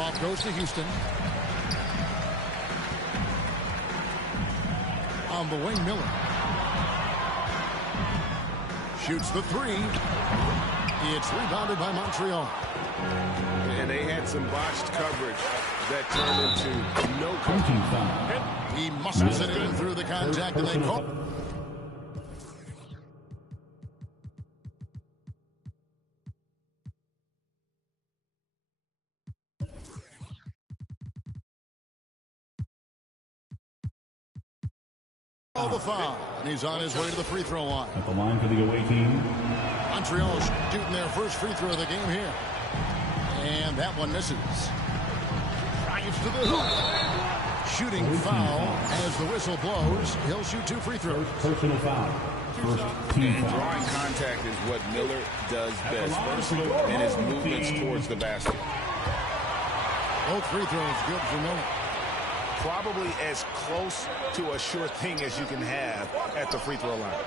Tip-off goes to Houston. On the wing, Miller. Shoots the three. It's rebounded by Montreal. And they had some botched coverage that turned into no coverage. He muscles it in through the contact, and they call. The foul, and he's on his way to the free throw line. At the line for the away team. Montreal shooting their first free throw of the game here. And that one misses. Drives to the hoop. Shooting foul as the whistle blows. He'll shoot 2 free throws. Personal foul. First team and foul. drawing contact is what Miller does best. First, and his movements towards the basket. Both free throws good for Miller. Probably as close to a sure thing as you can have at the free throw line.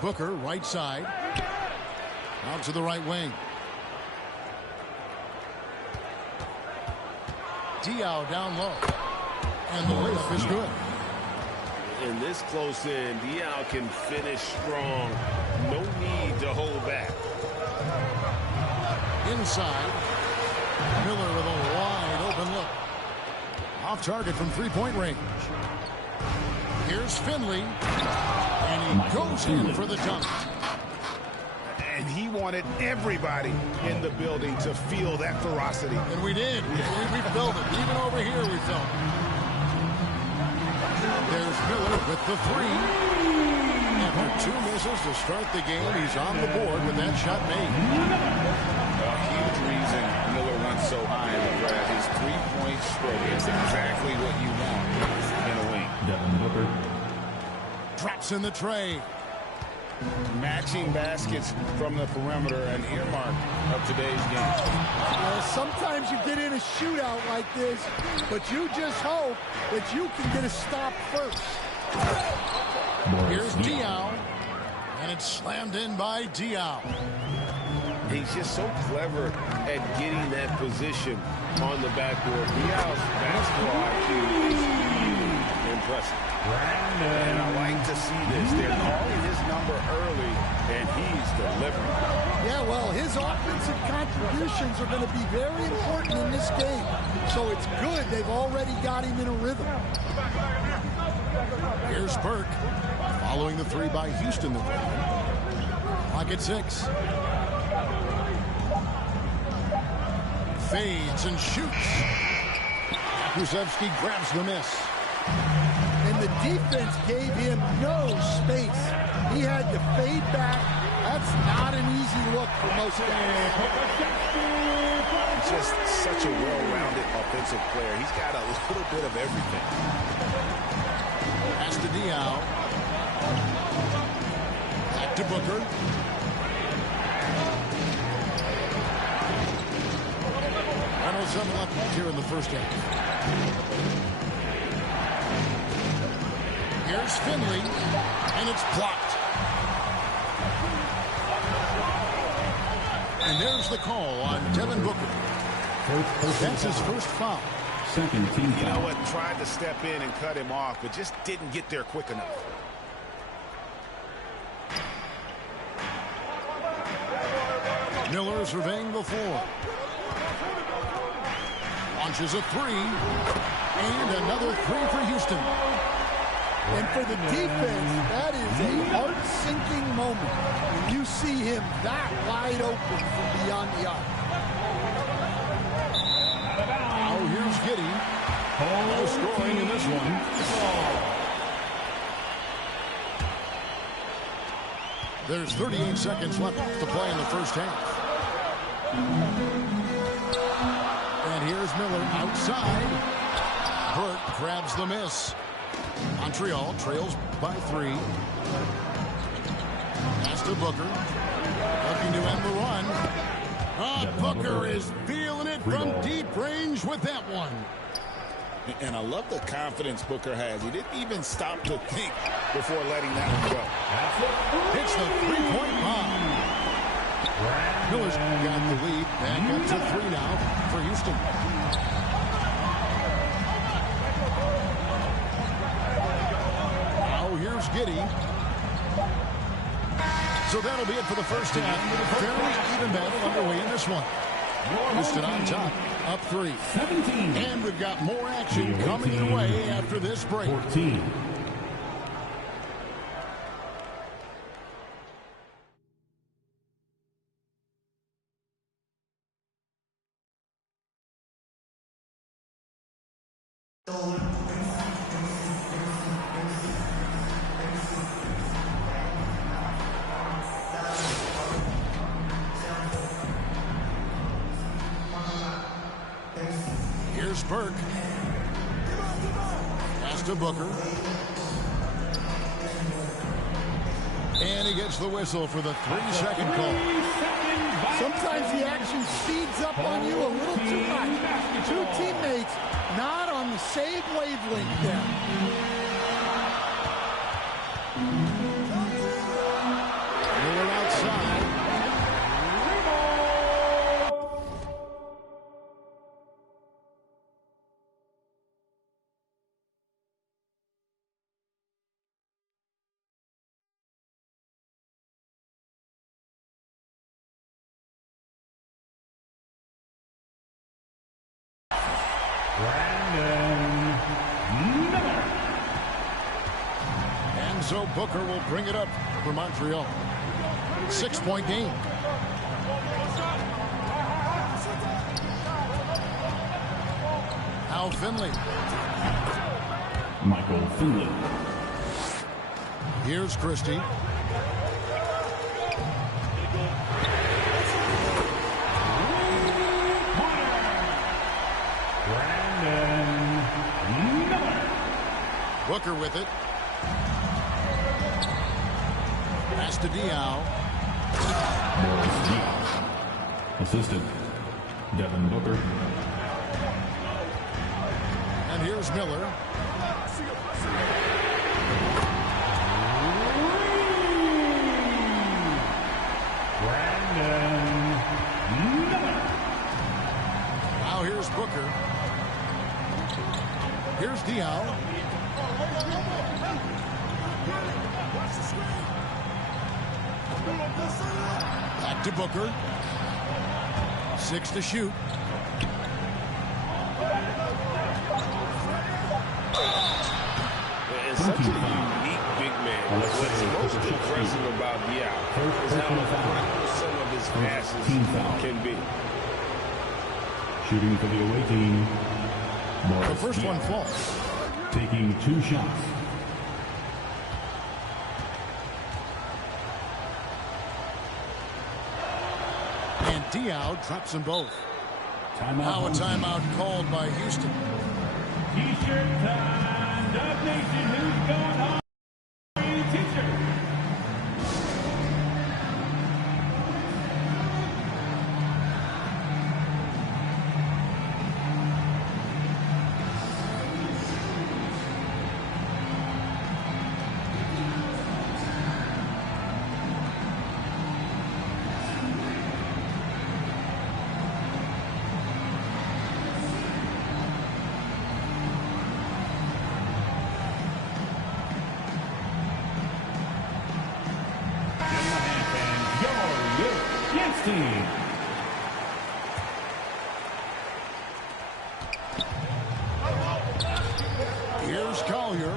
Booker, right side. Out to the right wing. Diaw down low. And the layup is good. In this close in, Diaw can finish strong. No need to hold back. Inside. Miller with a wide open look. Off target from three-point range. Here's Finley. And he goes in for the dunk. And he wanted everybody in the building to feel that ferocity. And we did. We felt it. Even over here we felt it. There's Miller with the three. After 2 misses to start the game, he's on the board with that shot made. A huge reason Miller went so high in the draft. His three-point stroke is exactly what you want in a wing. Devin Booker. Drops in the tray. Matching baskets from the perimeter, an earmark of today's game. Sometimes you get in a shootout like this, but you just hope that you can get a stop first. Here's Diaw, and it's slammed in by Diaw. He's just so clever at getting that position on the backboard. Diaw's basketball IQ is really impressive. And I like to see this. They're calling his number early, and he's delivering. Yeah, well, his offensive contributions are going to be very important in this game. So it's good they've already got him in a rhythm. Here's Burke, following the three by Houston. Clock at 6. Fades and shoots. Kuszewski grabs the miss. And the defense gave him no space. He had to fade back. That's not an easy look for most guys. He's just such a well-rounded offensive player. He's got a little bit of everything. Pass to Diaw. Back to Booker. Left here in the first half. Here's Finley, and it's blocked. And there's the call on Devin Booker. That's his first foul. Second team foul. You know what? Tried to step in and cut him off, but just didn't get there quick enough. Miller surveying the floor. Launches a three, and another three for Houston. And for the defense, that is a heart-sinking moment when you see him that wide open from beyond the arc. Now here's Giddey. No scoring in this one. There's 38 seconds left to play in the first half. And here's Miller outside. Burke grabs the miss. Montreal trails by 3. Pass to Booker. Looking to end the run. Booker is feeling it from deep range with that one. And I love the confidence Booker has. He didn't even stop to think before letting that one go. Hits the three-point bomb. Miller's got the lead. Back up to 3 now for Houston. Now here's Giddey. So that'll be it for the first half. Fairly even battle underway in this one. Houston on top, up 3. 17. And we've got more action coming your way after this break. 14. Here's Burke. Pass to Booker. And he gets the whistle for the 3-second call. Sometimes the action speeds up on you a little too much. Two teammates not on the same wavelength there. Miller outside. And so Booker will bring it up for Montreal. 6-point game. Now Finley. Michael Finley. Here's Christie. Booker with it. Pass to Diaw. Assistant, Devin Booker. And here's Miller. Now here's Booker. Here's Diaw. Back to Booker. 6 to shoot. And such a unique big man. What's most impressive about Diaw is how accurate some of his passes can be. Shooting for the away team. The first one falls. Taking 2 shots. And Diaw drops them both. Timeout. Now a timeout called by Houston. T-shirt time. Dub Nation, who's going home? T-shirt. Here's Collier.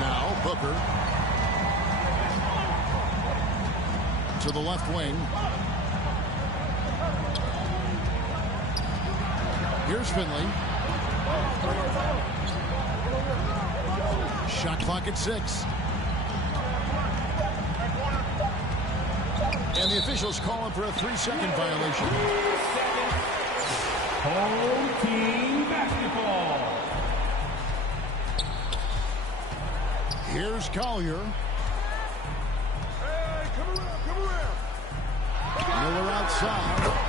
Now Booker to the left wing. Here's Finley. Shot clock at 6. And the officials calling for a 3-second violation. Home team basketball. Here's Collier. Hey, come around. Miller outside.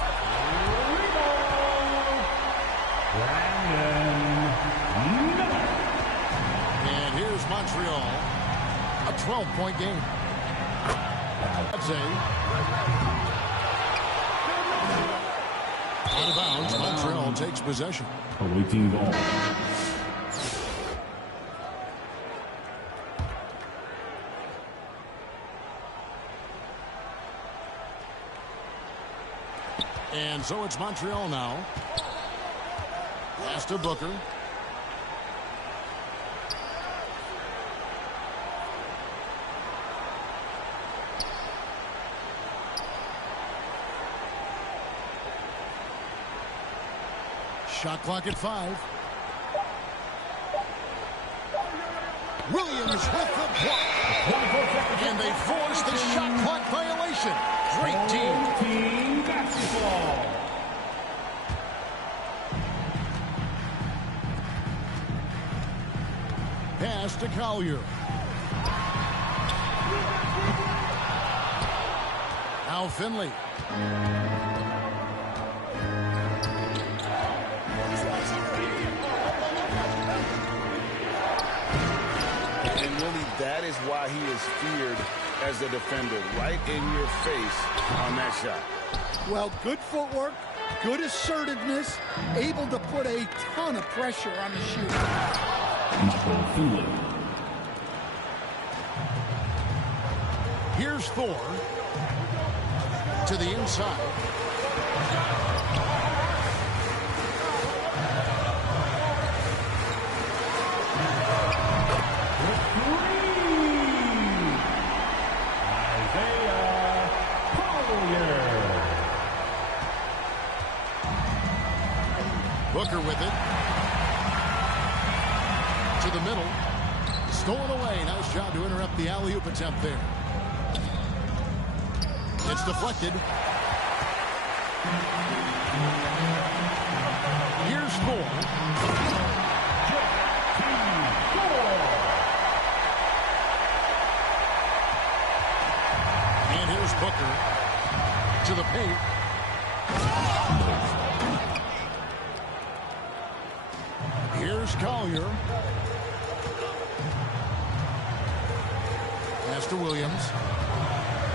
12-point game. That's out of bounds. Montreal takes possession. Awaiting ball. And so it's Montreal now. Pass to Booker. Shot clock at 5. Williams with the block. And they force the shot clock violation. Great team. Team basketball. Pass to Collier. Now Finley. And really, that is why he is feared as a defender, right in your face on that shot. Well, good footwork, good assertiveness, able to put a ton of pressure on the shooter. Michael Finley. Here's Thor to the inside. Booker with it. To the middle. Stolen away. Nice job to interrupt the alley-oop attempt there. It's deflected. Here's Thor. And here's Booker to the paint. Here's Collier. Pass to Williams.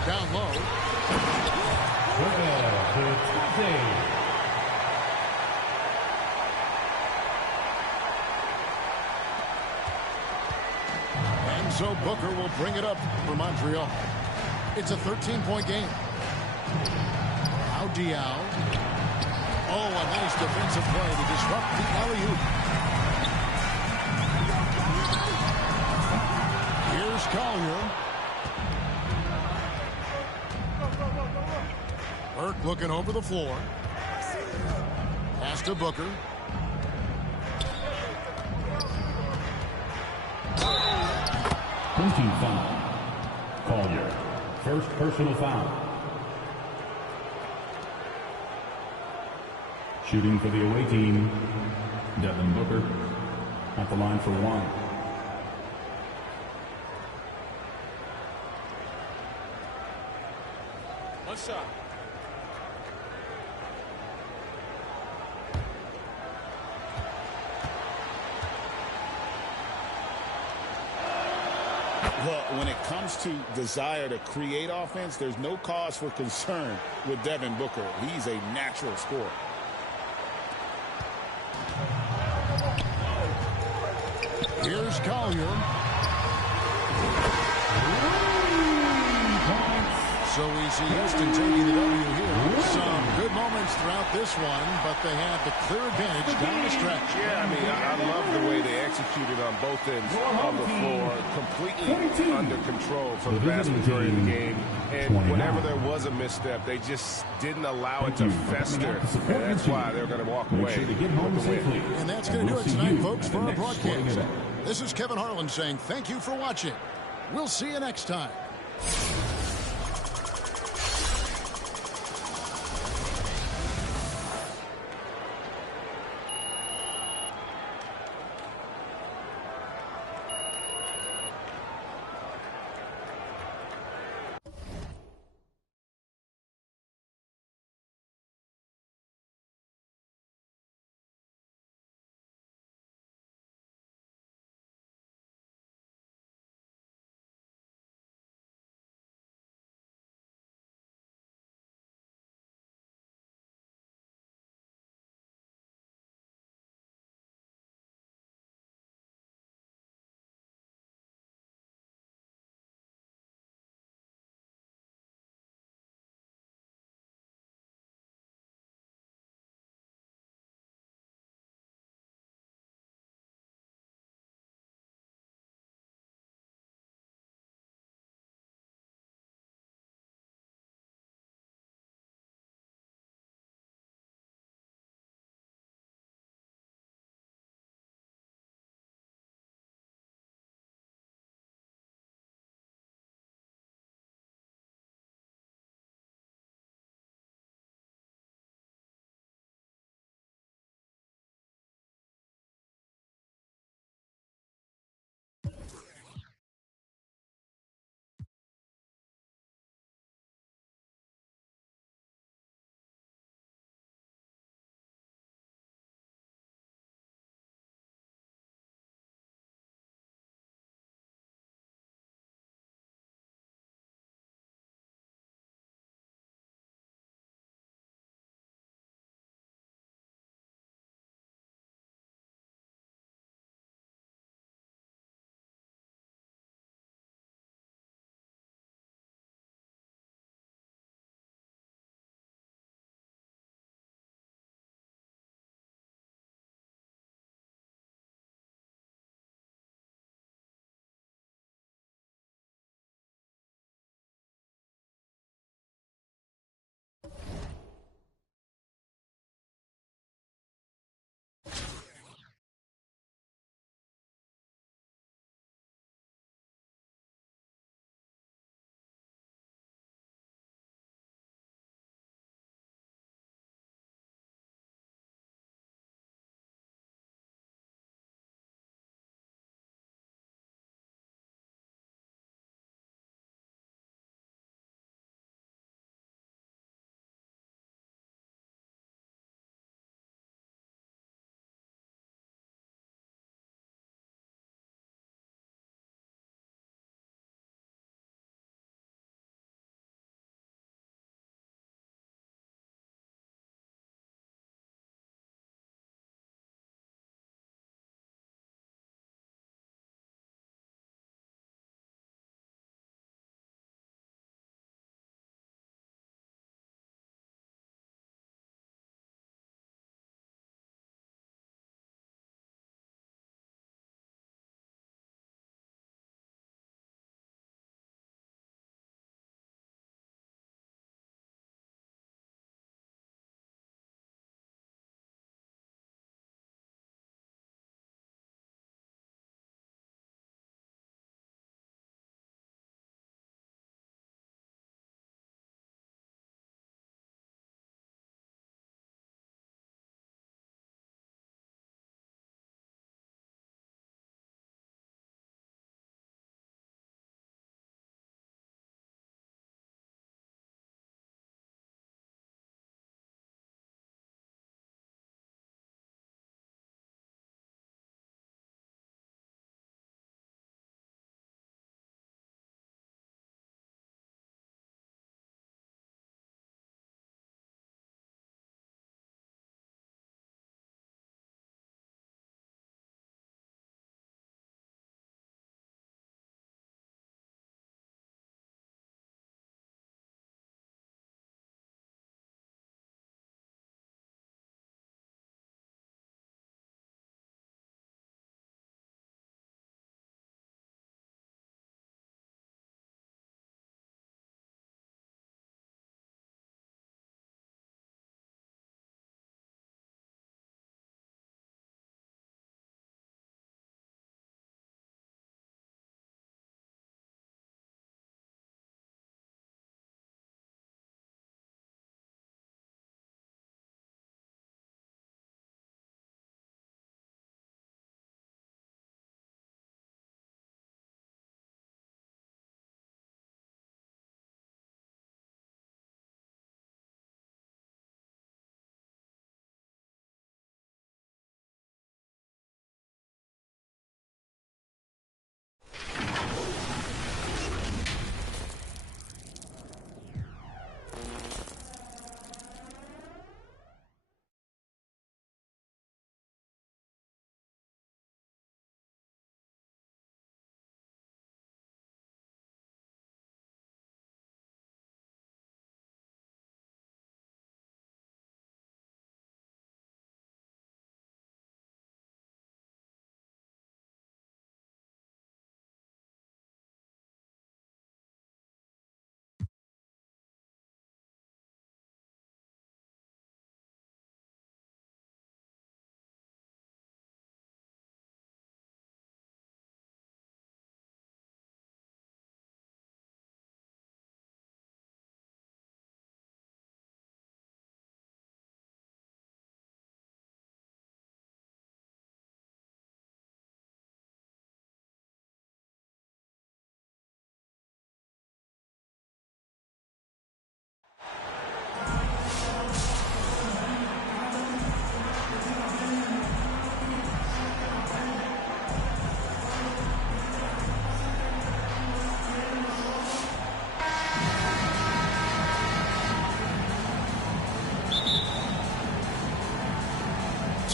Down low. And so Booker will bring it up for Montreal. It's a 13-point game. Now Diaw. Oh, a nice defensive play to disrupt the alley-oop. Here's Collier. Burke looking over the floor. Pass to Booker. Team foul. Collier. First personal foul. Shooting for the away team, Devin Booker at the line for one. One shot. Well, when it comes to desire to create offense, there's no cause for concern with Devin Booker. He's a natural scorer. Here's Collier. So we see Houston taking the W here. Some good moments throughout this one, but they have the clear advantage down the stretch. Yeah, I mean, I love the way they executed on both ends of the floor. Completely under control for the vast majority of the game. And whenever there was a misstep, they just didn't allow it to fester. And that's why they're going to walk away with the win. And that's going to do it tonight, folks, for our broadcast. This is Kevin Harlan saying thank you for watching. We'll see you next time.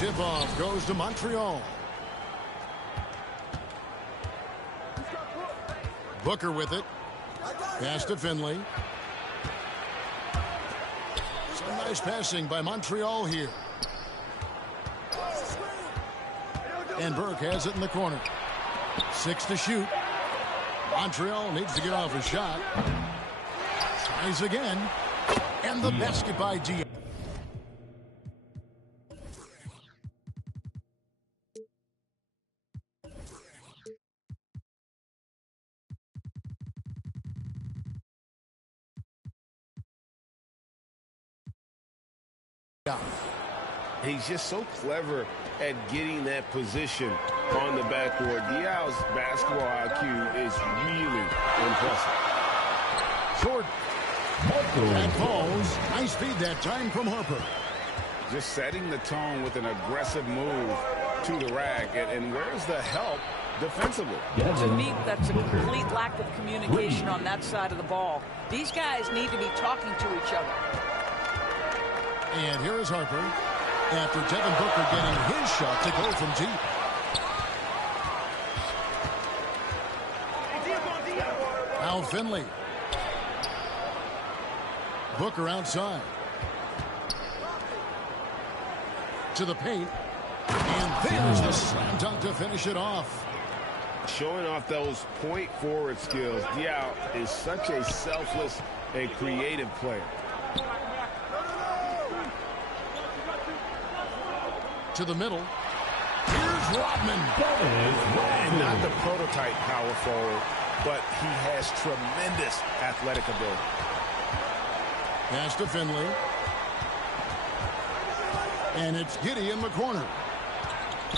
tip-off goes to Montreal. Booker with it. Pass to Finley. Some nice passing by Montreal here. And Burke has it in the corner. 6 to shoot. Montreal needs to get off a shot. Tries again. And the basket by Diaz. He's just so clever at getting that position on the backboard. Dial's basketball IQ is really impressive. Jordan. That falls. Nice feed that time from Harper. Just setting the tone with an aggressive move to the rack. And where's the help defensively? To me, that's a complete lack of communication on that side of the ball. These guys need to be talking to each other. And here is Harper. After Devin Booker getting his shot to go from deep. Now Finley. Booker outside. To the paint. And there's the slam dunk to finish it off. Showing off those point forward skills. Dial is such a selfless and creative player. To the middle. Here's Rodman. And not the prototype power forward, but he has tremendous athletic ability. Pass to Finley. And it's Giddey in the corner.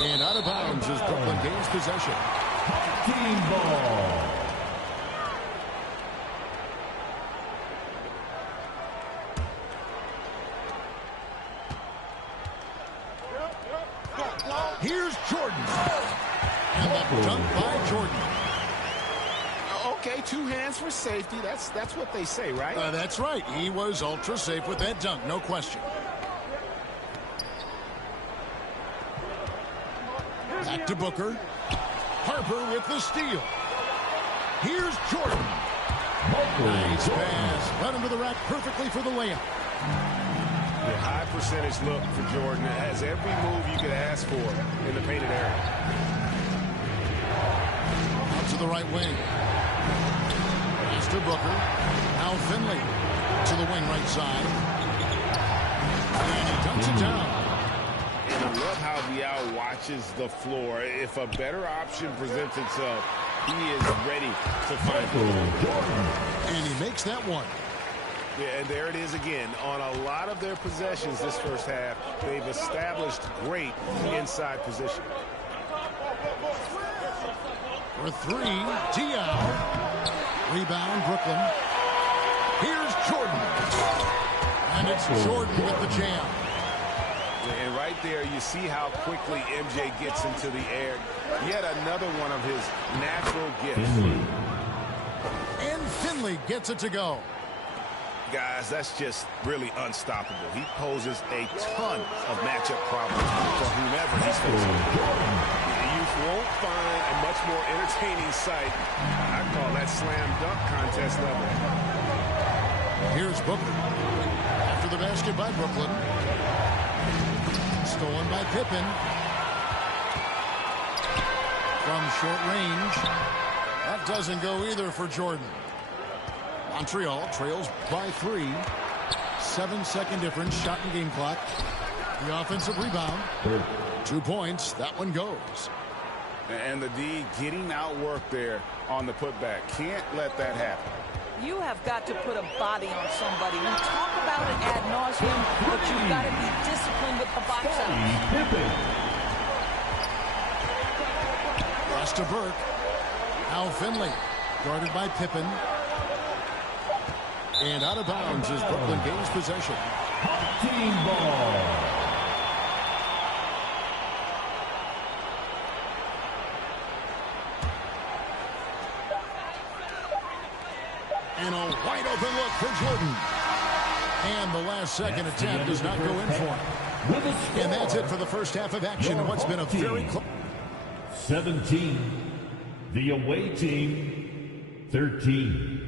And out of bounds as Brooklyn gains possession. Team ball. Here's Jordan. And the dunk by Jordan. Okay, 2 hands for safety. That's what they say, right? That's right. He was ultra safe with that dunk, no question. Back to Booker. Harper with the steal. Here's Jordan. Nice pass. Run into the rack perfectly for the layup. The high percentage look for Jordan. It has every move you could ask for in the painted area. Out to the right wing. Pass to Booker. Now Finley to the wing right side. And he dunks it down. And I love how Dial watches the floor. If a better option presents itself, he is ready to find it. And he makes that one. Yeah, and there it is again. On a lot of their possessions this first half, they've established great inside position. For 3, Dial. Rebound, Brooklyn. Here's Jordan. And it's Jordan with the jam. And right there, you see how quickly MJ gets into the air. Yet another one of his natural gifts. And Finley gets it to go. Guys, that's just really unstoppable. He poses a ton of matchup problems for whomever he's facing. You won't find a much more entertaining sight. I call that slam dunk contest level. Here's Booker. After the basket by Brooklyn. Stolen by Pippen. From short range. That doesn't go either for Jordan. Montreal trails by 3. 7-second difference. Shot and game clock. The offensive rebound. 2 points. That one goes. And the D getting outworked there on the putback. Can't let that happen. You have got to put a body on somebody. We talk about it ad nauseum, but you've got to be disciplined with the box out. Pass to Burke. Now Finley. Guarded by Pippen. And out of bounds as Brooklyn gains possession. Team ball. And a wide open look for Jordan. And the last second attempt does not go in for him. with a score. And that's it for the first half of action in what's been a very close. 17. The away team, 13.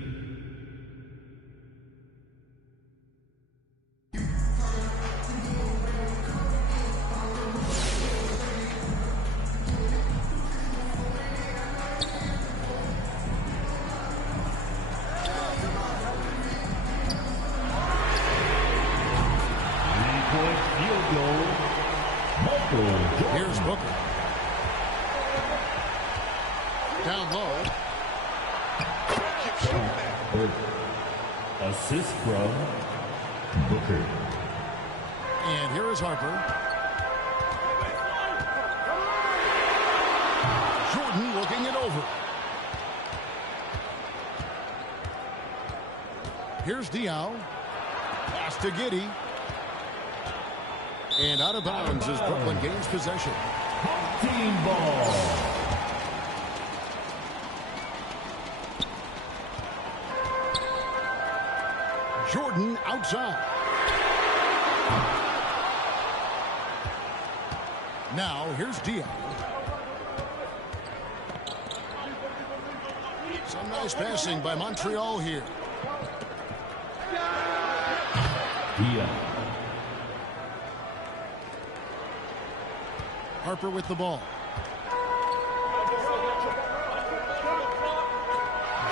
Here's Booker. Down low. Assist from Booker. And here is Harper. Jordan looking it over. Here's Diaw. Pass to Giddey. And out of bounds as Brooklyn gains possession. Team ball. Jordan outside. Now here's Diaw. Some nice passing by Montreal here. Diaw. Harper with the ball.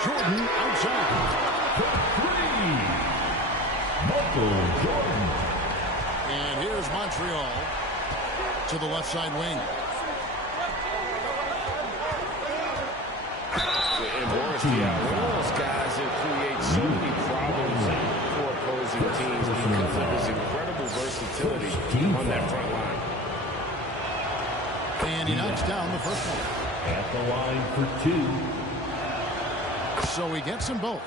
Jordan outside. Three. Michael Jordan. And here's Montreal to the left side wing. And Boris Diaw, one of those guys that create so many problems for opposing teams because of his incredible versatility on that front line. And he knocks down the first one. At the line for 2. So he gets them both.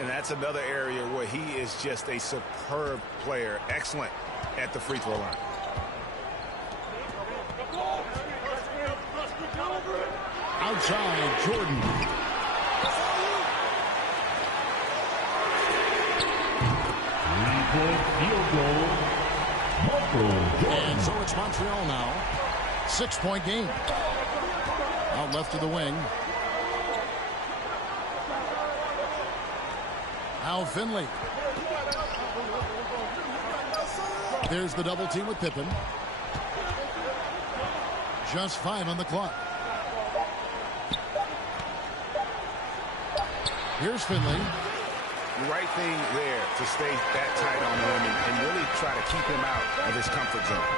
And that's another area where he is just a superb player. Excellent at the free throw line. Outside, Jordan. Three-point field goal. Michael Jordan. And so it's Montreal now. 6-point game. Out left to the wing. Al Finley. There's the double team with Pippen. Just 5 on the clock. Here's Finley. The right thing there to stay that tight on him and really try to keep him out of his comfort zone.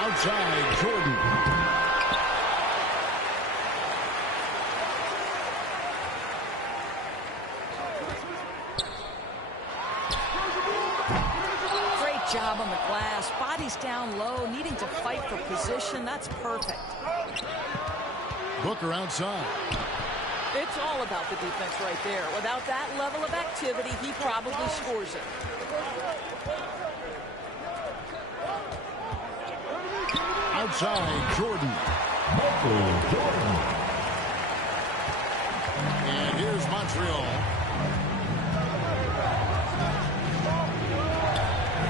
Outside, Jordan. Great job on the glass. Body's down low, needing to fight for position. That's perfect. Booker outside. It's all about the defense right there. Without that level of activity, he probably scores it. Outside, Jordan. Michael Jordan. And here's Montreal.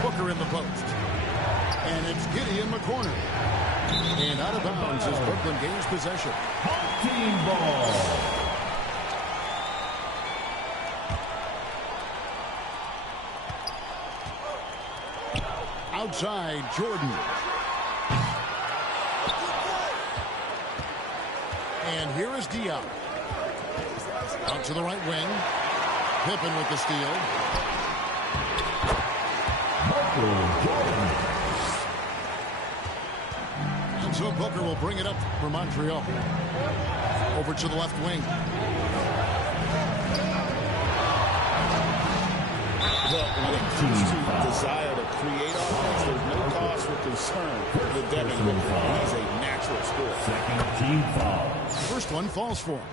Booker in the post. And it's Giddey in the corner. And out of bounds as Brooklyn gains possession. Team ball. Outside, Jordan. And here is Diaw. Out to the right wing. Pippen with the steal. Michael Jordan. And so Booker will bring it up for Montreal. Over to the left wing. But when it comes to desire to create offense, there's no cause for concern for Devin Booker. He's a natural scorer. Second team foul. First one falls for him.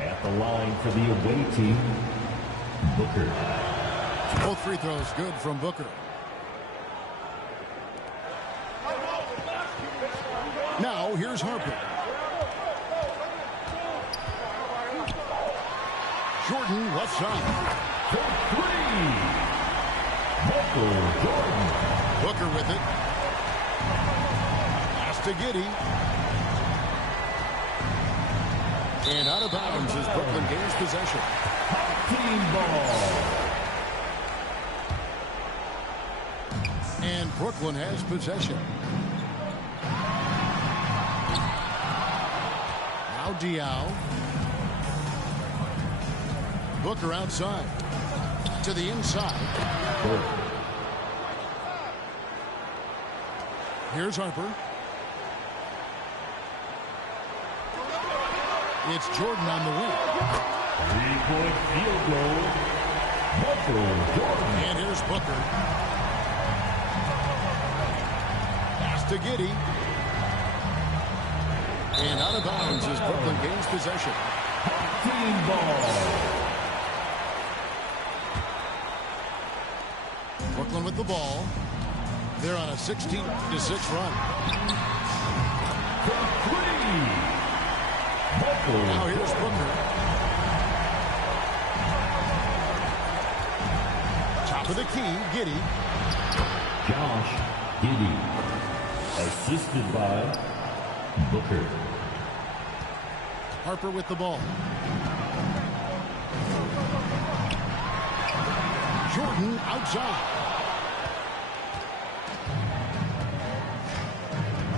At the line for the away team, Booker. Both free throws good from Booker. Now here's Harper. Jordan left side. Booker with it. Pass to Giddey. And out of bounds as Brooklyn gains possession. Team ball. And Brooklyn has possession. Now Diaw. Booker outside. To the inside. Here's Harper. It's Jordan on the wing. 3-point field goal. Jordan. And here's Booker. Pass to Giddey. And out of bounds as Brooklyn gains possession. Team ball. Brooklyn with the ball. They're on a 16-6 run. Now here's Booker. Top of the key, Giddey. Josh Giddey. Assisted by Booker. Harper with the ball. Jordan outside.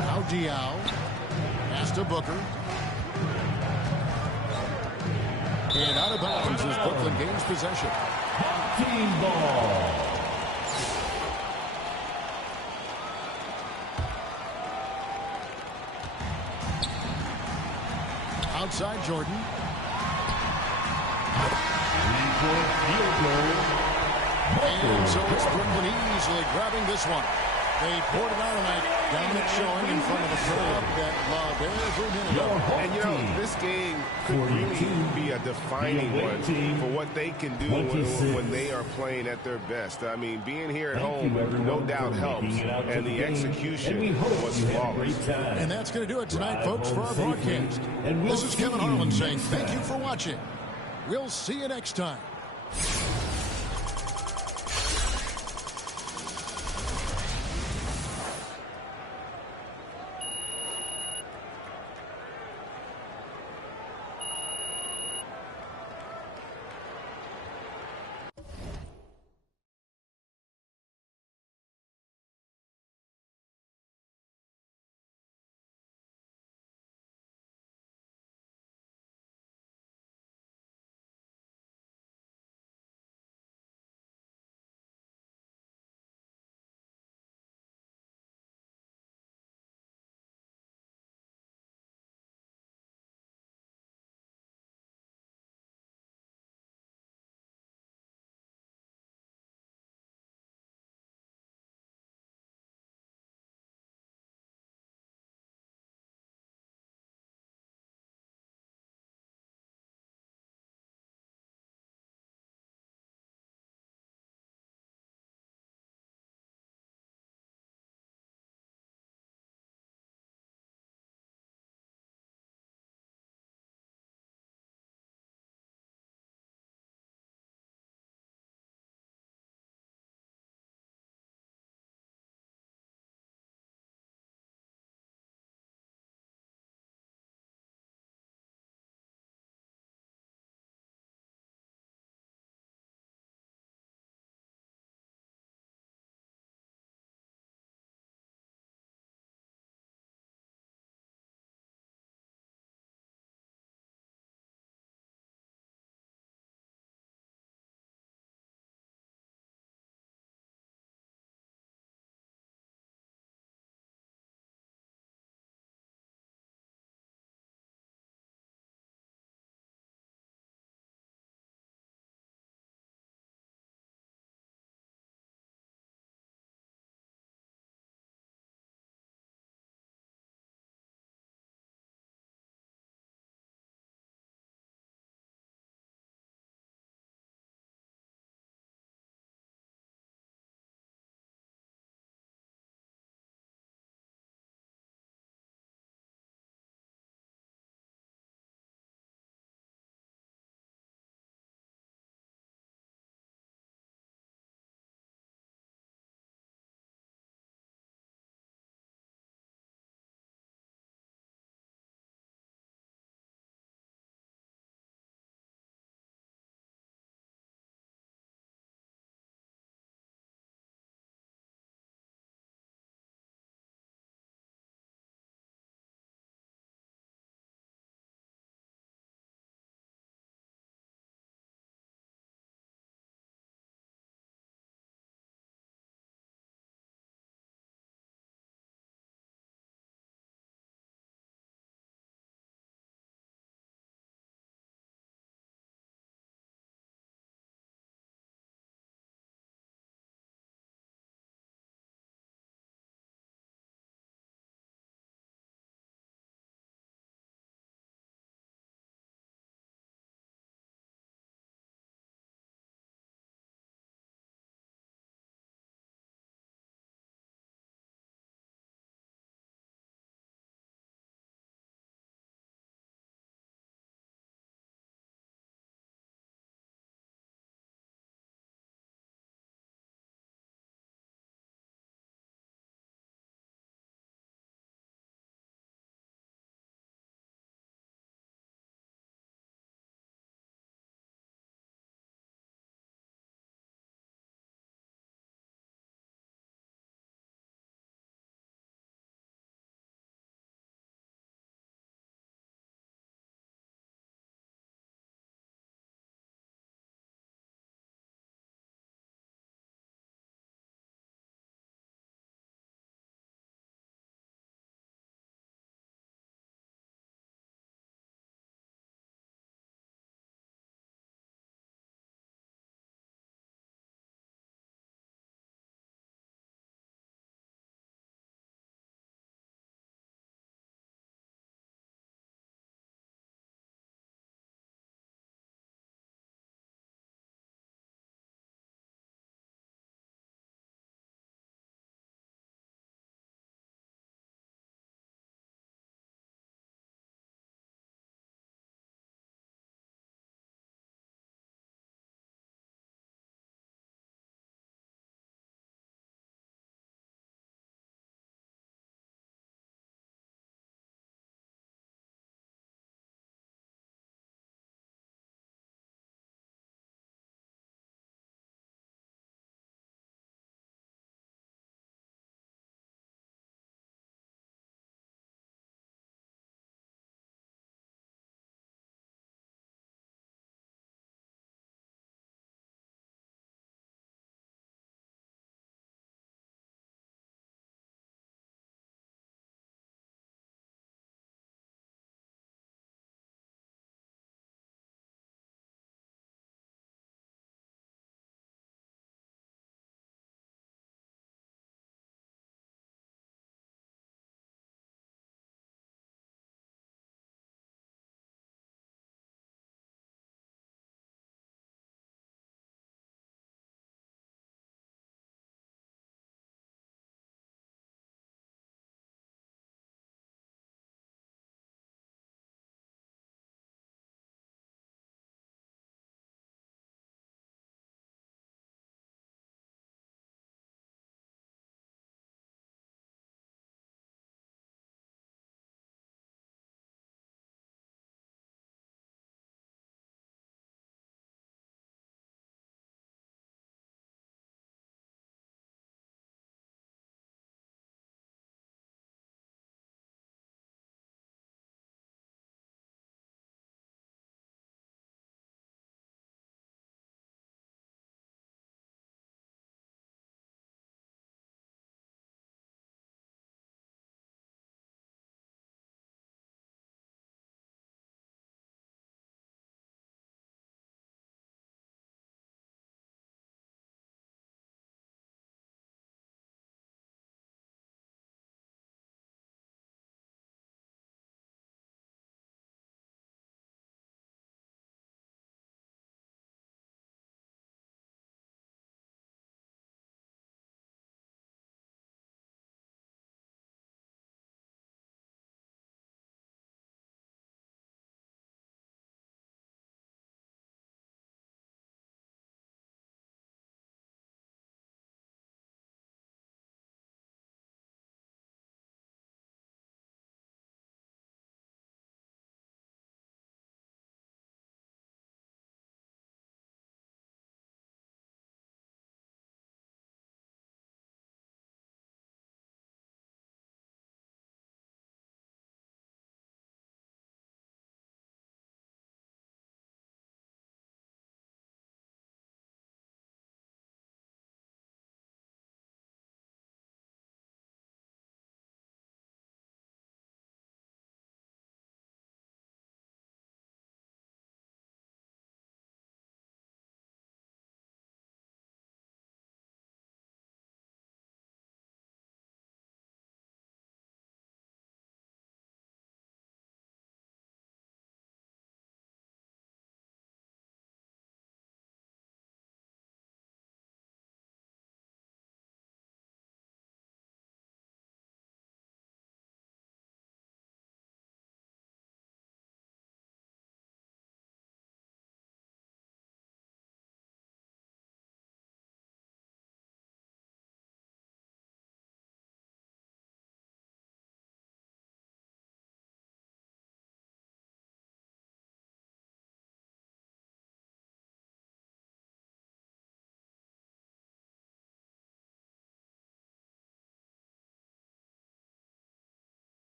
Now Diaw. Pass to Booker. And out of bounds as Brooklyn gains possession. Team ball. Outside Jordan. 3-point field goal. And so it's Brooklyn easily grabbing this one. They poured it out tonight. Dominant showing in front of a crowd that loved every minute of it. And, you know, this game could really be a defining one for what they can do when they are playing at their best. I mean, being here at home, no doubt helps. And the execution was flawless. And that's going to do it tonight, folks, for our broadcast. This is Kevin Harlan saying thank you for watching. We'll see you next time.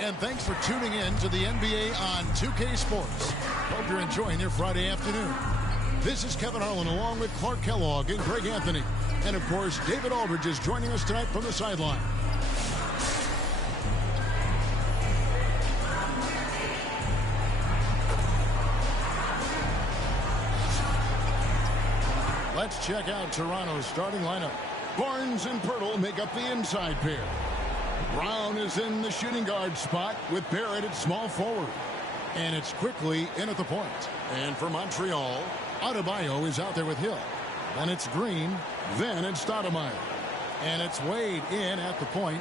And thanks for tuning in to the NBA on 2K Sports. Hope you're enjoying your Friday afternoon. This is Kevin Harlan along with Clark Kellogg and Greg Anthony. And, of course, David Aldridge is joining us tonight from the sideline. Let's check out Toronto's starting lineup. Barnes and Pirtle make up the inside pair. Brown is in the shooting guard spot with Barrett at small forward. And it's quickly in at the point. And for Montreal, Adebayo is out there with Hill. Then it's Green. Then it's Stoudemire. And it's Wade in at the point.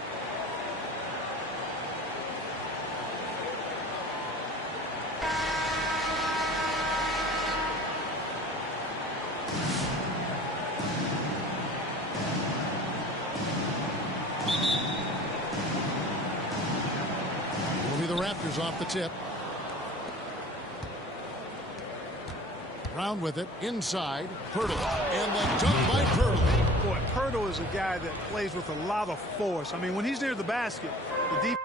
The Raptors off the tip. Brown with it inside. Pirtle, and the dunk by Pirtle. Boy, Pirtle is a guy that plays with a lot of force. I mean, when he's near the basket, the defense.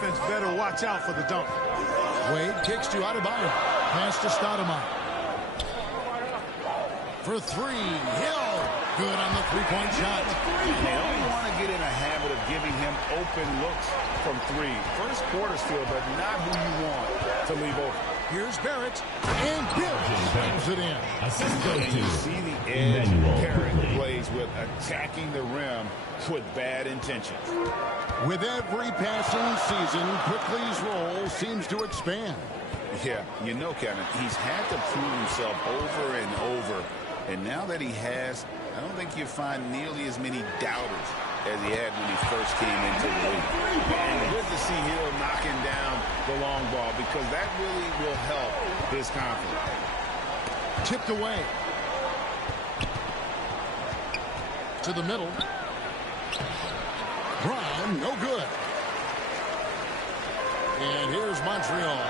Better watch out for the dunk. Wade kicks to Adebayo. Pass to Stoudemire. For three. Hill. Good on the three-point shot. They don't want to get in a habit of giving him open looks from three. First quarter still, but not who you want to leave open. Here's Barrett. And Bill slams it in. And you see the edge Barrett plays with attacking the rim with bad intentions. With every passing season, Quickly's role seems to expand. Yeah, you know, Kevin, he's had to prove himself over and over. And now that he has, I don't think you find nearly as many doubters as he had when he first came into the league. And good to see Hill knocking down the long ball because that really will help his confidence. Tipped away. To the middle. Brown, no good. And here's Montreal.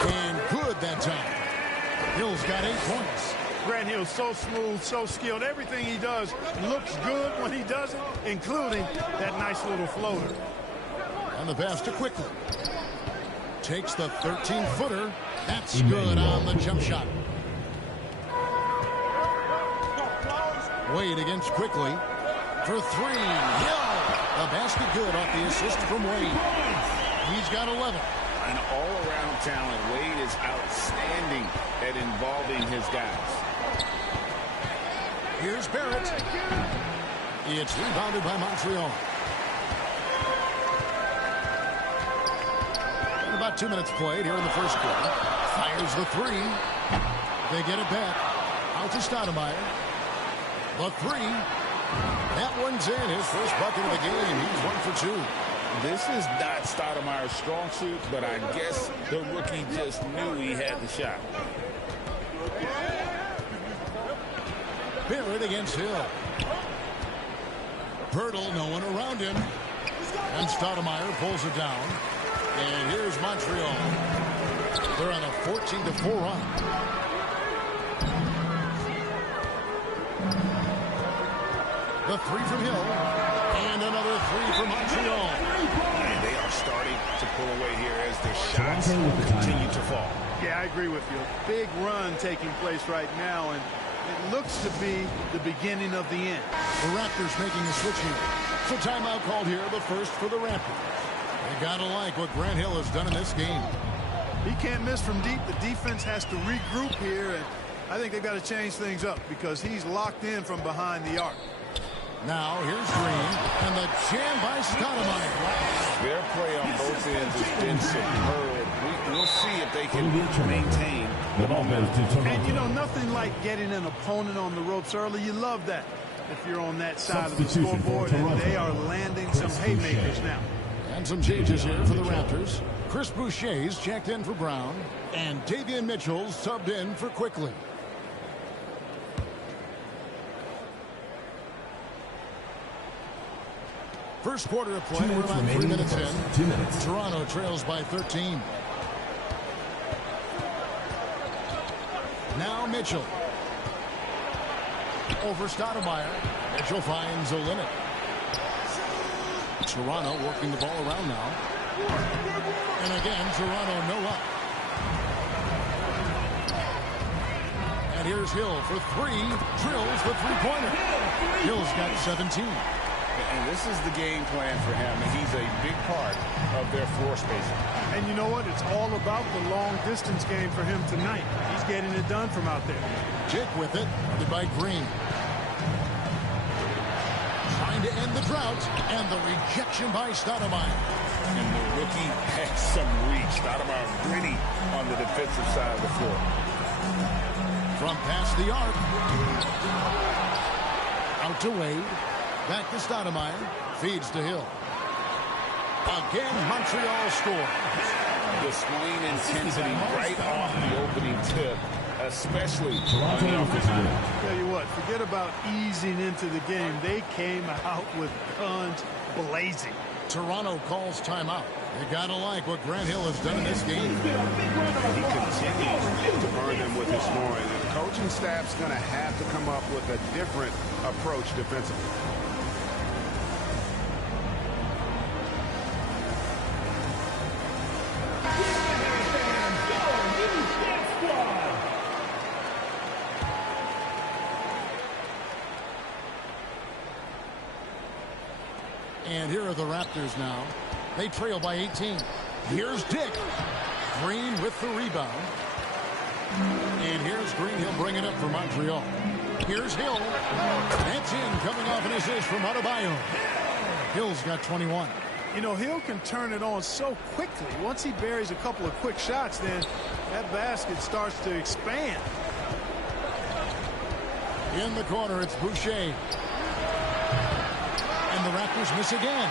And good that time. Hill's got 8 points. Grant Hill's so smooth, so skilled. Everything he does looks good when he does it, including that nice little floater. And the pass to Quickly. Takes the 13-footer. That's good on the jump shot. Wade against Quickly. For three. Hill. The basket good off the assist from Wade. He's got 11. An all-around talent. Wade is outstanding at involving his guys. Here's Barrett. It's rebounded by Montreal. And about 2 minutes played here in the first quarter. Fires the three. They get it back. Out to Stoudemire. The three. That one's in. His first bucket of the game. He's 1 for 2. This is not Stoudemire's strong suit, but I guess the rookie just knew he had the shot. Barrett against Hill. Pirtle, no one around him. And Stoudemire pulls it down. And here's Montreal. They're on a 14-4 run. The three from Hill. And another three from Montreal. And they are starting to pull away here as their shots continue to fall. Yeah, I agree with you. A big run taking place right now, and it looks to be the beginning of the end. The Raptors making a switch here. So timeout called here, the first for the Raptors. They gotta like what Grant Hill has done in this game. He can't miss from deep. The defense has to regroup here, and I think they've got to change things up because he's locked in from behind the arc. Now here's Green, and the jam by Stoudemire. Their play on both ends has been superb. We'll see if they can maintain the momentum. And, you know, nothing like getting an opponent on the ropes early. You love that if you're on that side of the scoreboard, and they are landing some haymakers now. And some changes here for the Raptors. Chris Boucher's checked in for Brown, and Davion Mitchell's subbed in for Quickly. First quarter of play, we're about 3 minutes in. 2 minutes. Toronto trails by 13. Now Mitchell. Over Stoudemire. Mitchell finds a limit. Toronto working the ball around now. And again, Toronto no up. And here's Hill for three. Drills the three-pointer. Hill's got 17. And this is the game plan for him. And he's a big part of their floor spacing. And you know what? It's all about the long-distance game for him tonight. He's getting it done from out there. Jake with it. Guarded by Green. Trying to end the drought. And the rejection by Stoudemire. And the rookie has some reach. Stoudemire gritty on the defensive side of the floor. From past the arc. Out to Wade. Back to Stoudemire. Feeds to Hill. Again, Montreal scores. Displaying intensity right off the opening tip, especially on the offensive end. Tell you what, forget about easing into the game. They came out with guns blazing. Toronto calls timeout. They gotta like what Grant Hill has done in this game. He continues to burn them with his scoring. And the coaching staff's going to have to come up with a different approach defensively. And here are the Raptors now. They trail by 18. Here's Dick. Green with the rebound. And here's Green. He'll bring it up for Montreal. Here's Hill. That's in, coming off an assist from Adebayo. Hill's got 21. You know, Hill can turn it on so quickly. Once he buries a couple of quick shots, then that basket starts to expand. In the corner, it's Boucher. And the Raptors miss again.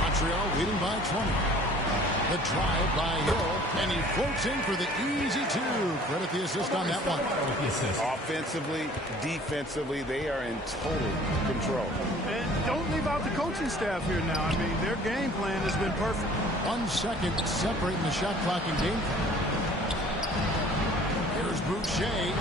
Montreal leading by 20. The drive by Hill, and he floats in for the easy two. Credit the assist on that one. Offensively, defensively, they are in total control. And don't leave out the coaching staff here now. I mean, their game plan has been perfect. 1 second separating the shot clock and game clock. Here's Boucher.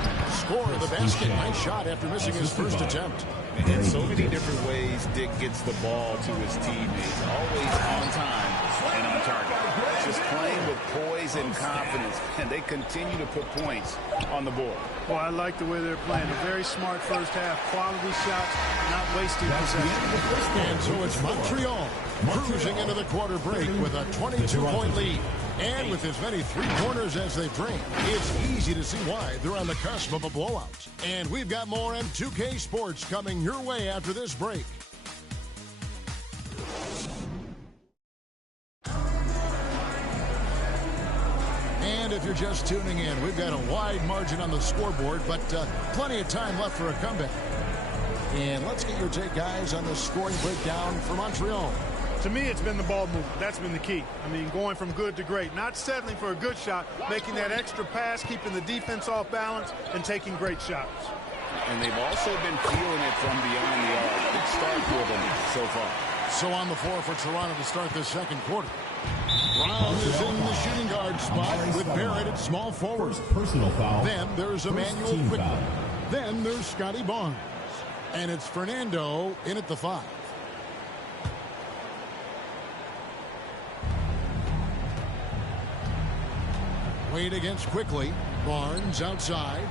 Score of the basket. Nice shot after missing his first attempt. In so many different ways, Dick gets the ball to his teammates. Always on time and on target. Just playing with poise and confidence, and they continue to put points on the board. Well, I like the way they're playing. A very smart first half. Quality shots, not wasting possession. And so it's Montreal cruising into the quarter break with a 22-point lead. And with as many three-pointers as they bring, it's easy to see why they're on the cusp of a blowout. And we've got more M2K Sports coming your way after this break. And if you're just tuning in, we've got a wide margin on the scoreboard, but plenty of time left for a comeback. And let's get your take, guys, on the scoring breakdown for Montreal. To me, it's been the ball movement. That's been the key. I mean, going from good to great. Not settling for a good shot, making that extra pass, keeping the defense off balance, and taking great shots. And they've also been feeling it from beyond the arc. Good start for them so far. So on the floor for Toronto to start this second quarter. Brown is in the shooting guard spot with Barrett at small forward. Personal foul. Then there's Emmanuel Quickly. Then there's Scotty Barnes. And it's Fernando in at the 5. Wade against Quickly. Barnes outside.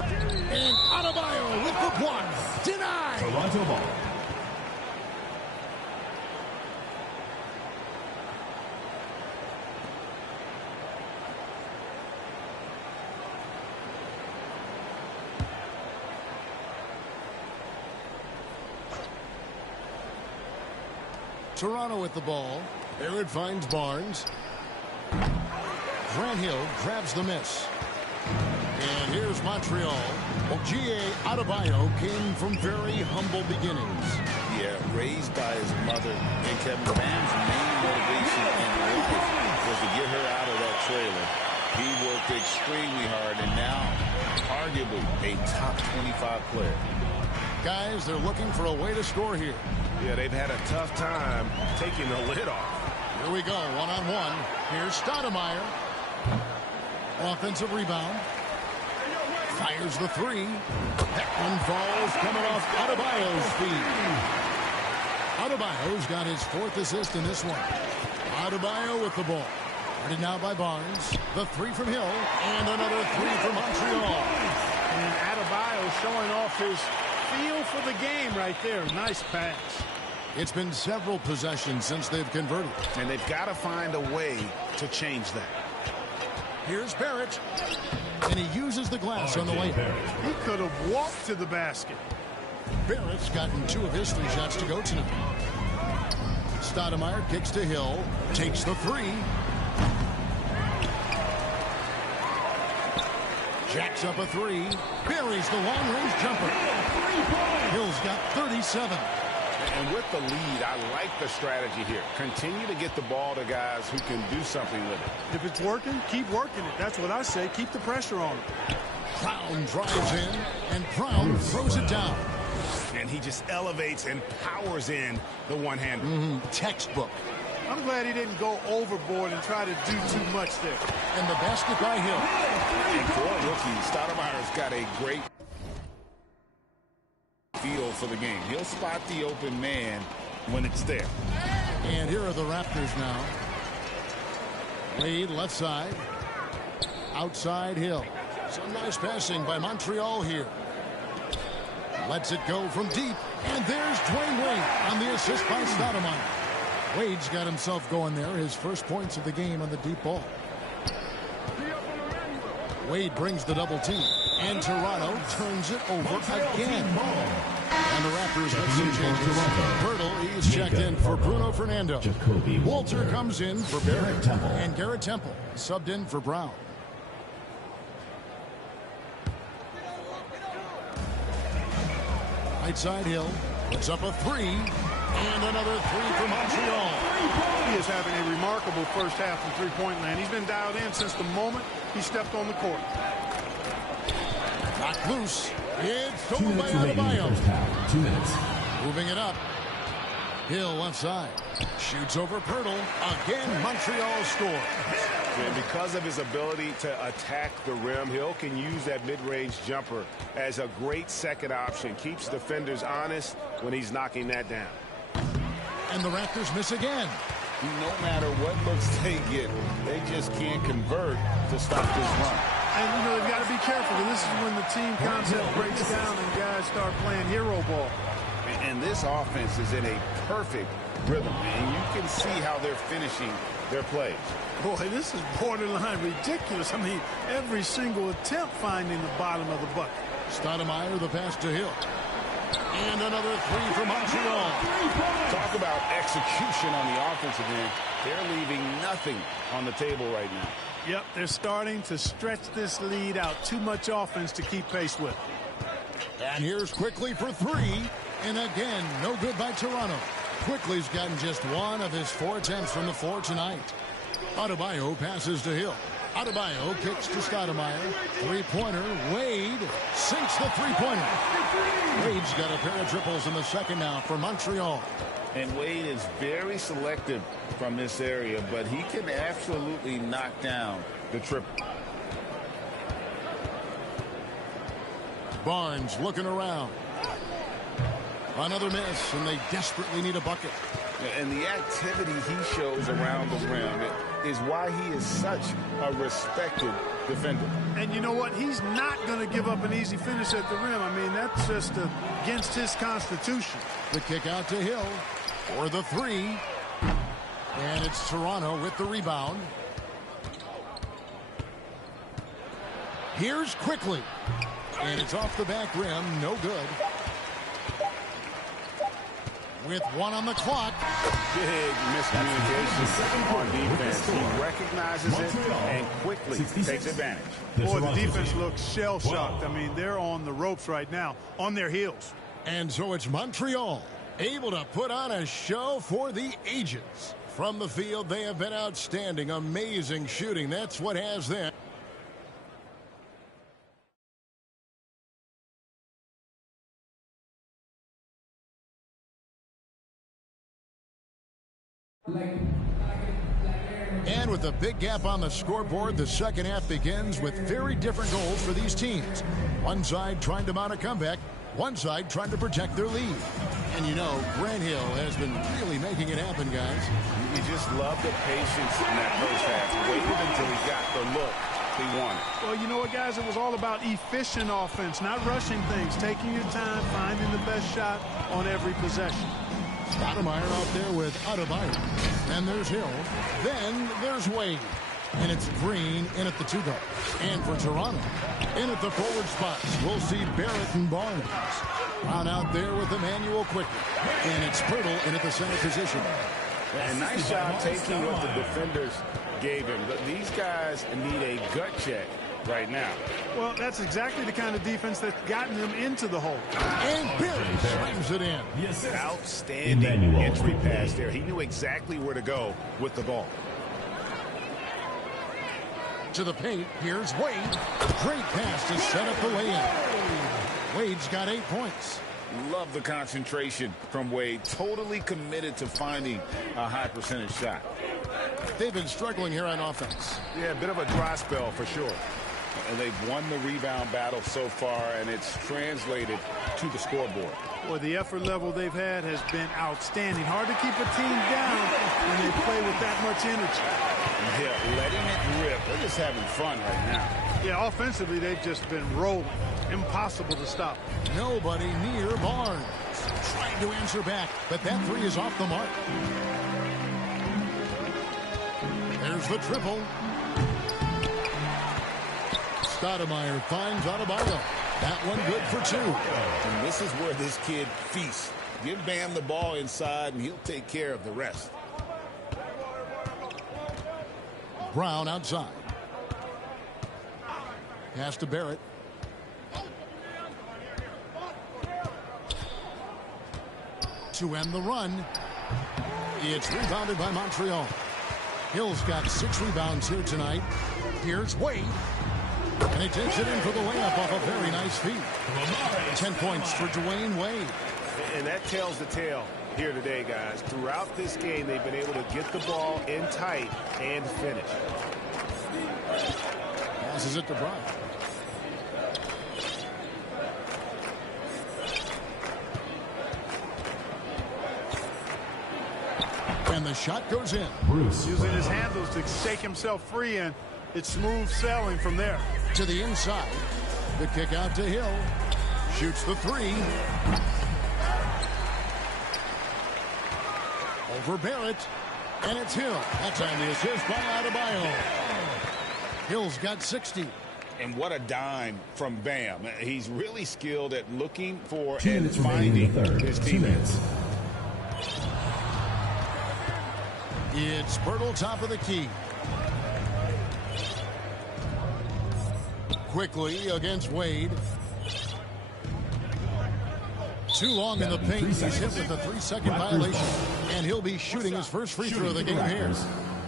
And Adebayo with the block. Denied. Toronto ball. Toronto with the ball. Barrett finds Barnes. Grant Hill grabs the miss. And here's Montreal. Ogie Adebayo came from very humble beginnings. Yeah, raised by his mother. And Kevin Bam's main motivation in life was to get her out of that trailer. He worked extremely hard and now arguably a top 25 player. Guys, they're looking for a way to score here. Yeah, they've had a tough time taking the lid off. Here we go, one-on-one. Here's Stoudemire. Offensive rebound. Fires the 3. That one falls coming off Adebayo's feet. Adebayo's got his 4th assist in this one. Adebayo with the ball. Guarded now by Barnes. The 3 from Hill. And another 3 from Montreal. And Adebayo showing off his feel for the game right there. Nice pass. It's been several possessions since they've converted. And they've got to find a way to change that. Here's Barrett. And he uses the glass on the way. He could have walked to the basket. Barrett's gotten 2 of his 3 shots to go tonight. Stoudemire kicks to Hill. Takes the 3. Jacks up a 3. Buries the long-range jumper. Hill's got 37. And with the lead, I like the strategy here. Continue to get the ball to guys who can do something with it. If it's working, keep working it. That's what I say. Keep the pressure on him. Brown drives in, and Brown throws it down. And he just elevates and powers in the one-hander. Textbook. I'm glad he didn't go overboard and try to do too much there. And the basket by Hill. And for a rookie, Stoudemire's got a great feel for the game. He'll spot the open man when it's there. And here are the Raptors now. Wade left side. Outside Hill. Some nice passing by Montreal here. Lets it go from deep. And there's Dwayne Wade on the assist by Stoudemire. Wade's got himself going there. His first points of the game on the deep ball. Wade brings the double team. And Toronto turns it over again. And the Raptors make some changes. Pirtle, he's checked in for Bruno Fernando. Walter comes in for Barrett. And Garrett Temple subbed in for Brown. Right side Hill. Puts up a 3. And another 3 for Montreal. He is having a remarkable first half from three-point land. He's been dialed in since the moment he stepped on the court. Knocked loose. It's stolen by Adebayo. 2 minutes. Moving it up. Hill left side. Shoots over Pirtle. Again, Montreal scores. And because of his ability to attack the rim, Hill can use that mid-range jumper as a great second option. Keeps defenders honest when he's knocking that down. And the Raptors miss again. No matter what looks they get, they just can't convert to stop this run. And, you know, they've got to be careful. This is when the team concept breaks down and guys start playing hero ball. And this offense is in a perfect rhythm, and you can see how they're finishing their plays. Boy, this is borderline ridiculous. I mean, every single attempt finding the bottom of the bucket. Stoudemire the pass to Hill. And another 3 for Montreal. Talk about execution on the offensive end. They're leaving nothing on the table right now. Yep, they're starting to stretch this lead out. Too much offense to keep pace with. And here's Quickly for three. And again, no good by Toronto. Quickly's gotten just one of his 4 attempts from the floor tonight. Adebayo passes to Hill. Adebayo kicks to Stoudemire. Three-pointer. Wade sinks the three-pointer. Wade's got a pair of triples in the second now for Montreal. And Wade is very selective from this area, but he can absolutely knock down the triple. Barnes looking around. Another miss, and they desperately need a bucket. And the activity he shows around the rim is why he is such a respected defender. And you know what? He's not going to give up an easy finish at the rim. I mean, that's just against his constitution. The kick out to Hill for the three. And it's Toronto with the rebound. Here's Quickly. And it's off the back rim. No good. With 1 on the clock. Big miscommunication on defense. He recognizes it and quickly takes advantage. Boy, the defense looks shell-shocked. I mean, they're on the ropes right now, on their heels. And so it's Montreal, able to put on a show for the ages. From the field, they have been outstanding. Amazing shooting. That's what has them. And with a big gap on the scoreboard, the second half begins with very different goals for these teams. One side trying to mount a comeback, one side trying to protect their lead. And you know, Grant Hill has been really making it happen, guys. You just love the patience in that first half. Waited until he got the look he wanted. Well, you know what, guys? It was all about efficient offense, not rushing things, taking your time, finding the best shot on every possession. Stoudemire out there with Adebayo. And there's Hill. Then there's Wade. And it's Green in at the 2-guard. And for Toronto, in at the forward spots, we'll see Barrett and Barnes. Brown out there with Emmanuel Quickly. And it's Pirtle in at the center position. And nice job taking what the defenders gave him. But these guys need a gut check right now. Well, that's exactly the kind of defense that's gotten them into the hole. And Barrett slams it in. Outstanding entry pass there. He knew exactly where to go with the ball. To the paint, here's Wade. Great pass to set up the lay-in. Wade's got 8 points. Love the concentration from Wade. Totally committed to finding a high percentage shot. They've been struggling here on offense. Yeah, a bit of a dry spell for sure. And they've won the rebound battle so far, and it's translated to the scoreboard. Well, the effort level they've had has been outstanding. Hard to keep a team down when they play with that much energy. Yeah, letting it rip. They're just having fun right now. Yeah, offensively, they've just been rolling. Impossible to stop. Nobody near Barnes. Trying to answer back, but that three is off the mark. There's the triple. Stoudemire finds Adebayo. That one good for 2. And this is where this kid feasts. Give Bam the ball inside, and he'll take care of the rest. Brown outside. Pass to Barrett. To end the run. It's rebounded by Montreal. Hill's got 6 rebounds here tonight. Here's Wade. And he takes it in for the layup off a very nice feed. 10 points for Dwayne Wade. And that tells the tale here today, guys. Throughout this game, they've been able to get the ball in tight and finish. Passes it to Brown. And the shot goes in. Bruce Using his handles to shake himself free, and it's smooth sailing from there. To the inside. The kick out to Hill. Shoots the 3. Over Barrett. And it's Hill. That time the assist by Adebayo. Hill's got 60. And what a dime from Bam. He's really skilled at looking for and finding his teammates. It's Pirtle top of the key. Quickly against Wade. Too long in the paint. He's hit with a 3-second violation. And he'll be shooting his first free throw of the game here.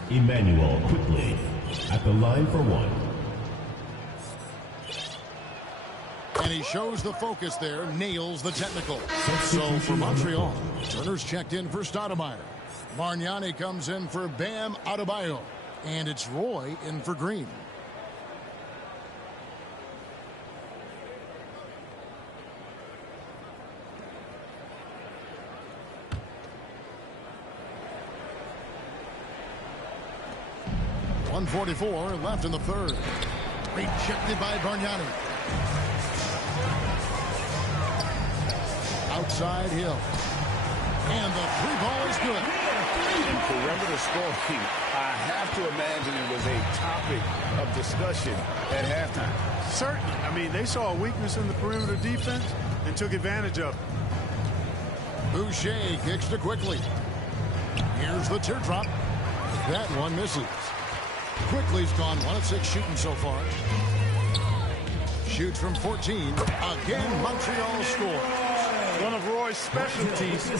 Emmanuel quickly at the line for one. And he shows the focus there, nails the technical. So for Montreal, Turner's checked in for Stoudemire. Bargnani comes in for Bam Adebayo. And it's Roy in for Green. .144 left in the third. Rejected by Bargnani. Outside Hill. And the three ball is good. In perimeter scoring, I have to imagine it was a topic of discussion at halftime. Certainly. I mean, they saw a weakness in the perimeter defense and took advantage of it. Boucher kicks to Quickly. Here's the teardrop. That one misses. Quickly's gone 1 of 6 shooting so far. Shoots from 14. Again, Montreal scores. One of Roy's specialties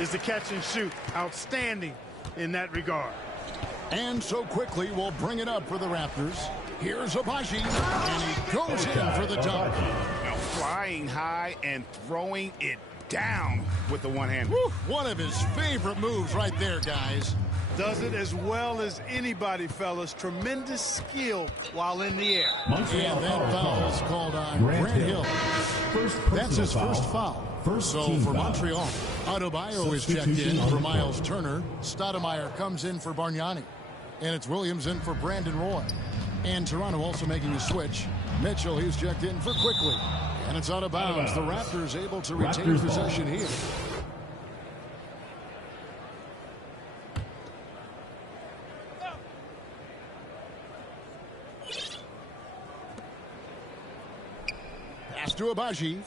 is the catch and shoot. Outstanding in that regard. And so Quickly will bring it up for the Raptors. Here's Abaji, and he goes in for the dunk. Flying high and throwing it down with the one hand. One of his favorite moves right there, guys. Does it as well as anybody, fellas. Tremendous skill while in the air. And that foul is called on Grant Hill. That's his first foul. So for Montreal, Adebayo is checked in for Miles Turner. Stoudemire comes in for Bargnani. And it's Williams in for Brandon Roy. And Toronto also making a switch. Mitchell, he's checked in for Quickly. And it's out of bounds. The Raptors able to retain possession here. Pass to Abaji.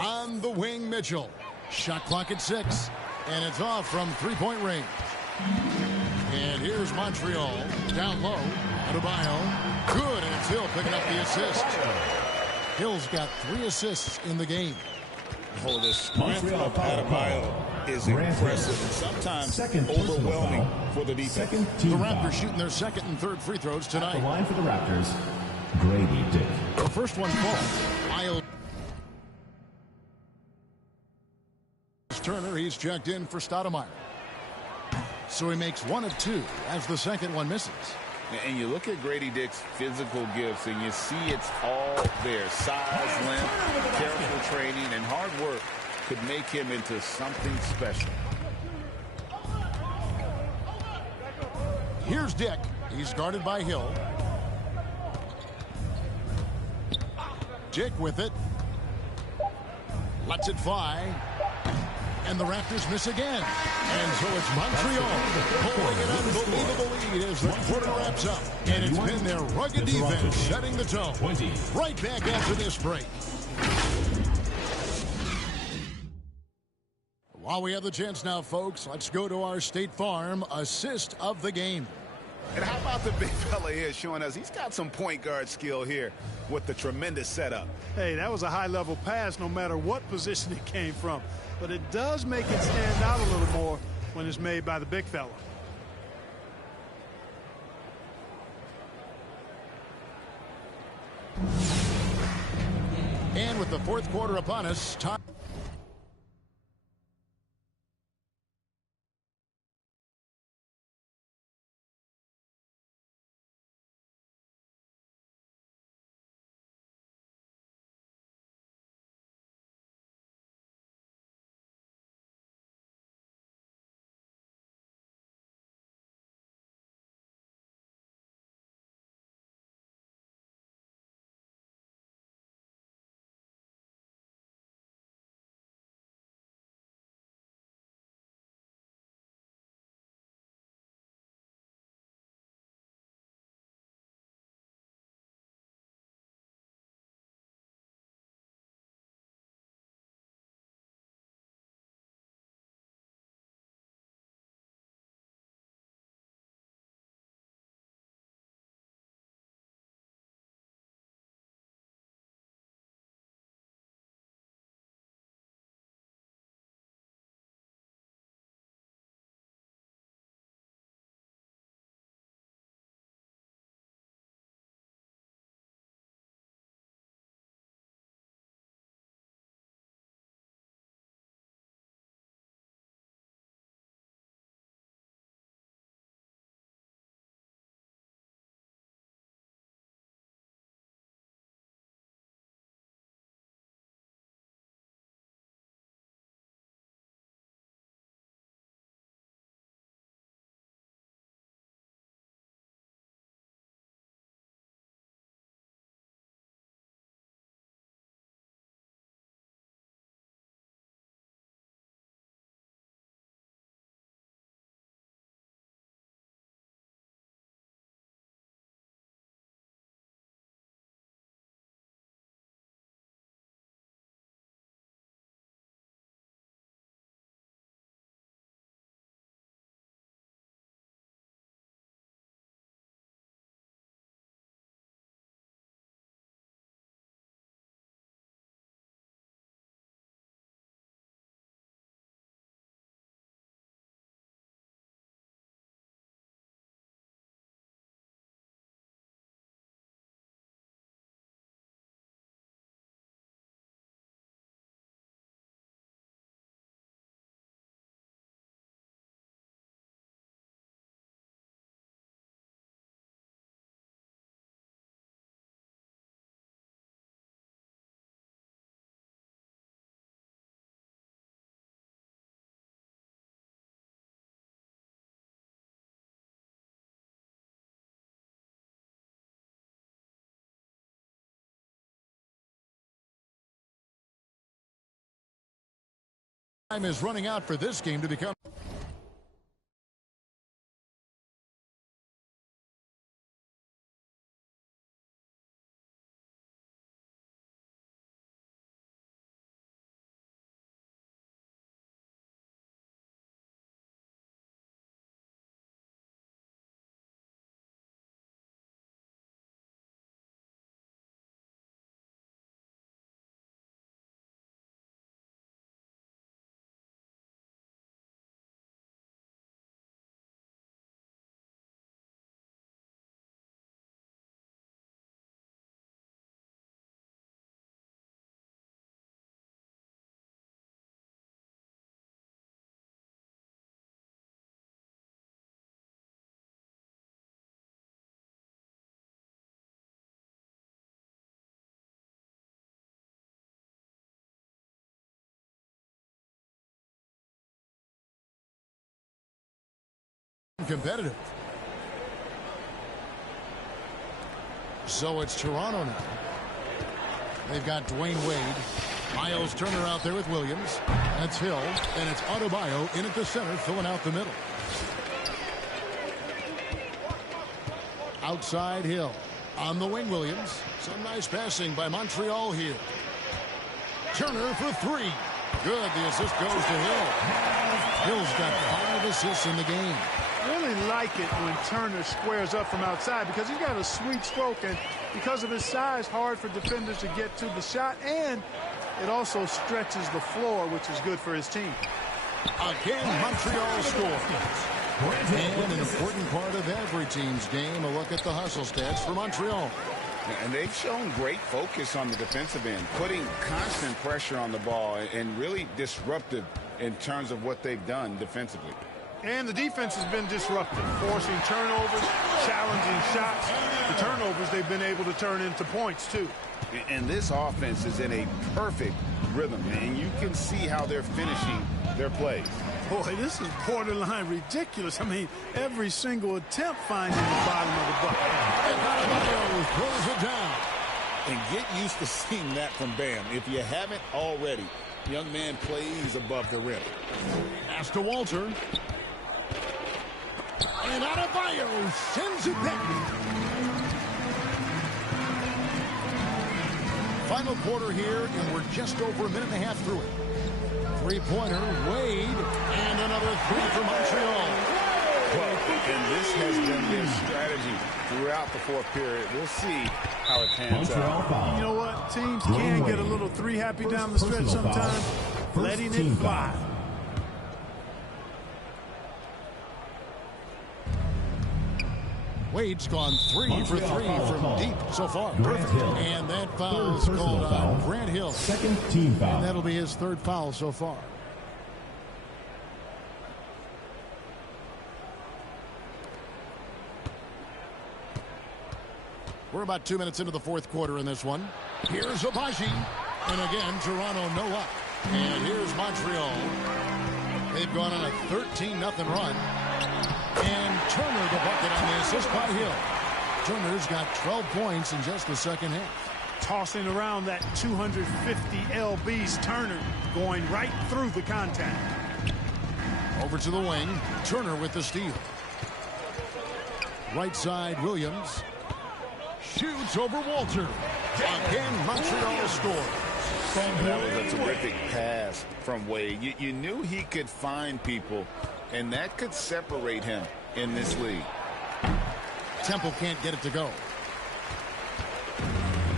On the wing, Mitchell. Shot clock at 6. And it's off from three-point range. And here's Montreal. Down low. Adebayo. Good, and it's Hill picking up the assist. Hill's got 3 assists in the game. Oh, the strength of Adebayo is impressive and sometimes overwhelming for the defense. The Raptors shooting their second and third free throws tonight. The line for the Raptors, Grady Dick. The first one falls. Miles Turner, he's checked in for Stoudemire. So he makes 1 of 2 as the second one misses. And you look at Grady Dick's physical gifts and you see it's all there. Size, length, careful training, and hard work could make him into something special. Here's Dick. He's guarded by Hill. Dick with it. Lets it fly. And the Raptors miss again. And so it's Montreal pulling an unbelievable lead as the quarter wraps up. And it's been their rugged defense setting the tone. Right back after this break. While we have the chance now, folks, let's go to our State Farm assist of the game. And how about the big fella here showing us he's got some point guard skill here with the tremendous setup. Hey, that was a high-level pass no matter what position it came from. But it does make it stand out a little more when it's made by the big fella. And with the fourth quarter upon us, time. Time is running out for this game to become competitive. So it's Toronto now. They've got Dwayne Wade. Miles Turner out there with Williams. That's Hill. And it's Adebayo in at the center, filling out the middle. Outside Hill. On the wing, Williams. Some nice passing by Montreal here. Turner for three. Good. The assist goes to Hill. Hill's got 5 assists in the game. Really like it when Turner squares up from outside because he's got a sweet stroke, and because of his size, hard for defenders to get to the shot, and it also stretches the floor, which is good for his team. Again, Montreal scores. And an important part of every team's game, a look at the hustle stats for Montreal. And they've shown great focus on the defensive end, putting constant pressure on the ball and really disruptive in terms of what they've done defensively. And the defense has been disruptive, forcing turnovers, challenging shots. The turnovers they've been able to turn into points, too. And this offense is in a perfect rhythm, and you can see how they're finishing their plays. Boy, this is borderline ridiculous. I mean, every single attempt finding the bottom of the bucket. And Adebayo throws it down. And get used to seeing that from Bam. If you haven't already, young man plays above the rim. Pass to Walter. And Adebayo sends it back. Final quarter here, and we're just over a minute and a half through it. Three-pointer, Wade, and another three for Montreal. Well, and this has been their strategy throughout the fourth period. We'll see how it pans out. You know what? Teams can get a little three-happy down the stretch sometimes. Letting it fly. Wade's gone 3 for 3 from deep so far. And that foul is called on Grant Hill. Second team foul. And that'll be his third foul so far. We're about 2 minutes into the fourth quarter in this one. Here's Abaji. And again, Toronto no luck. And here's Montreal. They've gone on a 13-0 run. And Turner the bucket on the assist by Hill. Turner's got 12 points in just the second half. Tossing around that 250 lbs, Turner going right through the contact. Over to the wing. Turner with the steal. Right side, Williams. Shoots over Walter. Again, Montreal scores. That was a terrific pass from Wade. You knew he could find people, and that could separate him in this league. Temple can't get it to go.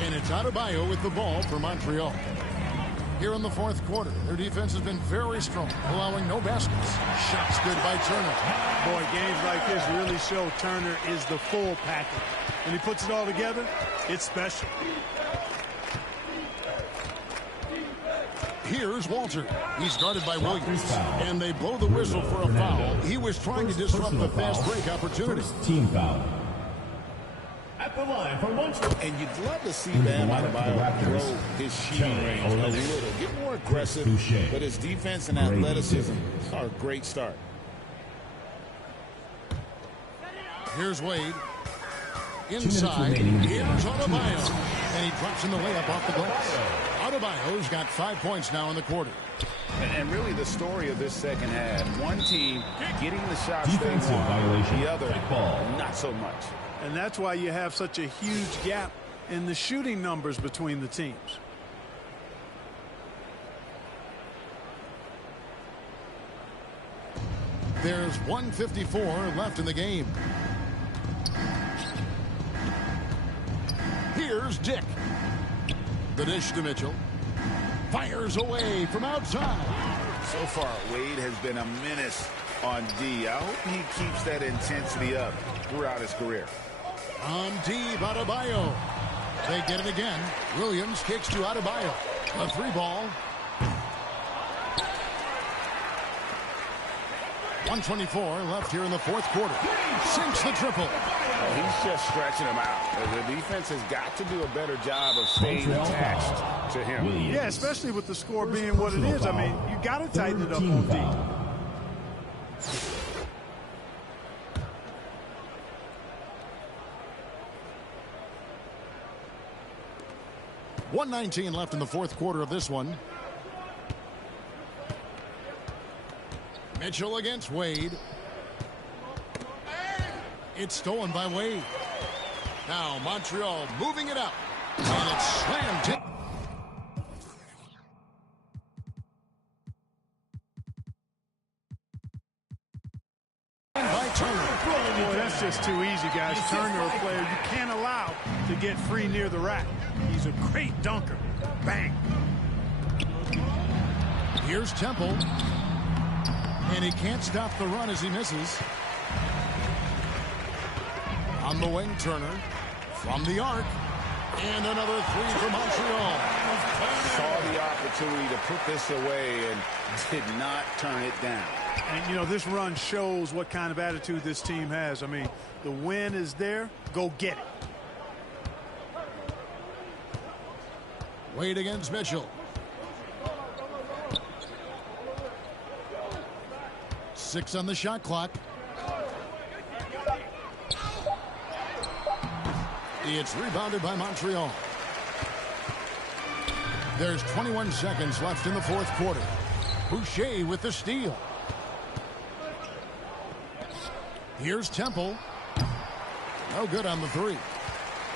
And it's Adebayo with the ball for Montreal. Here in the fourth quarter, their defense has been very strong, allowing no baskets. Shots good by Turner. Boy, games like this really show Turner is the full package. When he puts it all together, it's special. Here's Walter. He's guarded by Williams. And they blow the whistle for a foul. He was trying to disrupt the fast break opportunity. Team foul. At the line for Montreal. And you'd love to see Bam Adebayo grow his shooting range a little. Get more aggressive. But his defense and athleticism are a great start. Here's Wade. Inside. Here's Adebayo. And he drops in the layup off the glass. Adebayo's got 5 points now in the quarter. And really the story of this second half, one team getting the shots they Defensive want, violation. the other Ball. not so much. And that's why you have such a huge gap in the shooting numbers between the teams. There's 1:54 left in the game. Here's Dick. The dish to Mitchell. Fires away from outside. So far, Wade has been a menace on D. I hope he keeps that intensity up throughout his career. On D, Adebayo. They get it again. Williams kicks to Adebayo. A 3-ball. 1:24 left here in the fourth quarter. Sinks the triple. He's just stretching him out. The defense has got to do a better job of staying attached to him. Yeah, especially with the score being what it is. I mean, you got to tighten it up on D. .119 left in the fourth quarter of this one. Mitchell against Wade. It's stolen by Wade. Now Montreal moving it up. And it's slammed in. By Turner. Boy, that's just too easy, guys. Turner, a player you can't allow to get free near the rack. He's a great dunker. Bang. Here's Temple. And he can't stop the run as he misses. On the wing, Turner. From the arc. And another three for Montreal. Saw the opportunity to put this away and did not turn it down. And, you know, this run shows what kind of attitude this team has. I mean, the win is there. Go get it. Wade against Mitchell. 6 on the shot clock. It's rebounded by Montreal. There's 21 seconds left in the fourth quarter. Boucher with the steal. Here's Temple. No good on the three.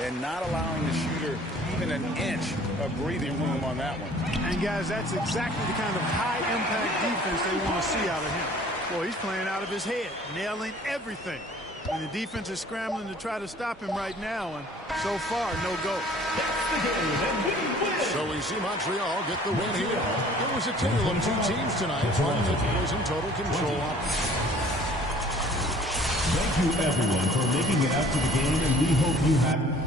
And not allowing the shooter even an inch of breathing room on that one. And, guys, that's exactly the kind of high-impact defense they want to see out of him. Boy, he's playing out of his head, nailing everything. And the defense is scrambling to try to stop him right now, and so far, no go. So we see Montreal get the win here. It was a tale of two teams tonight, one that was in total control. Thank you, everyone, for making it out to the game, and we hope you have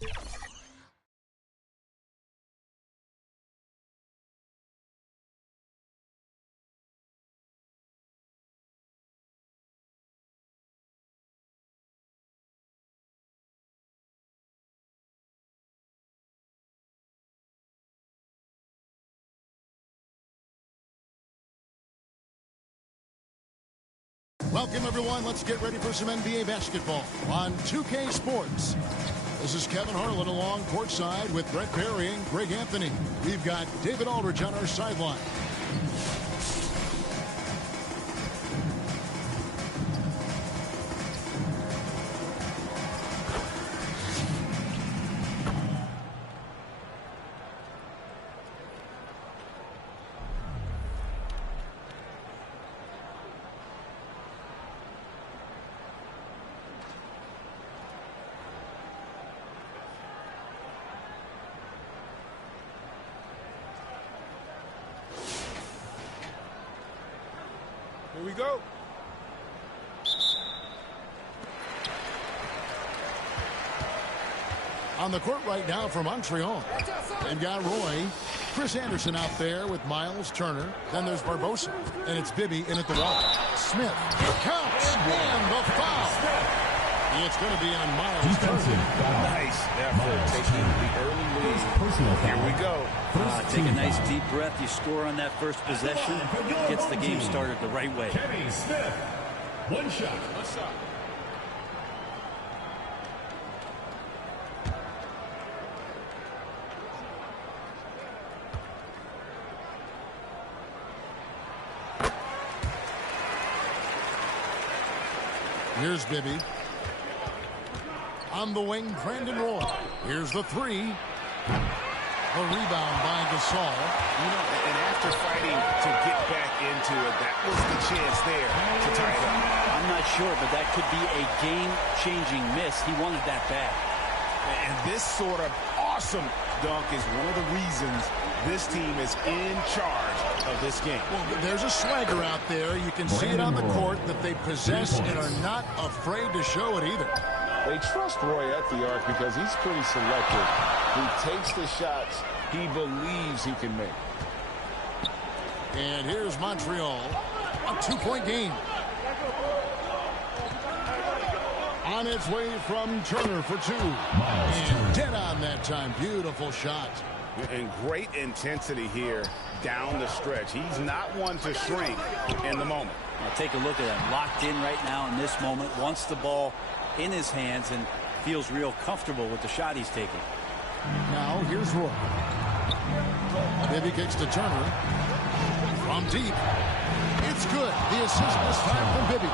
Welcome, everyone. Let's get ready for some NBA basketball on 2K Sports. This is Kevin Harlan along courtside with Brett Perry and Greg Anthony. We've got David Aldridge on our sideline. Here we go. On the court right now for Montreal. They've got Roy. Chris Anderson out there with Miles Turner. Then there's Barbosa. And it's Bibby in at the wall. Smith. It counts. And the foul. It's going to be on Miles Turner. Nice effort taking the early lead. Here we go. Take a nice deep breath. You score on that first possession. Gets the game started the right way. Smith. One shot. Here's Bibby. On the wing, Brandon Roy. Here's the three. A rebound by Gasol. You know, and after fighting to get back into it, that was the chance there to tie it up. I'm not sure, but that could be a game-changing miss. He wanted that bad. And this sort of awesome dunk is one of the reasons this team is in charge of this game. Well, there's a swagger out there. You can see it on the court that they possess and are not afraid to show it either. They trust Roy at the arc because he's pretty selective. He takes the shots he believes he can make. And here's Montreal. A two-point game. On its way from Turner for two. And dead on that time. Beautiful shot. And great intensity here down the stretch. He's not one to shrink in the moment. Now take a look at him. Locked in right now in this moment. Wants the ball in his hands and feels real comfortable with the shot he's taking. Now here's Roy. Bibby kicks to Turner. From deep. It's good. The assist this time from Bibby.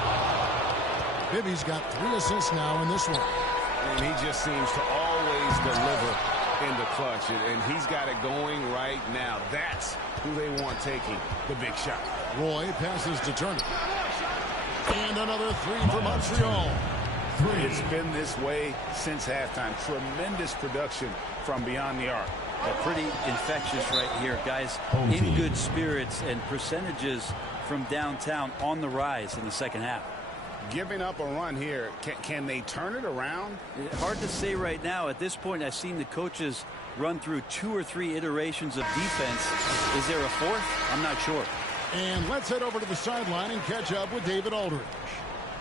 Bibby's got 3 assists now in this one. And he just seems to always deliver in the clutch. And he's got it going right now. That's who they want taking the big shot. Roy passes to Turner. And another 3 for Montreal. It's been this way since halftime. Tremendous production from beyond the arc. Pretty infectious right here, guys. In good spirits and percentages from downtown on the rise in the second half. Giving up a run here. Can they turn it around? Hard to say right now. At this point, I've seen the coaches run through 2 or 3 iterations of defense. Is there a fourth? I'm not sure. And let's head over to the sideline and catch up with David Aldridge.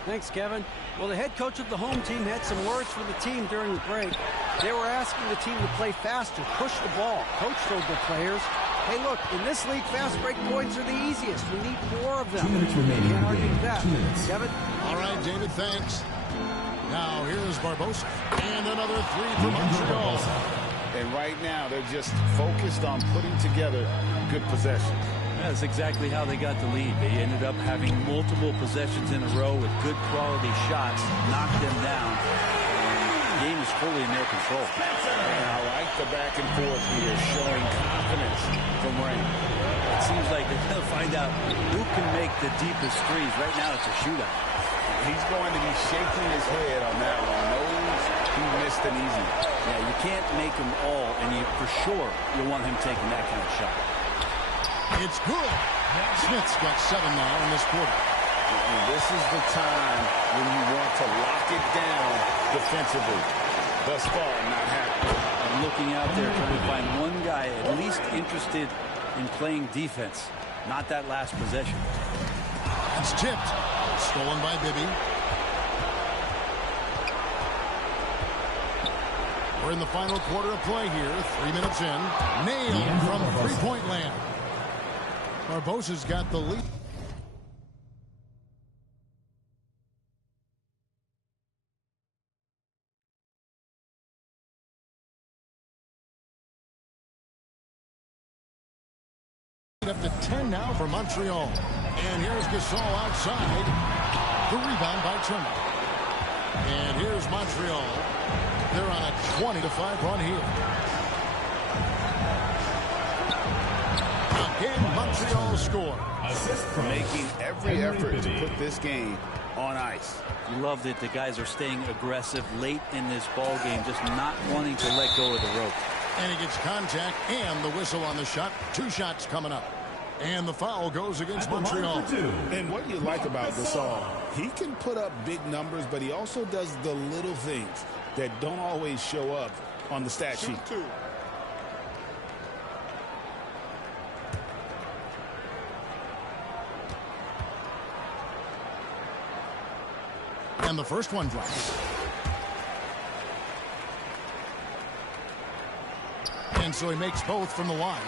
Thanks, Kevin. Well, the head coach of the home team had some words for the team during the break. They were asking the team to play faster, push the ball. Coach told the players, hey, look, in this league, fast break points are the easiest. We need more of them. 2 minutes remaining in the game. That. 2 minutes. Kevin? All right, David, thanks. Now, here's Barbosa. And another 3 for Montreal. And right now, they're just focused on putting together good possessions. That's exactly how they got the lead. They ended up having multiple possessions in a row with good quality shots, knocked them down. The game is fully in their control. And I like the back and forth here, showing confidence from Rain. It seems like they're going to find out who can make the deepest threes. Right now, it's a shootout. He's going to be shaking his head on that one. Knows he missed an easy one. Yeah, you can't make them all, and for sure you want him taking that kind of shot. It's good. Smith's got 7 now in this quarter. And this is the time when you want to lock it down defensively. thus far, not happening. I'm looking out there trying to find one guy at least interested in playing defense. Not that last possession. It's tipped. Stolen by Bibby. We're in the final quarter of play here. 3 minutes in. Nailed from three-point land. Barbosa's got the lead. Up to 10 now for Montreal. And here's Gasol outside. The rebound by Turner. And here's Montreal. They're on a 20-5 run here. Again, Montreal score. Making every effort to put this game on ice. Love that the guys are staying aggressive late in this ball game, just not wanting to let go of the rope. And he gets contact and the whistle on the shot. 2 shots coming up. And the foul goes against Montreal. And what you like about Gasol, he can put up big numbers, but he also does the little things that don't always show up on the stat sheet. And the first one drops. And so he makes both from the line.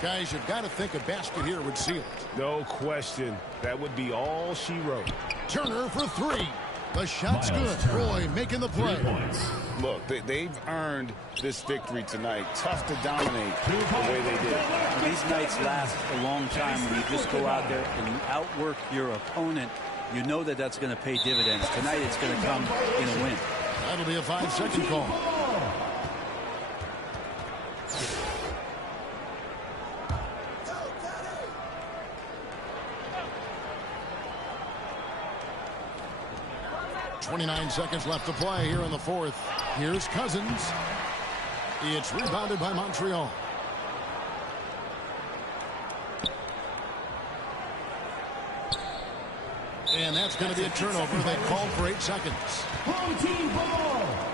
Guys, you've got to think a basket here would seal it. No question. That would be all she wrote. Turner for 3. The shot's good. Roy making the play. Look, they've earned this victory tonight. Tough to dominate the way they did. These nights last a long time when you just go out there and you outwork your opponent. You know that that's going to pay dividends. Tonight it's going to come in a win. That'll be a 5-second call. .29 seconds left to play here in the fourth. Here's Cousins. It's rebounded by Montreal. And that's going to be a turnover. They called for 8 seconds. Home team ball.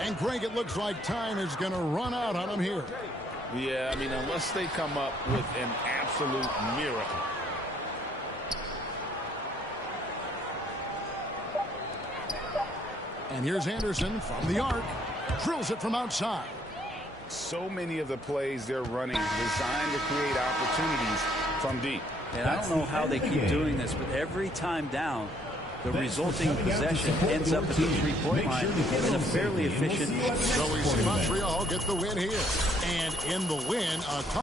And Greg, it looks like time is going to run out on him here. Yeah, I mean, unless they come up with an absolute miracle. And here's Anderson from the arc. Drills it from outside. So many of the plays they're running designed to create opportunities from deep. And I don't know how they keep doing this, but every time down, the resulting possession ends up at the three-point line in a fairly efficient. So we see Montreal get the win here. And in the win, a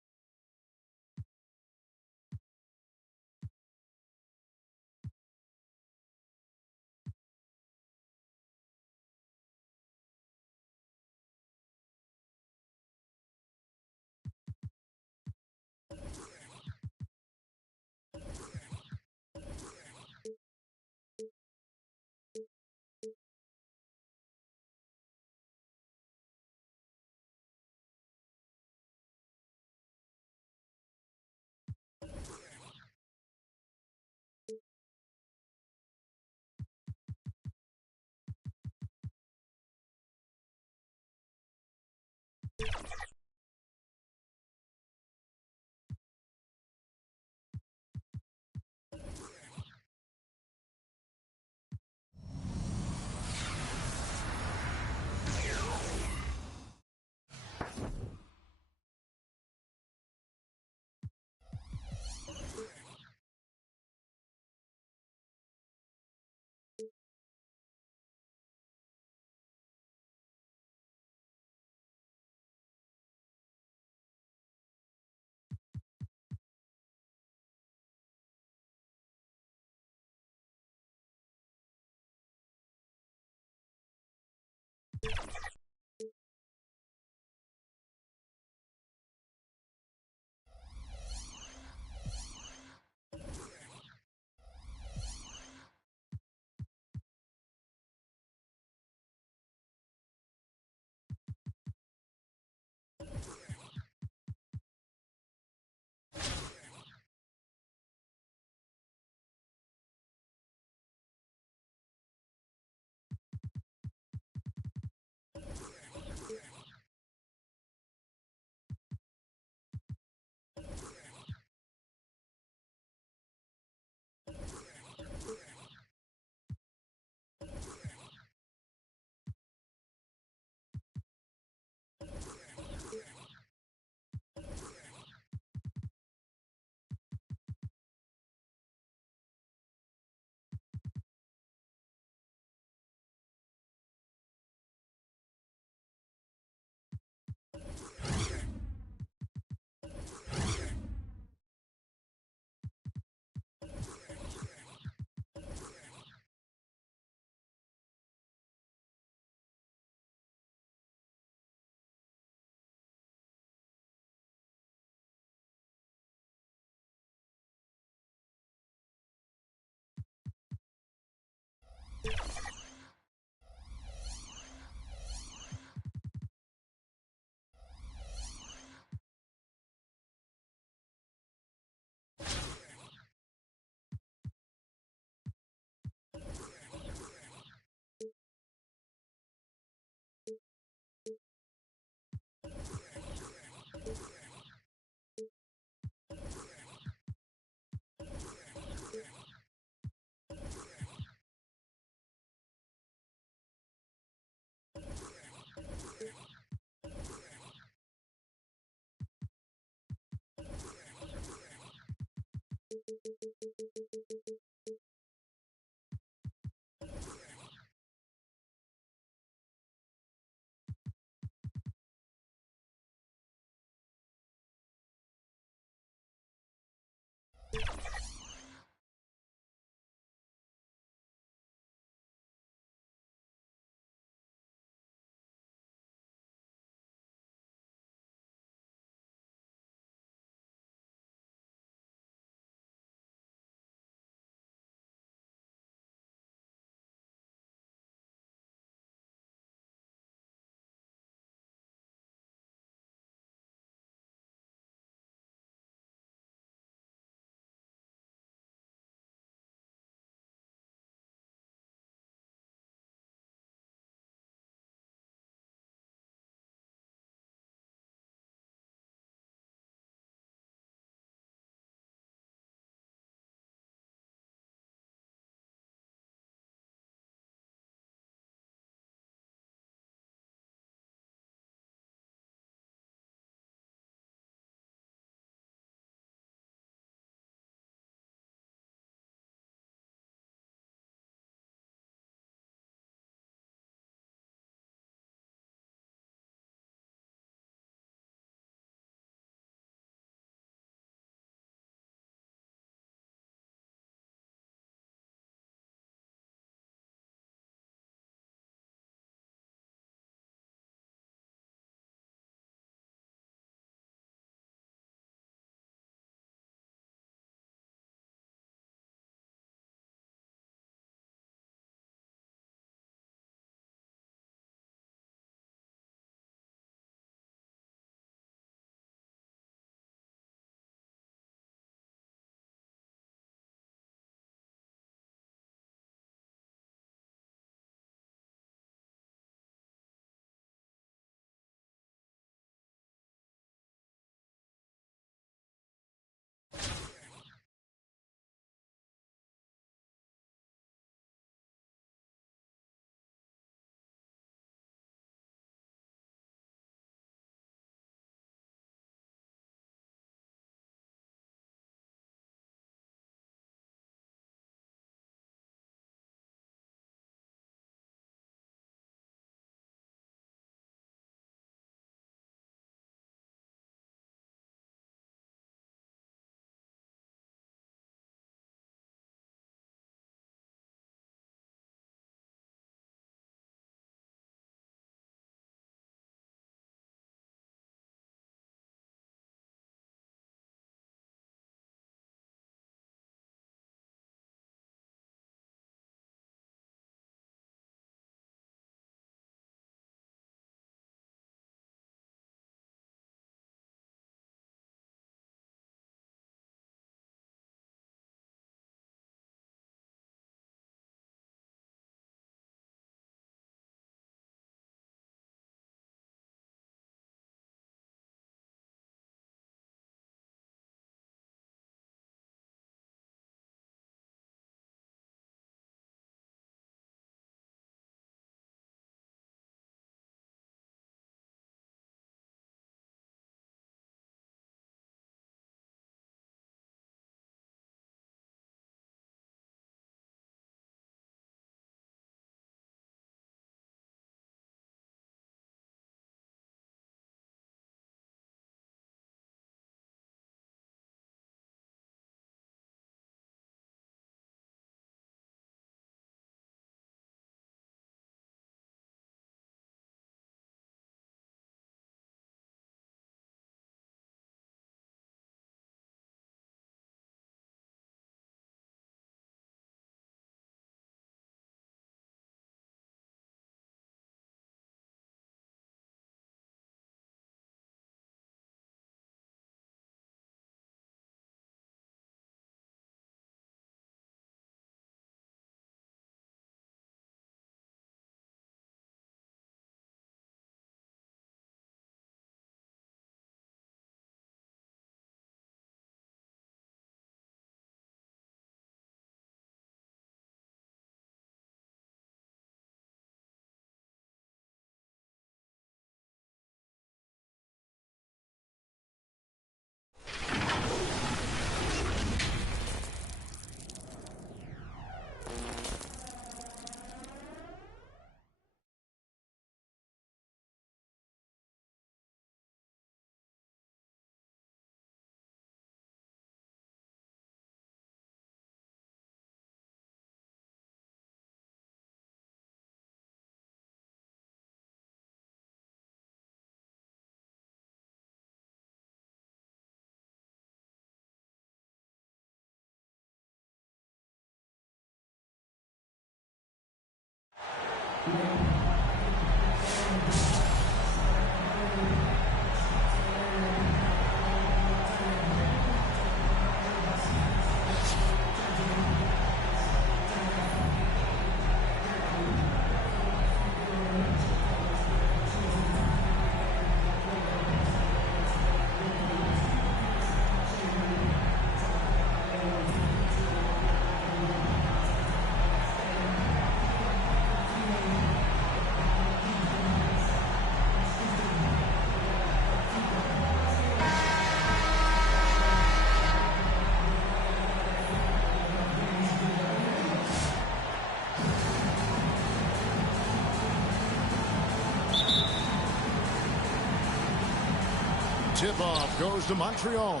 Tip-off goes to Montreal.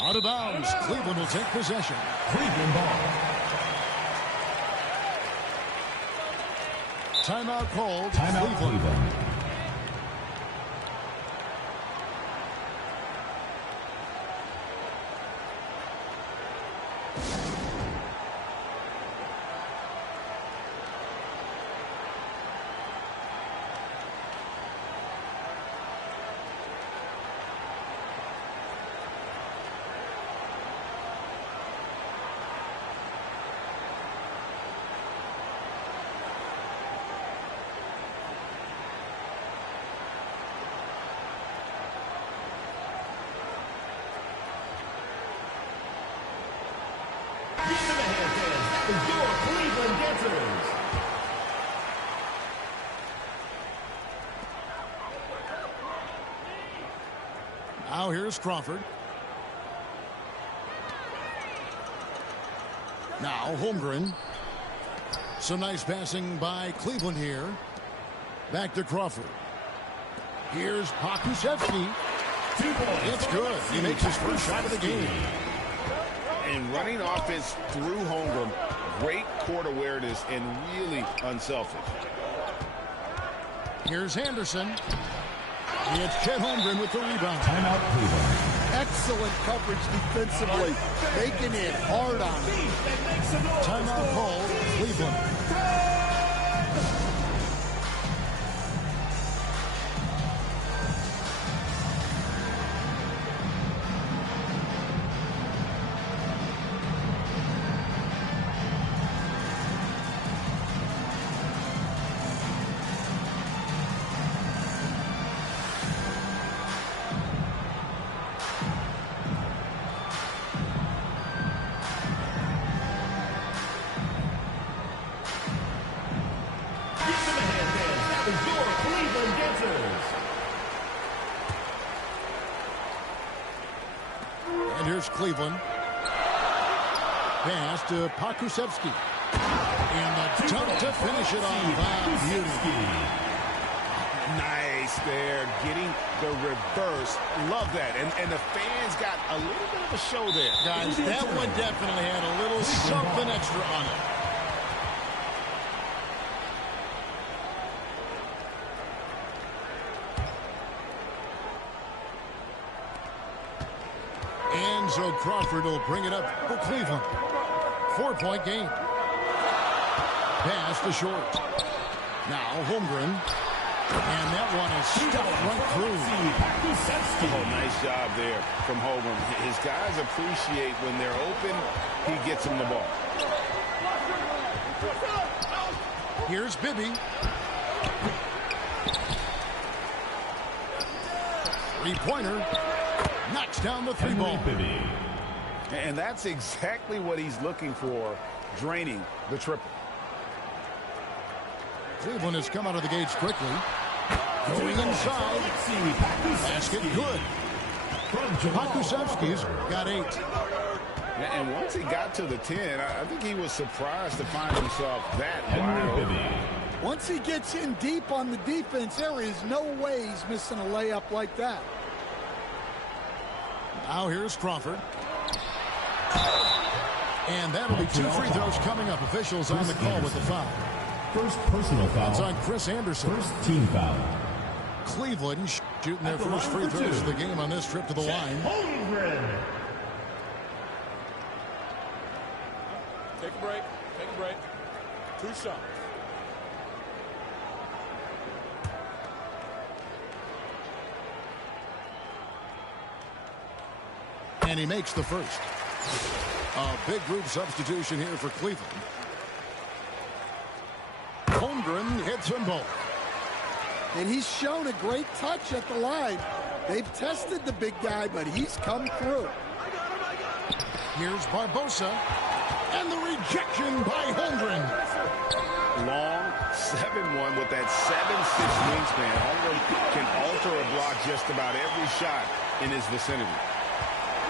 Out of bounds. Cleveland will take possession. Cleveland ball. Timeout called. Timeout Cleveland. Now here's Crawford. Now Holmgren. Some nice passing by Cleveland here. Back to Crawford. Here's Pakusevsky. It's good. He makes his first shot of the game. And running offense through Holmgren, great court awareness and really unselfish. Here's Henderson. It's Chet Holmgren with the rebound. Timeout Cleveland. Excellent coverage defensively. Making it hard on him. Timeout called. Cleveland. And here's Cleveland. Pass to Pakusevsky. And the dunk to finish it off. Beauty. Nice there, getting the reverse. Love that. And the fans got a little bit of a show there. Guys, that one definitely had a little something extra on it. And so Crawford will bring it up for Cleveland. 4-point game. Pass to Short. Now Holmgren. And that one is stuffed right through. Oh, nice job there from Holmgren. His guys appreciate when they're open, he gets them the ball. Here's Bibby. Three-pointer. Knocks down the three ball. And that's exactly what he's looking for, draining the triple. Cleveland has come out of the gates quickly. Going inside. Basket good. Pakusevsky's got 8. And once he got to the 10, I think he was surprised to find himself that wide open. Once he gets in deep on the defense, there is no way he's missing a layup like that. Now here's Crawford. And that'll be 2 free throws coming up. Officials on the call with the foul. First personal foul. It's on Chris Anderson. First team foul. Cleveland shooting their first free throws of the game on this trip to the line. Take a break. Take a break. 2 shots. And he makes the first. A big group substitution here for Cleveland. Holmgren hits them both. And he's shown a great touch at the line. They've tested the big guy, but he's come through. Here's Barbosa. And the rejection by Holmgren. Long 7-1 with that 7'6" wingspan. Holmgren can alter a block just about every shot in his vicinity.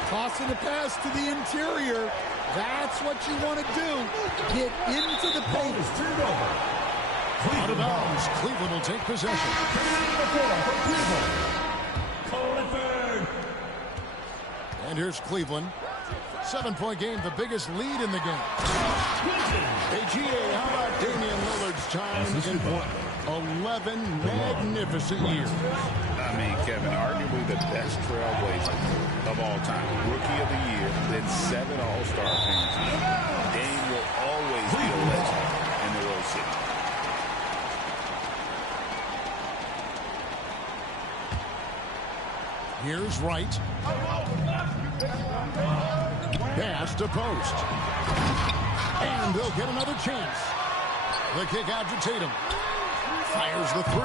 Tossing a pass to the interior. That's what you want to do. Get into the paint. Out of bounds. Cleveland will take possession. And here's Cleveland. 7-point game, the biggest lead in the game. Hey, GA, how about Damian Lillard's time in Portland? 11 magnificent years. I mean, Kevin, arguably the best trailblazer of all time. Rookie of the year, then 7 All-Star appearances. Dame will always be a legend in the Rose City. Here's Wright. Pass to post. And they'll get another chance. The kick out to Tatum. Fires the 3.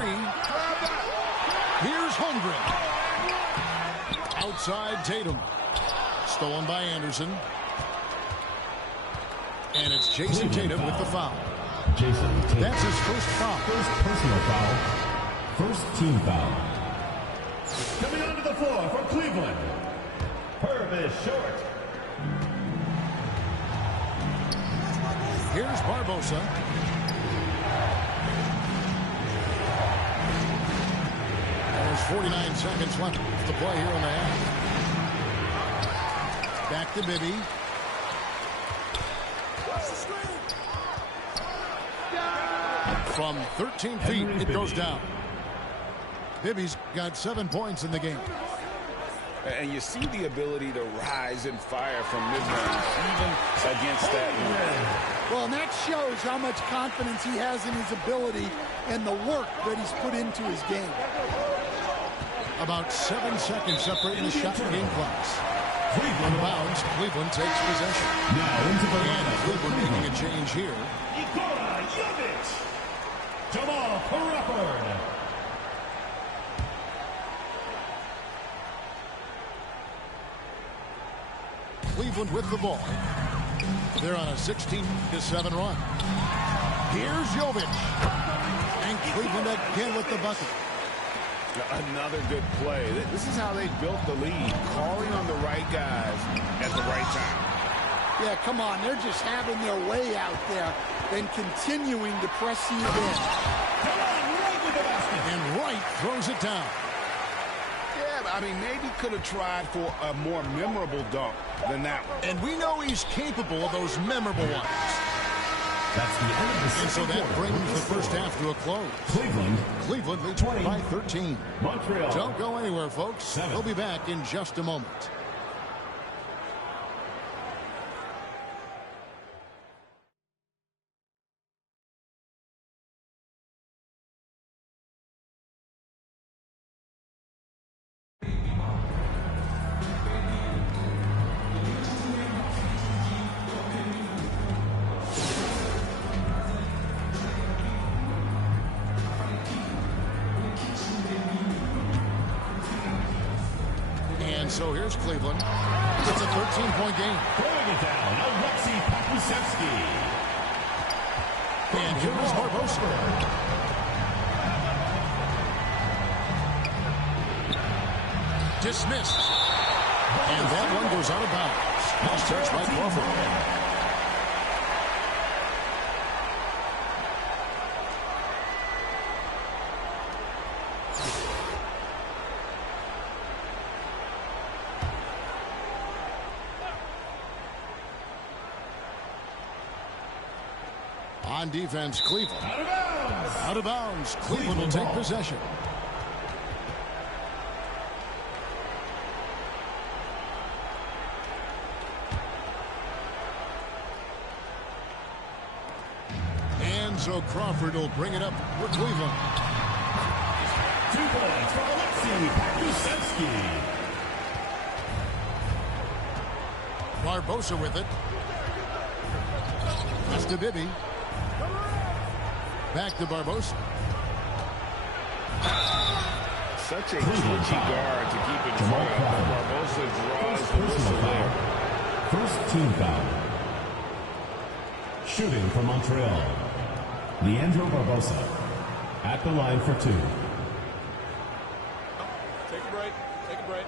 Here's Holmgren. Outside Tatum. Stolen by Anderson. And it's Jason Tatum with the foul. Jason Tatum. That's his first foul. First personal foul. First team foul. Coming onto the floor for Cleveland. Purvis Short. Here's Barbosa. There's 49 seconds left to play here in the half. Back to Bibby. From 13 feet, it goes down. Bibby's got 7 points in the game. And you see the ability to rise and fire from mid-range, even against that rim. Well, and that shows how much confidence he has in his ability and the work that he's put into his game. About 7 seconds separating the shot and game clocks. On bounds, Cleveland takes possession. Now into the and Cleveland making a change here. Jamal Crawford. Cleveland with the ball. They're on a 16-7 run. Here's Jovic. And Cleveland again with the bucket. Another good play. This is how they built the lead, calling on the right guys at the right time. Yeah, come on. They're just having their way out there and continuing to press you in. And Wright throws it down. Yeah, I mean, maybe could have tried for a more memorable dunk than that one. And we know he's capable of those memorable ones. That's the end of the and so that brings the first half to a close. Cleveland leads 20 by 13. Montreal. Don't go anywhere, folks. 7. We'll be back in just a moment. So here's Cleveland. It's a 13-point game. Throwing it down, Alexei Pakusevsky. And here's Barbosa. Dismissed. And that one goes out of bounds. Nice touch by Crawford. On defense, Cleveland. Out of bounds. Out of bounds. Cleveland will take possession. And so Crawford will bring it up for Cleveland. 2 points for Alexei Pakusevsky. Barbosa with it. That's to Bibby. Back to Barbosa. Such a twitchy guard to keep in front of. Barbosa draws the whistle there. First team foul. Shooting for Montreal, Leandro Barbosa at the line for 2. Take a break. Take a break.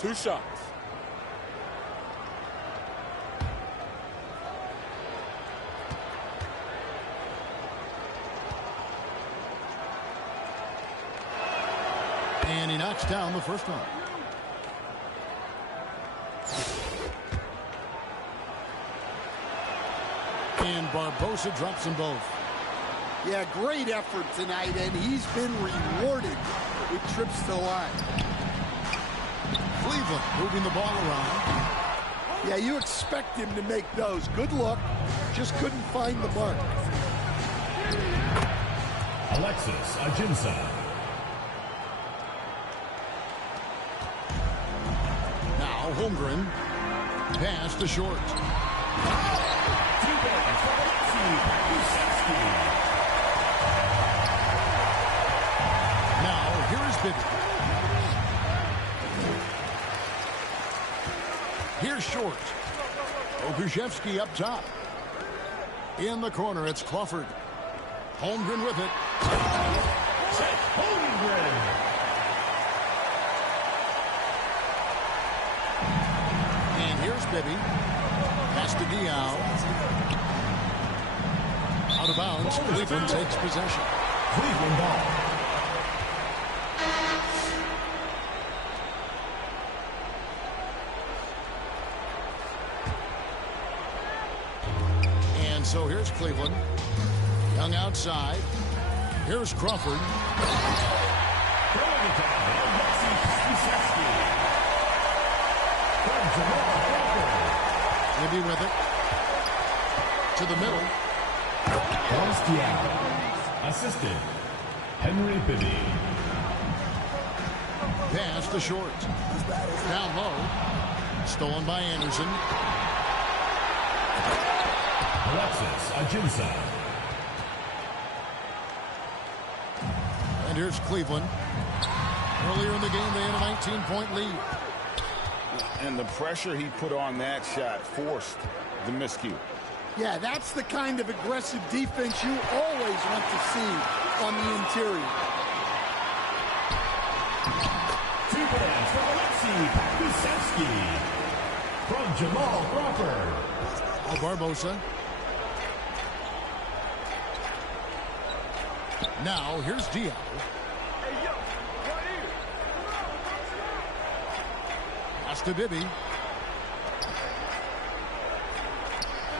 2 shots. And he knocks down the first one. And Barbosa drops them both. Yeah, great effort tonight, and he's been rewarded with trips to the line. Cleveland moving the ball around. Yeah, you expect him to make those. Good look. Just couldn't find the mark. Alexis Ajinça. Now Holmgren. Pass to short. 2 points for Alexei Pakusevsky. Now here is Bibby. Here's short. Okushevsky up top. In the corner, it's Crawford. Holmgren with it. Chet Holmgren. And here's Bibby. Pass to Diao. Out of bounds. Cleveland takes possession. Cleveland ball. And so here's Cleveland. Young outside. Here's Crawford. Throwing it down. Alexei Pakusevsky. From Jamal Crawford. Bibby with it. To the middle. Forrest Diao. Assisted. Henry Bibby. Pass to short. Down low. Stolen by Anderson. Alexis Ajinça. And here's Cleveland. Earlier in the game, they had a 19-point lead. And the pressure he put on that shot forced the miscue. Yeah, that's the kind of aggressive defense you always want to see on the interior. 2 points for Alexei Pakusevsky. From Jamal Crawford. Barbosa. Now, here's Diao. Pass to Bibby.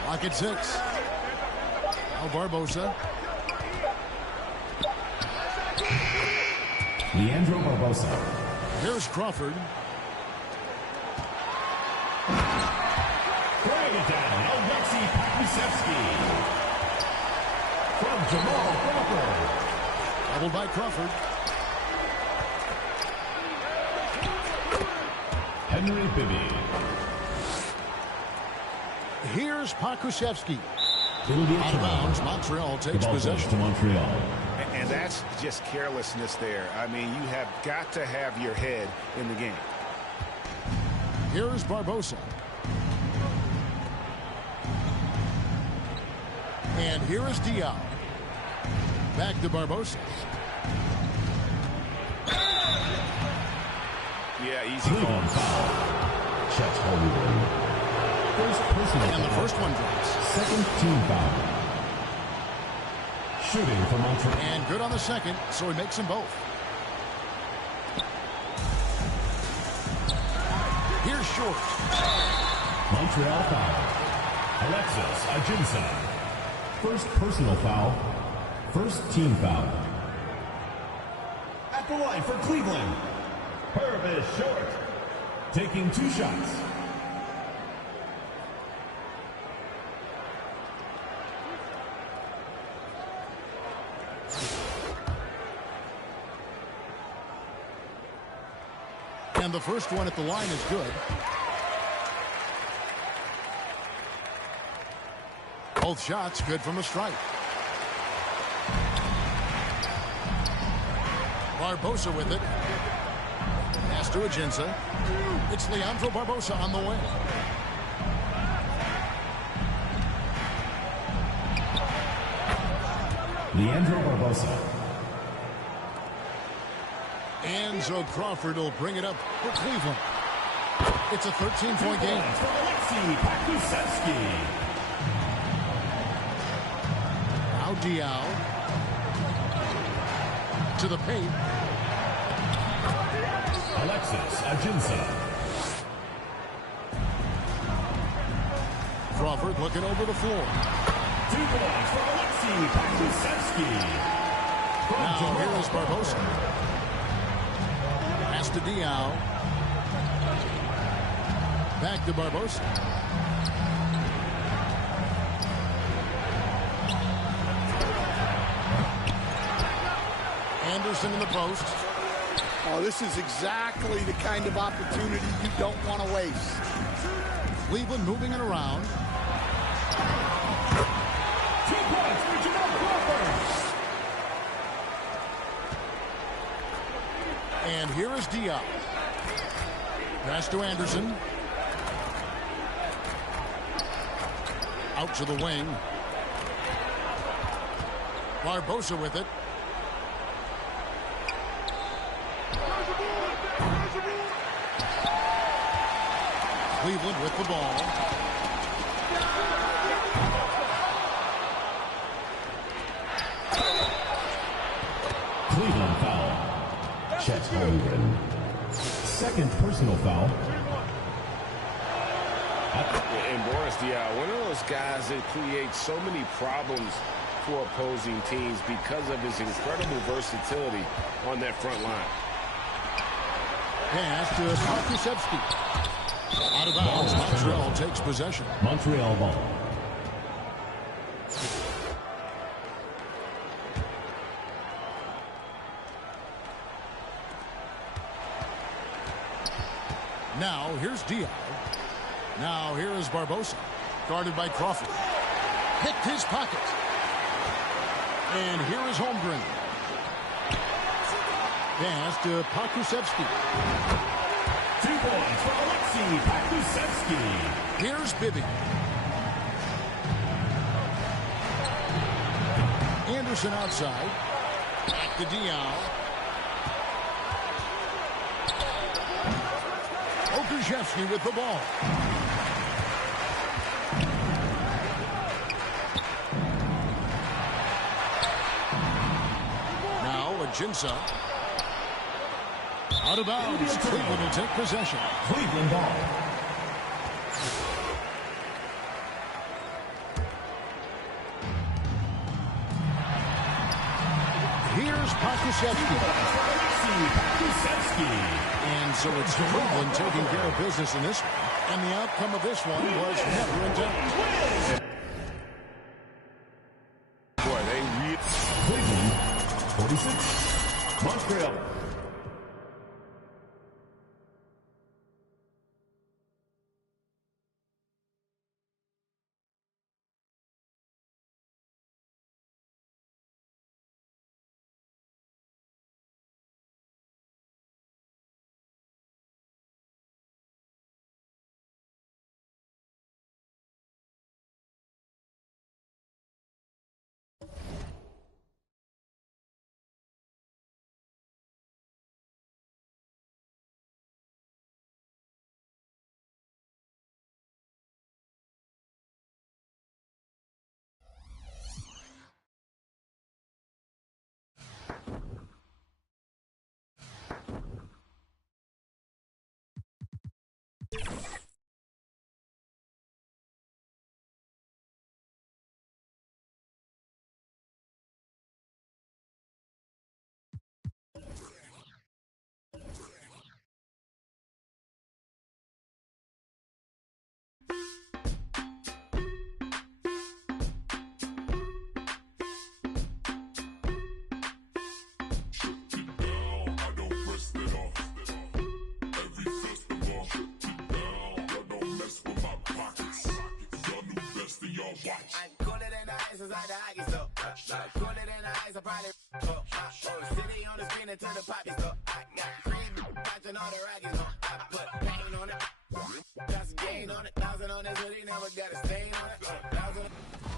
Lock at 6. Now Barbosa. Leandro Barbosa. Here's Crawford. Throwing it down. Alexei Pakusevsky. From Jamal Crawford. Doubled by Crawford. Henry Bibby. Here's Pakusevsky. It'll be out of bounds. Montreal takes possession. To Montreal. And that's just carelessness there. I mean, you have got to have your head in the game. Here's Barbosa. And here is Diao. Back to Barbosa. Yeah, easy call. Chet Holmgren. First personal and the first one drops. Second team foul. Shooting for Montreal. And good on the second, so he makes them both. Here's short. Montreal foul. Alexis Ajinça. First personal foul. First team foul. At the line for Cleveland. Purvis Short. Taking 2 shots. And the first one at the line is good. Both shots good from the strike. Barbosa with it. Pass to Ajinça. It's Leandro Barbosa on the way. Leandro Barbosa. And so Crawford will bring it up for Cleveland. It's a 13-point game. Now Diao to the paint. Alexis Ajinça. Crawford looking over the floor. 2 points for Alexei Pakusevsky. Now here is Barbosa. Pass to Diao. Back to Barbosa. Anderson in the post. Oh, this is exactly the kind of opportunity you don't want to waste. Cleveland moving it around. 2 points for Jamal Crawford. And here is Diao. Pass to Anderson. Out to the wing. Barbosa with it. Cleveland with the ball. Cleveland foul. Chet Holmgren. Second personal foul. And Boris Diaw, one of those guys that creates so many problems for opposing teams because of his incredible versatility on that front line. Pass to Pakusevsky. Out of bounds. Montreal takes possession. Montreal ball. Now here's Diao. Now here is Barbosa. Guarded by Crawford. Picked his pocket. And here is Holmgren. Pass to Pakusevsky. 2 points for Alexei Pakusevsky. Here's Bibby. Anderson outside. Back to Diao. Okashevsky with the ball. Now Ajinça. Out of bounds. Cleveland will take possession. Cleveland ball. Here's Pakusevsky. And so it's Cleveland taking care of business in this one. And the outcome of this one was never in doubt. Boy, they really... Cleveland, 46. Montreal.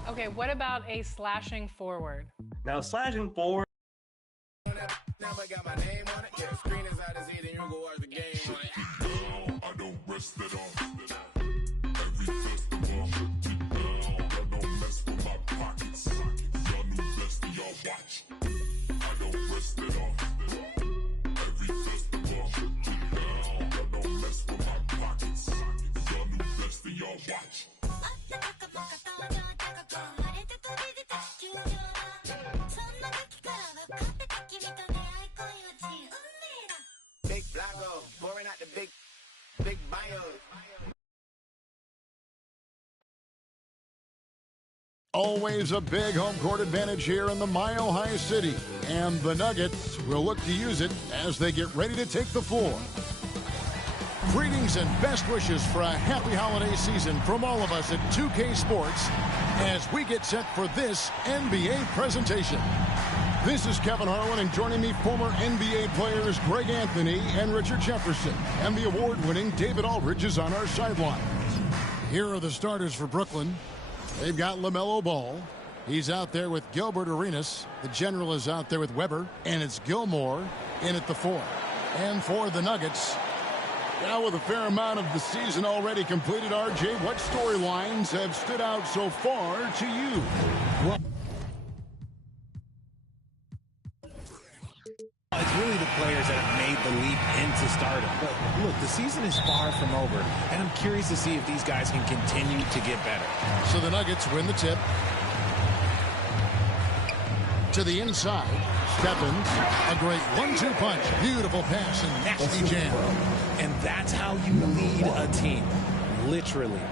Okay, what about a slashing forward? Now, slashing forward. Big Blago, pouring out the big bio. Always a big home court advantage here in the Mile High City. And the Nuggets will look to use it as they get ready to take the floor. Greetings and best wishes for a happy holiday season from all of us at 2K Sports as we get set for this NBA presentation. This is Kevin Harlan, and joining me, former NBA players Greg Anthony and Richard Jefferson. And the award-winning David Aldridge is on our sidelines. Here are the starters for Brooklyn. They've got LaMelo Ball. He's out there with Gilbert Arenas. The general is out there with Weber. And it's Gilmore in at the 4. And for the Nuggets, now with a fair amount of the season already completed, RJ, what storylines have stood out so far to you? Well, it's really the players that have made the leap into stardom. But look, the season is far from over, and I'm curious to see if these guys can continue to get better. So the Nuggets win the tip. To the inside, Stephens, a great 1-2 punch, beautiful pass and nasty jam. And that's how you lead a team, literally.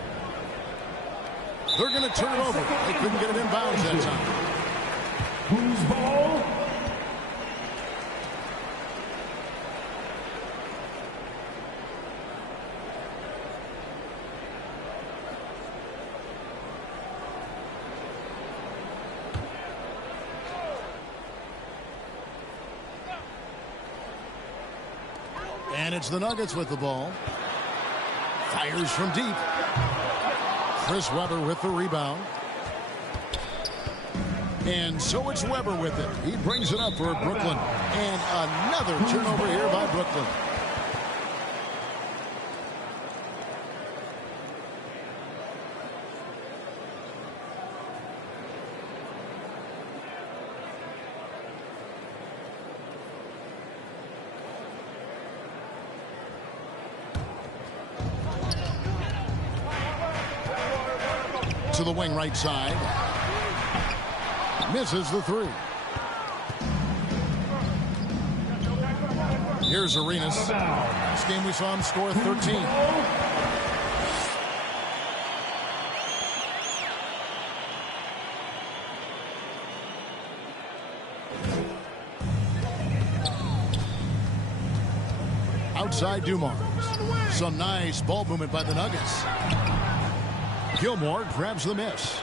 They're going to turn it over. They couldn't get it in bounds that time. Who's ball? And it's the Nuggets with the ball. Fires from deep. Chris Webber with the rebound. And so it's Webber with it. He brings it up for Brooklyn. And another turnover here by Brooklyn. To the wing right side. Misses the 3. Here's Arenas. This game we saw him score 13. Outside Dumars. Some nice ball movement by the Nuggets. Gilmore grabs the miss.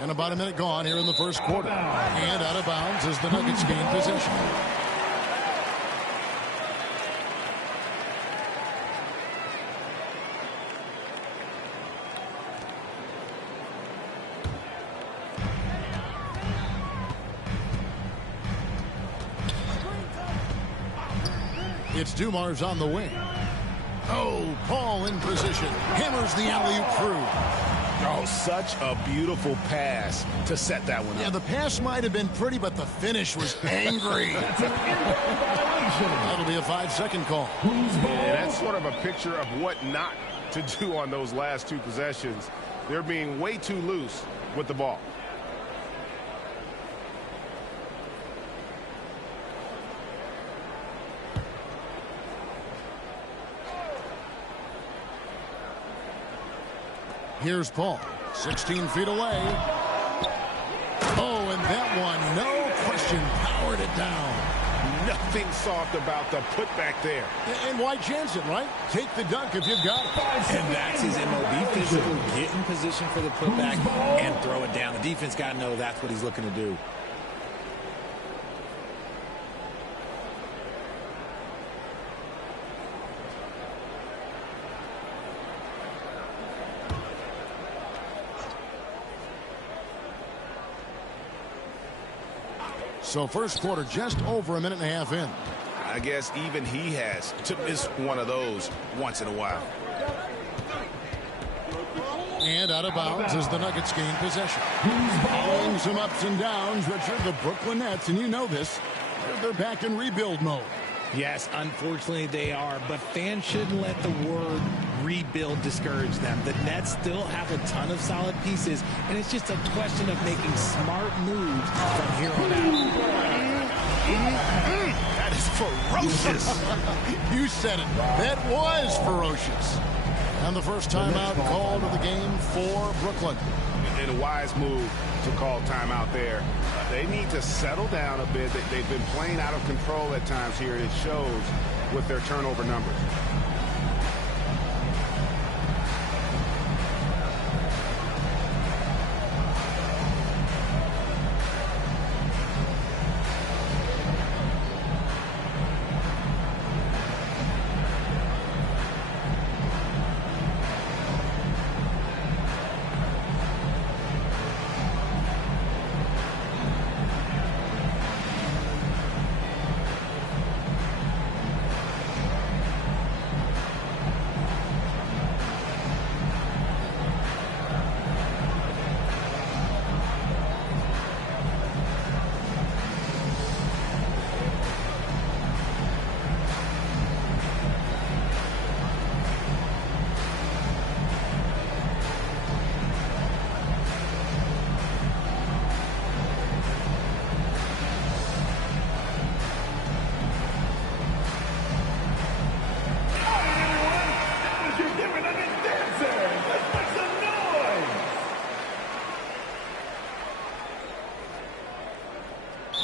And about a minute gone here in the first quarter. And out of bounds as the Nuggets gain possession. It's Dumars on the wing. Oh, Paul in position. Hammers the alley-oop through. Oh, such a beautiful pass to set that one up. Yeah, the pass might have been pretty, but the finish was angry. That'll be a 5-second call. Yeah, that's sort of a picture of what not to do on those last 2 possessions. They're being way too loose with the ball. Here's Paul, 16 feet away. Oh, and that one, no question, powered it down. nothing soft about the putback there. And why chance it, right? Take the dunk if you've got it. And that's his MO. Be physical, get in position for the putback, and throw it down. The defense got to know that's what he's looking to do. So first quarter just over a minute and a half in. I guess even he has to miss one of those once in a while. And out of bounds as the Nuggets gain possession. Following some ups and downs, Richard, the Brooklyn Nets, and you know this, they're back in rebuild mode. Yes, unfortunately they are, but fans shouldn't let the word rebuild discourage them. The Nets still have a ton of solid pieces, and it's just a question of making smart moves from here on out. That is ferocious. You said it. That was ferocious. And the first timeout called of the game for Brooklyn. And a wise move to call timeout there. They need to settle down a bit. They've been playing out of control at times here. It shows with their turnover numbers.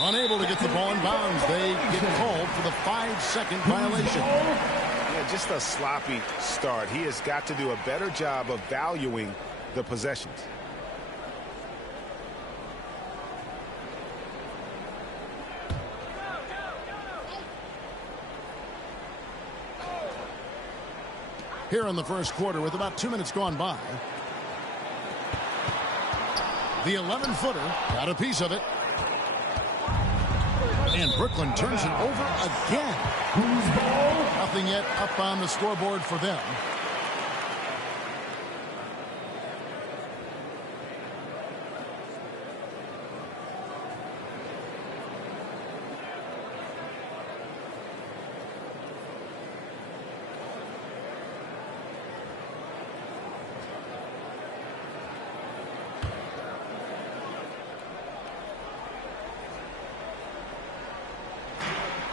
Unable to get the ball in bounds. They get called for the 5-second violation. Yeah, just a sloppy start. He has got to do a better job of valuing the possessions. Here in the first quarter with about 2 minutes gone by. The 11-footer got a piece of it. And Brooklyn turns it over again. Nothing yet up on the scoreboard for them.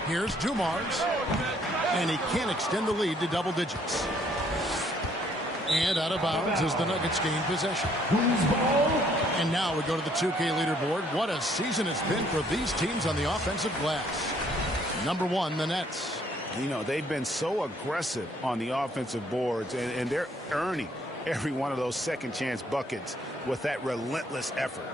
Here's Dumars, and he can't extend the lead to double digits. And out of bounds as the Nuggets gain possession. And now we go to the 2K leaderboard. What a season it's been for these teams on the offensive glass. Number one, the Nets. You know, they've been so aggressive on the offensive boards, and they're earning every one of those second chance buckets with that relentless effort.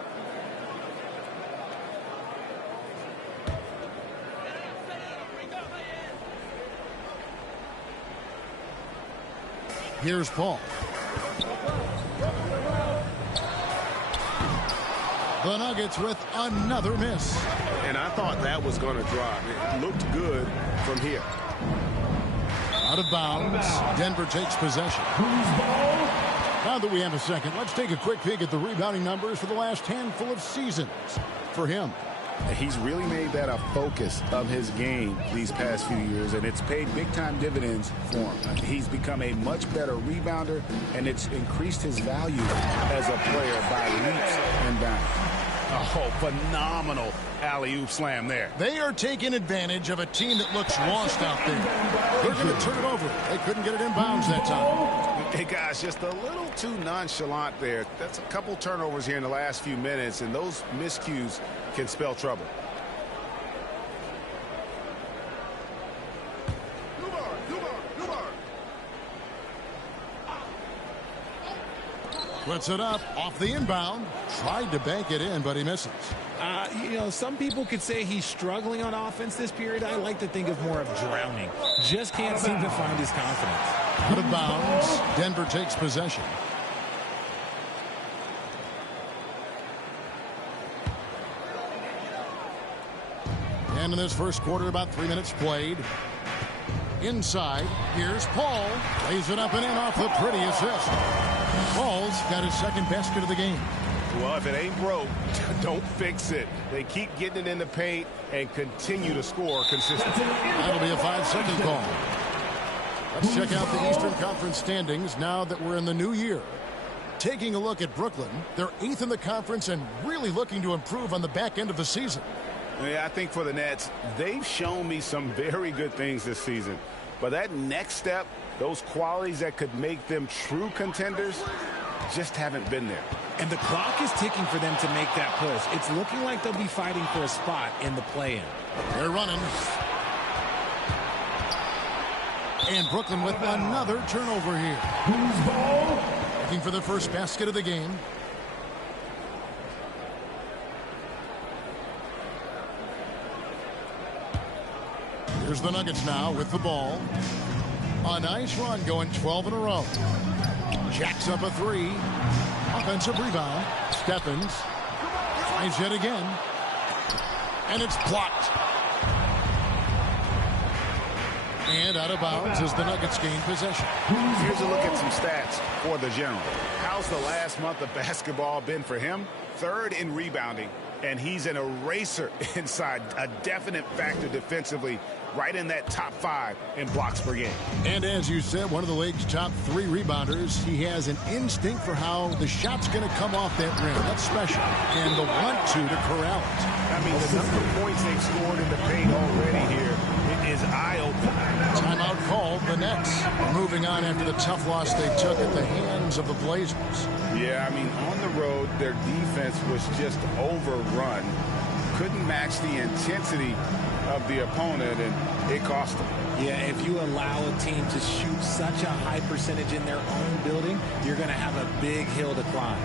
Here's Paul. The Nuggets with another miss. And I thought that was going to drop. It looked good from here. Out of bounds. Denver takes possession. Now that we have a second, let's take a quick peek at the rebounding numbers for the last handful of seasons for him. He's really made that a focus of his game these past few years, and it's paid big-time dividends for him. He's become a much better rebounder, and it's increased his value as a player by leaps and bounds. Oh, phenomenal alley-oop slam there. They are taking advantage of a team that looks lost out there. They're going to turn it over. They couldn't get it in bounds that time. Hey, guys, just a little too nonchalant there. That's a couple turnovers here in the last few minutes, and those miscues can spell trouble. Puts it up off the inbound. Tried to bank it in, but he misses. Some people could say he's struggling on offense this period. I like to think of more of drowning. Just can't seem to find his confidence. Out of bounds. Denver takes possession. And in this first quarter, about 3 minutes played. Inside, here's Paul. Lays it up and in off the pretty assist. Paul's got his second basket of the game. Well, if it ain't broke, don't fix it. They keep getting it in the paint and continue to score consistently. That'll be a 5-second call. Let's check out the Eastern Conference standings now that we're in the new year. Taking a look at Brooklyn, they're 8th in the conference and really looking to improve on the back end of the season. Yeah, I think for the Nets, they've shown me some very good things this season. But that next step, those qualities that could make them true contenders, just haven't been there. And the clock is ticking for them to make that push. It's looking like they'll be fighting for a spot in the play-in. They're running. And Brooklyn with another turnover here. Looking for the first basket of the game. Here's the Nuggets now with the ball. A nice run going 12 in a row. Jacks up a three. Offensive rebound. Stephens. Tries yet again. And it's blocked. And out of bounds as the Nuggets gain possession. Here's a look at some stats for the General. How's the last month of basketball been for him? 3rd in rebounding. And he's an eraser inside. A definite factor defensively. Right in that top 5 in blocks per game. And as you said, one of the league's top 3 rebounders. He has an instinct for how the shot's going to come off that rim. That's special. And the want-to corral it. I mean, the number of points they've scored in the paint already here is eye-opening. Timeout called. The Nets moving on after the tough loss they took at the hands of the Blazers. Yeah, I mean, on the road, their defense was just overrun. Couldn't match the intensity of the opponent, and it cost them. Yeah, if you allow a team to shoot such a high percentage in their own building, you're going to have a big hill to climb.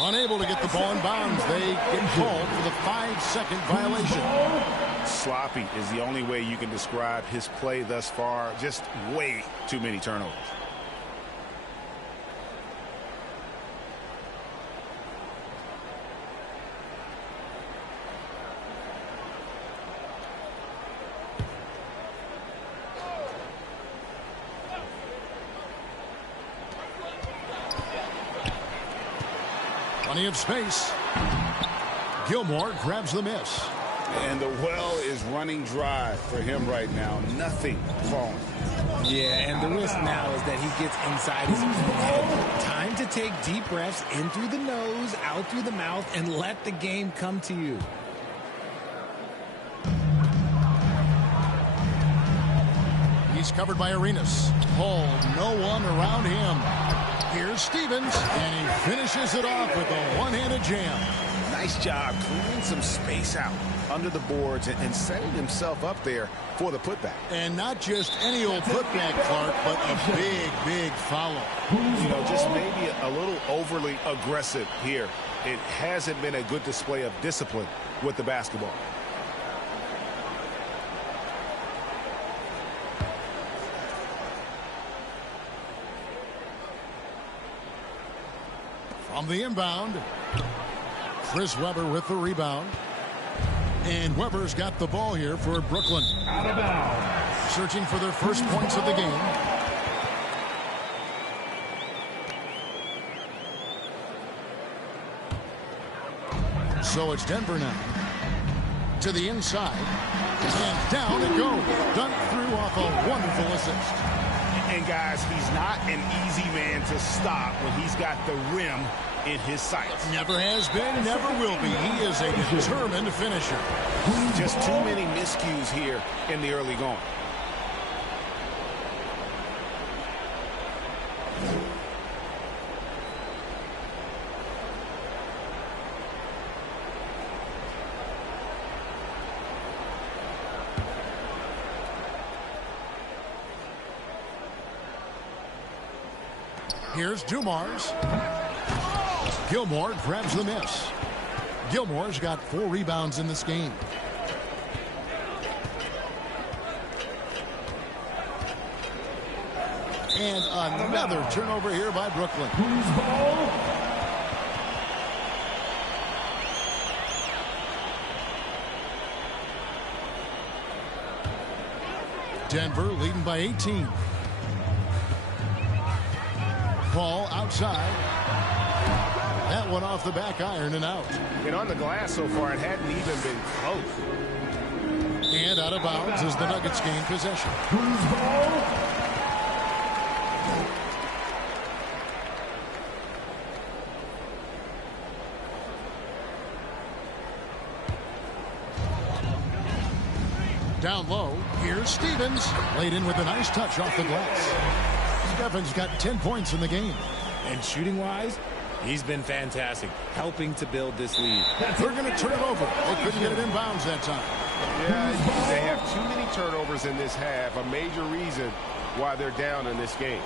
Unable to get the ball in bounds. They get called for the 5-second violation. Sloppy is the only way you can describe his play thus far. Just way too many turnovers. Plenty of space. Gilmore grabs the miss. And the well is running dry for him right now. Nothing falling. Yeah, and the risk now is that he gets inside his own head. Time to take deep breaths in through the nose, out through the mouth, and let the game come to you. He's covered by Arenas. Hold, no one around him. Here's Stevens, and he finishes it off with a one-handed jam. Nice job clearing some space out under the boards and setting himself up there for the putback. And not just any old putback, Clark, but a big, big follow. You know, just maybe a little overly aggressive here. It hasn't been a good display of discipline with the basketball. From the inbound, Chris Webber with the rebound. And Webber's got the ball here for Brooklyn. Out of bounds. Searching for their first points of the game. So it's Denver now. To the inside. And down it goes. Dunked through off a wonderful assist. And guys, he's not an easy man to stop when he's got the rim in his sights. Never has been, never will be. He is a determined finisher. Just too many miscues here in the early going. Here's Dumars. Gilmore grabs the miss. Gilmore's got 4 rebounds in this game. And another turnover here by Brooklyn. Who's ball? Denver leading by 18. Ball outside. That one off the back iron and out. And on the glass so far, it hadn't even been close. And out of bounds as the Nuggets gain possession. Who's ball? Down low, here's Stevens. Laid in with a nice touch off the glass. Stevens got 10 points in the game. And shooting-wise, he's been fantastic, helping to build this lead. They're going to turn it over. They couldn't get it in bounds that time. Yeah, they have too many turnovers in this half, a major reason why they're down in this game.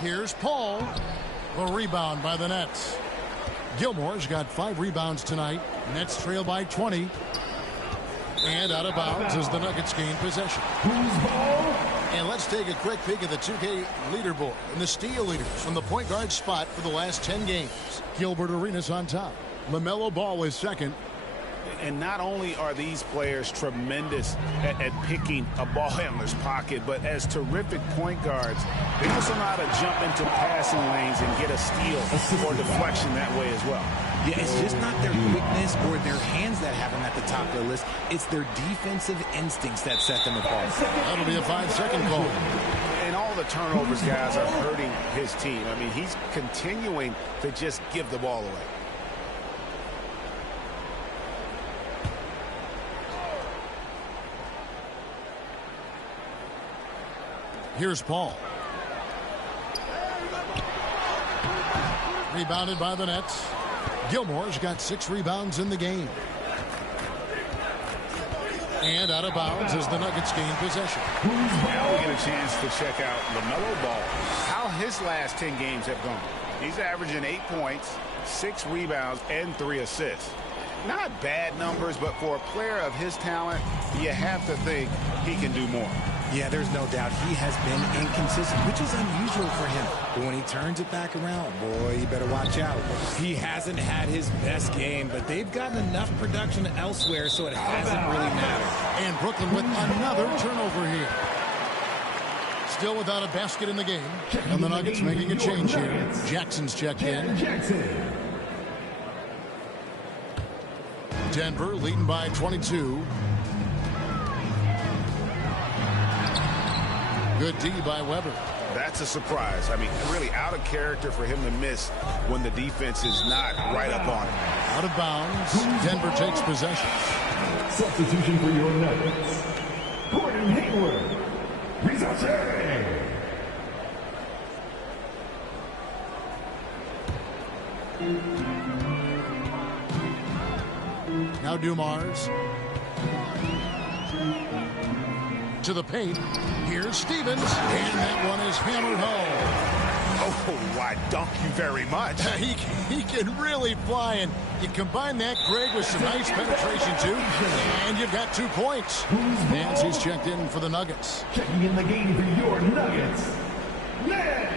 Here's Paul. The rebound by the Nets. Gilmore's got 5 rebounds tonight. Nets trail by 20. And out of bounds as the Nuggets gain possession. Who's ball? And let's take a quick peek at the 2K leaderboard and the steal leaders from the point guard spot for the last 10 games. Gilbert Arenas on top. LaMelo Ball is second. And not only are these players tremendous at picking a ball handler's pocket, but as terrific point guards, they also know how to jump into passing lanes and get a steal or deflection that way as well. Yeah, it's just not their quickness or their hands that have them at the top of the list. It's their defensive instincts that set them apart. That'll be a 5-second call. And all the turnovers, guys, are hurting his team. I mean, he's continuing to just give the ball away. Here's Paul. Rebounded by the Nets. Gilmore's got 6 rebounds in the game. And out of bounds as the Nuggets gain possession. Now we get a chance to check out LaMelo Ball. How his last 10 games have gone. He's averaging 8 points, 6 rebounds, and 3 assists. Not bad numbers, but for a player of his talent, you have to think he can do more. Yeah, there's no doubt he has been inconsistent, which is unusual for him. But when he turns it back around, boy, you better watch out. He hasn't had his best game, but they've gotten enough production elsewhere, so it hasn't really mattered. And Brooklyn with another turnover here. Still without a basket in the game. And the Nuggets making a change here. Jackson's checked in. Denver leading by 22. Good D by Webber. That's a surprise. I mean, really out of character for him to miss when the defense is not right up on him. Out of bounds. Denver takes possession. Substitution for your Nuggets. Gordon Hayward. Rizache. Now Dumars. To the paint. Here's Stevens. And that one is hammered home. Oh, why, dunk you very much. He can really fly, and you combine that, Greg, with some nice penetration, too, and you've got 2 points. Nancy's checked in for the Nuggets. Checking in the game for your Nuggets, Nance.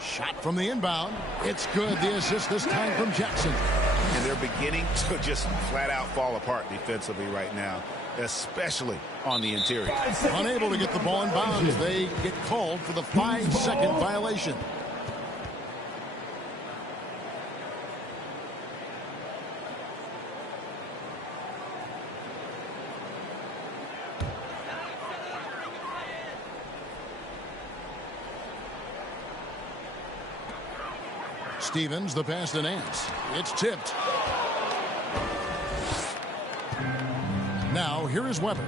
Shot from the inbound. It's good. The assist this time from Jackson. And they're beginning to just flat out fall apart defensively right now, especially on the interior. Unable to get the ball in bounds. They get called for the 5-second violation. Stevens, the pass to Nance. It's tipped. Now, here is Weber.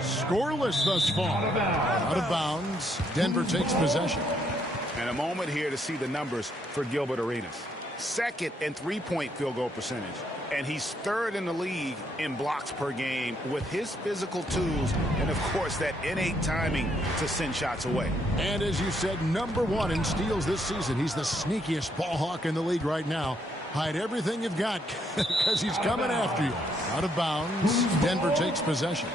Scoreless thus far. Out of bounds. Denver takes possession. And a moment here to see the numbers for Gilbert Arenas. Second in three-point field goal percentage. And he's third in the league in blocks per game with his physical tools and, of course, that innate timing to send shots away. And as you said, #1 in steals this season. He's the sneakiest ball hawk in the league right now. Hide everything you've got because he's coming after you. Out of bounds. Denver takes possession.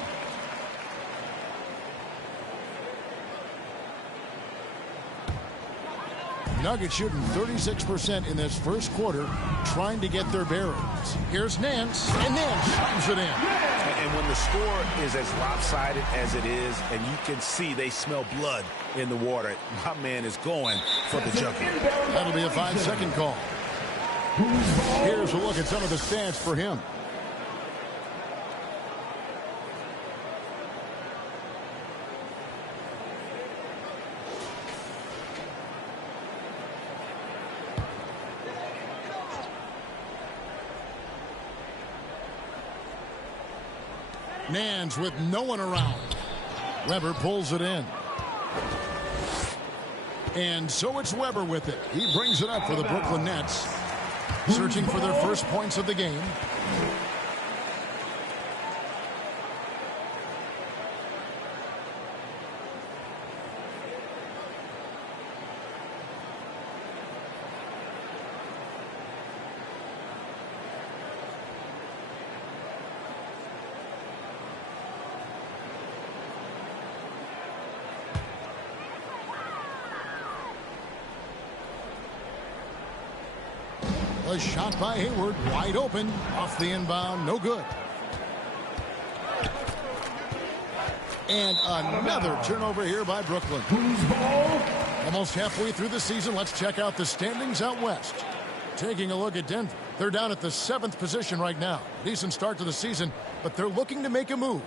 Nuggets shooting 36% in this first quarter, trying to get their bearings. Here's Nance, and Nance slams it in. And when the score is as lopsided as it is, and you can see they smell blood in the water, my man is going for the junkie. That'll be a 5-second call. Here's a look at some of the stats for him. Nance with no one around. Weber pulls it in. And so it's Weber with it. He brings it up for the Brooklyn Nets. Searching for their first points of the game. A shot by Hayward, wide open, off the inbound, no good. And another turnover here by Brooklyn. Almost halfway through the season, let's check out the standings out west. Taking a look at Denver. They're down at the 7th position right now. Decent start to the season, but they're looking to make a move.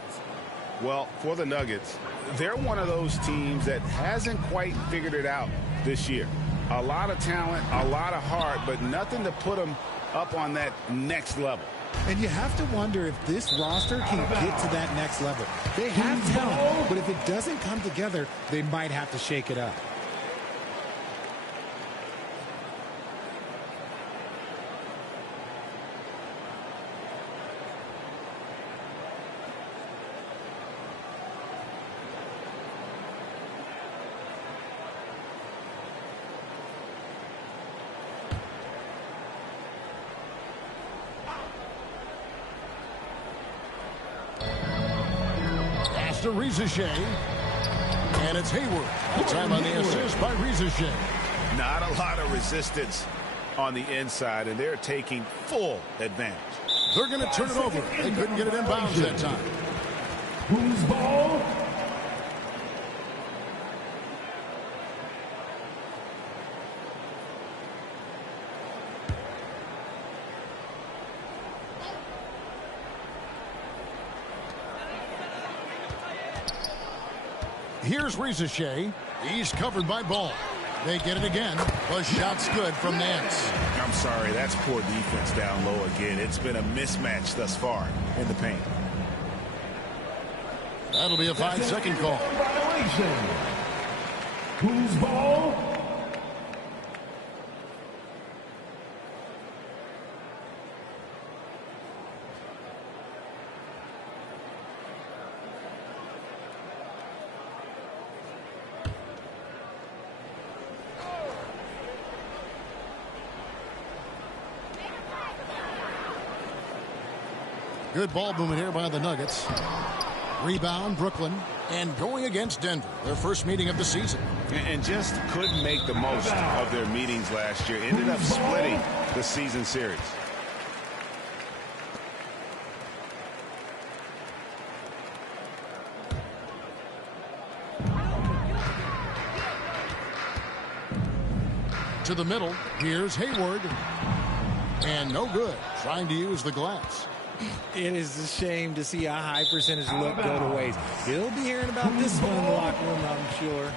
Well, for the Nuggets, they're one of those teams that hasn't quite figured it out this year. A lot of talent, a lot of heart, but nothing to put them up on that next level. And you have to wonder if this roster can get to that next level. They have talent, but if it doesn't come together, they might have to shake it up. To Rizichet, and it's Hayward. Time on the assist by Rizichet. Not a lot of resistance on the inside, and they're taking full advantage. They're going to turn it over. They couldn't get it in bounds that time. Who's ball? Here's Rizichet. He's covered by Ball. They get it again. The shot's good from Nance. I'm sorry, that's poor defense down low again. It's been a mismatch thus far in the paint. That'll be a 5-second call. Violation. Who's ball? Good ball movement here by the Nuggets. Rebound, Brooklyn. And going against Denver, their first meeting of the season. And just couldn't make the most of their meetings last year. Ended up splitting the season series. To the middle, here's Hayward. And no good, trying to use the glass. It is a shame to see a high percentage look go to waste. He'll be hearing about this one in the locker room, I'm sure.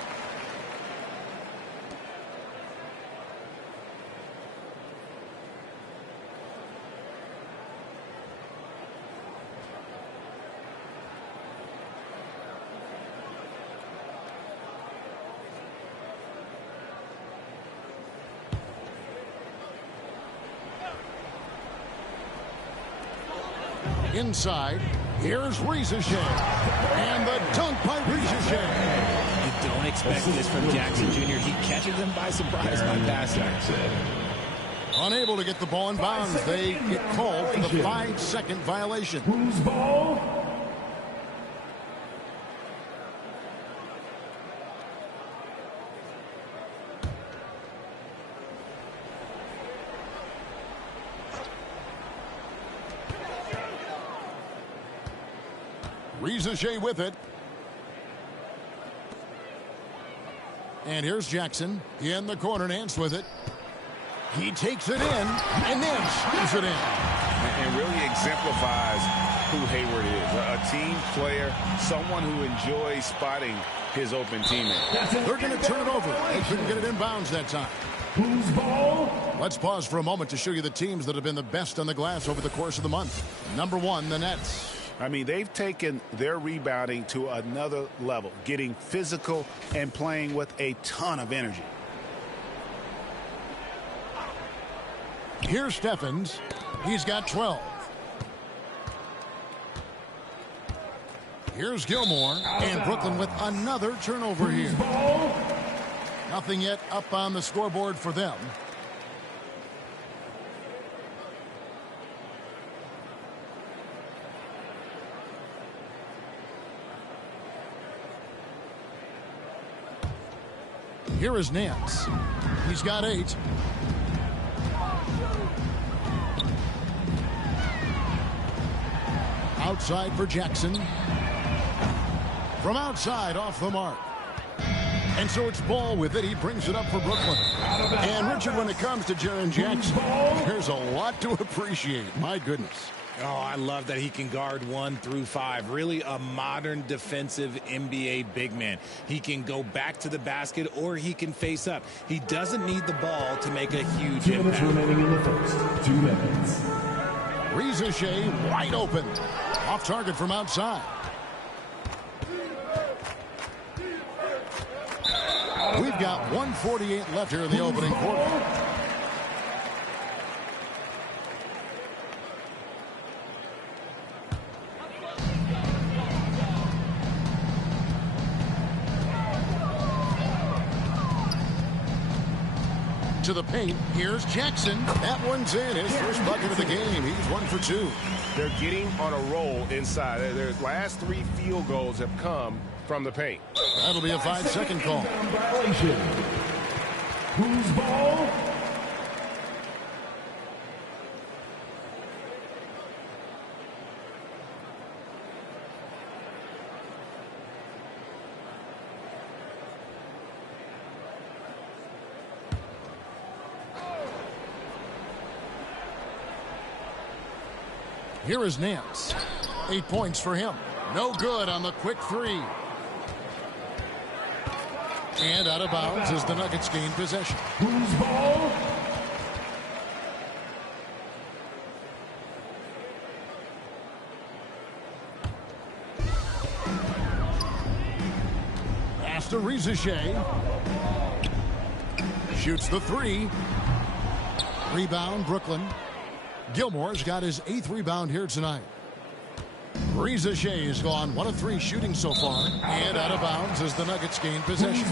Inside, here's Rizachet. And the dunk by Rizachet. You don't expect this from Jackson Jr. He catches them by surprise by passing. Unable to get the ball in bounds. They get called for the 5-second violation. Whose ball? Rizachet with it. And here's Jackson in the corner. Nance with it. He takes it in, and Nance shoots it in. And really exemplifies who Hayward is. A team player, someone who enjoys spotting his open teammate. They're going to turn it over. They couldn't get it in bounds that time. Whose ball? Let's pause for a moment to show you the teams that have been the best on the glass over the course of the month. Number 1, the Nets. I mean, they've taken their rebounding to another level, getting physical and playing with a ton of energy. Here's Stephens. He's got 12. Here's Gilmore. And Brooklyn with another turnover here. Nothing yet up on the scoreboard for them. Here is Nance. He's got 8. Outside for Jackson. From outside, off the mark. And so it's Ball with it. He brings it up for Brooklyn. And Richard, when it comes to Jaren Jackson, there's a lot to appreciate. My goodness. Oh, I love that he can guard 1 through 5. Really a modern defensive NBA big man. He can go back to the basket or he can face up. He doesn't need the ball to make a huge 2 minutes impact. remaining in the first. 2 minutes. Rizachet wide open. Off target from outside. We've got 1:48 left here in the opening quarter. To the paint. Here's Jackson. That one's in. His first bucket of the game. He's 1 for 2. They're getting on a roll inside. Their last 3 field goals have come from the paint. That'll be a 5-second call. Violation. Whose ball? Here is Nance. 8 points for him. No good on the quick 3. And out of bounds as the Nuggets gain possession. Whose ball? Pass to Rizachet. Shoots the 3. Rebound, Brooklyn. Gilmore's got his 8th rebound here tonight. Rizachet has gone 1 of 3 shooting so far. And out of bounds as the Nuggets gain possession.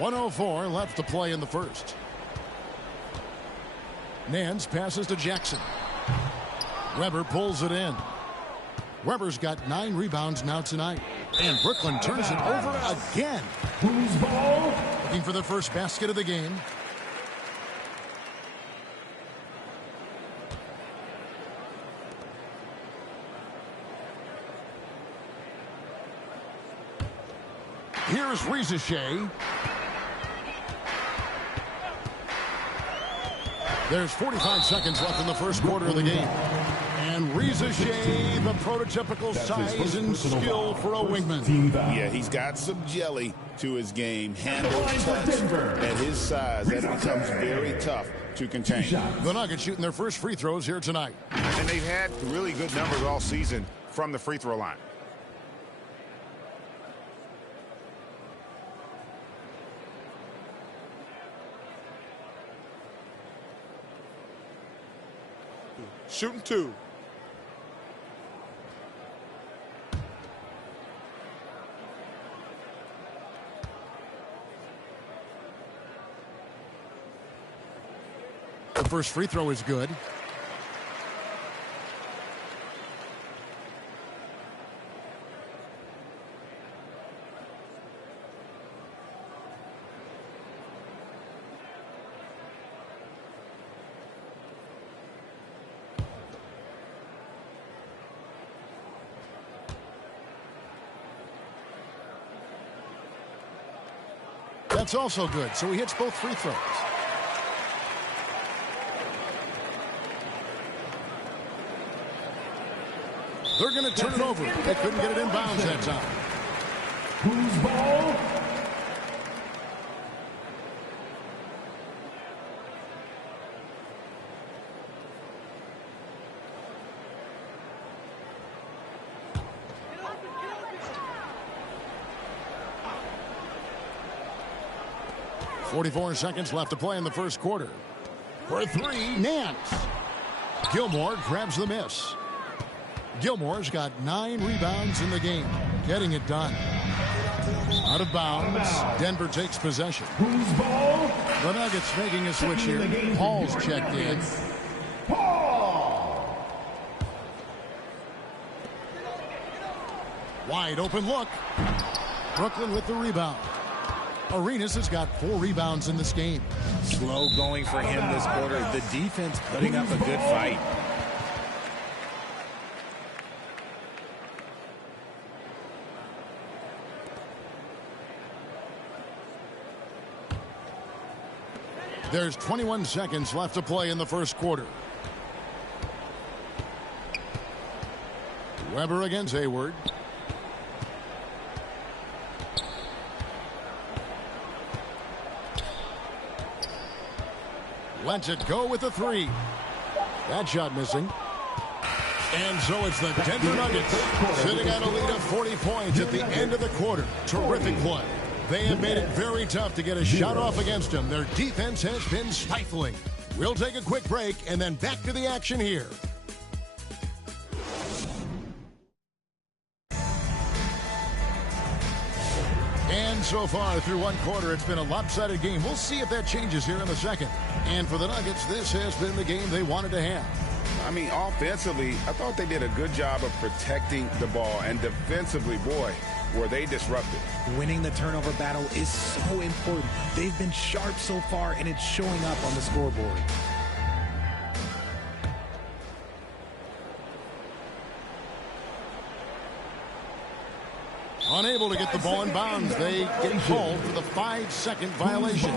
1:04 left to play in the first. Nance passes to Jackson. Weber pulls it in. Weber's got 9 rebounds now tonight. And Brooklyn turns it over again. Who's ball? Looking for the first basket of the game. Here's Rizachet. There's 45 seconds left in the first quarter of the game. And Rizachet, the prototypical size and skill for a wingman. Yeah, he's got some jelly to his game. Handle, touch, at his size, that becomes very tough to contain. The Nuggets shooting their first free throws here tonight. And they've had really good numbers all season from the free throw line. Shooting 2. The first free throw is good. That's also good, so he hits both free throws. They're going to turn it over. They couldn't get it in bounds that time. Who's ball? .44 seconds left to play in the first quarter. For 3, Nance. Gilmore grabs the miss. Gilmore's got 9 rebounds in the game. Getting it done. Out of bounds. Denver takes possession. Who's ball? The Nuggets making a switch here. Paul's checked in. Paul! Wide open look. Brooklyn with the rebound. Arenas has got 4 rebounds in this game. Slow going for him this quarter. The defense putting up a good fight. There's 21 seconds left to play in the first quarter. Weber against Hayward. Lets it go with the 3. That shot missing. And so it's the Denver Nuggets sitting at a lead of 40 points at the end of the quarter. Terrific play. They have made it very tough to get a shot off against them. Their defense has been stifling. We'll take a quick break and then back to the action here. And so far through one quarter, it's been a lopsided game. We'll see if that changes here in the second. And for the Nuggets, this has been the game they wanted to have. I mean, offensively, I thought they did a good job of protecting the ball. And defensively, boy, were they disruptive. Winning the turnover battle is so important. They've been sharp so far, and it's showing up on the scoreboard. Unable to get the ball in bounds. They get called for the 5-second violation.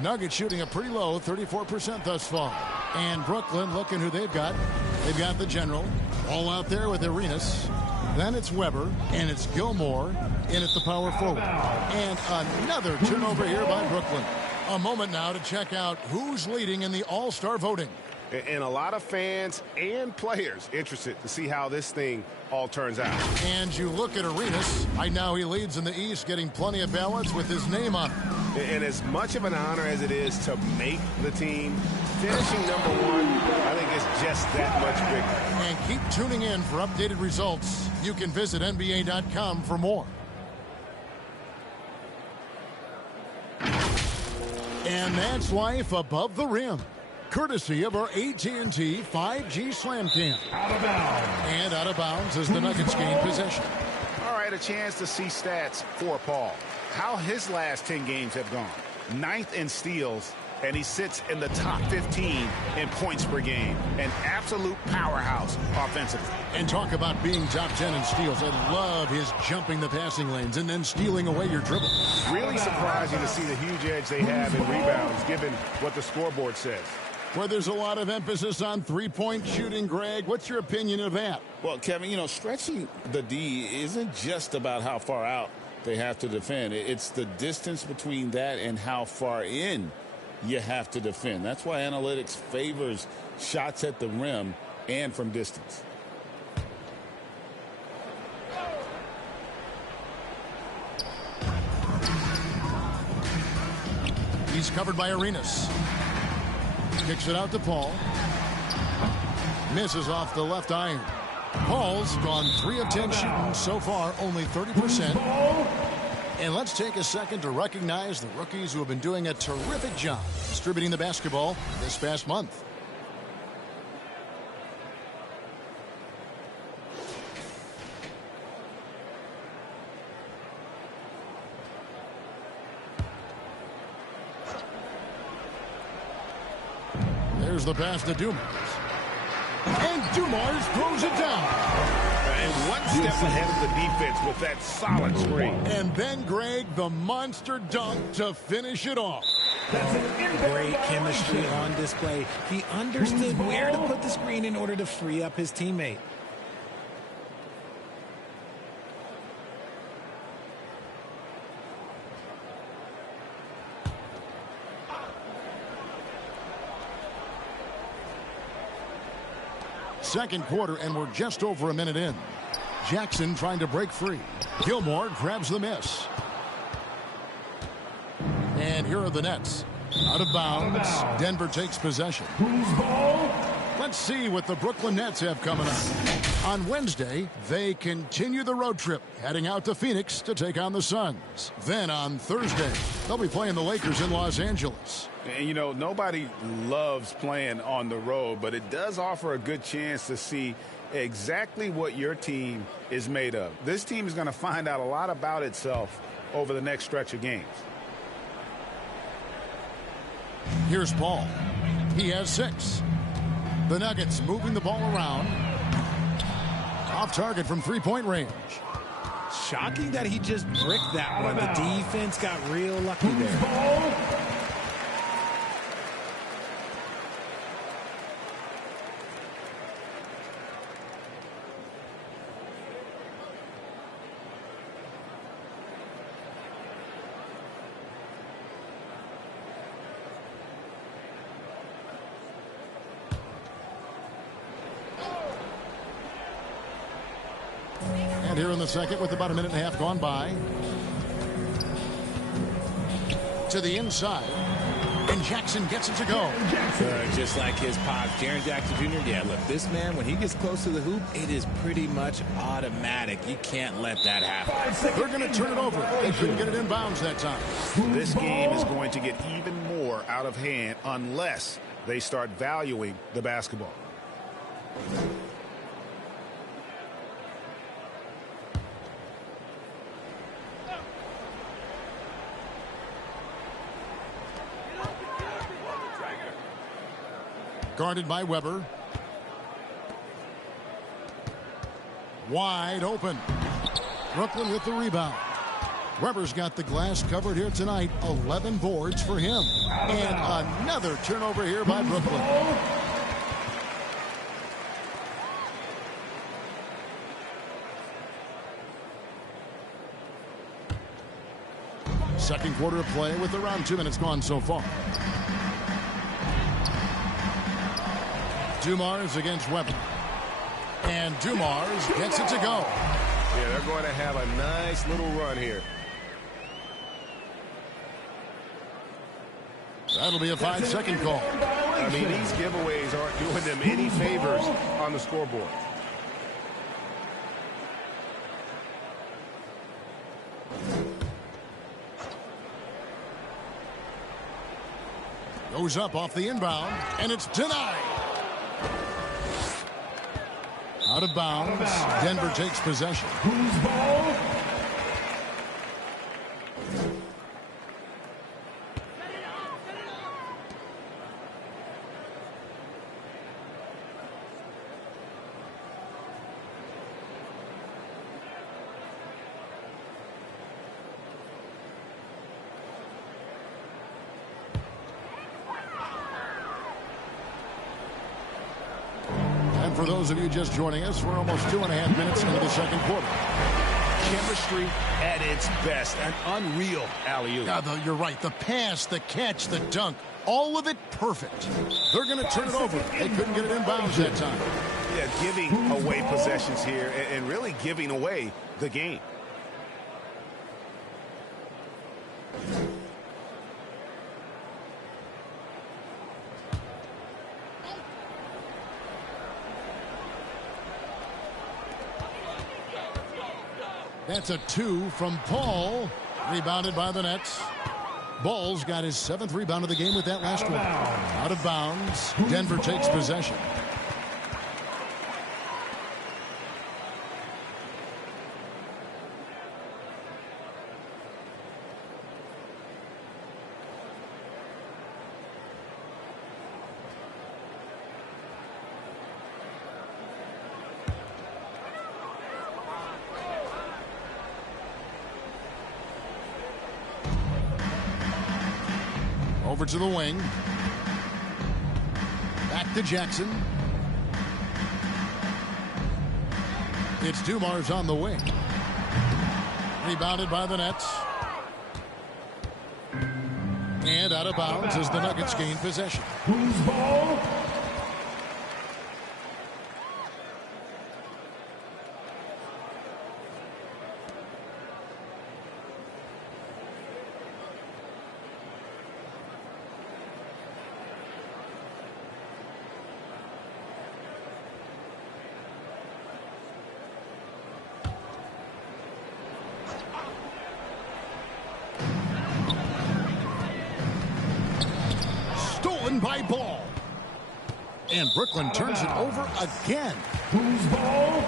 Nuggets shooting a pretty low 34% thus far. And Brooklyn looking who they've got. They've got the general all out there with Arenas. Then it's Weber, and it's Gilmore in at the power forward. And another turnover here by Brooklyn. A moment now to check out who's leading in the All-Star voting. And a lot of fans and players interested to see how this thing all turns out. And you look at Arenas. Right now he leads in the East, getting plenty of ballots with his name on it. And as much of an honor as it is to make the team, finishing number one, I think is just that much bigger. And keep tuning in for updated results. You can visit NBA.com for more. And that's life above the rim. Courtesy of our AT&T 5G Slam Cam. Out of bounds. And out of bounds as the Nuggets gain possession. All right, a chance to see stats for Paul. How his last 10 games have gone. 9th in steals, and he sits in the top 15 in points per game. An absolute powerhouse offensively. And talk about being top 10 in steals. I love his jumping the passing lanes and then stealing away your dribble. Really surprising to see the huge edge they have in rebounds, given what the scoreboard says. Where there's a lot of emphasis on three-point shooting, Greg. What's your opinion of that? Well, Kevin, you know, stretching the D isn't just about how far out they have to defend. It's the distance between that and how far in you have to defend. That's why analytics favors shots at the rim and from distance. He's covered by Arenas. Kicks it out to Paul. Misses off the left iron. Paul's gone 3 of 10 shooting so far, only 30%. And let's take a second to recognize the rookies who have been doing a terrific job distributing the basketball this past month. There's the pass to Dumars. And Dumars throws it down. And one step ahead of the defense with that solid screen. And then, Greg, the monster dunk to finish it off. Great chemistry on display. He understood where to put the screen in order to free up his teammate. Second quarter, and we're just over a minute in. Jackson trying to break free. Gilmore grabs the miss. And here are the Nets. Out of bounds. Denver takes possession. Let's see what the Brooklyn Nets have coming up. On Wednesday, they continue the road trip, heading out to Phoenix to take on the Suns. Then on Thursday, they'll be playing the Lakers in Los Angeles. And, you know, nobody loves playing on the road, but it does offer a good chance to see exactly what your team is made of. This team is going to find out a lot about itself over the next stretch of games. Here's Paul. He has 6. The Nuggets moving the ball around. Off target from three-point range. Shocking that he just bricked that one. The defense got real lucky there. Here in the second with about a minute and a half gone by. To the inside. And Jackson gets it to go. Just like his pops, Jaren Jackson Jr. Yeah, look, this man, when he gets close to the hoop, it is pretty much automatic. You can't let that happen. They're going to turn it over. They couldn't get it in bounds that time. This game is going to get even more out of hand unless they start valuing the basketball. Guarded by Weber. Wide open. Brooklyn with the rebound. Weber's got the glass covered here tonight. 11 boards for him. And another turnover here by Brooklyn. Second quarter of play with around 2 minutes gone so far. Dumars against Weber. And Dumars gets it to go. Yeah, they're going to have a nice little run here. That'll be a 5-second call. I mean, these giveaways aren't doing them any favors on the scoreboard. Goes up off the inbound, and it's denied. Out of bounds. Denver takes possession. Who's ball? For those of you just joining us, we're almost 2.5 minutes into the second quarter. Chemistry at its best. An unreal alley-oop. Yeah, you're right. The pass, the catch, the dunk, all of it perfect. They're going to turn it over. They couldn't get it in bounds that time. Yeah, giving away possessions here and really giving away the game. That's a 2 from Paul. Rebounded by the Nets. Ball's got his 7th rebound of the game with that last one. Out of bounds. Denver takes possession. Over to the wing. Back to Jackson. It's Dumars on the wing. Rebounded by the Nets. And out of bounds as the Nuggets gain possession. Who's ball? By Ball. And Brooklyn turns it over again. Who's ball?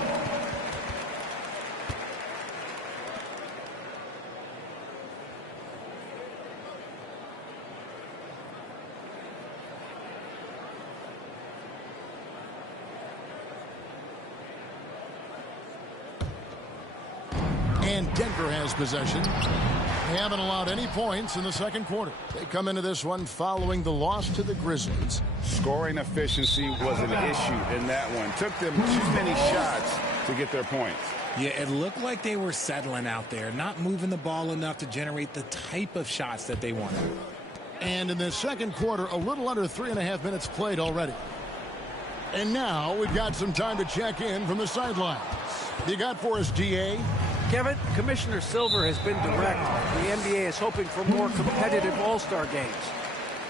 And Denver has possession. They haven't allowed any points in the second quarter. They come into this one following the loss to the Grizzlies. Scoring efficiency was an issue in that one. Took them too many shots to get their points. Yeah, it looked like they were settling out there, not moving the ball enough to generate the type of shots that they wanted. And in the second quarter, a little under 3.5 minutes played already. And now we've got some time to check in from the sidelines. You got for us, DA? Kevin, Commissioner Silver has been direct. The NBA is hoping for more competitive All-Star games.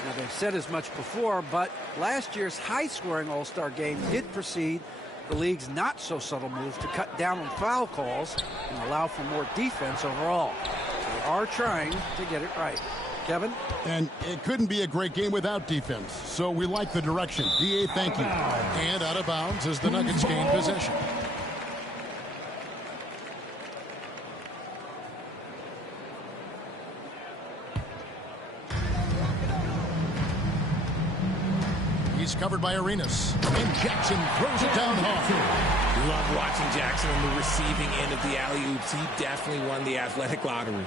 Now, they've said as much before, but last year's high-scoring All-Star game did precede the league's not-so-subtle move to cut down on foul calls and allow for more defense overall. They are trying to get it right. Kevin? And it couldn't be a great game without defense, so we like the direction. DA, thank you. And out of bounds as the Nuggets gain possession. He's covered by Arenas. And Jackson throws it down hard. We love watching Jackson on the receiving end of the alley-oops. He definitely won the athletic lottery.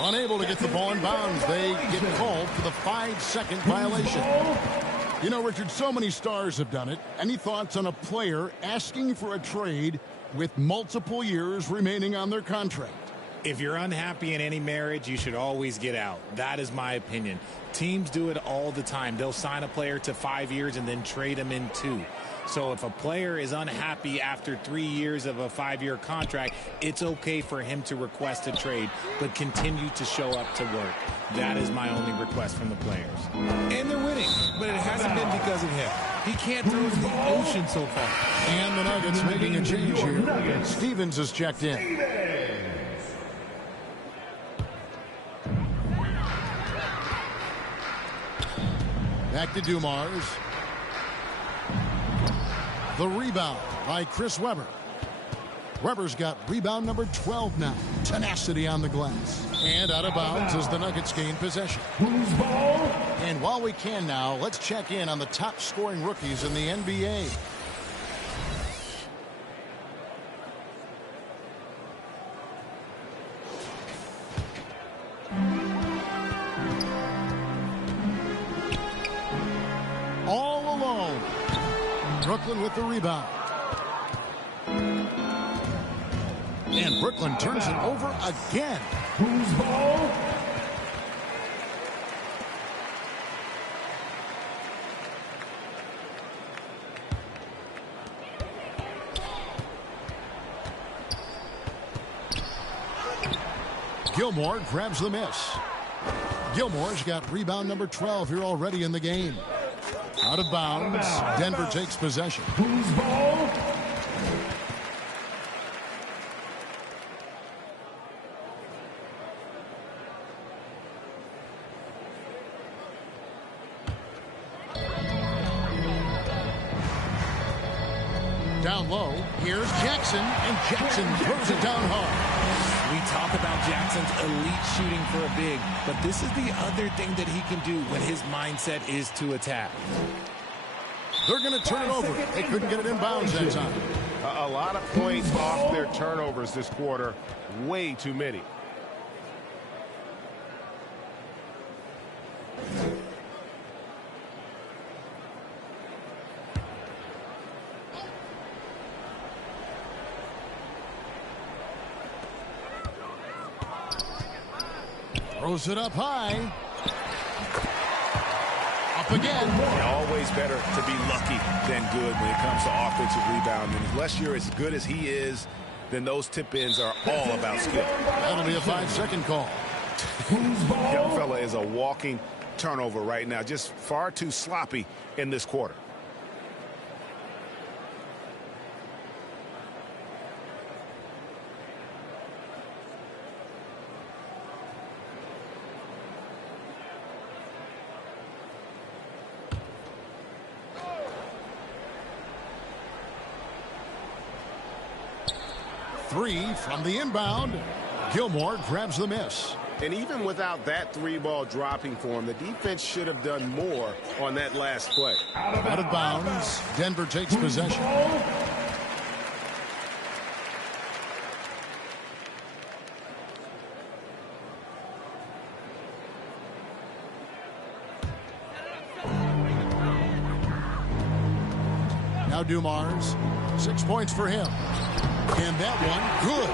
Unable to get the ball in bounds. They get called for the 5-second violation. You know, Richard, so many stars have done it. Any thoughts on a player asking for a trade with multiple years remaining on their contract? If you're unhappy in any marriage, you should always get out. That is my opinion. Teams do it all the time. They'll sign a player to 5 years and then trade him in 2. So if a player is unhappy after 3 years of a 5-year contract, it's okay for him to request a trade, but continue to show up to work. That is my only request from the players. And they're winning, but it hasn't been because of him. He can't throw it in the ocean so far. And the Nuggets making a change here. Stevens is checked in. Back to Dumars. The rebound by Chris Webber. Webber's got rebound number 12 now. Tenacity on the glass. And out of bounds as the Nuggets gain possession. And while we can now, let's check in on the top scoring rookies in the NBA. All alone. Brooklyn with the rebound. And Brooklyn turns it over again. Who's ball? Gilmore grabs the miss. Gilmore's got rebound number 12 here already in the game. Out of bounds. Denver takes possession. Who's ball? Down low, here's Jackson, and Jackson throws it down hard. We talk about Jackson's elite shooting for a big, but this is the other thing that he can do when his mindset is to attack. They're going to turn it over. They couldn't get it in bounds that time. A lot of points off their turnovers this quarter. Way too many. Throws it up high. Up again. Always better to be lucky than good when it comes to offensive rebound. And unless you're as good as he is, then those tip-ins are all about skill. That'll be a 5-second call. Young fella is a walking turnover right now. Just far too sloppy in this quarter. Three from the inbound. Gilmore grabs the miss. And even without that 3-ball dropping for him, the defense should have done more on that last play. Out of bounds. Denver takes possession. Now Dumars. 6 points for him. And that one, good.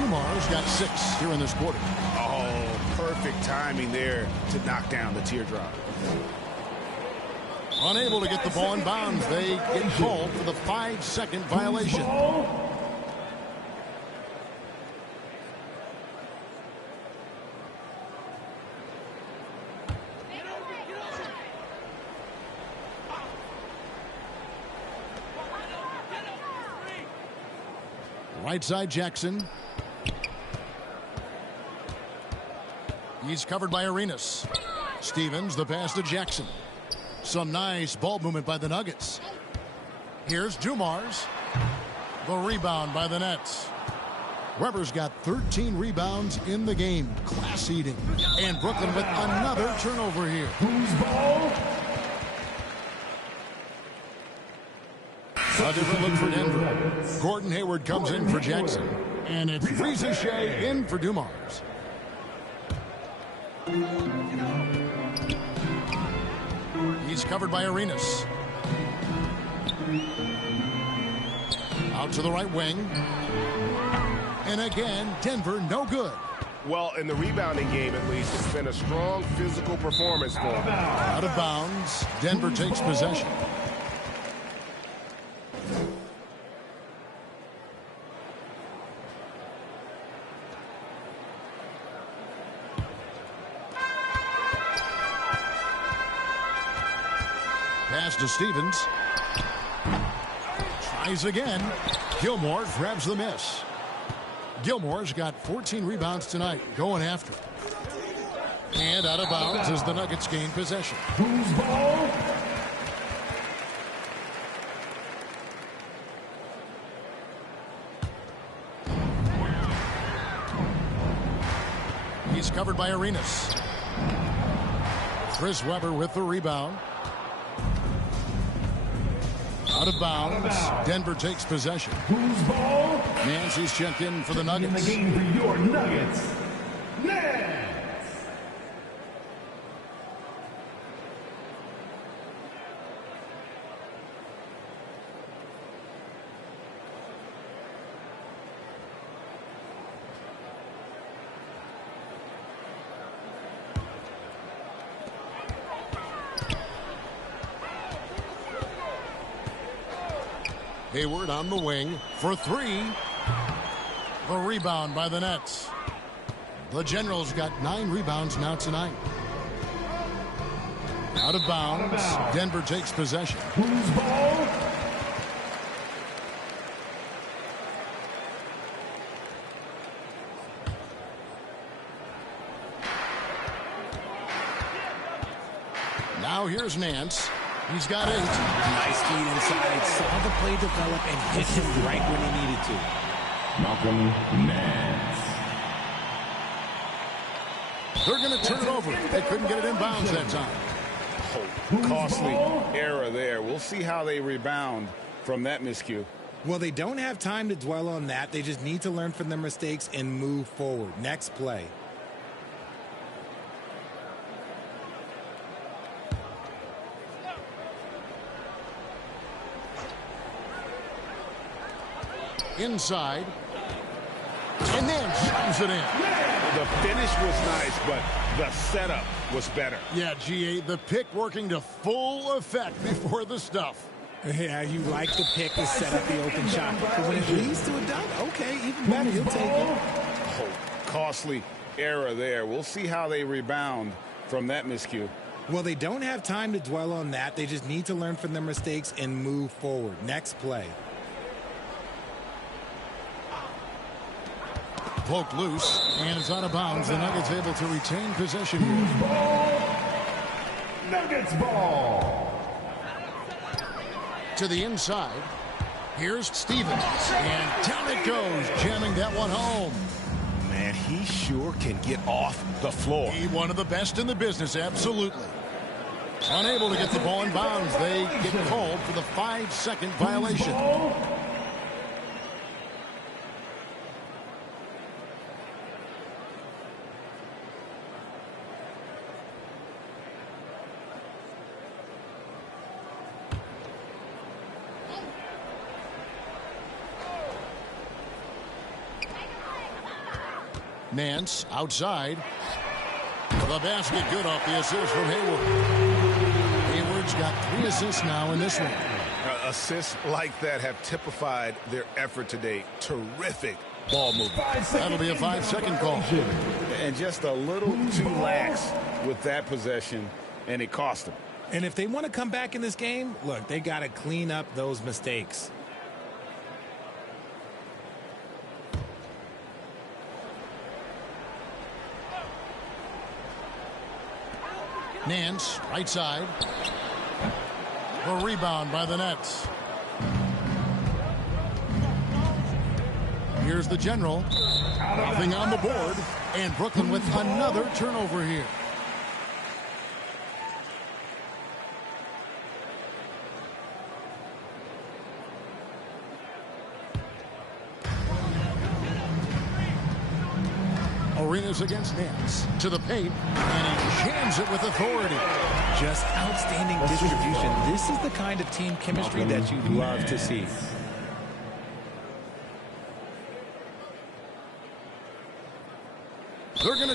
Dumars got 6 here in this quarter. Oh, perfect timing there to knock down the teardrop. Unable to get the ball in bounds. They get called for the 5-second violation. Right side Jackson. He's covered by Arenas. Stevens, the pass to Jackson. Some nice ball movement by the Nuggets. Here's Dumars. The rebound by the Nets. Webber's got 13 rebounds in the game. Class eating. And Brooklyn with another turnover here. Who's ball? A different look for Denver. Gordon Hayward comes in for Jackson. And it's Rizachet in for Dumars. He's covered by Arenas. Out to the right wing. And again, Denver no good. Well, in the rebounding game, at least, it's been a strong physical performance for them. Out of bounds. Denver takes possession. Pass to Stevens. Tries again. Gilmore grabs the miss. Gilmore's got 14 rebounds tonight, going after it. And out of bounds as the Nuggets gain possession. Who's ball? He's covered by Arenas. Chris Webber with the rebound. Out of bounds. Denver takes possession. Who's ball? Nancy's checked in for the Nuggets. In the game for your Nuggets. Nance. Hayward on the wing for three. The rebound by the Nets. The Generals got 9 rebounds now tonight. Out of bounds. Denver takes possession. Who's ball? Now here's Nance. He's got 8. Nice feed inside. Saw the play develop and hit him right when he needed to. Malcolm Nance. They're going to turn it over. They couldn't get it in bounds that time. Oh, costly error there. We'll see how they rebound from that miscue. Well, they don't have time to dwell on that. They just need to learn from their mistakes and move forward. Next play. Inside. And then shoots it in. The finish was nice, but the setup was better. Yeah, GA, the pick working to full effect before the stuff. Yeah, you like the pick to set up the open shot. But when it leads to a dunk, okay, even better, you'll take it. Oh, costly error there. We'll see how they rebound from that miscue. Well, they don't have time to dwell on that. They just need to learn from their mistakes and move forward. Next play. Poked loose, and it's out of bounds. The Nuggets able to retain possession here. Ball. Nuggets ball. To the inside. Here's Stevens. And down it goes, jamming that one home. Man, he sure can get off the floor. He one of the best in the business, absolutely. Unable to get the ball in bounds. They get called for the 5-second violation. Nance outside. The basket good off the assist from Hayward. Hayward's got 3 assists now in this one. Assists like that have typified their effort today. Terrific ball movement. That'll be a 5-second call. And just a little too lax with that possession, and it cost them. And if they want to come back in this game, look, they got to clean up those mistakes. Nance, right side. The rebound by the Nets. Here's the General. Nothing on the board. And Brooklyn with another turnover here. Arenas against Nance. To the paint. And he jams it with authority. Just outstanding distribution. This is the kind of team chemistry that you love to see.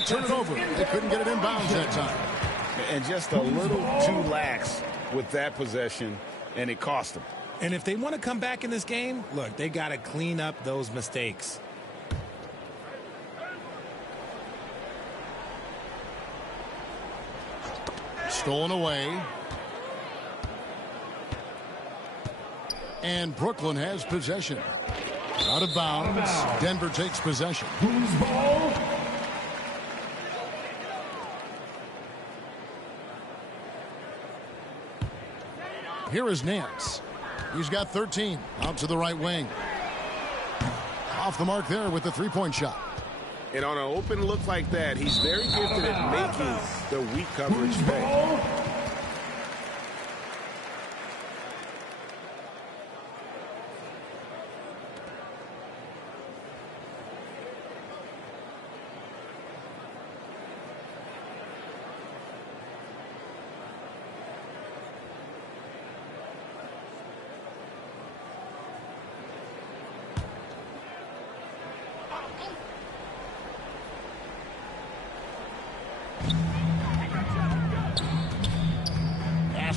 turn it over. They couldn't get it in bounds that time. And just a little too lax with that possession, and it cost them. And if they want to come back in this game, look, they got to clean up those mistakes. Stolen away. And Brooklyn has possession. Out of bounds. Denver takes possession. Who's ball? Here is Nance. He's got 13. Out to the right wing. Off the mark there with the three-point shot. And on an open look like that, he's very gifted at making the weak coverage pay.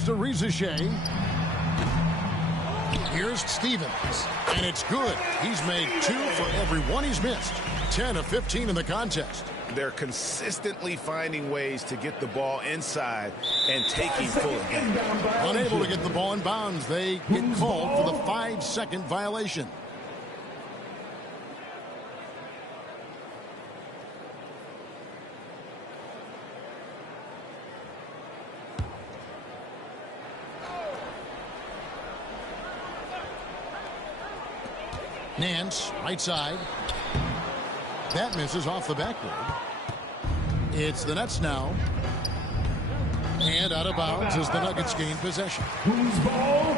To Rizichet. Here's Stevens. And it's good. He's made 2 for every one he's missed. 10 of 15 in the contest. They're consistently finding ways to get the ball inside and taking full advantage. Unable to get the ball in bounds. They get called for the 5-second violation. Nance, right side. That misses off the backboard. It's the Nets now. And out of bounds as the Nuggets gain possession. Who's ball?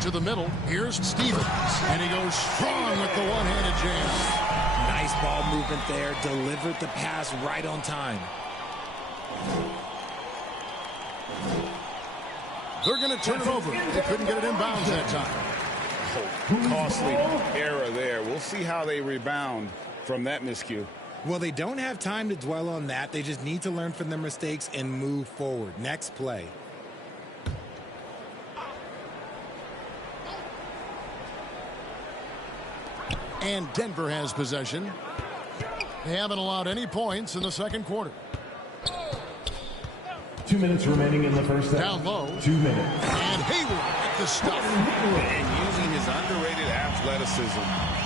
To the middle. Here's Stevens. And he goes strong with the one-handed jam. Nice ball movement there. Delivered the pass right on time. They're going to turn it over. They couldn't get it in bounds that time. Oh, costly error there. We'll see how they rebound from that miscue. Well, they don't have time to dwell on that. They just need to learn from their mistakes and move forward. Next play. And Denver has possession. They haven't allowed any points in the second quarter. 2 minutes remaining in the first half. Down low. 2 minutes. And Hayward at the stuff. And using his underrated athleticism,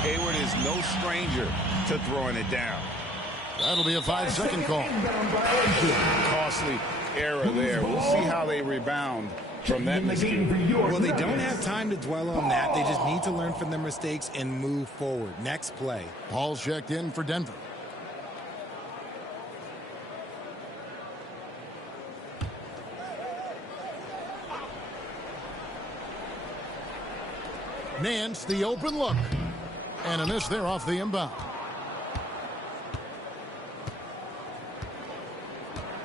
Hayward is no stranger to throwing it down. That'll be a 5-second call. Costly error there. We'll see how they rebound from that miscue. Well, they don't have time to dwell on that. They just need to learn from their mistakes and move forward. Next play. Paul's checked in for Denver. Nance, the open look. And a miss there off the inbound.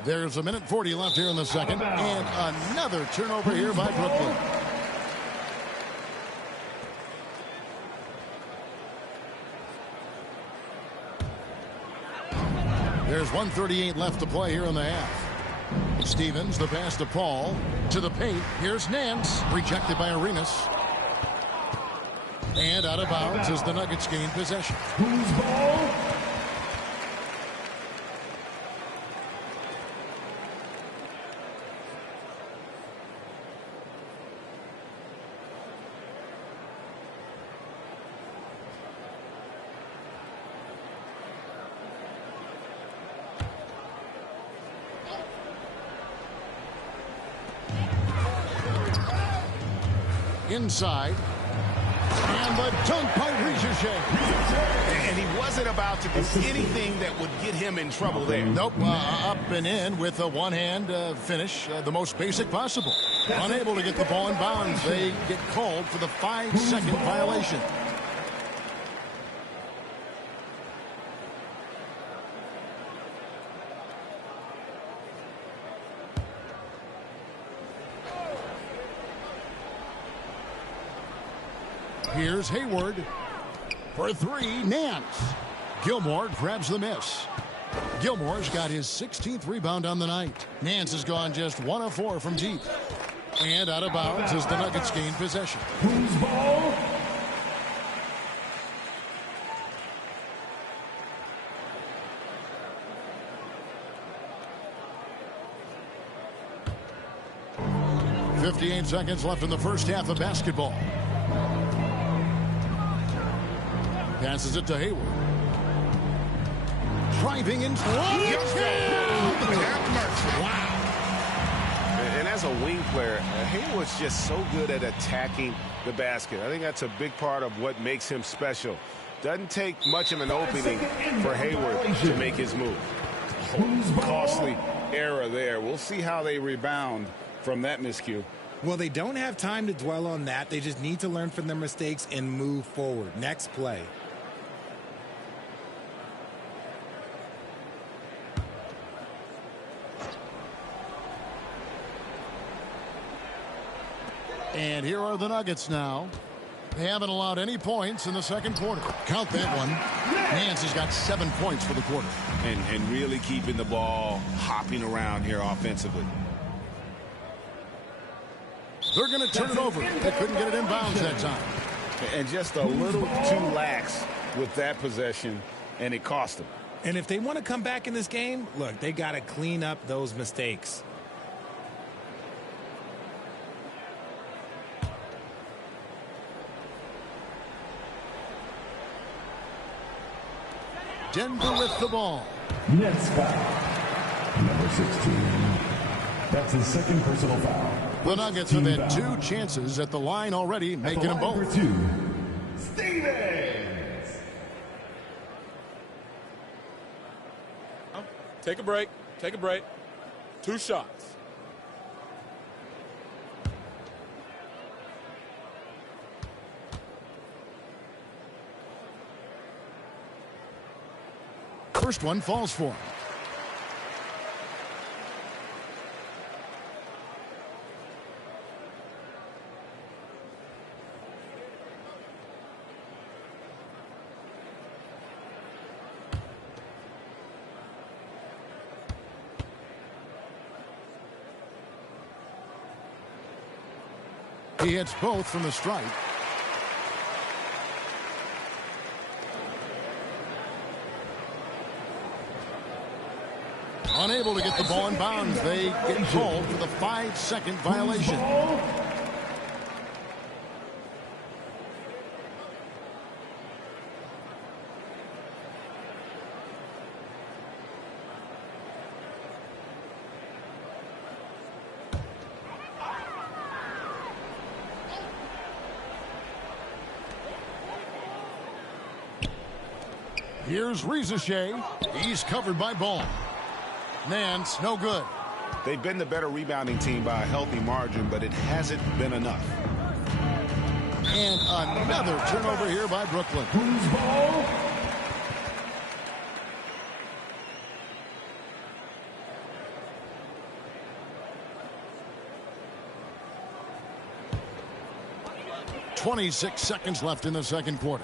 There's a minute 40 left here in the second. And another turnover here by Brooklyn. There's 1:38 left to play here in the half. Stevens, the pass to Paul. To the paint. Here's Nance. Rejected by Arenas. And out of bounds as the Nuggets gain possession. Who's ball? Inside. And the dunk by Rizichet. And he wasn't about to do anything that would get him in trouble there. Nope. Up and in with a one-hand finish. The most basic possible. Unable to get the ball in bounds. They get called for the 5-second violation. Here's Hayward for three. Nance. Gilmore grabs the miss. Gilmore's got his 16th rebound on the night. Nance has gone just 1 of 4 from deep. And out of bounds as the Nuggets gain possession. Who's ball? .58 seconds left in the first half of basketball. Passes it to Hayward. Driving in. Wow. And as a wing player, Hayward's just so good at attacking the basket. I think that's a big part of what makes him special. Doesn't take much of an opening for Hayward to make his move. Costly error there. We'll see how they rebound from that miscue. Well, they don't have time to dwell on that. They just need to learn from their mistakes and move forward. Next play. And here are the Nuggets now. They haven't allowed any points in the second quarter. Count that one. Nance has got 7 points for the quarter. And really keeping the ball hopping around here offensively. They're going to turn it over. They couldn't get it in bounds that time. And just a little too lax with that possession, and it cost them. And if they want to come back in this game, look, they got to clean up those mistakes. Denver with the ball. Nets foul. Number 16. That's his second personal foul. The Nuggets have had 2 chances at the line already, making them both. Number 2, Stevens. Take a break. Take a break. 2 shots. First one falls for him. He hits both from the stripe. Unable to get the ball in bounds. They get called for the 5-second violation. Here's Rizachet. He's covered by Ball. Nance, no good. They've been the better rebounding team by a healthy margin, but it hasn't been enough. And another turnover here by Brooklyn. Who's ball? .26 seconds left in the second quarter.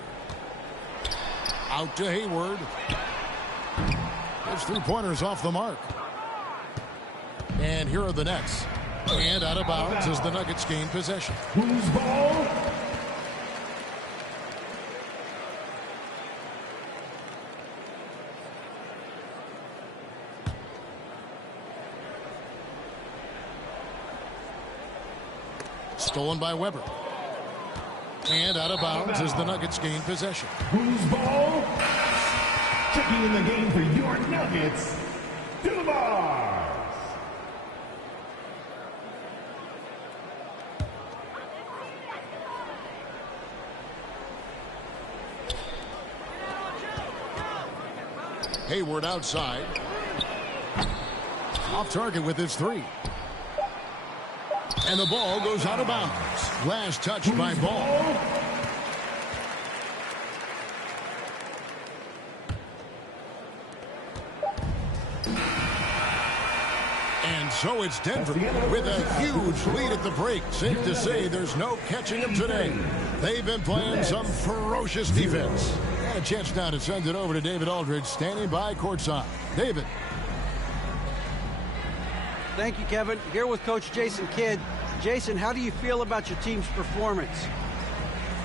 Out to Hayward. His 3-pointers off the mark. And here are the Nets. And out of bounds as the Nuggets gain possession. Who's ball? Stolen by Weber. And out of bounds as the Nuggets gain possession. Who's ball? Checking in the game for your Nuggets, Dumars. Hayward outside. Off target with his 3. And the ball goes out of bounds. Last touch by Ball. And so it's Denver with a huge lead at the break. Safe to say there's no catching them today. They've been playing some ferocious defense. And a chance now to send it over to David Aldridge, standing by courtside. David. Thank you, Kevin. Here with Coach Jason Kidd. Jason, how do you feel about your team's performance?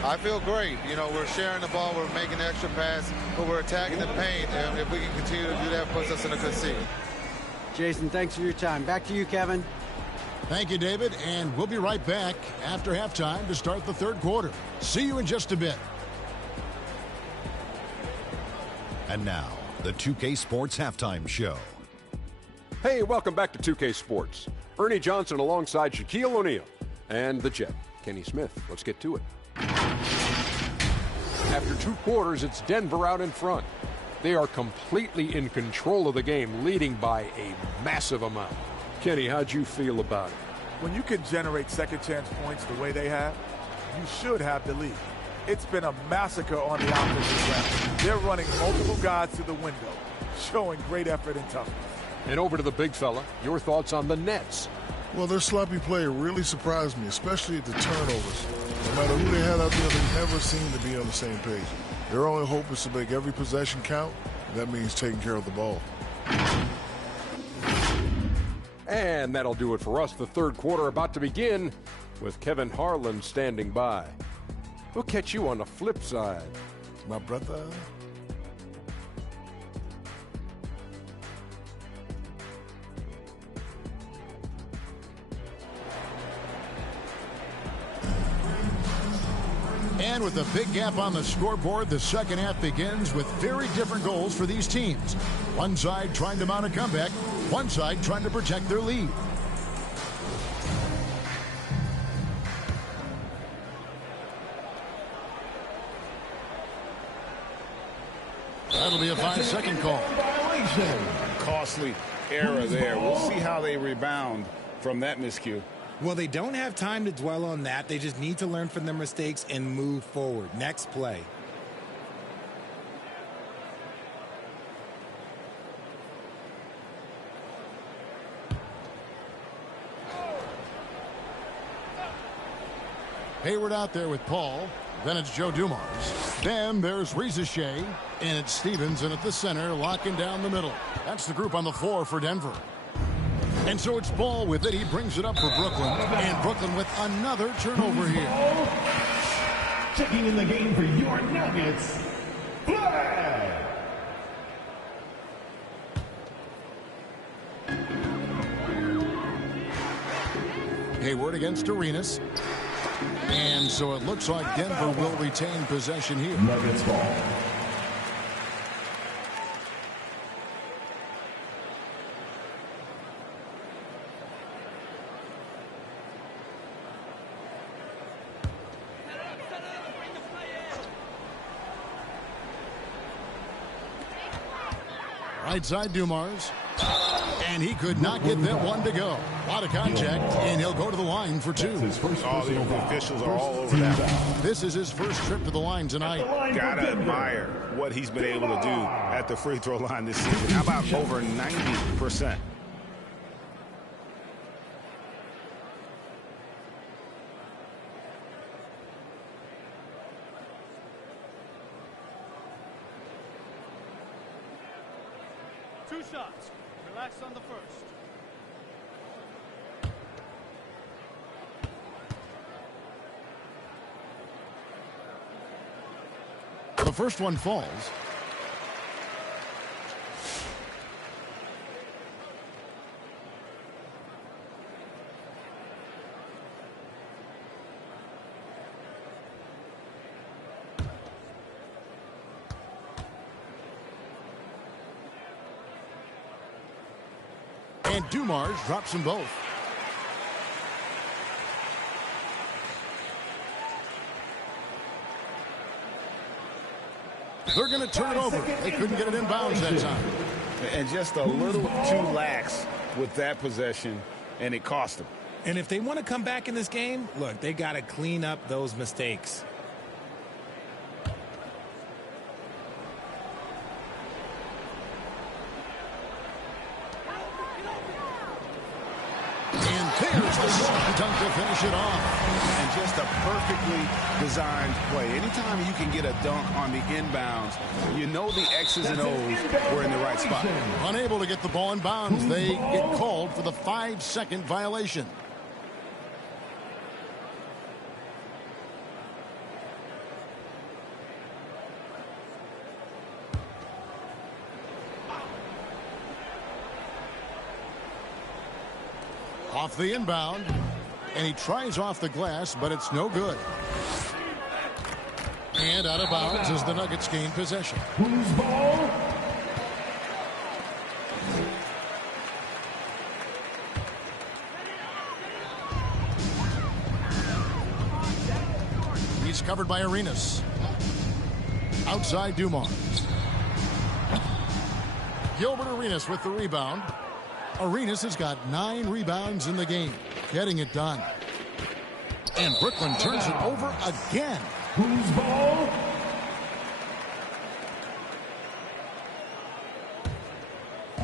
I feel great. You know, we're sharing the ball, we're making the extra pass, but we're attacking the paint, and if we can continue to do that, puts us in a good seat. Jason, thanks for your time. Back to you, Kevin. Thank you, David, and we'll be right back after halftime to start the third quarter. See you in just a bit. And now, the 2K Sports Halftime Show. Hey, welcome back to 2K Sports. Ernie Johnson alongside Shaquille O'Neal and the Jet, Kenny Smith. Let's get to it. After 2 quarters, it's Denver out in front. They are completely in control of the game, leading by a massive amount. Kenny, how'd you feel about it? When you can generate second chance points the way they have, you should have the lead. It's been a massacre on the offensive end. They're running multiple guys to the window, showing great effort and toughness. And over to the big fella, your thoughts on the Nets? Well, their sloppy play really surprised me, especially at the turnovers. No matter who they had out there, they never seem to be on the same page. Their only hope is to make every possession count, and that means taking care of the ball. And that'll do it for us. The third quarter about to begin with Kevin Harlan standing by. We'll catch you on the flip side. My brother. And with a big gap on the scoreboard, the second half begins with very different goals for these teams. One side trying to mount a comeback, one side trying to protect their lead. That'll be a 5-second call. Costly error there. We'll see how they rebound from that miscue. Well, they don't have time to dwell on that. They just need to learn from their mistakes and move forward. Next play. Hayward out there with Paul. Then it's Joe Dumars. Then there's Rizachet. And it's Stevenson at the center, locking down the middle. That's the group on the floor for Denver. And so it's Ball with it. He brings it up for Brooklyn. And Brooklyn with another turnover here. Checking in the game for your Nuggets, Flag. Hayward against Arenas. And so it looks like Denver will retain possession here. Nuggets ball. Right side Dumars. And he could not get that one to go. A lot of contact, and he'll go to the line for 2. All the officials are all over that. This is his first trip to the line tonight. Gotta admire what he's been able to do at the free throw line this season. How about over 90%? Two shots. Relax on the first. The first one falls. And Dumars drops them both. They're going to turn it over. They couldn't get it in bounds that time. And just a little too lax with that possession, and it cost them. And if they want to come back in this game, look, they got to clean up those mistakes. Dunk to finish it off. And just a perfectly designed play. Anytime you can get a dunk on the inbounds, you know the X's and O's were in the right spot. Unable to get the ball in bounds. They get called for the 5-second violation. Off the inbound, and he tries off the glass, but it's no good. And out of bounds as the Nuggets gain possession. Who's ball? He's covered by Arenas. Outside Dumars. Gilbert Arenas with the rebound. Arenas has got 9 rebounds in the game, getting it done. And Brooklyn turns it over again. Who's ball?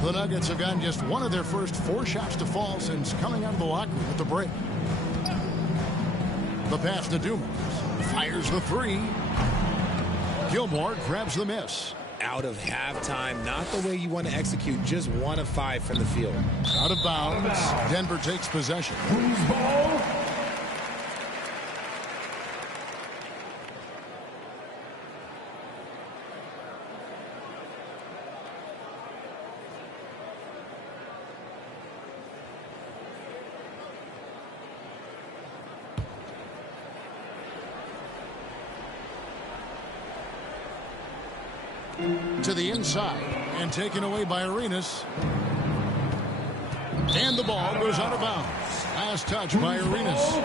The Nuggets have gotten just one of their first 4 shots to fall since coming out of the locker room at the break. The pass to Dumars. Fires the 3. Gilmore grabs the miss. Out of halftime, not the way you want to execute, just 1 of 5 from the field. Out of bounds. Denver takes possession. Who's ball? To the inside and taken away by Arenas. And the ball goes out of bounds. Last touch by Arenas.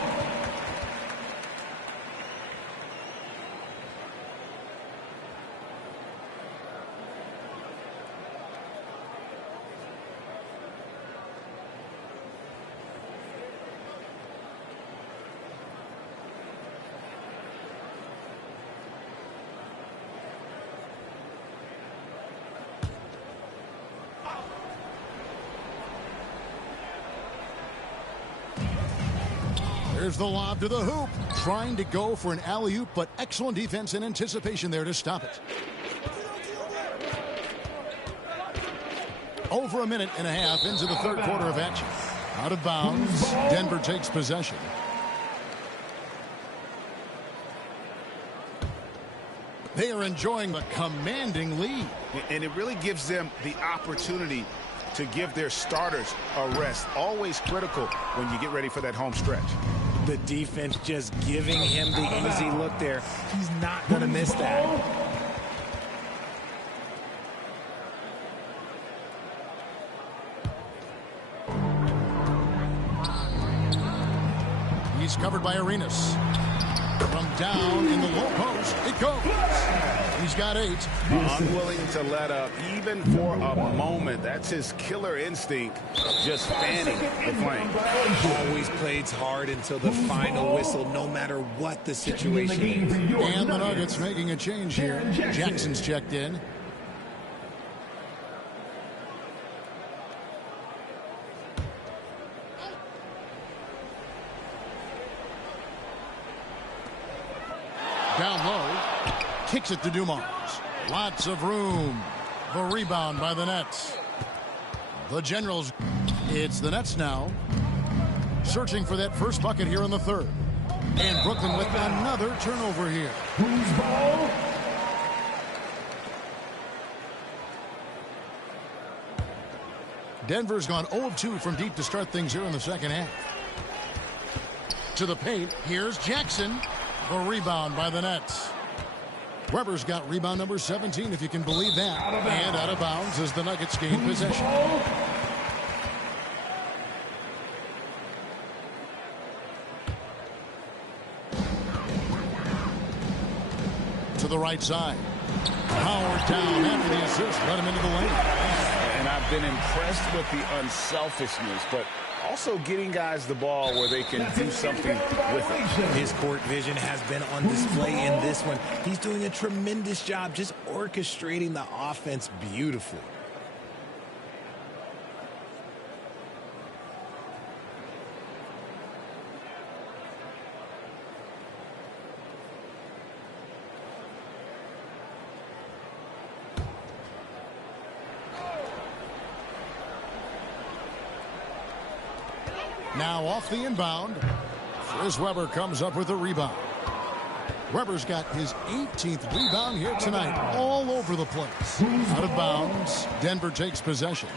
There's the lob to the hoop. Trying to go for an alley-oop, but excellent defense and anticipation there to stop it. Over a minute and a half into the third quarter of action. Out of bounds. Denver takes possession. They are enjoying a commanding lead. And it really gives them the opportunity to give their starters a rest. Always critical when you get ready for that home stretch. The defense just giving him the easy look there. He's not going to miss that. He's covered by Arenas. From down in the low post, it goes. He's got 8. Unwilling to let up, even for a moment. That's his killer instinct, just fanning the flame. Always plays hard until the final whistle, no matter what the situation is. And the Nuggets making a change here. Jackson's checked in. Down low. Kicks it to Dumars. Lots of room. The rebound by the Nets. The Generals. It's the Nets now. Searching for that first bucket here in the third. And Brooklyn with another turnover here. Who's ball? Denver's gone 0 of 2 from deep to start things here in the second half. To the paint. Here's Jackson. The rebound by the Nets. Weber's got rebound number 17, if you can believe that. And out of bounds as the Nuggets gain possession. To the right side. Howard down after the assist. Let him into the lane. And I've been impressed with the unselfishness, but also getting guys the ball where they can do something with it. His court vision has been on display in this one. He's doing a tremendous job just orchestrating the offense beautifully. Now off the inbound. Chris Webber comes up with a rebound. Weber's got his 18th rebound here tonight, all over the place. Out of bounds. Denver takes possession.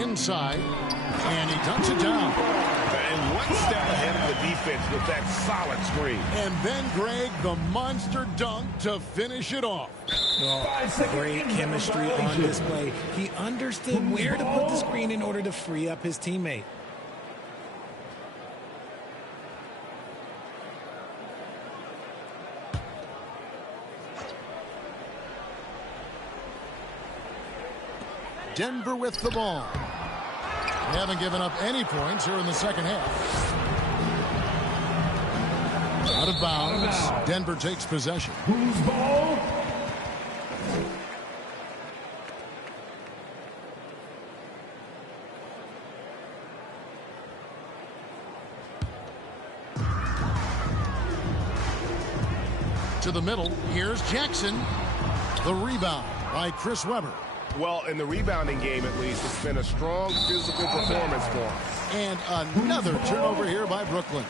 Inside, and he dunks it down. And one step ahead of the defense with that solid screen. And then, Greg, the monster dunk to finish it off. Oh, great chemistry on display. He understood where to put the screen in order to free up his teammate. Denver with the ball. They haven't given up any points here in the second half. Out of bounds. Denver takes possession. Who's ball? To the middle. Here's Jackson. The rebound by Chris Webber. Well, in the rebounding game, at least, it's been a strong physical performance for him. And another turnover here by Brooklyn.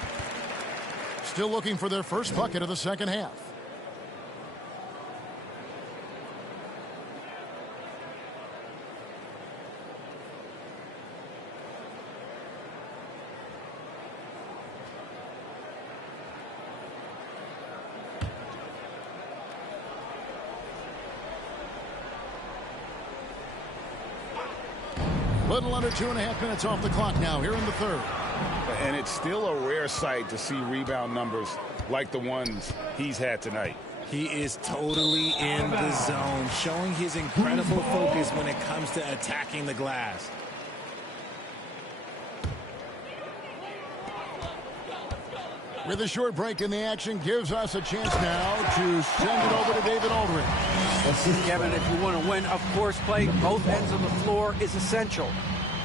Still looking for their first bucket of the second half. Little under 2.5 minutes off the clock now here in the third. And it's still a rare sight to see rebound numbers like the ones he's had tonight. He is totally in the zone, showing his incredible focus when it comes to attacking the glass. With a short break in the action, gives us a chance now to send it over to David Aldridge. Kevin, if you want to win, of course, playing both ends of the floor is essential.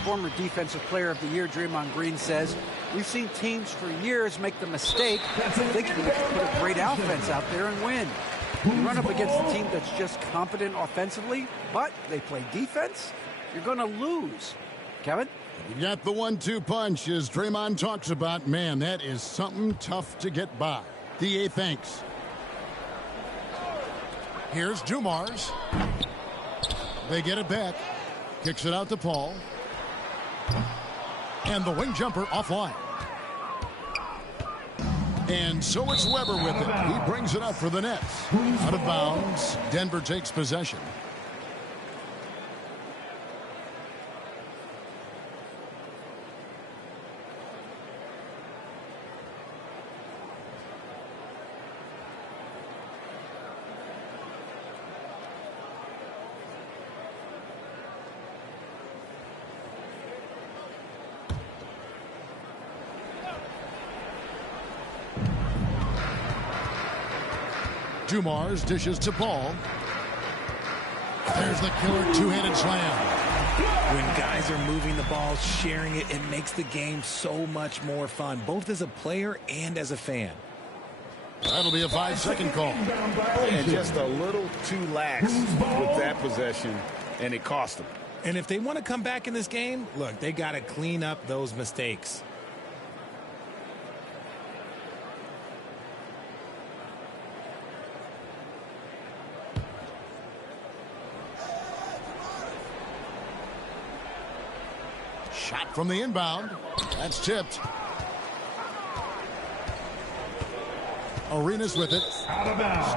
Former Defensive Player of the Year Draymond Green says, we've seen teams for years make the mistake thinking they can put a great offense out there and win. You run up against a team that's just competent offensively, but they play defense, you're going to lose. Kevin? You got the 1-2 punch, as Draymond talks about. Man, that is something tough to get by. DA thanks. Here's Dumars. They get it back. Kicks it out to Paul. And the wing jumper offline. And so it's Webber with it. He brings it up for the Nets. Out of bounds. Denver takes possession. Dumars dishes to Paul. There's the killer two-handed slam. When guys are moving the ball, sharing it, it makes the game so much more fun, both as a player and as a fan. That'll be a 5-second call. And just a little too lax with that possession, and it cost them. And if they want to come back in this game, look, they got to clean up those mistakes. Shot from the inbound. That's tipped. Arenas with it.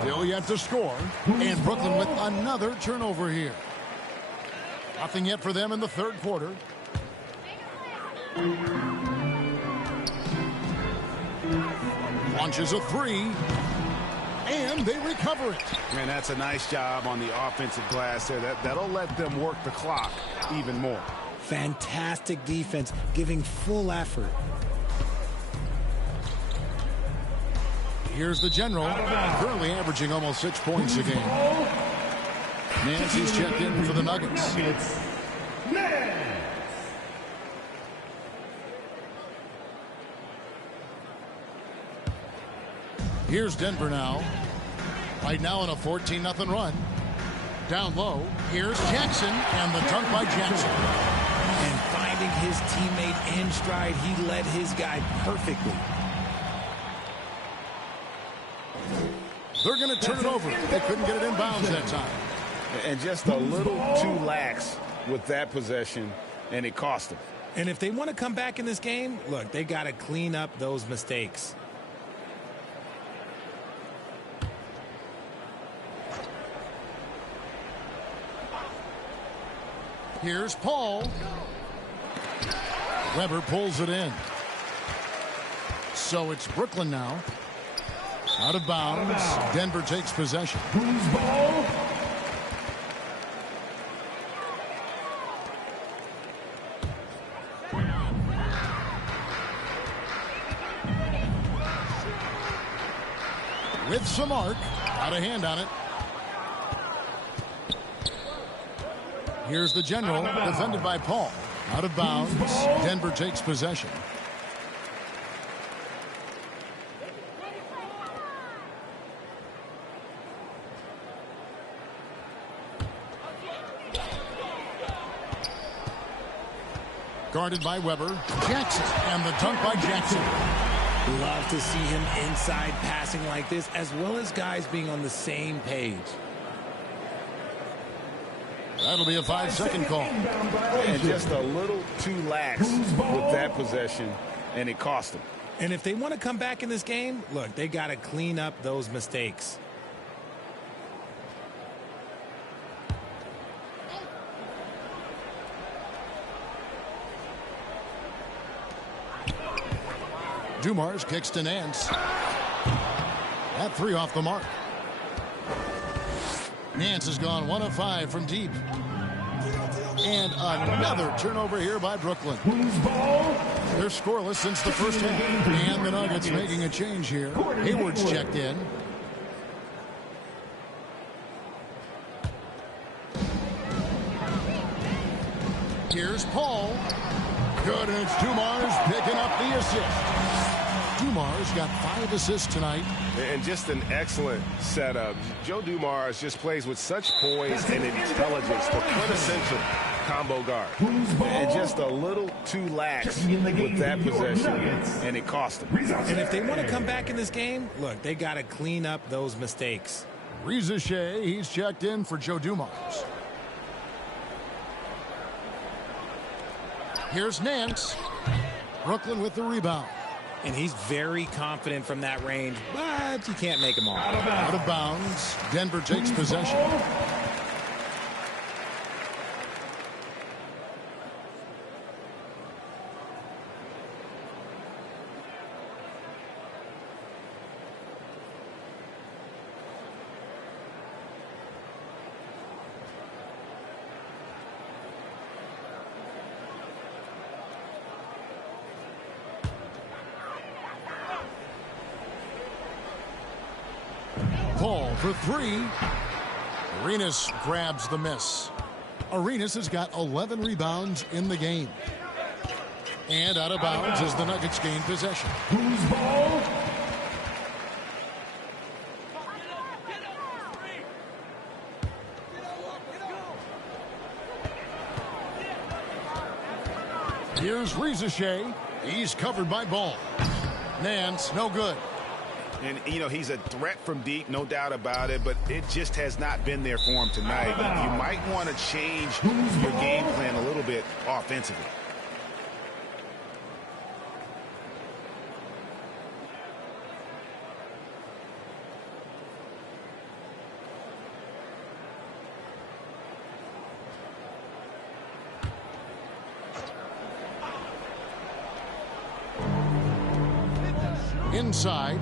Still yet to score. And Brooklyn with another turnover here. Nothing yet for them in the third quarter. Launches a three. And they recover it. Man, that's a nice job on the offensive glass there. That'll let them work the clock even more. Fantastic defense, giving full effort. Here's the general, currently averaging almost 6 points a game. Nancy's checked in for the Nuggets. Here's Denver now. Right now on a 14-0 run. Down low. Here's Jackson, and the dunk by Jackson. And finding his teammate in stride, he led his guy perfectly. They're going to turn it over. They couldn't get it in bounds that time. And just a little too lax with that possession, and it cost them. And if they want to come back in this game, look, they got to clean up those mistakes. Here's Paul. Weber pulls it in. So it's Brooklyn now. Out of bounds. Denver takes possession. Who's ball? With some arc. Got a hand on it. Here's the general, defended by Paul. Out of bounds. Denver takes possession. Guarded by Weber. Jackson, and the dunk by Jackson. Love to see him inside passing like this, as well as guys being on the same page. That'll be a 5-second call. And just a little too lax with that possession, and it cost them. And if they want to come back in this game, look, they got to clean up those mistakes. Dumars kicks to Nance. That 3 off the mark. Nance has gone 1 of 5 from deep. And another turnover here by Brooklyn. They're scoreless since the first half. And the Nuggets making a change here. Hayward's checked in. Here's Paul. Good, and it's Dumars picking up the assist. Dumars got 5 assists tonight. And just an excellent setup. Joe Dumars just plays with such poise and intelligence, the quintessential combo guard. And just a little too lax with that possession, and it cost them. And if they want to come back in this game, look, they got to clean up those mistakes. Reza Shea, he's checked in for Joe Dumars. Here's Nance. Brooklyn with the rebound. And he's very confident from that range, but you can't make him all. Out of bounds. Denver takes possession. Paul for 3. Arenas grabs the miss. Arenas has got 11 rebounds in the game. And out of bounds as the Nuggets gain possession. Who's ball? Here's Reza Shea. He's covered by Ball. Nance, no good. And, you know, he's a threat from deep, no doubt about it, but it just has not been there for him tonight. You might want to change your game plan a little bit offensively. Inside.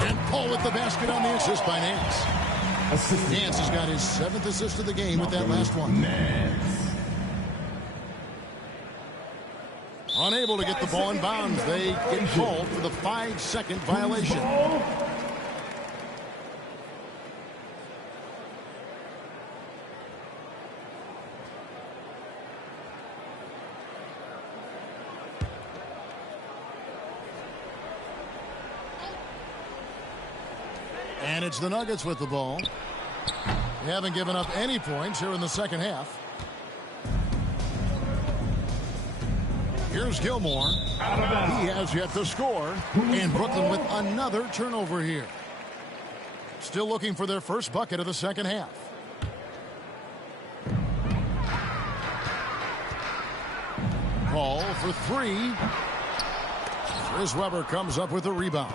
And Paul with the basket on the assist by Nance. Nance has got his 7th assist of the game with that last one. Unable to get the ball in bounds. They get called for the 5-second violation. And it's the Nuggets with the ball. They haven't given up any points here in the second half. Here's Gilmore. He has yet to score. And Brooklyn with another turnover here. Still looking for their first bucket of the second half. Ball for three. Chris Webber comes up with a rebound.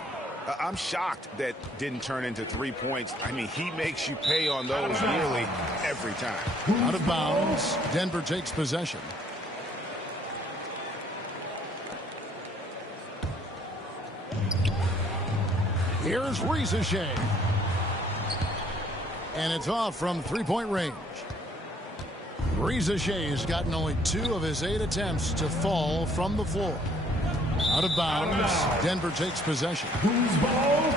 I'm shocked that didn't turn into 3 points. I mean, he makes you pay on those nearly every time. Out of bounds. Denver takes possession. Here's Rieseshay. And it's off from three-point range. Rieseshay has gotten only 2 of his 8 attempts to fall from the floor. Out of bounds. Denver takes possession. Who's ball?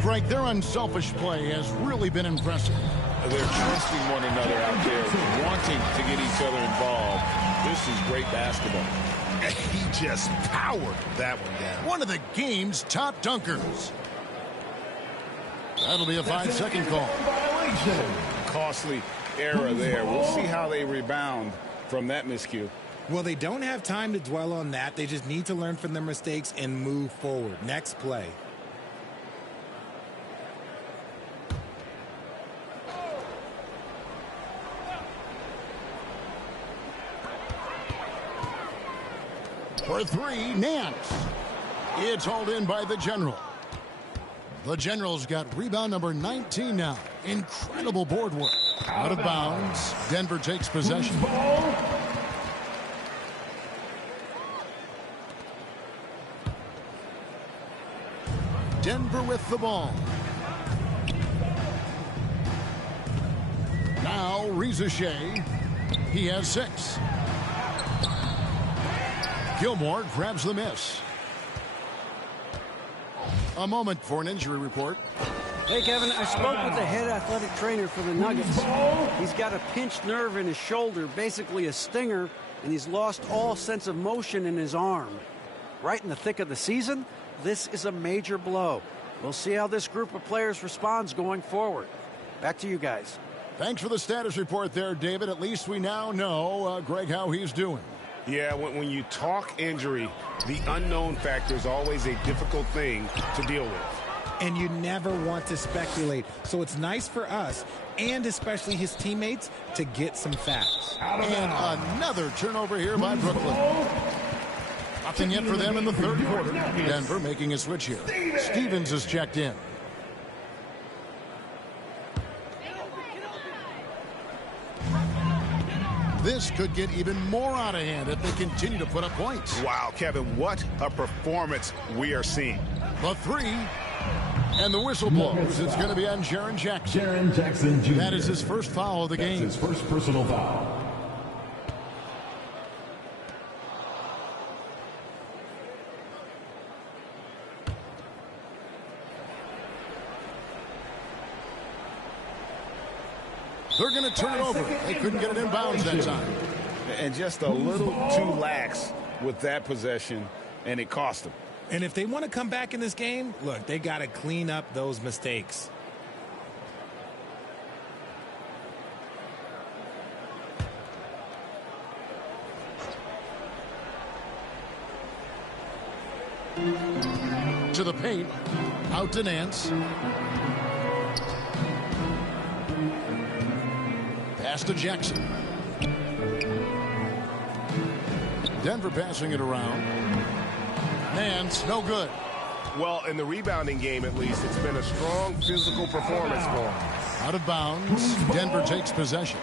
Greg, their unselfish play has really been impressive. They're trusting one another out there, wanting to get each other involved. This is great basketball. He just powered that one down. One of the game's top dunkers. That'll be a 5-second call. Costly error there. We'll see how they rebound from that miscue. Well, they don't have time to dwell on that. They just need to learn from their mistakes and move forward. Next play. For three, Nance. It's hauled in by the General. The General's got rebound number 19 now. Incredible board work. Out of bounds. Denver takes possession. Denver with the ball. Now Rieseshay. He has 6. Gilmore grabs the miss. A moment for an injury report. Hey, Kevin, I spoke with the head athletic trainer for the Nuggets. He's got a pinched nerve in his shoulder, basically a stinger, and he's lost all sense of motion in his arm. Right in the thick of the season, this is a major blow. We'll see how this group of players responds going forward. Back to you guys. Thanks for the status report there, David. At least we now know, Greg, how he's doing. Yeah, when you talk injury, the unknown factor is always a difficult thing to deal with. And you never want to speculate. So it's nice for us, and especially his teammates, to get some facts. And another turnover here by Brooklyn. Nothing yet for them in the third quarter. Denver making a switch here. Stevens is checked in. This could get even more out of hand if they continue to put up points. Wow, Kevin, what a performance we are seeing. The three, and the whistle blows. It's going to be on Jaren Jackson. Jaren Jackson Jr. That is his first foul of the game. His first personal foul. They're going to turn it over. They couldn't get it in bounds that time. And just a little too lax with that possession, and it cost them. And if they want to come back in this game, look, they got to clean up those mistakes. To the paint. Out to Nance. Pass to Jackson. Denver passing it around. Nance, no good. Well, in the rebounding game, at least, it's been a strong physical performance for him. Out of bounds. Denver takes possession.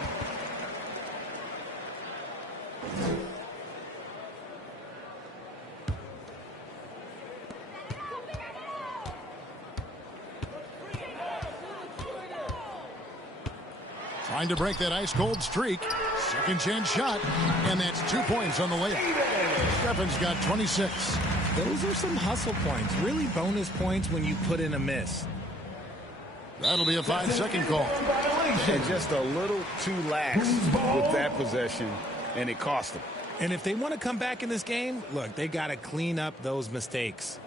Trying to break that ice-cold streak. Second chance shot, and that's 2 points on the layup. Stephen's got 26. Those are some hustle points, really bonus points when you put in a miss. That'll be a 5-second call. And just a little too lax with that possession, and it cost them. And if they want to come back in this game, look, they got to clean up those mistakes.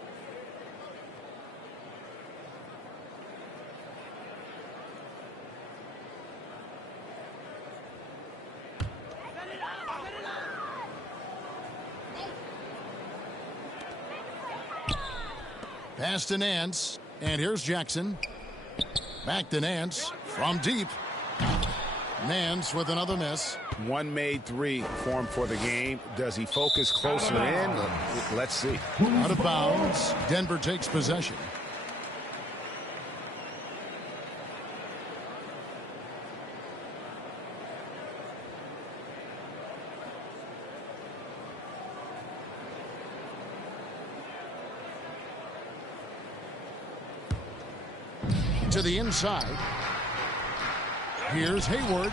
Pass to Nance, and here's Jackson. Back to Nance from deep. Nance with another miss. One made three formed for the game. Does he focus closer in? Let's see. Out of bounds. Denver takes possession. To the inside. Here's Hayward.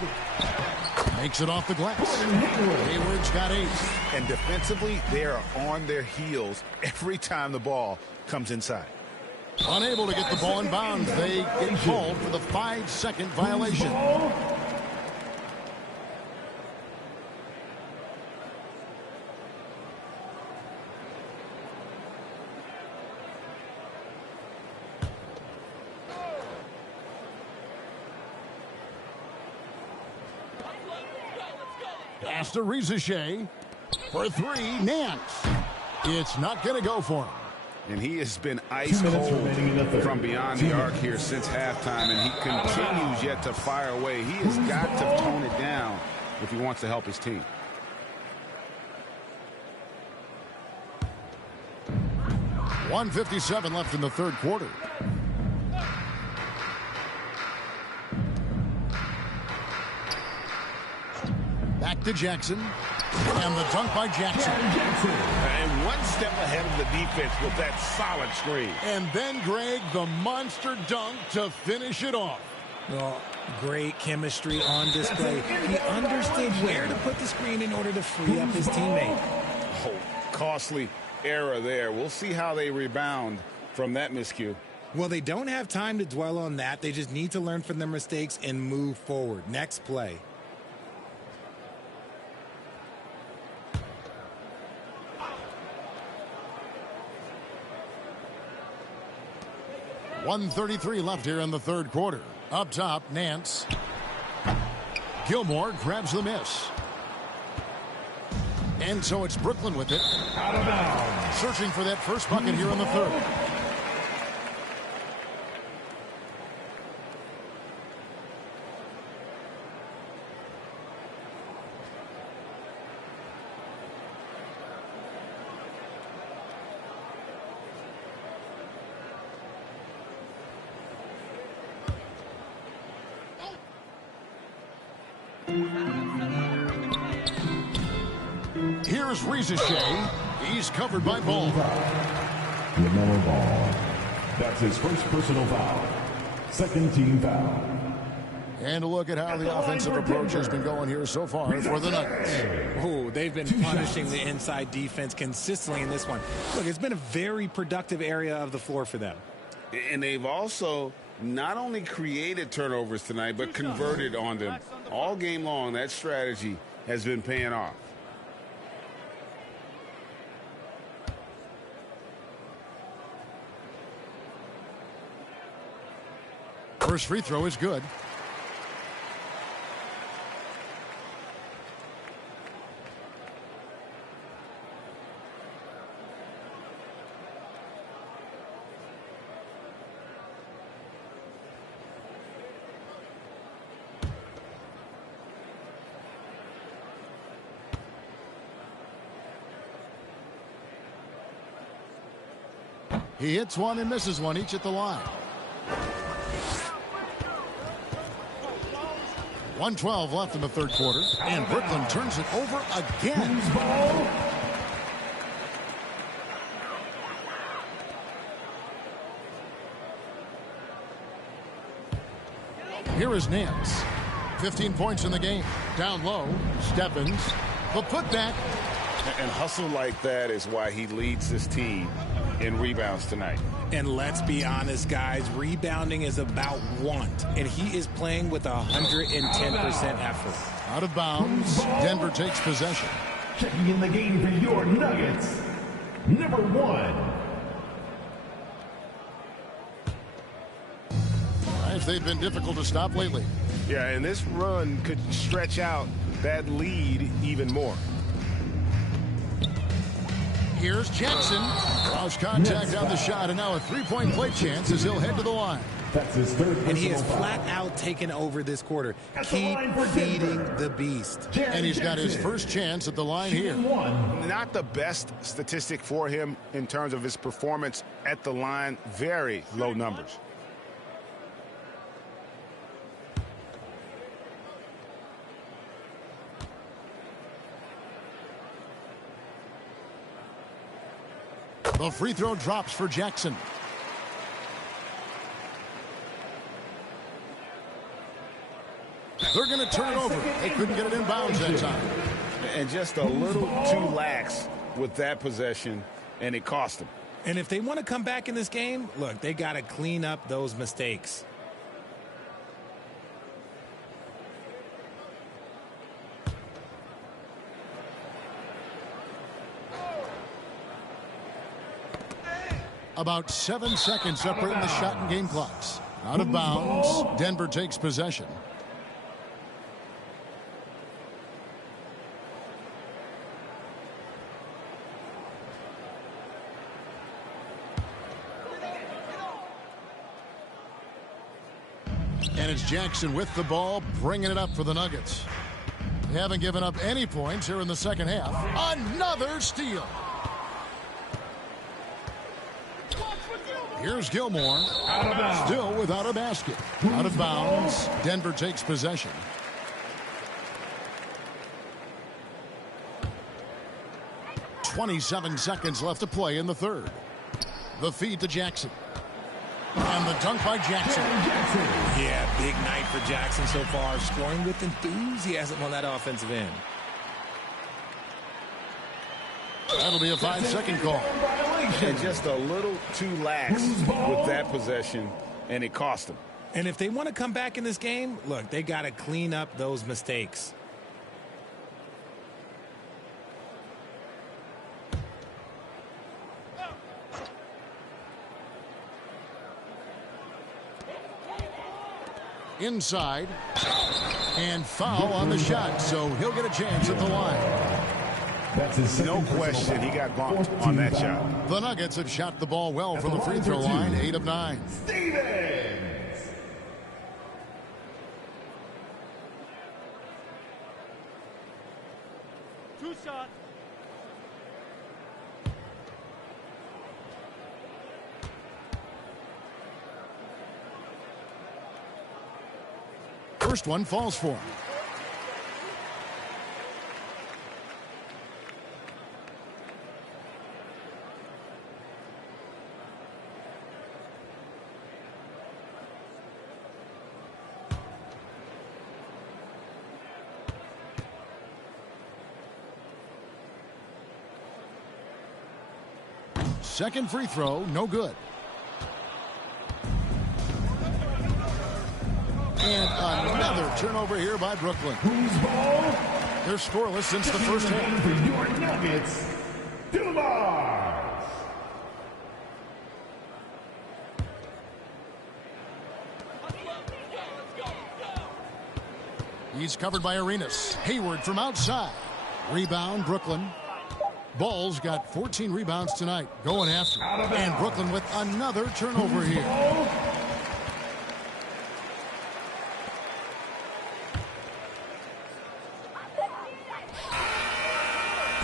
Makes it off the glass. Hayward's got 8. And defensively, they are on their heels every time the ball comes inside. Unable to get the ball in bounds. They get called for the 5-second violation. Pass to Rizachet for 3. Nance. It's not going to go for him. And he has been ice cold from beyond the arc here since halftime, and he continues yet to fire away. He has got to tone it down if he wants to help his team. .157 left in the third quarter. Back to Jackson. And the dunk by Jackson. And one step ahead of the defense with that solid screen. And then, Greg, the monster dunk to finish it off. Well, great chemistry on display. He understood where to put the screen in order to free up his teammate. Oh, costly error there. We'll see how they rebound from that miscue. Well, they don't have time to dwell on that. They just need to learn from their mistakes and move forward. Next play. .133 left here in the third quarter. Up top, Nance. Gilmore grabs the miss. And so it's Brooklyn with it. Out of bounds. Searching for that first bucket here in the third. Here's Rizachet. He's covered by Ball. LaMelo Ball. That's his first personal foul. Second team foul. And a look at how the offensive approach has been going here so far for the Nuggets. Oh, they've been punishing the inside defense consistently in this one. Look, it's been a very productive area of the floor for them. And they've also not only created turnovers tonight, but converted on them. All game long, that strategy has been paying off. First free throw is good. He hits one and misses one, each at the line. 1:12 left in the third quarter, and Brooklyn turns it over again. Here is Nance 15 points in the game. Down low, Stephens. The putback. And hustle like that is why he leads this team in rebounds tonight. And let's be honest, guys, rebounding is about want, and he is playing with 110% effort. Out of bounds. Denver takes possession. Checking in the game for your Nuggets, number 1. They've been difficult to stop lately. Yeah, and this run could stretch out that lead even more. Here's Jackson. Lost contact on the shot, and now a three-point play chance as he'll head to the line. That's his third. And he has flat out taken over this quarter. Keep feeding the beast. And he's got his first chance at the line here. Not the best statistic for him in terms of his performance at the line. Very low numbers. The free throw drops for Jackson. They're going to turn it over. They couldn't get it in bounds that time. And just a little too lax with that possession, and it cost them. And if they want to come back in this game, look, they got to clean up those mistakes. About 7 seconds separating the shot and game clocks. Out of bounds. Denver takes possession. And it's Jackson with the ball, bringing it up for the Nuggets. They haven't given up any points here in the second half. Another steal. Here's Gilmore. Still without a basket. Out of bounds. Denver takes possession. .27 seconds left to play in the third. The feed to Jackson. And the dunk by Jackson. Yeah, big night for Jackson so far. Scoring with enthusiasm on that offensive end. That'll be a 5-second call. And just a little too lax with that possession, and it cost them. And if they want to come back in this game, look, they got to clean up those mistakes. Inside. And foul on the shot, so he'll get a chance at the line. That's his no question he got bumped on that shot. The Nuggets have shot the ball well from the free throw line, 8 of 9. Stevens. Two shots. First one falls for him. Second free throw, no good. And another turnover here by Brooklyn. Whose ball? They're scoreless since the first half. For your Nuggets, Dumars. He's covered by Arenas. Hayward from outside. Rebound, Brooklyn. Ball's got 14 rebounds tonight. Going after him. And Brooklyn with another turnover here.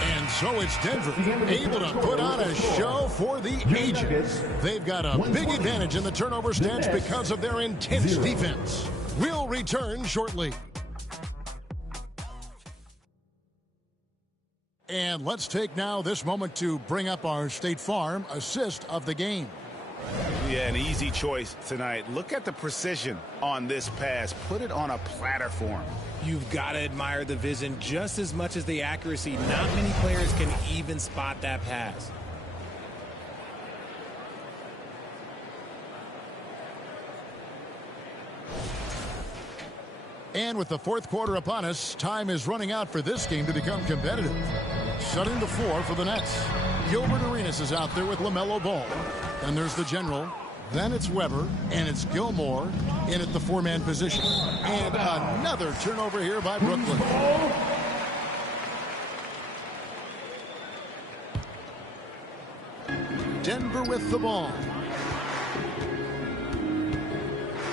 And so it's Denver able to put on a show for the ages. They've got a big advantage in the turnover stats because of their intense defense. We'll return shortly. And let's take now this moment to bring up our State Farm assist of the game. Yeah, an easy choice tonight. Look at the precision on this pass. Put it on a platter for him. You've got to admire the vision just as much as the accuracy. Not many players can even spot that pass. And with the fourth quarter upon us, time is running out for this game to become competitive. Shutting the floor for the Nets. Gilbert Arenas is out there with LaMelo Ball. And there's the general. Then it's Weber, and it's Gilmore in at the four-man position. And another turnover here by Brooklyn. Denver with the ball.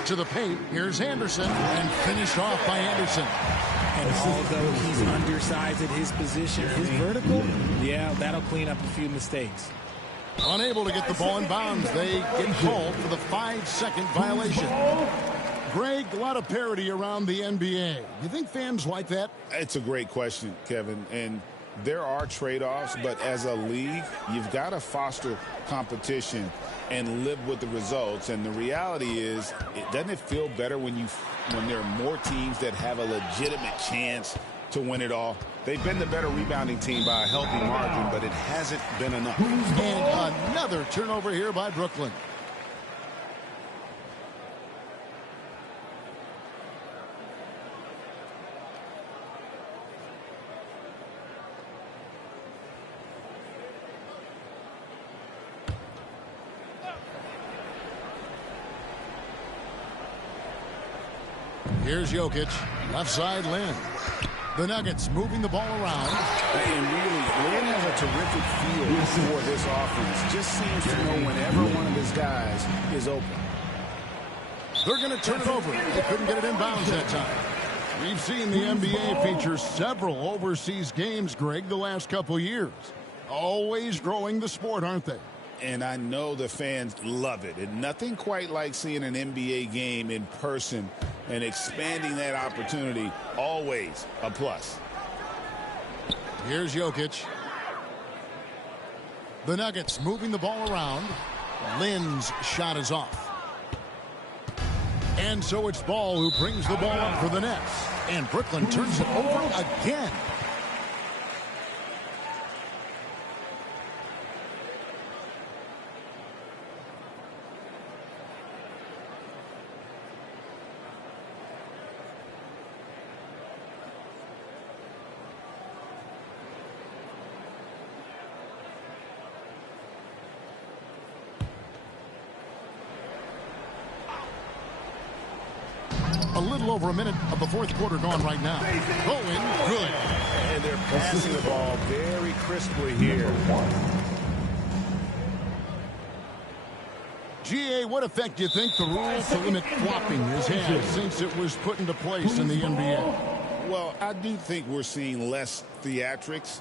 To the paint, here's Anderson, and finished off by Anderson. And although he's undersized at his position, his vertical, yeah, that'll clean up a few mistakes. Unable to get the ball in bounds. They get called for the 5-second violation. Greg, a lot of parity around the NBA. You think fans like that? It's a great question, Kevin. And there are trade-offs, but as a league, you've got to foster competition and live with the results. And the reality is, doesn't it feel better when there are more teams that have a legitimate chance to win it all? They've been the better rebounding team by a healthy margin, but it hasn't been enough. And another turnover here by Brooklyn. Here's Jokic, left side Lin. The Nuggets moving the ball around. And really, Lin has a terrific feel for this offense. Just seems to know whenever one of his guys is open. They're going to turn it over. They couldn't get it in bounds that time. We've seen the NBA feature several overseas games, Greg, the last couple years. Always growing the sport, aren't they? And I know the fans love it. And nothing quite like seeing an NBA game in person and expanding that opportunity. Always a plus. Here's Jokic. The Nuggets moving the ball around. Lin's shot is off. And so it's Ball who brings the ball up for the Nets. And Brooklyn turns it over again. A little over a minute of the fourth quarter gone right now. Going good. And they're passing the ball very crisply here. GA, what effect do you think the rule to limit flopping has had since it was put into place in the NBA? Well, I do think we're seeing less theatrics.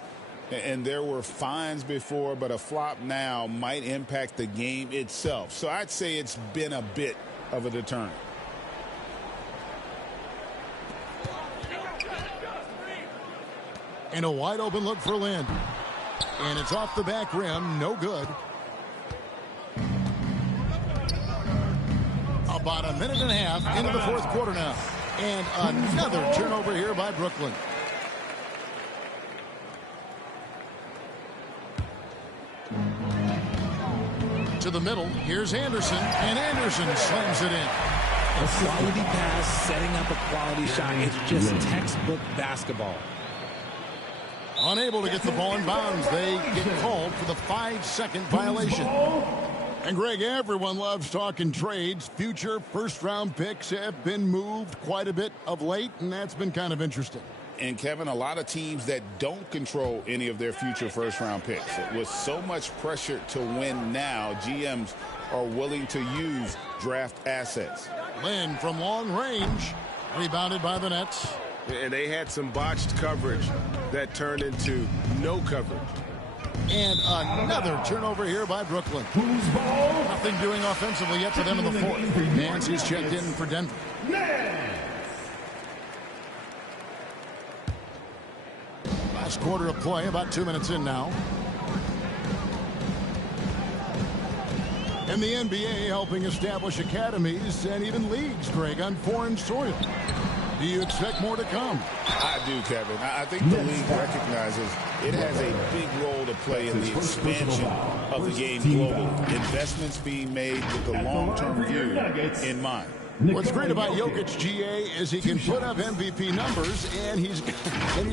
And there were fines before, but a flop now might impact the game itself. So I'd say it's been a bit of a deterrent. And a wide open look for Lin. And it's off the back rim. No good. About a minute and a half into the fourth quarter now. And another turnover here by Brooklyn. To the middle. Here's Anderson. And Anderson slams it in. A quality pass, setting up a quality shot. It's just textbook basketball. Unable to get the ball in bounds. They get called for the 5-second violation. And Greg, everyone loves talking trades. Future first-round picks have been moved quite a bit of late, and that's been kind of interesting. And, Kevin, a lot of teams that don't control any of their future first-round picks. With so much pressure to win now, GMs are willing to use draft assets. Lin from long range, rebounded by the Nets. And they had some botched coverage that turned into no coverage. And another turnover here by Brooklyn. Nothing doing offensively yet for them in the fourth. Nance is checked in for Denver. Last quarter of play, about 2 minutes in now. And the NBA helping establish academies and even leagues, Greg, on foreign soil. Do you expect more to come? I do, Kevin. I think the league recognizes it has a big role to play in the expansion of the game globally. Investments being made with the long-term view in mind. What's great about Jokic, GA, is he can put up MVP numbers, and he's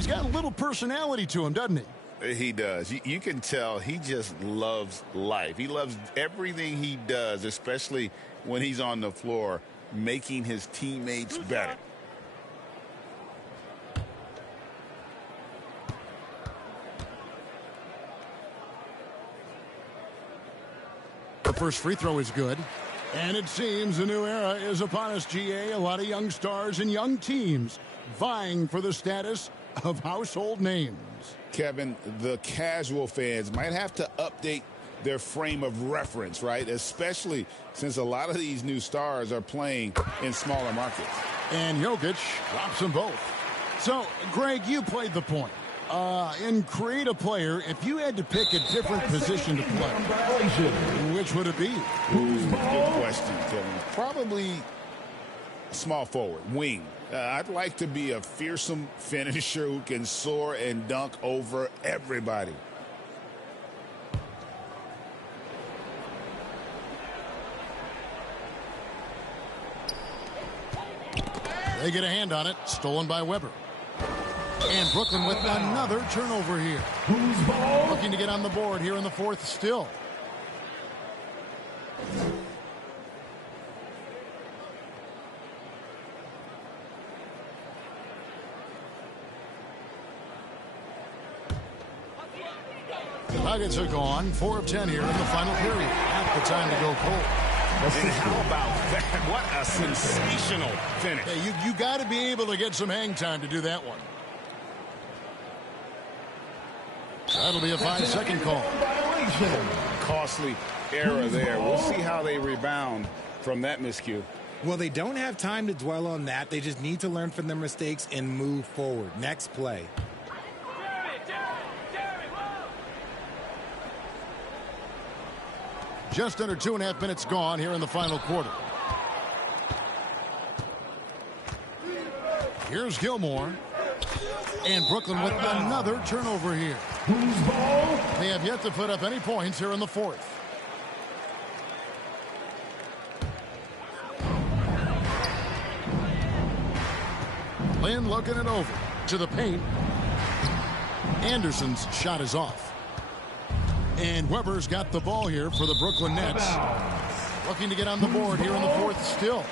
got a little personality to him, doesn't he? He does. You can tell he just loves life. He loves everything he does, especially when he's on the floor, making his teammates better. The first free throw is good. And it seems a new era is upon us, GA. A lot of young stars and young teams vying for the status of household names. Kevin, the casual fans might have to update their frame of reference, right? Especially since a lot of these new stars are playing in smaller markets. And Jokic drops them both. So, Greg, you played the point. In create a player, if you had to pick a different position to play, which would it be? Good question, Kevin. Probably small forward, wing. I'd like to be a fearsome finisher who can soar and dunk over everybody. They get a hand on it, stolen by Weber. And Brooklyn with another turnover here. Looking to get on the board here in the fourth still. The Nuggets are gone. 4 of 10 here in the final period. Half the time to go cold. And how about that? What a sensational finish. Hey, you got to be able to get some hang time to do that one. That'll be a 5-second call. Costly error there. We'll see how they rebound from that miscue. Well, they don't have time to dwell on that. They just need to learn from their mistakes and move forward. Next play. Just under 2.5 minutes gone here in the final quarter. Here's Gilmore. And Brooklyn with another turnover here. They have yet to put up any points here in the fourth. Lynn looking it over to the paint. Anderson's shot is off. And Weber's got the ball here for the Brooklyn Nets. Looking to get on the board here in the fourth still.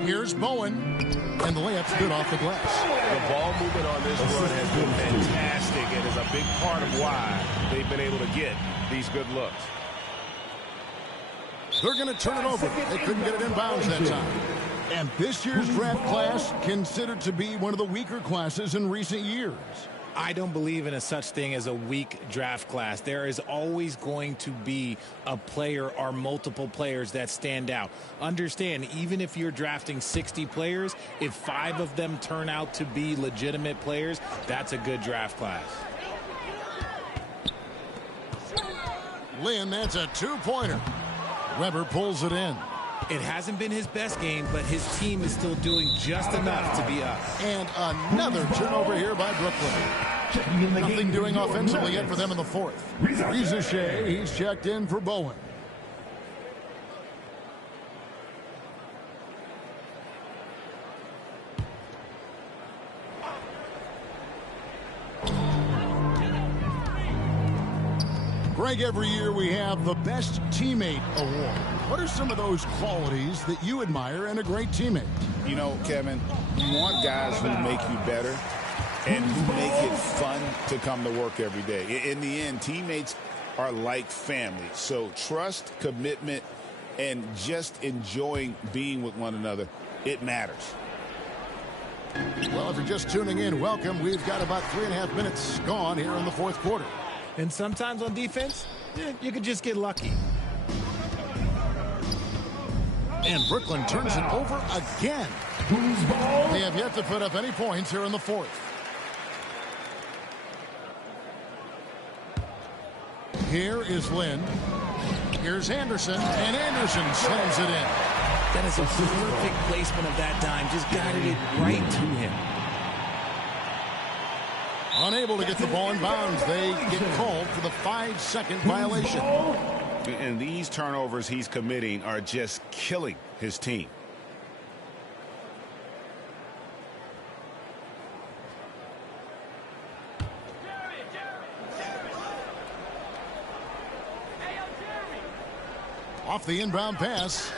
Here's Bowen, and the layup's good off the glass. The ball movement on this run has been fantastic and is a big part of why they've been able to get these good looks. They're going to turn it over. They couldn't get it in bounds that time. And this year's draft class considered to be one of the weaker classes in recent years. I don't believe in a such thing as a weak draft class. There is always going to be a player or multiple players that stand out. Understand, even if you're drafting 60 players, if 5 of them turn out to be legitimate players, that's a good draft class. Lynn, that's a 2-pointer. Weber pulls it in. It hasn't been his best game, but his team is still doing just enough to be up. And another turnover here by Brooklyn. Nothing doing offensively yet for them in the fourth. Rizachet, he's checked in for Bowen. Greg, every year we have the Best Teammate Award. What are some of those qualities that you admire in a great teammate? You know, Kevin, you want guys who make you better and who make it fun to come to work every day. In the end, teammates are like family. So trust, commitment, and just enjoying being with one another, it matters. Well, if you're just tuning in, welcome. We've got about 3.5 minutes gone here in the fourth quarter. And sometimes on defense, you could just get lucky. And Brooklyn turns it over again. They have yet to put up any points here in the fourth. Here is Lynn. Here's Anderson, and Anderson slams it in. That is a perfect placement of that dime. Just guided it right to him. Unable to get the ball in bounds. They get called for the 5-second violation. And these turnovers he's committing are just killing his team. Off the inbound pass,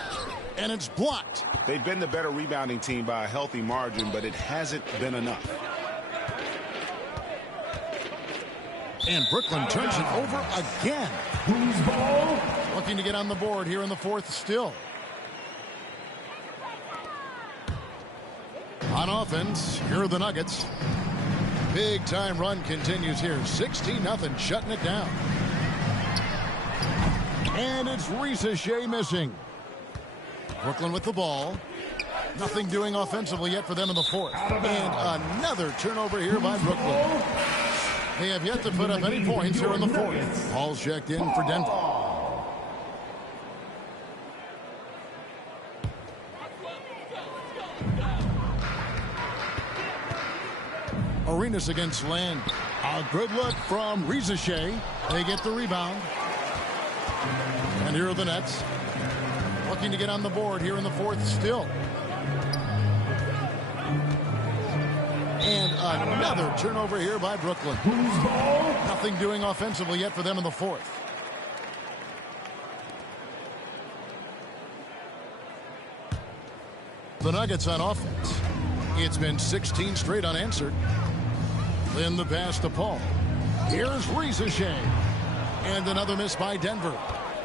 and it's blocked. They've been the better rebounding team by a healthy margin, but it hasn't been enough. And Brooklyn turns it over again. Looking to get on the board here in the fourth still. On offense, here are the Nuggets. Big time run continues here. 16-0, shutting it down. And it's Shea missing. Brooklyn with the ball. Nothing doing offensively yet for them in the fourth. And another turnover here by Brooklyn. They have yet to put up any points here in the fourth. Paul's checked in for Denver. Arenas against Land. A good look from Shea. They get the rebound. And here are the Nets. Looking to get on the board here in the fourth still. And another turnover here by Brooklyn. Nothing doing offensively yet for them in the fourth. The Nuggets on offense. It's been 16 straight unanswered. Then the pass to Paul. Here's Shea. And another miss by Denver.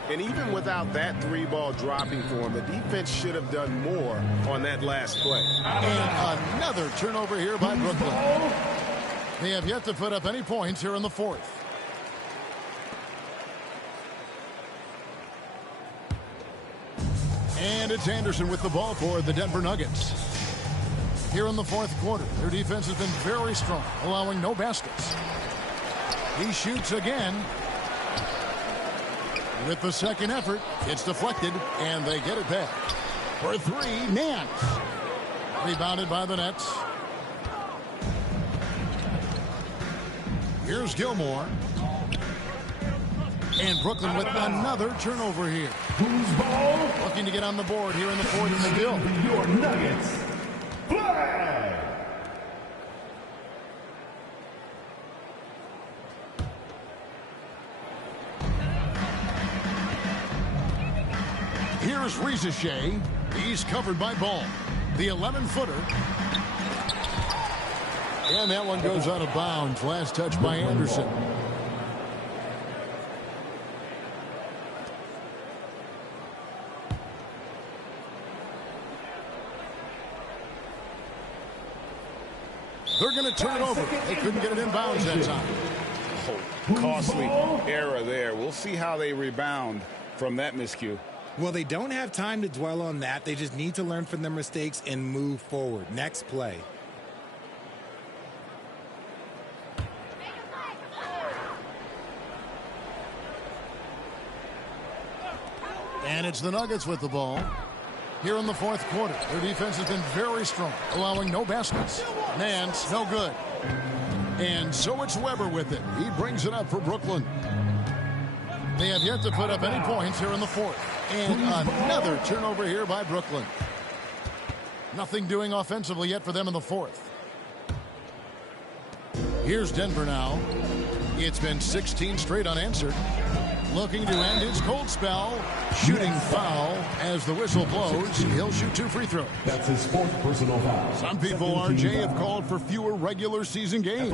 And even without that three-ball dropping for him, the defense should have done more on that last play. And another turnover here by Brooklyn. They have yet to put up any points here in the fourth. And it's Anderson with the ball for the Denver Nuggets. Here in the fourth quarter, their defense has been very strong, allowing no baskets. He shoots again. With the second effort, it's deflected, and they get it back. For three, Nance. Rebounded by the Nets. Here's Gilmore. And Brooklyn with another turnover here. Looking to get on the board here in the fourth still. Your Nuggets. Play! Here's Shea. He's covered by Ball. The 11-footer. And that one goes out of bounds. Last touch by Anderson. They're going to turn it over. They couldn't get it in bounds that time. Oh, costly error there. We'll see how they rebound from that miscue. Well, they don't have time to dwell on that. They just need to learn from their mistakes and move forward. Next play. And it's the Nuggets with the ball. Here in the fourth quarter, their defense has been very strong, allowing no baskets. Nance, no good. And so it's Weber with it. He brings it up for Brooklyn. They have yet to put up any points here in the fourth. And another turnover here by Brooklyn. Nothing doing offensively yet for them in the fourth. Here's Denver now. It's been 16 straight unanswered. Looking to end his cold spell. Shooting foul as the whistle blows. He'll shoot 2 free throws. That's his fourth personal foul. Some people, RJ, have called for fewer regular season games.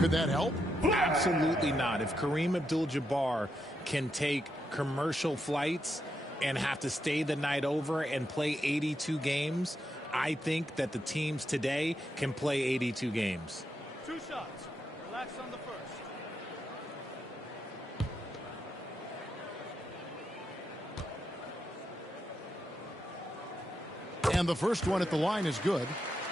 Could that help? Absolutely not. If Kareem Abdul-Jabbar can take commercial flights and have to stay the night over and play 82 games, I think that the teams today can play 82 games. 2 shots. Relax on the first. And the first one at the line is good.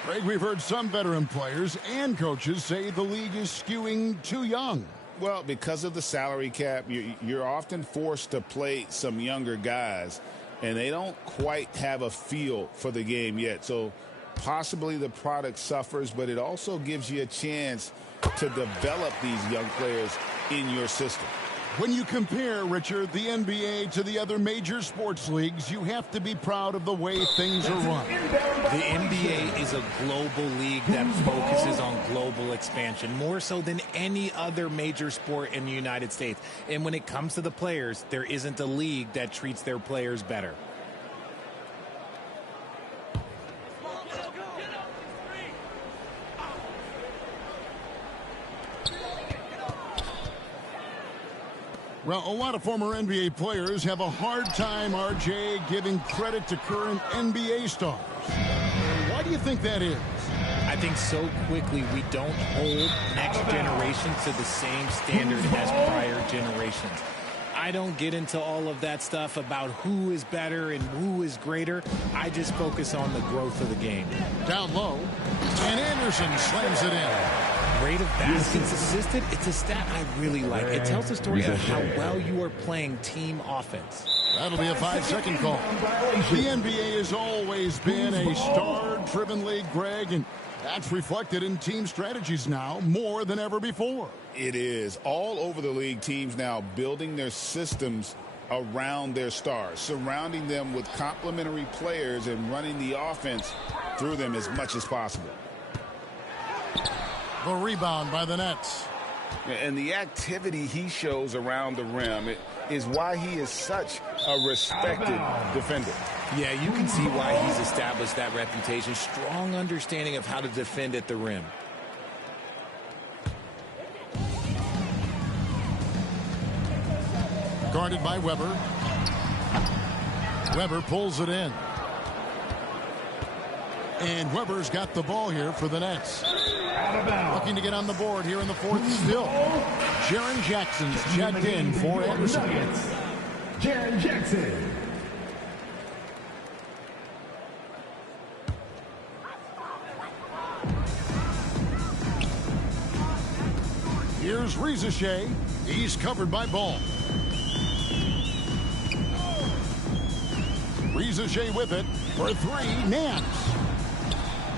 Greg, we've heard some veteran players and coaches say the league is skewing too young. Well, because of the salary cap, you're often forced to play some younger guys, and they don't quite have a feel for the game yet. So possibly the product suffers, but it also gives you a chance to develop these young players in your system. When you compare, Richard, the NBA to the other major sports leagues, you have to be proud of the way things are run. The NBA is a global league that focuses on global expansion, more so than any other major sport in the United States. And when it comes to the players, there isn't a league that treats their players better. Well, a lot of former NBA players have a hard time, RJ, giving credit to current NBA stars. Why do you think that is? I think so quickly we don't hold next generation to the same standard as prior generations. I don't get into all of that stuff about who is better and who is greater. I just focus on the growth of the game. Down low, and Anderson slams it in. Rate of baskets assisted, it's a stat I really like. It tells the story of how well you are playing team offense. That'll be a 5-second call. The NBA has always been a star-driven league, Greg, and that's reflected in team strategies now more than ever before. It is. All over the league, teams now building their systems around their stars, surrounding them with complementary players and running the offense through them as much as possible. The rebound by the Nets. And the activity he shows around the rim is why he is such a respected defender. Yeah, you can see why he's established that reputation. Strong understanding of how to defend at the rim. Guarded by Weber. Weber pulls it in. And Weber's got the ball here for the Nets. Looking to get on the board here in the fourth still. Jaren Jackson's checked in for Anderson. Jaren Jackson. Here's Rizashea. He's covered by Ball. Rizashea with it for 3. Nance.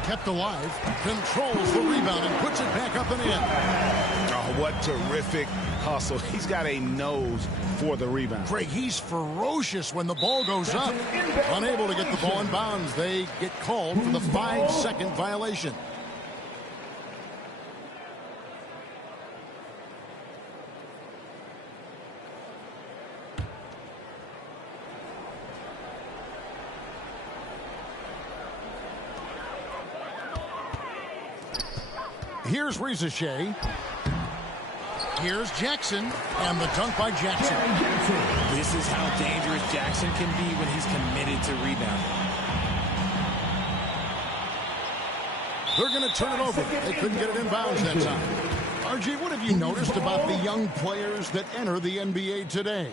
Kept alive, controls the rebound and puts it back up and in. Oh, what terrific hustle. He's got a nose for the rebound. Greg, he's ferocious when the ball goes up. Unable to get the ball in bounds. They get called for the 5-second violation. Here's Rizashea. Here's Jackson, and the dunk by Jackson. This is how dangerous Jackson can be when he's committed to rebounding. They're going to turn it over. They couldn't get it in bounds that time. RG, what have you noticed about the young players that enter the NBA today?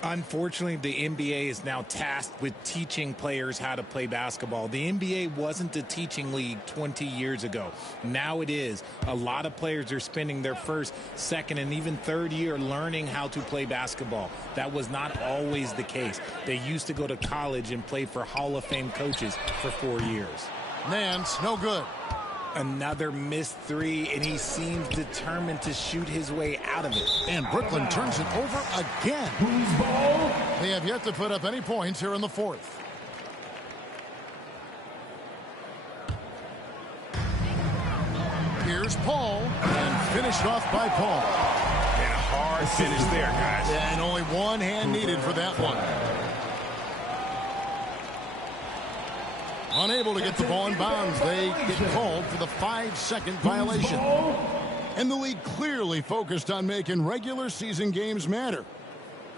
Unfortunately, the NBA is now tasked with teaching players how to play basketball. The NBA wasn't a teaching league 20 years ago. Now it is. A lot of players are spending their first, second, and even third year learning how to play basketball. That was not always the case. They used to go to college and play for Hall of Fame coaches for 4 years. Nance, no good. Another missed 3, and he seems determined to shoot his way out of it. And Brooklyn turns it over again. They have yet to put up any points here in the fourth. Here's Paul, and finished off by Paul. And a hard finish there, guys. And only one hand needed for that one. Unable to get the ball in bounds. They get called for the 5-second violation. And the league clearly focused on making regular season games matter.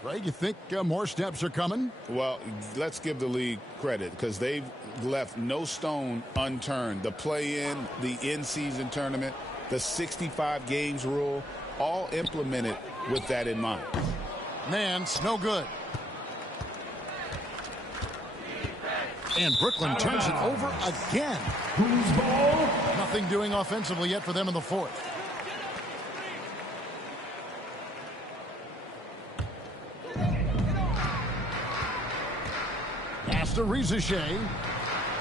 Greg, you think more steps are coming? Well, let's give the league credit because they've left no stone unturned. The play-in, the in-season tournament, the 65 games rule, all implemented with that in mind. Nance, no good. And Brooklyn turns it over again. Who's ball? Nothing doing offensively yet for them in the fourth. Pass to Rizachet.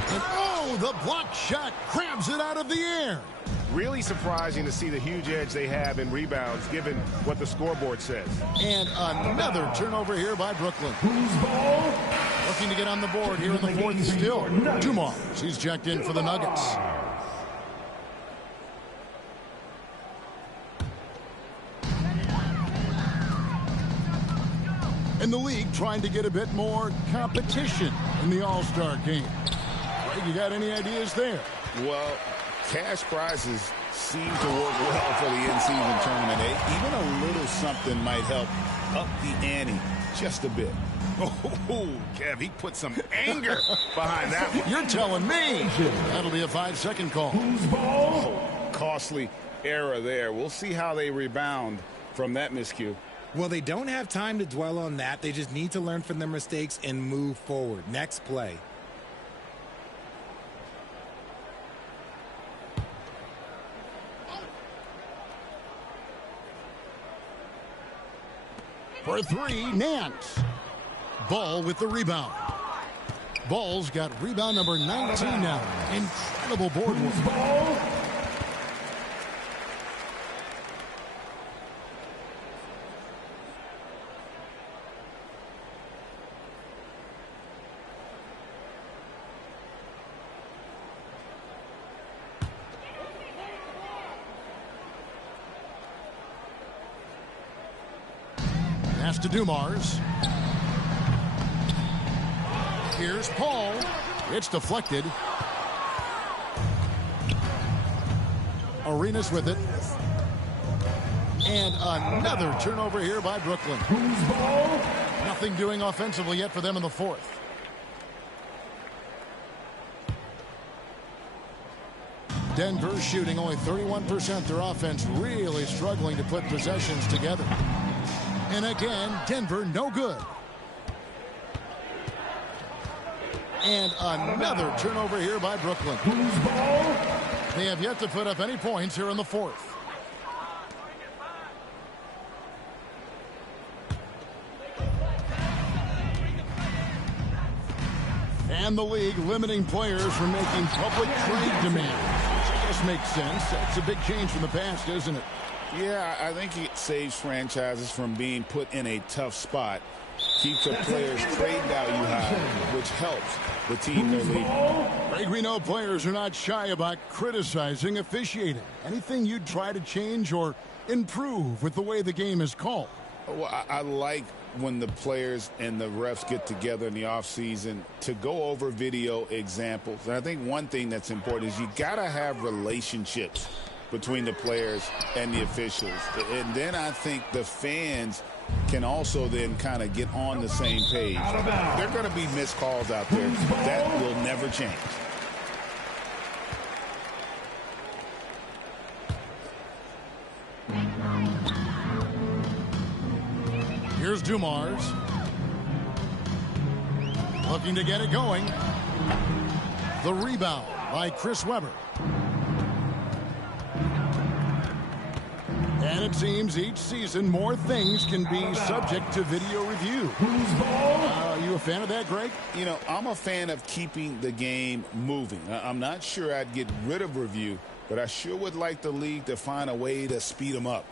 And oh, the block shot grabs it out of the air. Really surprising to see the huge edge they have in rebounds, given what the scoreboard says. And another turnover here by Brooklyn. Who's ball? Looking to get on the board here in the fourth still. Dumars, he's checked in for the Nuggets. And the league trying to get a bit more competition in the All-Star game. You got any ideas there? Well, cash prizes seem to work well for the in-season tournament. Even a little something might help up the ante just a bit. Oh, Kev, he put some anger behind that one. You're telling me. That'll be a 5-second call. Who's ball? Oh, costly error there. We'll see how they rebound from that miscue. Well, they don't have time to dwell on that. They just need to learn from their mistakes and move forward. Next play. For three, Nance. Ball with the rebound. Ball's got rebound number 19 now. Incredible board work. Ball? Pass to Dumars. Here's Paul. It's deflected. Arenas with it. And another turnover here by Brooklyn. Who's ball? Nothing doing offensively yet for them in the fourth. Denver shooting only 31%. Their offense really struggling to put possessions together. And again, Denver no good. And another turnover here by Brooklyn. Who's ball? They have yet to put up any points here in the fourth. And the league limiting players from making public trade demands. Which I guess makes sense. That's a big change from the past, isn't it? Yeah, I think it saves franchises from being put in a tough spot. Keeps the players' trade value high, which helps the team they're leading. Greg, we know players are not shy about criticizing officiating. Anything you'd try to change or improve with the way the game is called? Well, I like when the players and the refs get together in the offseason to go over video examples. And I think one thing that's important is you got to have relationships between the players and the officials. And then I think the fans can also then kind of get on the same page. There are going to be missed calls out there. That will never change. Here's Dumars. Looking to get it going. The rebound by Chris Webber. And it seems each season more things can be subject to video review. Who's ball? Are you a fan of that, Greg? You know, I'm a fan of keeping the game moving. I'm not sure I'd get rid of review, but I sure would like the league to find a way to speed them up.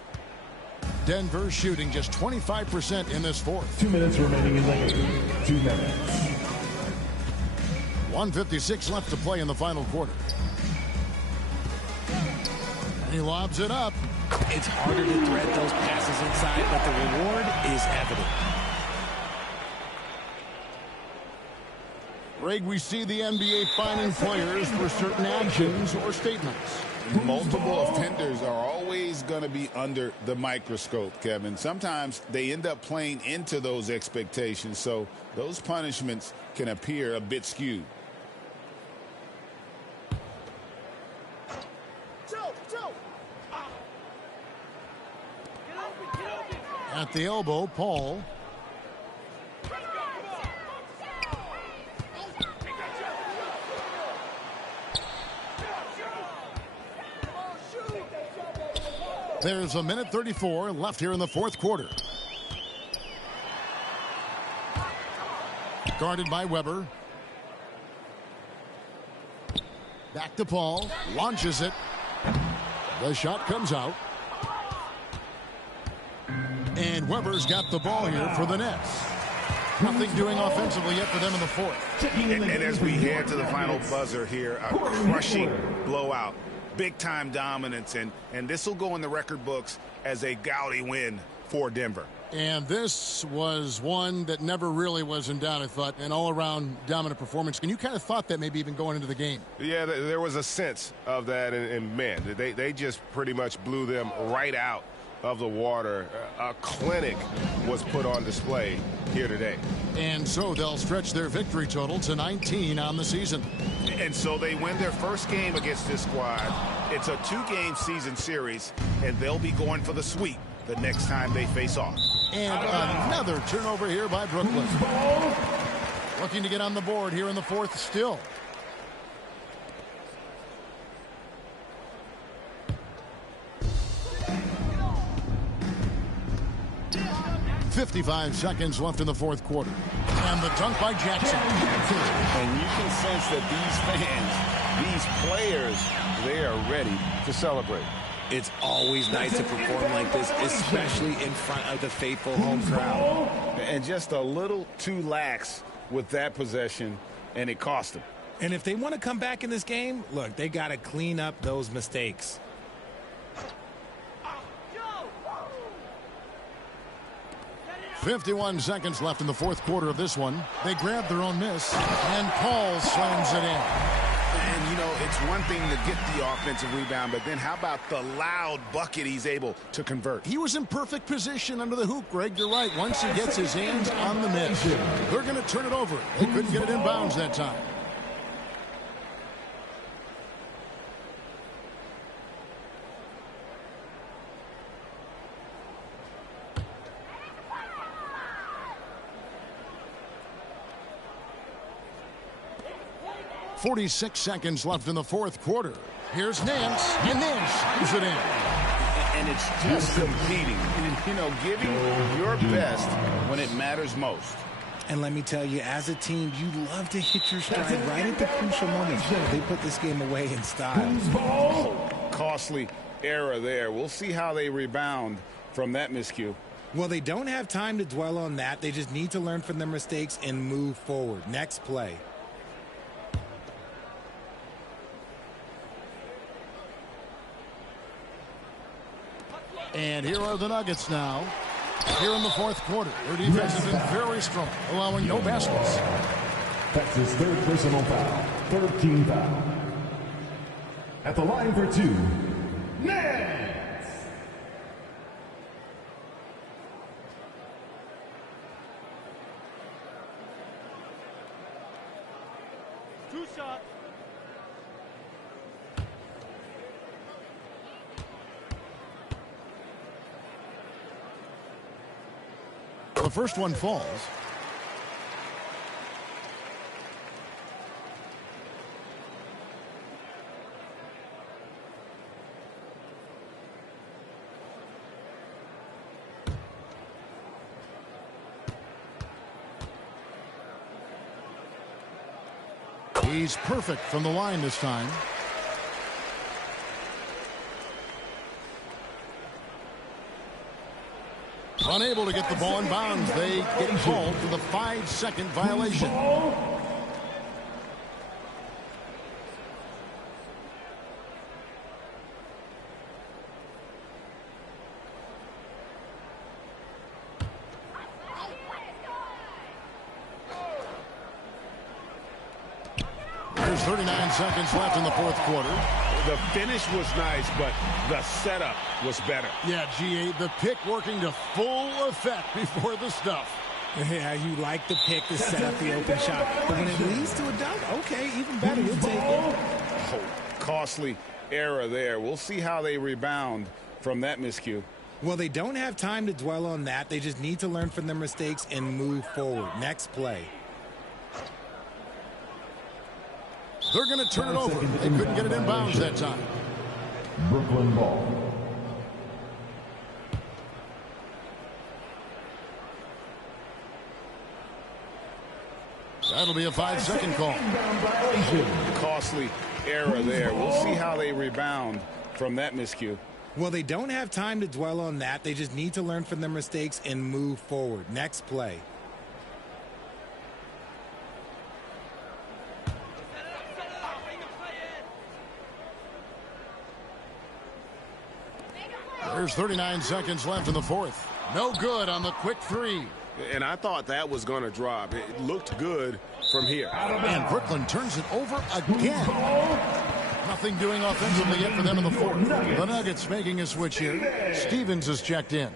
Denver shooting just 25% in this fourth. 2 minutes remaining in the game. 2 minutes. 1:56 left to play in the final quarter. And he lobs it up. It's harder to thread those passes inside, but the reward is evident. Greg, we see the NBA fining players for certain actions or statements. Multiple offenders are always going to be under the microscope, Kevin. Sometimes they end up playing into those expectations, so those punishments can appear a bit skewed. At the elbow, Paul. There's a minute 34 left here in the fourth quarter. Guarded by Weber. Back to Paul. Launches it. The shot comes out. And Weber's got the ball here for the Nets. Nothing doing offensively yet for them in the fourth. And as we head to the final buzzer here, a crushing blowout. Big-time dominance, and this will go in the record books as a gaudy win for Denver. And this was one that never really was in doubt, I thought, an all-around dominant performance. And you kind of thought that maybe even going into the game. Yeah, there was a sense of that, and man, they just pretty much blew them right out of the water. A clinic was put on display here today. And so they'll stretch their victory total to 19 on the season. And so they win their first game against this squad. It's a 2-game season series, and they'll be going for the sweep the next time they face off. And another turnover here by Brooklyn. Looking to get on the board here in the fourth still. .55 seconds left in the fourth quarter. And the dunk by Jackson. And you can sense that these fans, these players, they are ready to celebrate. It's always nice to perform like this, especially in front of the faithful home crowd. And just a little too lax with that possession, and it cost them. And if they want to come back in this game, look, they got to clean up those mistakes. 51 seconds left in the fourth quarter of this one. They grab their own miss, and Paul slams it in. And, you know, it's one thing to get the offensive rebound, but then how about the loud bucket he's able to convert? He was in perfect position under the hoop, Greg. You're right. Once he gets his hands on the miss, they're going to turn it over. They couldn't get it in bounds that time. .46 seconds left in the fourth quarter. Here's Nance, and Nance is it in. And it's just competing, you know, giving your best when it matters most. And let me tell you, as a team, you love to hit your stride right at the crucial moment. They put this game away in style. Costly error there. We'll see how they rebound from that miscue. Well, they don't have time to dwell on that. They just need to learn from their mistakes and move forward. Next play. And here are the Nuggets now. Here in the fourth quarter. Their defense has been very strong, allowing no baskets. That's his third personal foul. Third team foul. At the line for two, Nets! Two shots. The first one falls. He's perfect from the line this time. Unable to get the ball in bounds. They get called for the 5-second violation. There's 39 seconds left in the fourth quarter. The finish was nice, but the setup was better. Yeah, GA, the pick working to full effect before the stuff. Yeah, you like the pick to set up the open shot. But when it leads to a dunk, okay, even better. You'll take it. Oh, costly error there. We'll see how they rebound from that miscue. Well, they don't have time to dwell on that. They just need to learn from their mistakes and move forward. Next play. They're going to turn it over. They couldn't get it in bounds that time. Brooklyn ball. That'll be a 5-second call. Costly error there. We'll see how they rebound from that miscue. Well, they don't have time to dwell on that. They just need to learn from their mistakes and move forward. Next play. There's 39 seconds left in the fourth. No good on the quick three. And I thought that was going to drop. It looked good from here. And Brooklyn turns it over again. Nothing doing offensively yet for them in the fourth. The Nuggets making a switch here. Stevens is checked in.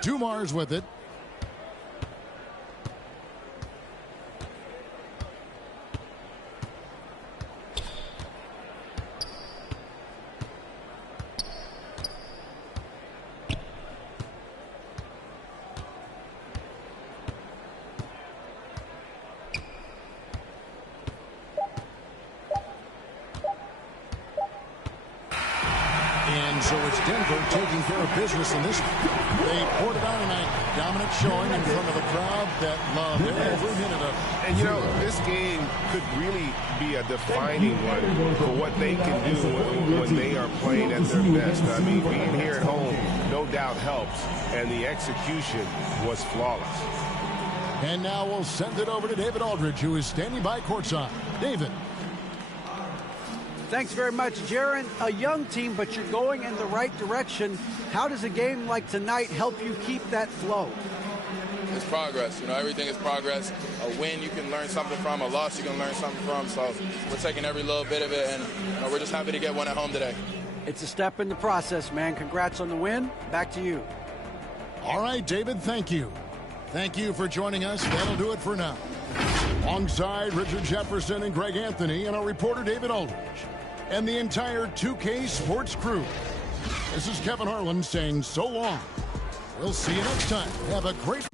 Dumar's with it. And so it's Denver taking care of business in this one. They poured it on tonight. Dominant showing in front of a crowd that loved every minute of it. And, you know, this game could really be a defining one for what they can do when they are playing at their best. I mean, being here at home no doubt helps, and the execution was flawless. And now we'll send it over to David Aldridge, who is standing by courtside. David. Thanks very much, Jaron. A young team, but you're going in the right direction. How does a game like tonight help you keep that flow? It's progress. You know, everything is progress. A win you can learn something from, a loss you can learn something from. So we're taking every little bit of it, and you know, we're just happy to get one at home today. It's a step in the process, man. Congrats on the win. Back to you. All right, David, thank you. Thank you for joining us. That'll do it for now. Alongside Richard Jefferson and Greg Anthony and our reporter David Aldridge and the entire 2K Sports crew. This is Kevin Harlan saying so long. We'll see you next time. Have a great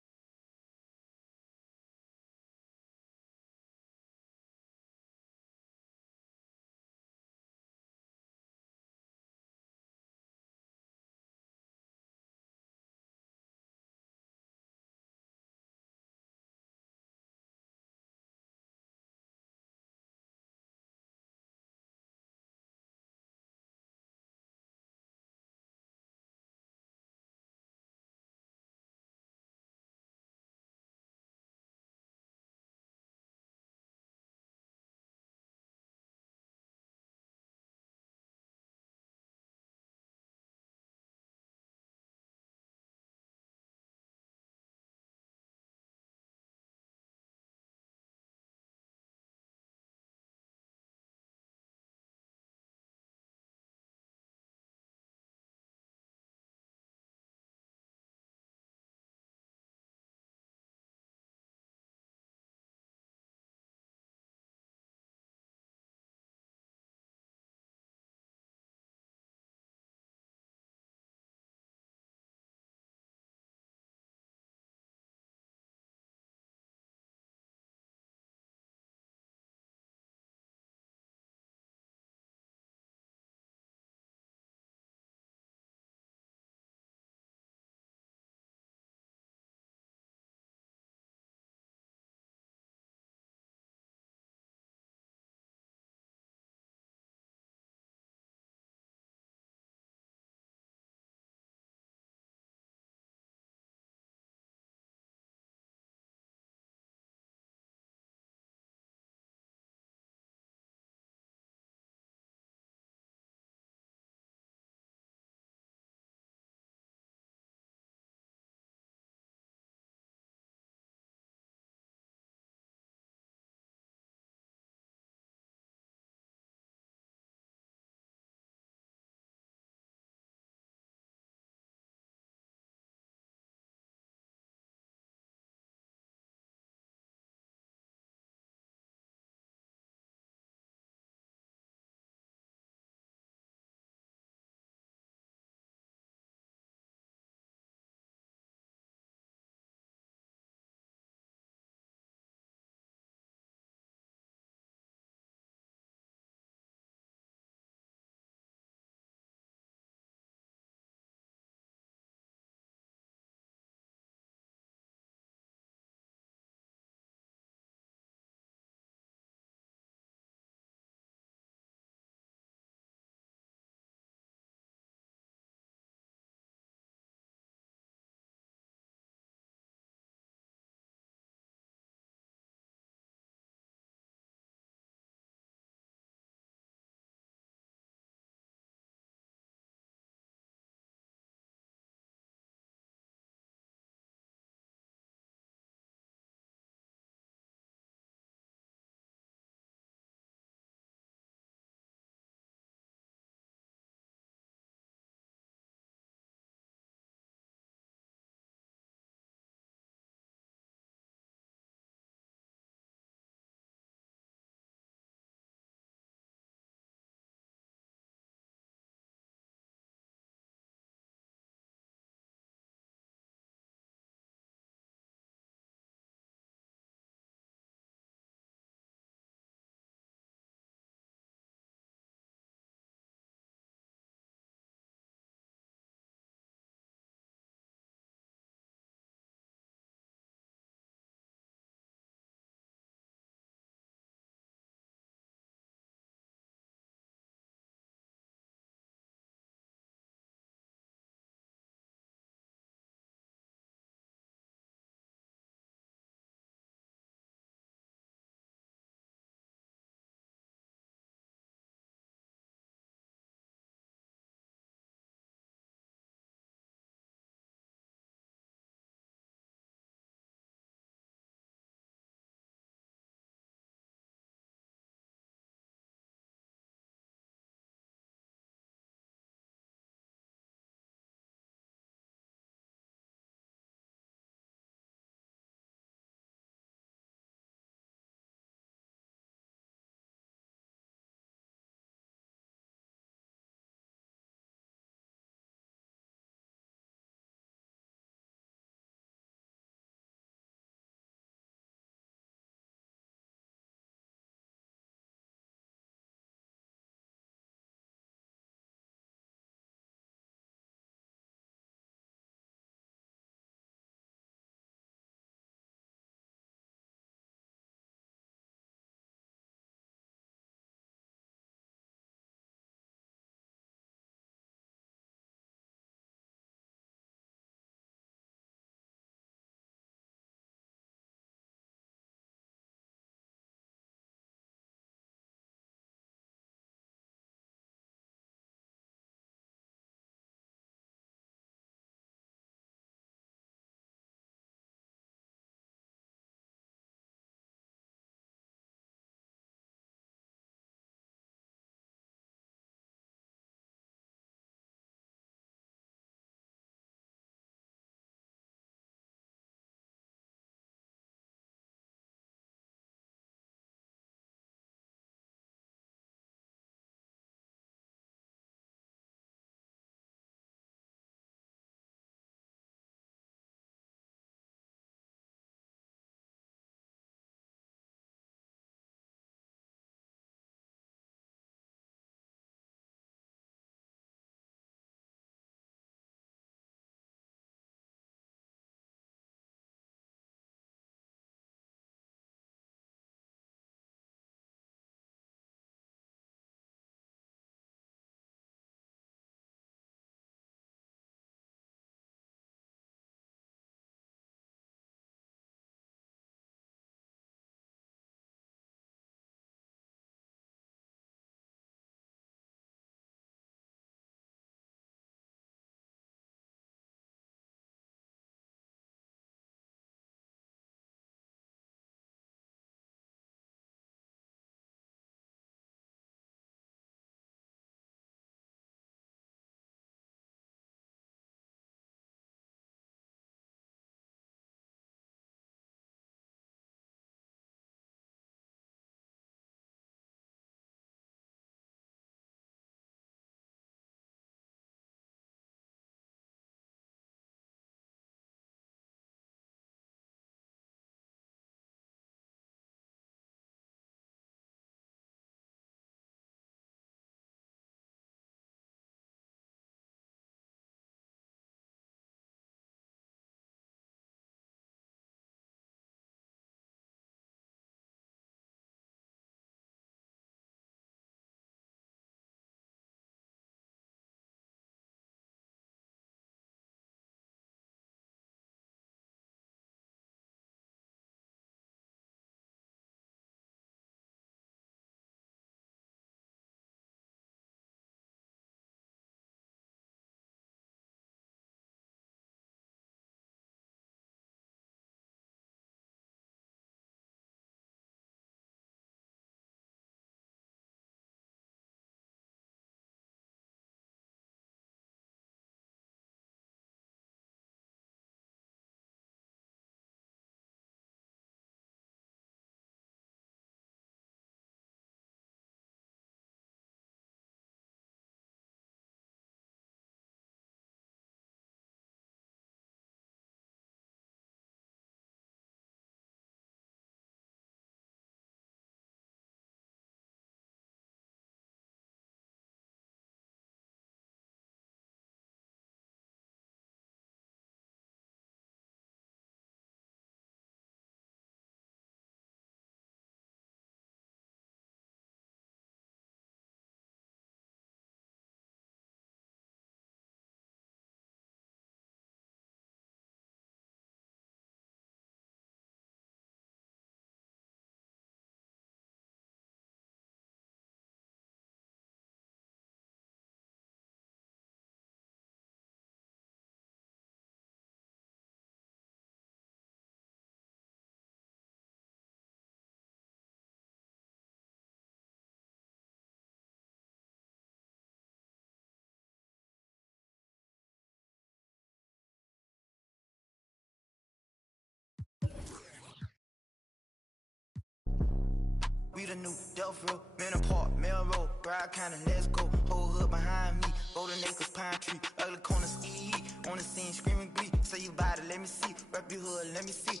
We the new Delphro, Manor Park, Melrose, Broward County, let's go. Whole hood behind me, Golden Acres, Pine Tree, ugly corner ski. On the scene, screaming glee. Say you bout it, let me see. Rep your hood, let me see.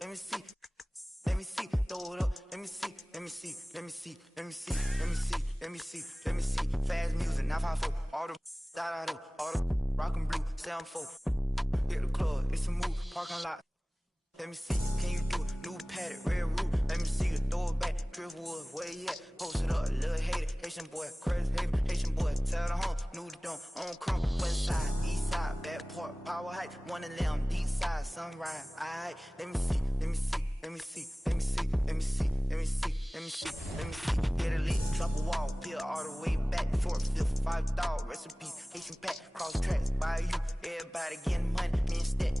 Let me see. Let me see. Throw it up, let me see. Let me see. Let me see. Let me see. Let me see. Let me see. Let me see. Fast music, 954. All the da-da-do, all the rockin' blue, 7-4. Hit the club, it's a move, parking lot. Let me see, can you do it? New paddock, red roof. Let me see you throw it back. Driftwood, where you at? Post it up, little hater. Haitian boy, Crest Haven. Haitian boy, tell the home. New dome, on crumb. West side, east side, back port, power height. One of them, deep side, sunrise. Alright, let me see, let me see, let me see, let me see, let me see, let me see, let me see, let me see. Get a lick, drop a wall, peel all the way back. 4th, 5th, 5 dog, recipe. Haitian pack, cross tracks, by you. Everybody getting money, me instead.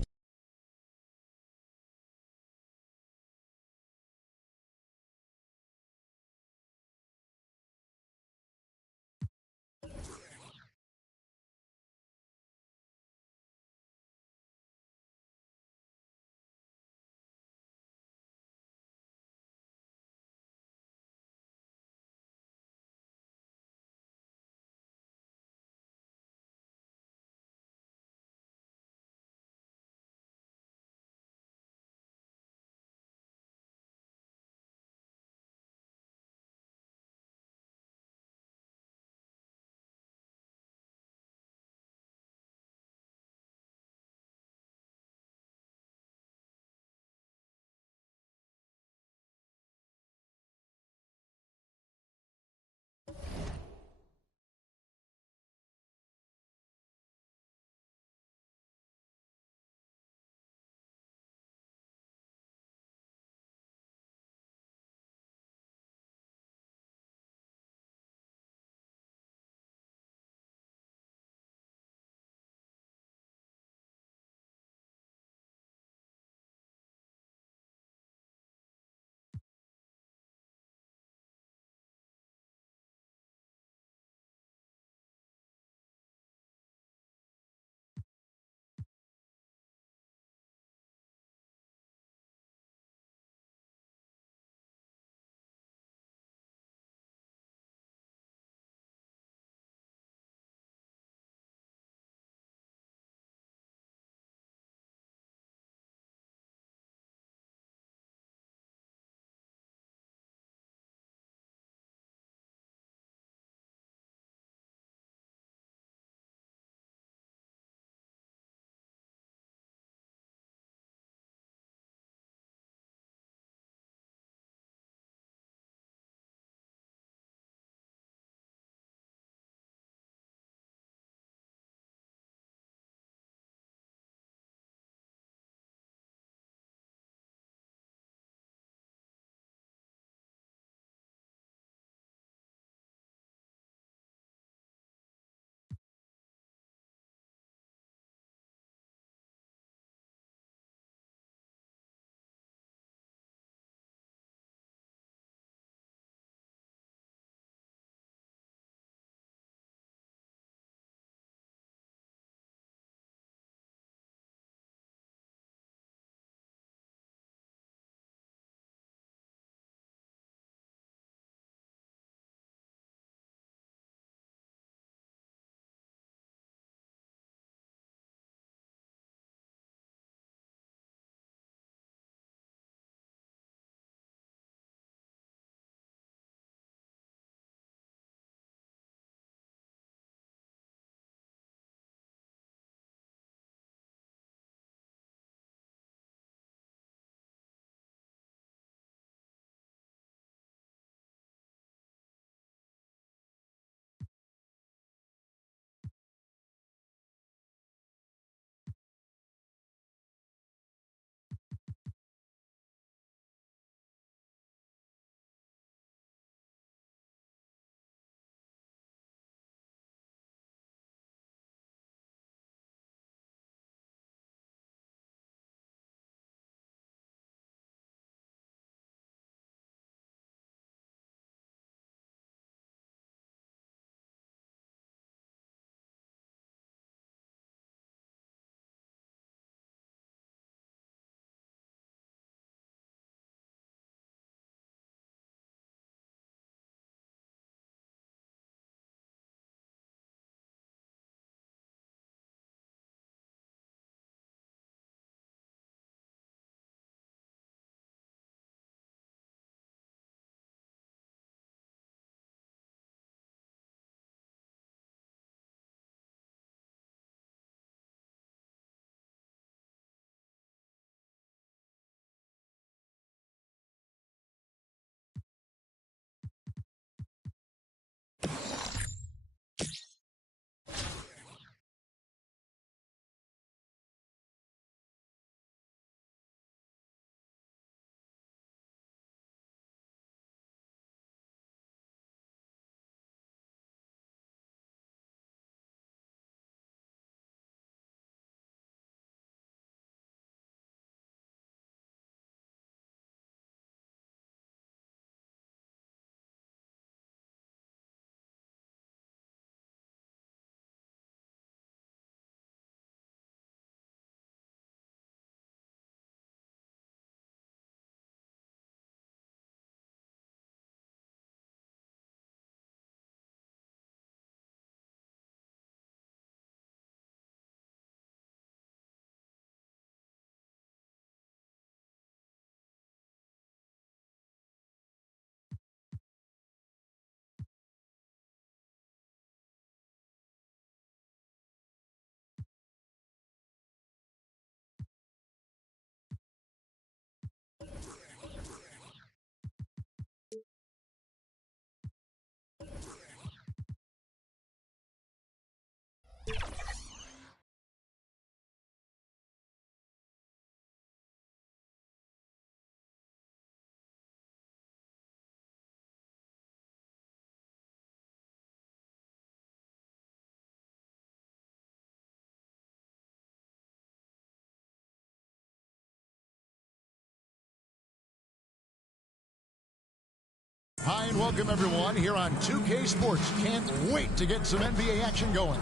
Hi, and welcome, everyone, here on 2K Sports. Can't wait to get some NBA action going.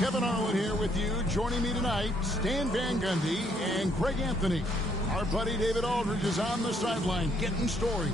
Kevin Arnold here with you. Joining me tonight, Stan Van Gundy and Craig Anthony. Our buddy David Aldridge is on the sideline getting stories.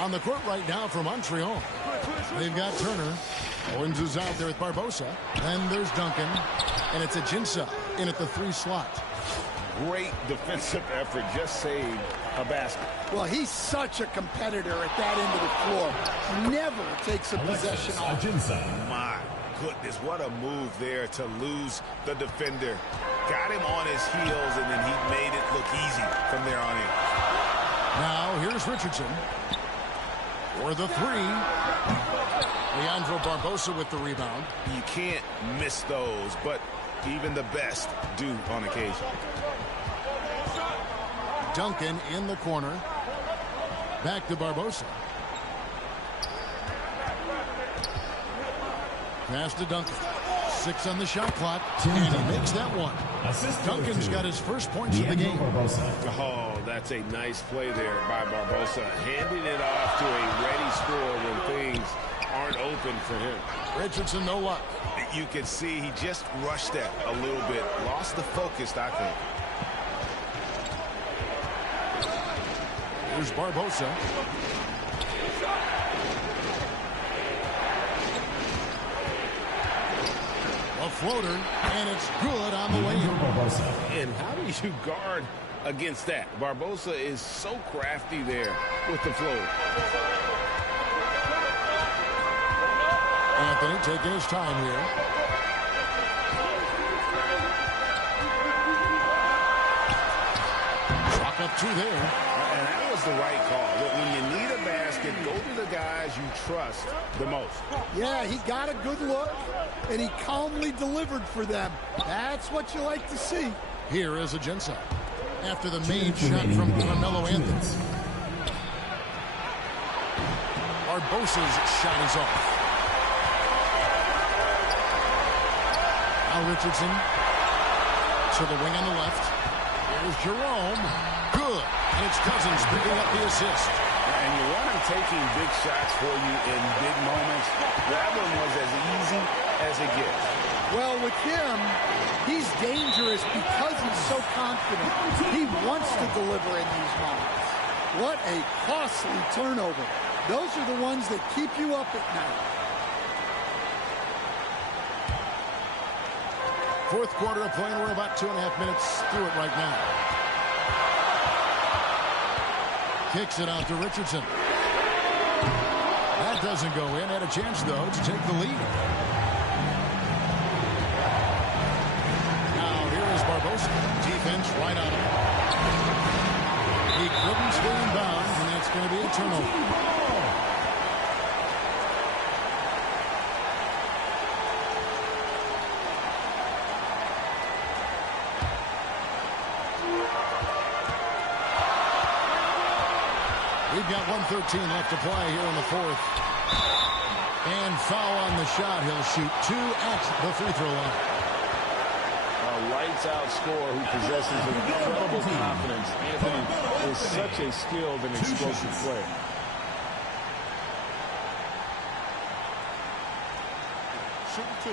On the court right now for Montreal. They've got Turner. Owens is out there with Barbosa. Then there's Duncan. And it's a Jinsa in at the 3 slot. Great defensive effort. Just saved a basket. Well, he's such a competitor at that end of the floor. Never takes a possession off. My goodness, what a move there to lose the defender. Got him on his heels, and then he made it look easy from there on in. Now, here's Richardson. For the 3. Leandro Barbosa with the rebound. You can't miss those, but even the best do on occasion. Duncan in the corner. Back to Barbosa. Pass to Duncan. 6 on the shot clock, and he makes that one. Duncan's got his first points of the game. Oh, that's a nice play there by Barbosa. Handing it off to a ready scorer when things aren't open for him. Richardson, no luck. You can see he just rushed that a little bit. Lost the focus, I think. Here's Barbosa. A floater, and it's good on the way in. And how do you guard against that? Barbosa is so crafty there with the floater. Anthony taking his time here. Drop up 2 there. And that was the right call. When you need a basket, go to the guys you trust the most. Yeah, he got a good look, and he calmly delivered for them. That's what you like to see. Here is a Jensen after the main shot from Carmelo Anthony. Barbosa's shot is off. Now Richardson to the wing on the left. Here's Jerome. Good. And it's Cousins picking up the assist. And you want him taking big shots for you in big moments. That one was as easy as it gets. Well, with him, he's dangerous because he's so confident. He wants to deliver in these moments. What a costly turnover. Those are the ones that keep you up at night. Fourth quarter of play, and we're about 2.5 minutes through it right now. Kicks it out to Richardson. That doesn't go in. Had a chance, though, to take the lead. Now, here is Barbosa. Defense right on him. He couldn't stay in bounds, and that's going to be a turnover. We've got 1:13 left to play here in the 4th. And foul on the shot. He'll shoot 2 at the free throw line. A lights-out scorer who possesses incredible confidence. Anthony is such a skilled and explosive player. shooting 2.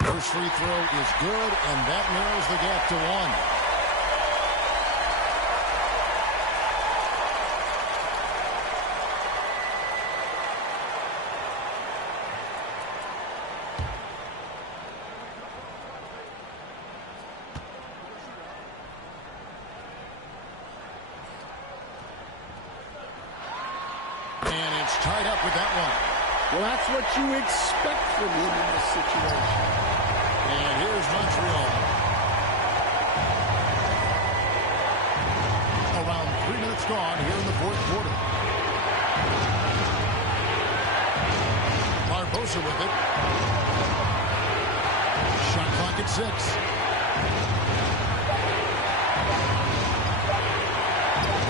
First free throw is good, and that narrows the gap to 1. And it's tied up with that one. Well, that's what you expect from him in this situation. And here's Montreal. Around 3 minutes gone here in the fourth quarter. Barbosa with it. Shot clock at 6.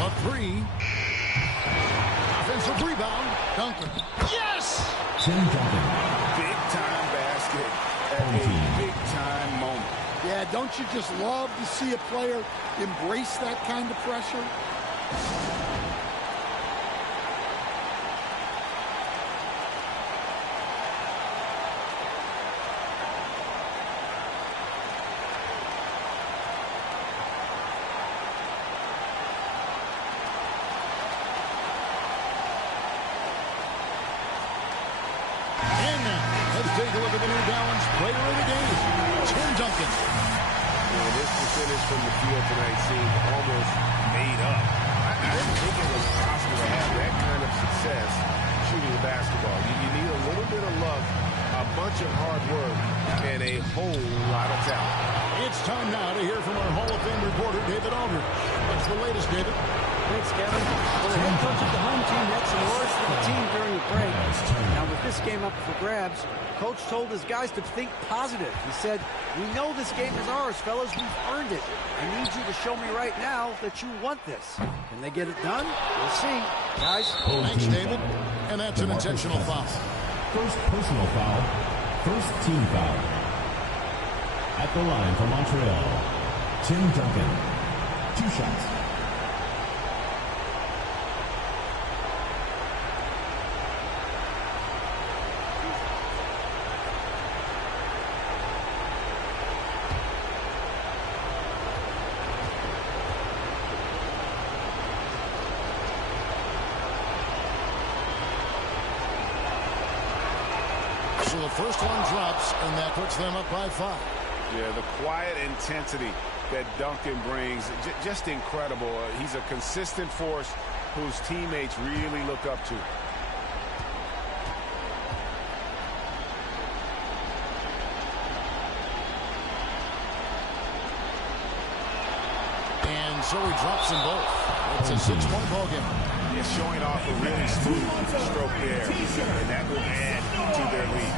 A 3. Offensive rebound. Duncan. Yes! Big time basket at a big time moment. Yeah, don't you just love to see a player embrace that kind of pressure? Take a look at the New Balance player of the game, Tim Duncan. Well, this percentage from the field tonight seemed almost made up. I didn't think it was possible to have that kind of success shooting the basketball. You need a little bit of luck, a bunch of hard work, and a whole lot of talent. It's time now to hear from our Hall of Fame reporter, David Aldridge. What's the latest, David? Thanks, Kevin. Well, the head coach of the home team had some words for the team during the break. Now, with this game up for grabs, Coach told his guys to think positive. He said, "We know this game is ours, fellas. We've earned it. I need you to show me right now that you want this." Can they get it done? We'll see. Guys. Thanks, David. And that's an intentional foul. First personal foul. First team foul. At the line for Montreal, Tim Duncan. 2 shots. So the first one drops, and that puts them up by 5. Yeah, the quiet intensity that Duncan brings, just incredible. He's a consistent force whose teammates really look up to. And so he drops them both. It's a 6-point ball game. It's showing off a really smooth stroke there, and that will add to their lead.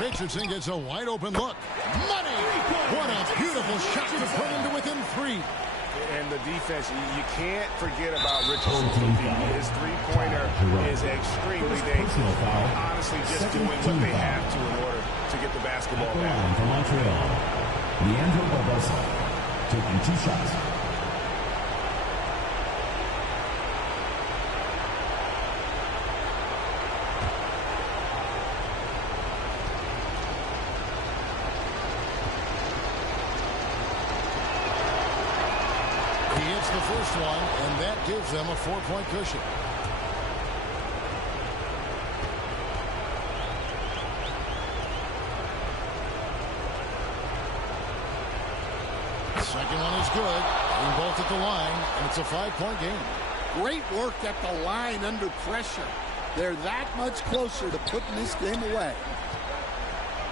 Richardson gets a wide open look. Money! What a beautiful shot to put him to within 3. And the defense, you can't forget about Richardson. His three-pointer is extremely dangerous. Honestly, just doing what they have to in order to get the basketball back. For Montreal, Leandro Barbosa taking 2 shots. The first one, and that gives them a 4-point cushion. The second one is good. Being both at the line, and it's a 5-point game. Great work at the line under pressure. They're that much closer to putting this game away.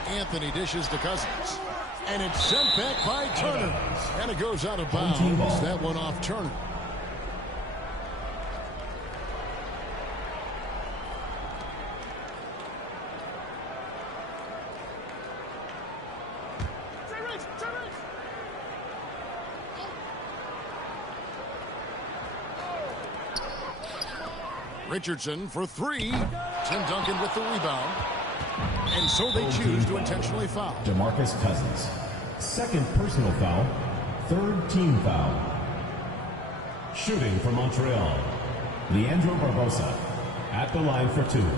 Anthony dishes to Cousins. And it's sent back by Turner. And it goes out of bounds. That one off Turner. Richardson for three. Tim Duncan with the rebound. And so they choose to intentionally foul. DeMarcus Cousins. Second personal foul. Third team foul. Shooting for Montreal. Leandro Barbosa. At the line for two.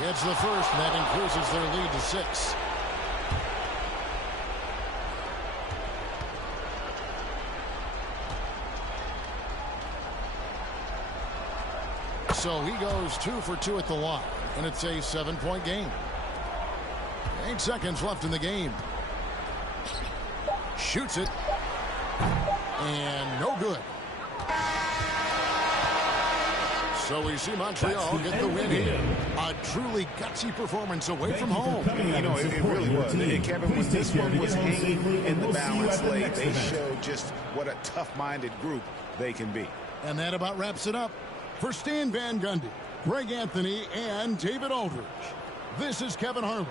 Gets the first, and that increases their lead to 6. So he goes 2 for 2 at the line, and it's a 7-point game. 8 seconds left in the game. Shoots it, and no good. So we see Montreal get the win here. A truly gutsy performance away from home. You know, it really was. And Kevin, when this one was hanging in the balance late, they showed just what a tough-minded group they can be. And that about wraps it up. For Stan Van Gundy, Greg Anthony, and David Aldridge, this is Kevin Harlan.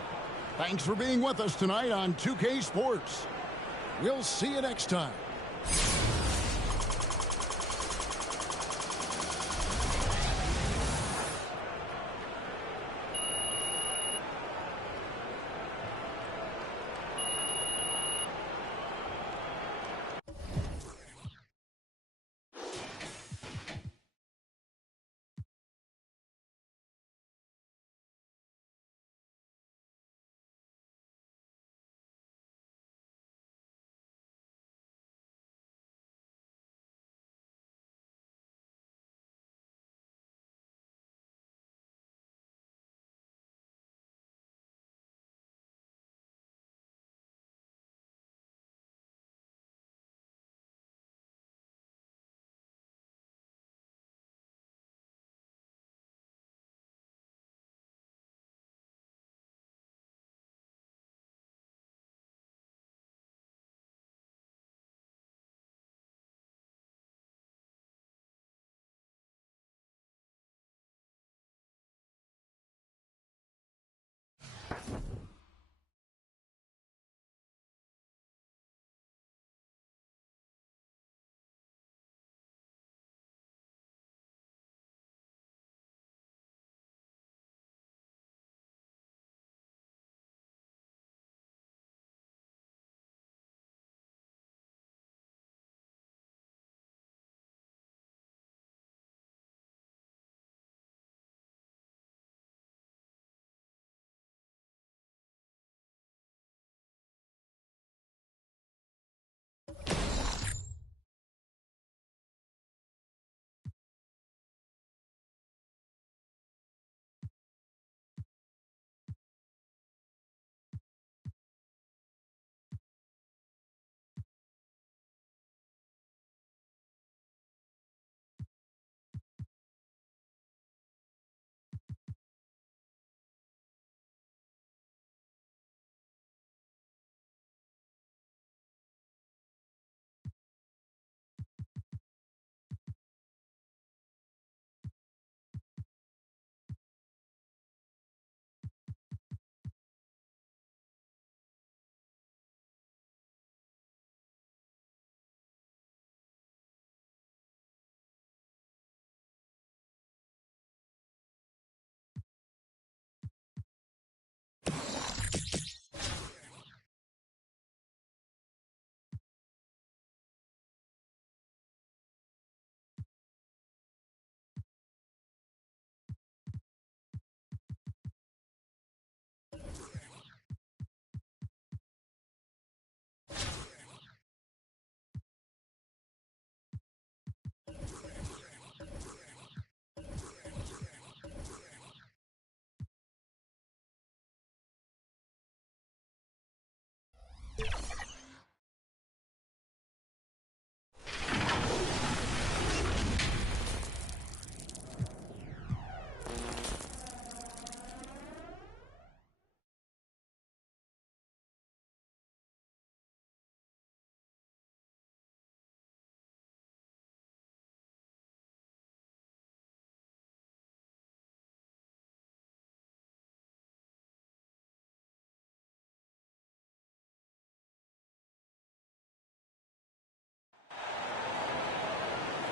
Thanks for being with us tonight on 2K Sports. We'll see you next time.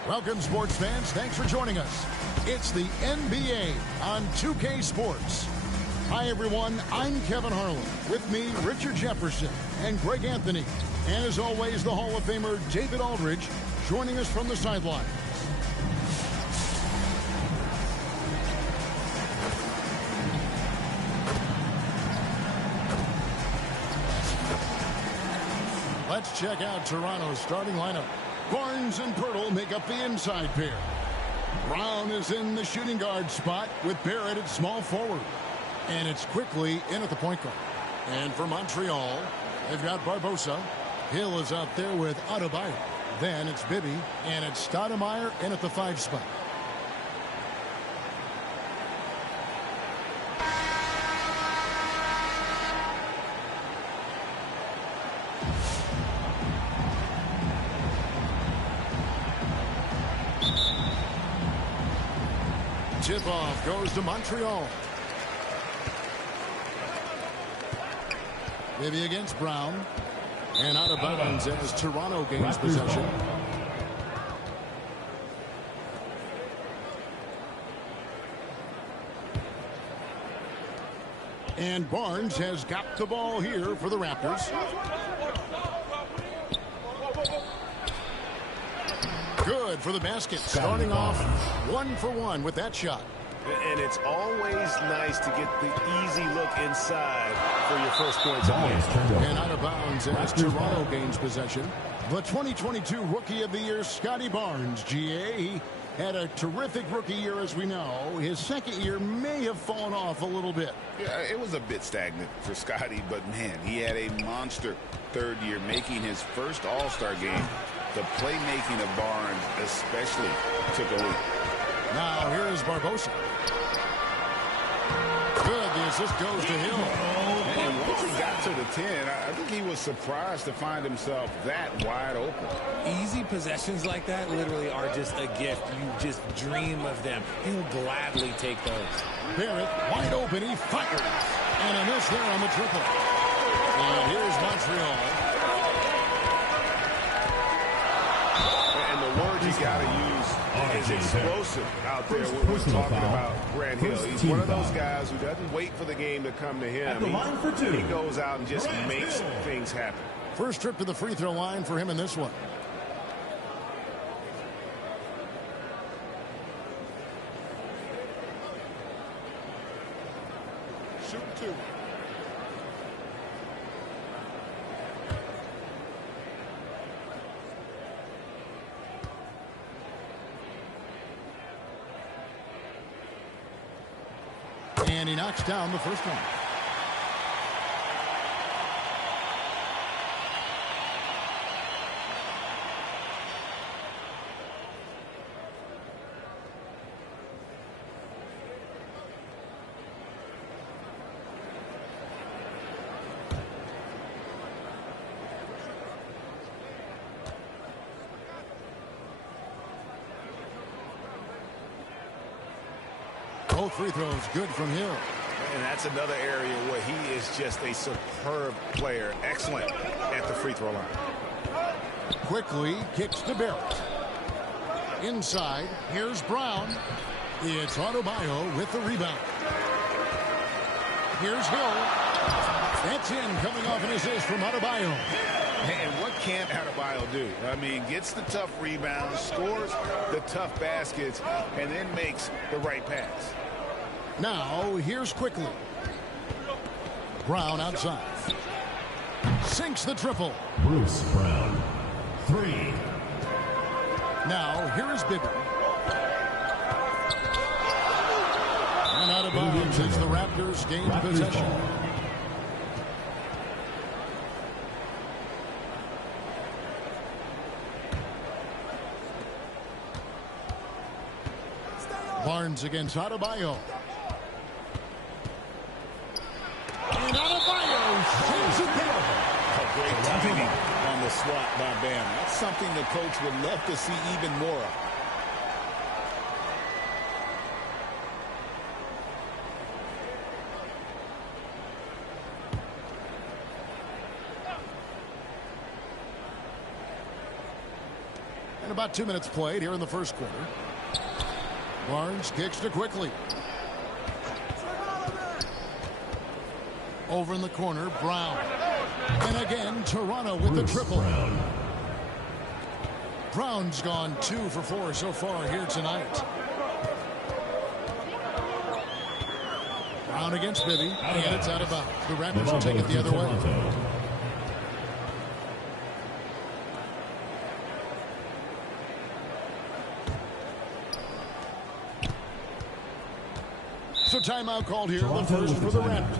Welcome, sports fans. Thanks for joining us. It's the NBA on 2K Sports. Hi, everyone. I'm Kevin Harlan. With me, Richard Jefferson and Greg Anthony. And as always, the Hall of Famer David Aldridge joining us from the sideline. Let's check out Toronto's starting lineup. Barnes and Pirtle make up the inside pair. Brown is in the shooting guard spot with Barrett at small forward. And it's quickly in at the point guard. And for Montreal, they've got Barbosa. Hill is out there with Adebayo. Then it's Bibby, and it's Stoudemire in at the 5 spot. Tip-off goes to Montreal. Bibby against Brown. And out of bounds as Toronto gains possession. And Barnes has got the ball here for the Raptors. Good for the basket. Starting off 1-for-1 with that shot. And it's always nice to get the easy look inside for your first points of the game. And out of bounds as Toronto gains possession. The 2022 Rookie of the Year, Scotty Barnes, GA. He had a terrific rookie year, as we know. His second year may have fallen off a little bit. Yeah, it was a bit stagnant for Scotty, but man, he had a monster third year, making his first All-Star game. The playmaking of Barnes especially took a leap. Now here is Barbosa. Good, the assist goes to Hill. And once he got to the 10, I think he was surprised to find himself that wide open. Easy possessions like that literally are just a gift. You just dream of them. He'll gladly take those. Barrett wide open, he fires. And a miss there on the triple. And here's Montreal. And the word you got to use is explosive out there. We're talking about Grant Hill. He's one of those guys who doesn't wait for the game to come to him. He goes out and just makes things happen. First trip to the free throw line for him in this one. Shoot 2. And he knocks down the first one. Both free throws good from Hill. And that's another area where he is just a superb player. Excellent at the free throw line. Quickly kicks to Barrett. Inside, here's Brown. It's Adebayo with the rebound. Here's Hill. That's in, coming off an assist from Adebayo. And what can't Halifax do? I mean, gets the tough rebounds, scores the tough baskets, and then makes the right pass. Now, here's Quickly. Brown outside. Sinks the triple. Bruce Brown. 3. Now, here is Bibby. And out of bounds as the Raptors gain possession. Barnes against Adebayo. And Adebayo saves it down. Great timing on the swat by Bam. That's something the coach would love to see even more of. And about 2 minutes played here in the first quarter. Barnes kicks to Quickly. Over in the corner, Brown. And again, Toronto with the triple. Brown's gone 2 for 4 so far here tonight. Brown against Bibby, and it's out of bounds. The Raptors will take it the other way. So timeout called here, the first for the Raptors.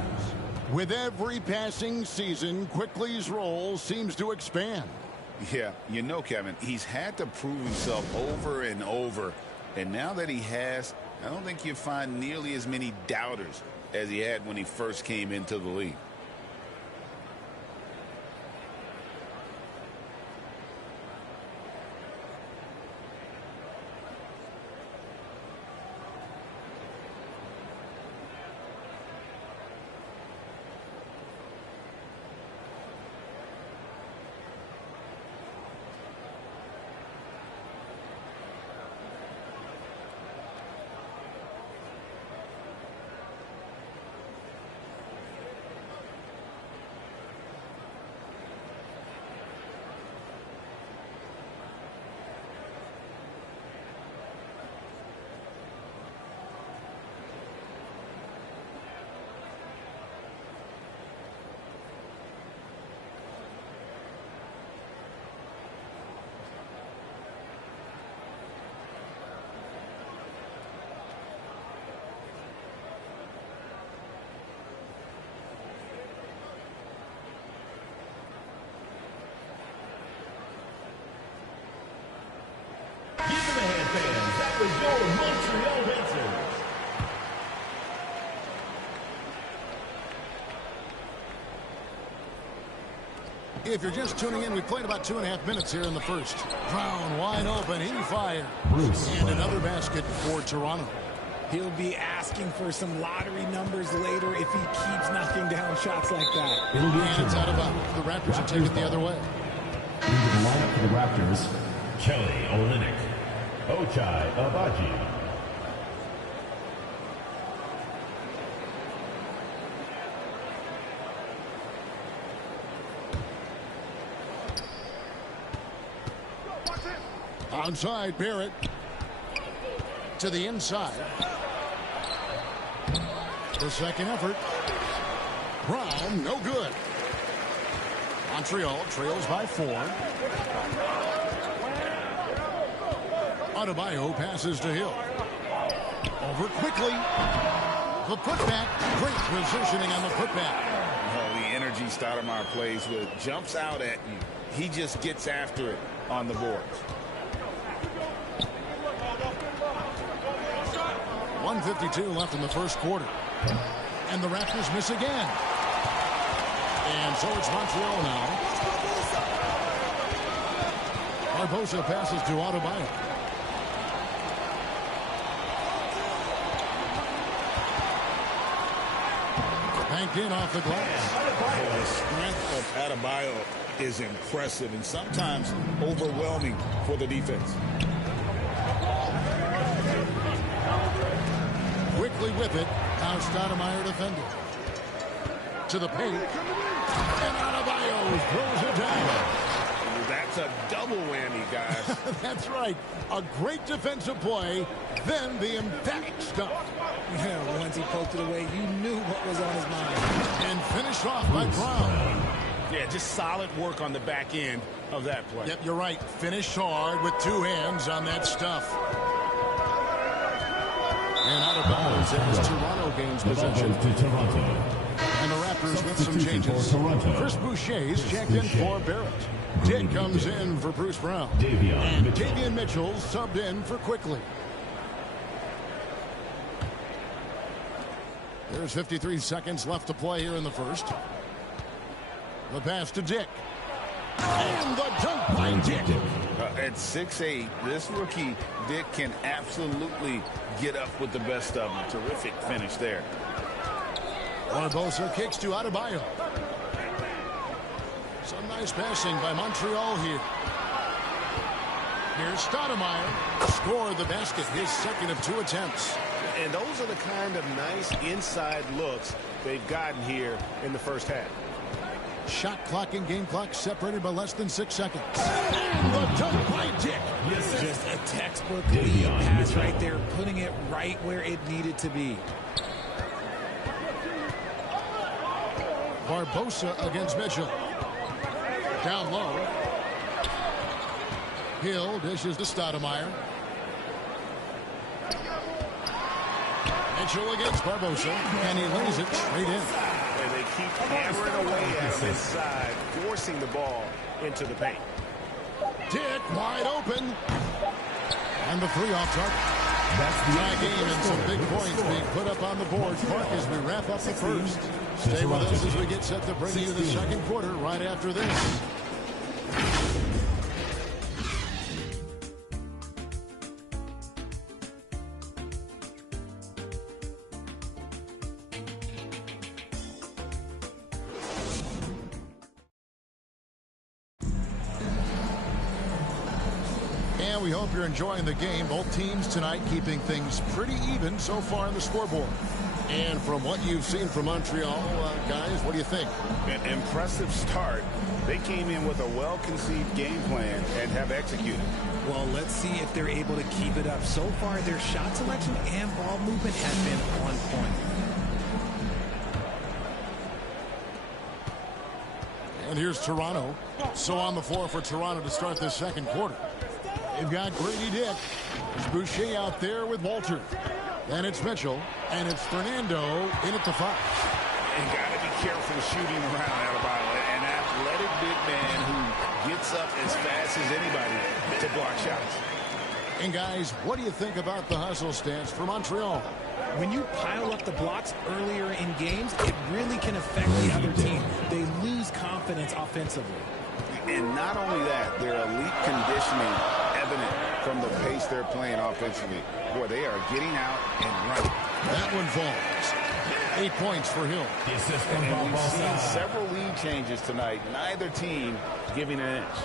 With every passing season, Quickly's role seems to expand. Yeah, you know, Kevin, he's had to prove himself over and over. And now that he has, I don't think you find nearly as many doubters as he had when he first came into the league. That was your Montreal Racers. If you're just tuning in, we played about 2.5 minutes here in the first. Brown wide open, he fired. And another basket for Toronto. He'll be asking for some lottery numbers later if he keeps knocking down shots like that. And it's out of bounds. The Raptors will take it the other way. Into the lineup for the Raptors, Kelly Olynyk, Ochai Agbaji. Outside, Barrett. To the inside. The second effort. Brown, no good. Montreal trails by 4. Adebayo passes to Hill. Over quickly. The putback. Great positioning on the putback. Oh, the energy Stoudemire plays with. Jumps out at you. He just gets after it on the boards. 1:52 left in the first quarter. And the Raptors miss again. And so it's Montreal now. Barbosa passes to Adebayo. Banked in off the glass. The strength of Adebayo is impressive and sometimes overwhelming for the defense. Quickly with it. Now Stoudemire defending. To the paint. And Adebayo throws it down. That's a double whammy, guys. That's right. A great defensive play, then the emphatic stuff. Yeah, once he poked it away, you knew what was on his mind. And finished off by Brown. Yeah, just solid work on the back end of that play. Yep, you're right. Finished hard with 2 hands on that stuff. And out of bounds as Toronto gains possession. And the Raptors with some changes. Chris Boucher's checked in for Barrett. Dick comes in for Bruce Brown. And Davion Mitchell subbed in for Quickly. There's 53 seconds left to play here in the first. The pass to Dick. And the dunk by Dick. At 6'8", this rookie, Dick, can absolutely get up with the best of them. Terrific finish there. Barbosa kicks to Adebayo. Some nice passing by Montreal here. Here's Stoudemire. Scored the basket, his second of 2 attempts. And those are the kind of nice inside looks they've gotten here in the first half. Shot clock and game clock separated by less than 6 seconds. And the dunk by Dick. Just a textbook lead pass right there, putting it right where it needed to be. Barbosa against Mitchell. Down low. Hill dishes to Stoudemire. Mitchell against Barbosa, and he lays it straight in. And they keep hammering away at him inside, forcing the ball into the paint. Dick wide open. And the 3 off target. That's the tie game and some big points being put up on the board. Clark, as we wrap up the first. Stay with us as we get set to bring you the second quarter right after this. And we hope you're enjoying the game. Both teams tonight keeping things pretty even so far on the scoreboard. And from what you've seen from Montreal, guys, what do you think? An impressive start. They came in with a well-conceived game plan and have executed. Well, let's see if they're able to keep it up. So far, their shot selection and ball movement has been on point. And here's Toronto. So on the floor for Toronto to start this second quarter. They've got Grady Dick. There's Boucher out there with Walter. Then it's Mitchell, and it's Fernando in at the 5. And got to be careful shooting around Adebayo. An athletic big man who gets up as fast as anybody to block shots. And guys, what do you think about the hustle stance for Montreal? When you pile up the blocks earlier in games, it really can affect the other team. They lose confidence offensively. And not only that, their elite conditioning evident from the pace they're playing offensively. Boy, they are getting out and running. That one falls. 8 points for Hill. And we've seen several lead changes tonight. Neither team giving an inch.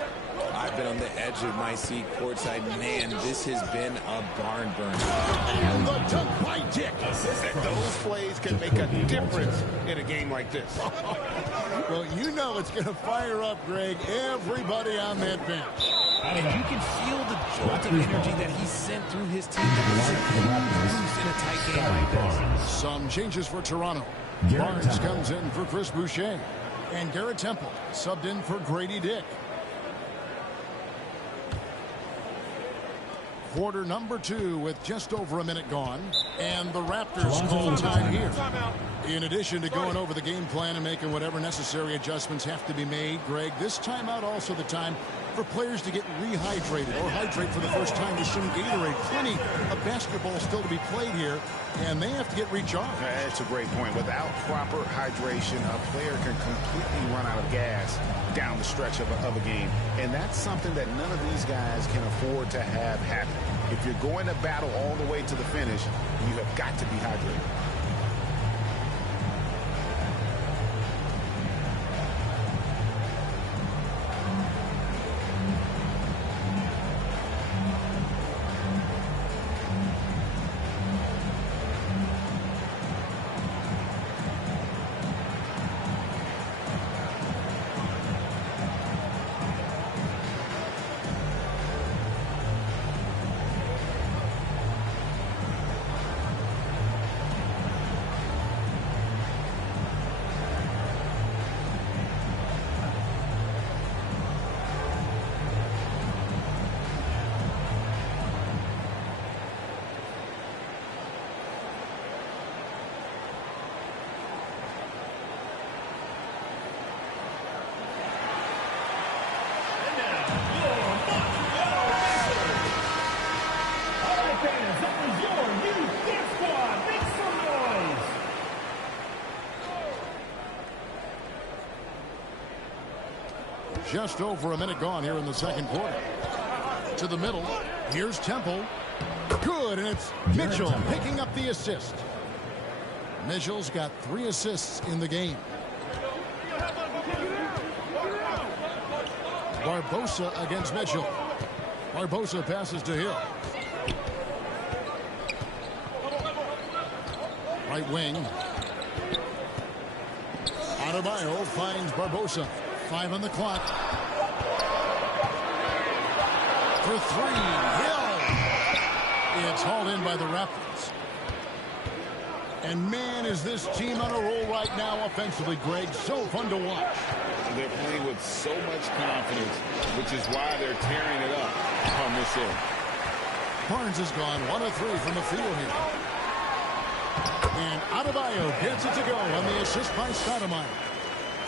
I've been on the edge of my seat courtside. Man, this has been a barn burner. And the dunk by Dick. Those plays can make a difference in a game like this. Well, you know it's going to fire up, Greg, everybody on that bench. And you can feel the jolt of energy that he sent through his team to lose in a tight game like this. Some changes for Toronto. Barnes comes in for Chris Boucher. And Garrett Temple subbed in for Grady Dick. Quarter number 2 with just over a minute gone. And the Raptors call time here. In addition to going over the game plan and making whatever necessary adjustments have to be made, Greg, this timeout also the time for players to get rehydrated or hydrate for the first time with some Gatorade. Plenty of basketball still to be played here, and they have to get recharged. That's a great point. Without proper hydration, a player can completely run out of gas down the stretch of a game. And that's something that none of these guys can afford to have happen. If you're going to battle all the way to the finish, you have got to be hydrated. Just over a minute gone here in the second quarter. To the middle. Here's Temple. Good, and it's Mitchell picking up the assist. Mitchell's got 3 assists in the game. Barbosa against Mitchell. Barbosa passes to Hill. Right wing. Adebayo finds Barbosa. 5 on the clock. For 3. Hill. It's hauled in by the Raptors. And man, is this team on a roll right now offensively, Greg. So fun to watch. They're playing with so much confidence, which is why they're tearing it up on this end. Barnes has gone 1 of 3 from the field here. And Adebayo gets it to go on the assist by Stoudemire.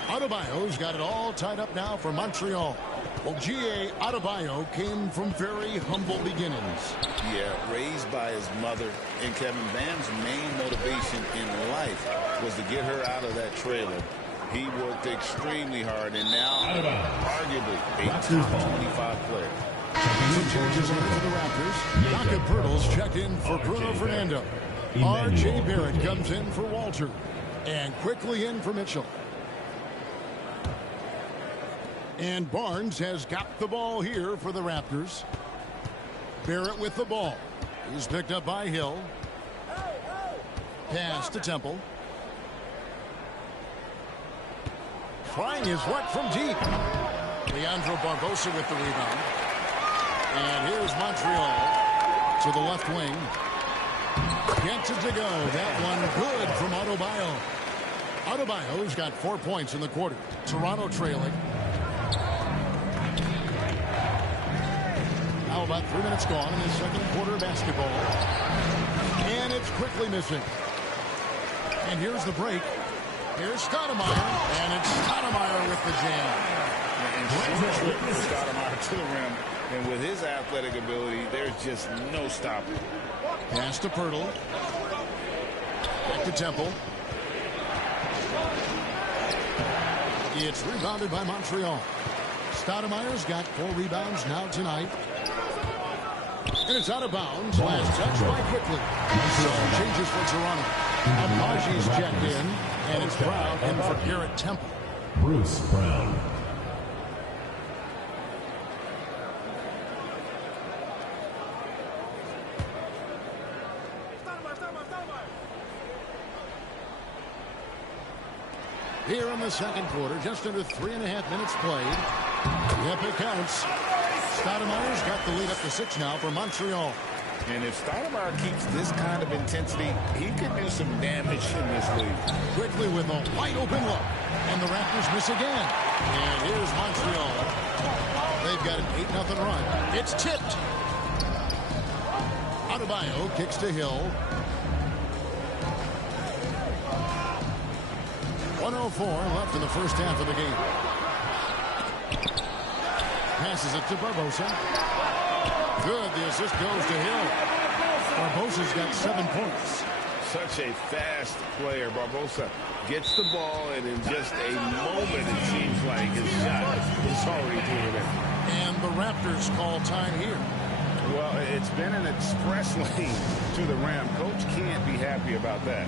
Adebayo's got it all tied up now for Montreal. Well, G.A. Adebayo came from very humble beginnings. Yeah, raised by his mother. And Kevin, Bam's main motivation in life was to get her out of that trailer. He worked extremely hard, and now arguably a top 25 player. Some changes in for the Raptors. Jakob Poeltl's checked in for Bruno Fernando. R.J. Barrett comes in for Walter. And quickly in for Mitchell. And Barnes has got the ball here for the Raptors. Barrett with the ball. He's picked up by Hill. Pass to Temple. Flying is what from deep. Leandro Barbosa with the rebound. And here's Montreal to the left wing. Gets it to go. That one good from Adebayo. Adebayo's got 4 points in the quarter. Toronto trailing. Now about 3 minutes gone in the second quarter of basketball. And it's quickly missing. And here's the break. Here's Stoudemire. And it's Stoudemire with the jam. And short trip for Stoudemire to the rim. And with his athletic ability, there's just no stopping. Pass to Poeltl. Back to Temple. It's rebounded by Montreal. Stoudemire's got 4 rebounds now tonight. And it's out of bounds. Last touch by Quickly. So changes for Toronto. Abaji's checked in. And it's Brown in for Garrett Temple. Bruce Brown. Here in the second quarter, just under 3.5 minutes played. Yep, it counts. Stoudemire's got the lead up to 6 now for Montreal. And if Stoudemire keeps this kind of intensity, he could do some damage in this league. Quickly with a wide open look. And the Raptors miss again. And here's Montreal. They've got an 8-0 run. It's tipped. Adebayo kicks to Hill. 1:04 left in the first half of the game. Passes it to Barbosa. Good. The assist goes to Hill. Barbosa's got 7 points. Such a fast player. Barbosa gets the ball, and in just a moment, it seems like his shot is already doing it. And the Raptors call time here. Well, it's been an express lane to the rim. Coach can't be happy about that.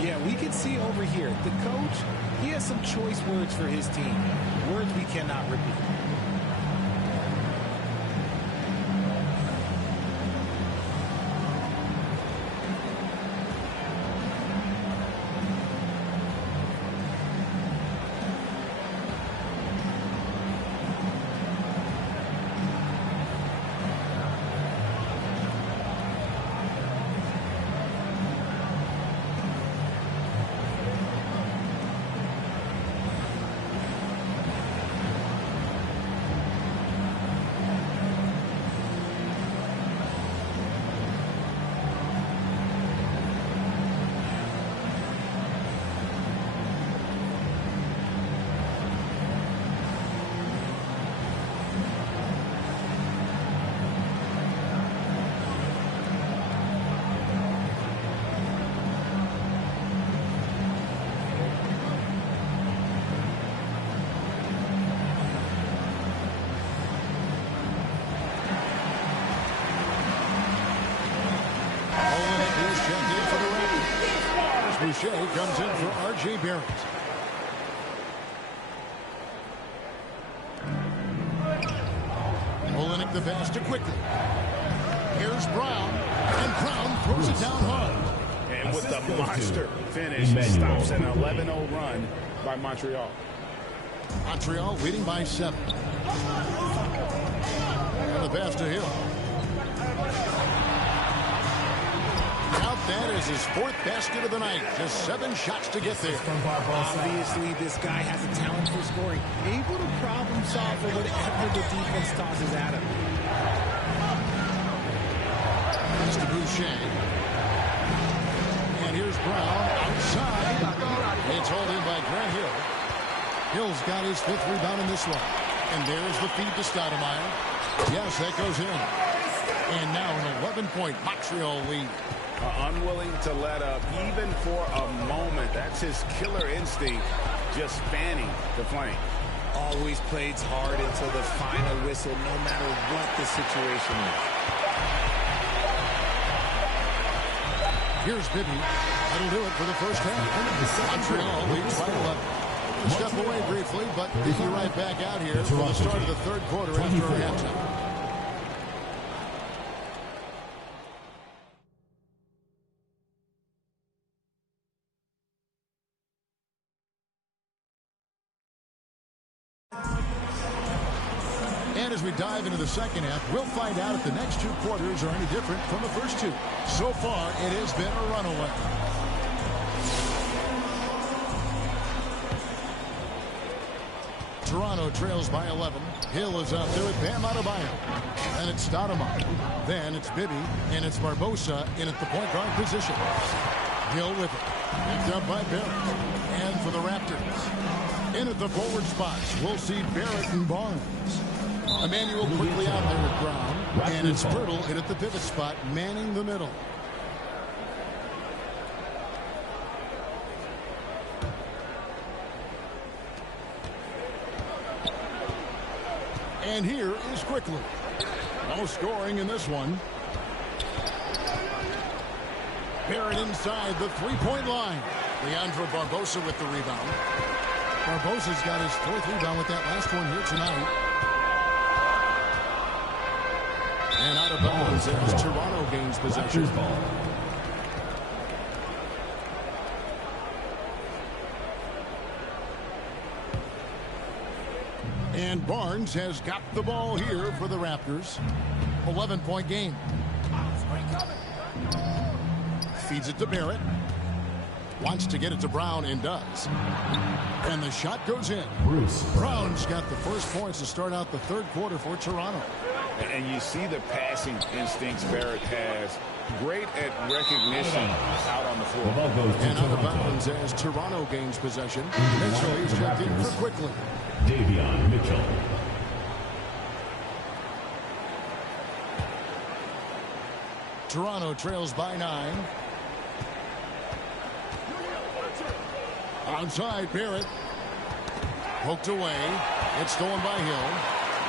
Yeah, we can see over here, the coach, he has some choice words for his team. Words we cannot repeat. Boucher comes in for R.J. Barrett. Olenek the pass to Quickly. Here's Brown, and Brown throws it down hard. And with the monster finish, stops an 11-0 run by Montreal. Montreal leading by 7. And the pass to Hill. Now that is his 4th basket of the night. Just 7 shots to get there. Obviously, this guy has a talent for scoring. Able to problem solve for whatever the defense tosses at him. Pass to Boucher. And here's Brown outside. It's hauled in by Grant Hill. Hill's got his 5th rebound in this one. And there's the feed to Stoudemire. Yes, that goes in. And now an 11-point Montreal lead. Unwilling to let up even for a moment. That's his killer instinct, just fanning the flame. Always plays hard until the final whistle, no matter what the situation is. Here's Bibby. That'll do it for the first half. Montreal leads by 11. We'll step away briefly, but we'll be right back out here for the start of the 3rd quarter after our halftime. And as we dive into the second half, we'll find out if the next 2 quarters are any different from the first 2. So far, it has been a runaway. Toronto trails by 11. Hill is out there with Bam Adebayo. And it's Stoudemire. Then it's Bibby, and it's Barbosa in at the point guard position. Hill with it. Picked up by Barrett. And for the Raptors, in at the forward spots, we'll see Barrett and Barnes. Emmanuel quickly out there with Brown. And it's Pirtle hit at the pivot spot, manning the middle. And here is Quickly. No scoring in this one. Barrett inside the 3-point line. Leandro Barbosa with the rebound. Barbosa's got his 4th rebound with that last one here tonight. And out of bounds as Toronto gains possession. And Barnes has got the ball here for the Raptors. 11-point game. Feeds it to Barrett. Wants to get it to Brown and does. And the shot goes in. Brown's got the first points to start out the 3rd quarter for Toronto. And you see the passing instincts Barrett has. Great at recognition out on the floor. And out of bounds as Toronto gains possession. Mitchell is checked in for Quickly. Davion Mitchell. Toronto trails by 9. Outside, Barrett. Poked away. It's stolen by Hill.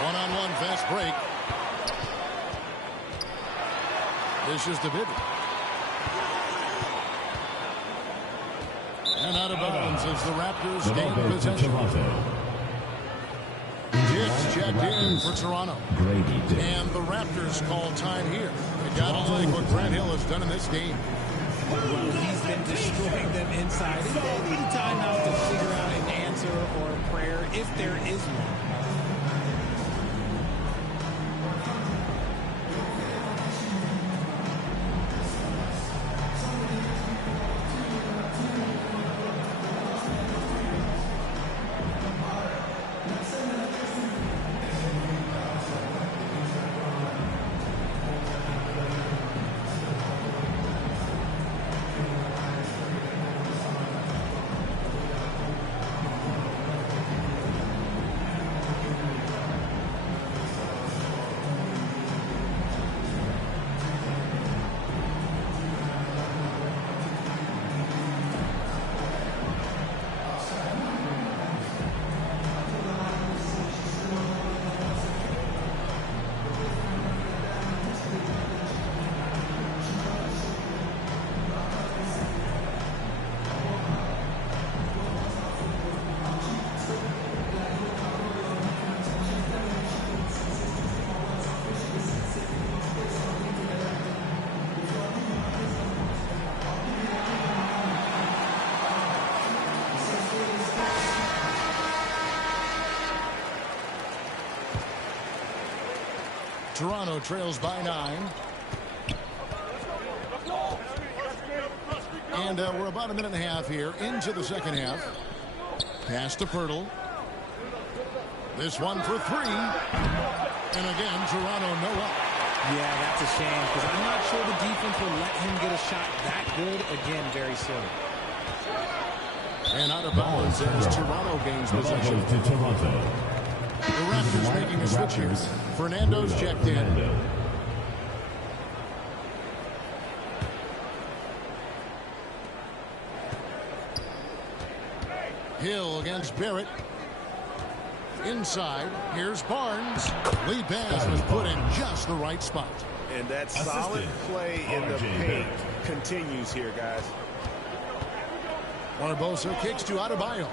One-on-one fast break. This is to Bibby. And out of bounds as the Raptors gain possession. It's checked in for Toronto. And the Raptors call time here. You gotta like what Grant Hill has done in this game. Well, he's been destroying them inside. And they need a timeout to figure out an answer or a prayer if there is one. Toronto trails by 9. And we're about a minute and a half here into the second half. Pass to Pirtle. This one for 3. And again, Toronto no up. Yeah, that's a shame because I'm not sure the defense will let him get a shot that good again very soon. And out of bounds as Toronto gains possession. To Toronto. The Raptors making a switch here. Fernando's checked in. Hill against Barrett. Inside, here's Barnes. Lee Bass was put in just the right spot. And that solid play in the paint continues here, guys. Barbosa kicks to Adebayo.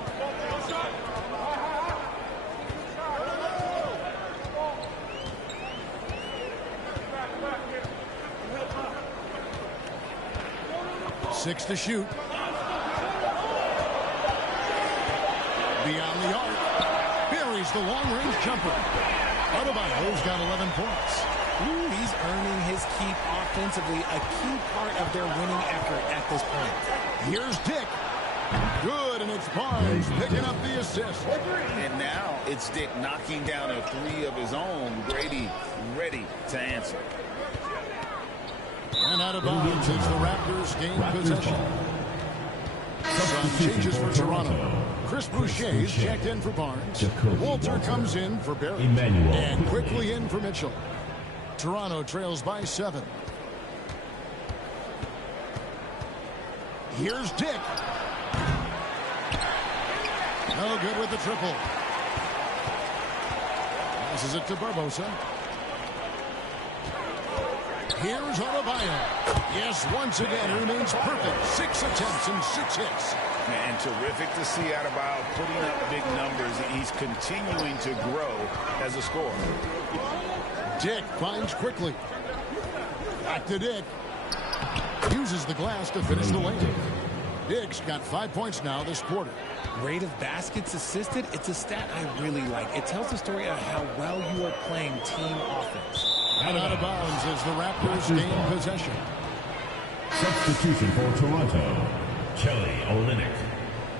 Six to shoot. Beyond the arc. Buries the long-range jumper. Adebayo's got 11 points. Ooh, he's earning his keep offensively, a key part of their winning effort at this point. Here's Dick. Good, and it's Barnes picking up the assist. And now it's Dick knocking down a 3 of his own. Grady ready to answer. And out of bounds as the Raptors gain possession. Some changes for Toronto. Chris Boucher is checked in for Barnes. Walter comes in for Barrett. And quickly in for Mitchell. Toronto trails by 7. Here's Dick. No good with the triple. Passes it to Barbosa. Here's Adebayo. Yes, once again, he remains perfect. 6 attempts and 6 hits. Man, terrific to see Adebayo putting up big numbers. He's continuing to grow as a scorer. Dick finds quickly. Back to Dick. Uses the glass to finish the lane. Dick's got 5 points now this quarter. Rate of baskets assisted, it's a stat I really like. It tells the story of how well you are playing team offense. And out of bounds as the Raptors gain possession. Substitution for Toronto. Kelly Olynyk.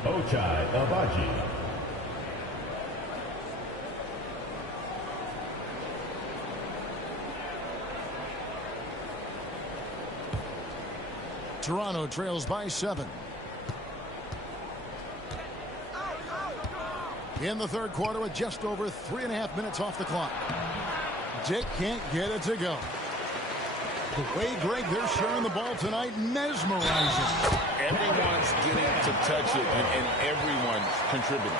Ochai Agbaji. Toronto trails by 7. In the third quarter with just over 3.5 minutes off the clock. Dick can't get it to go. The way, Greg, they're sharing the ball tonight, mesmerizing. Everyone's getting to touch it, and everyone's contributing.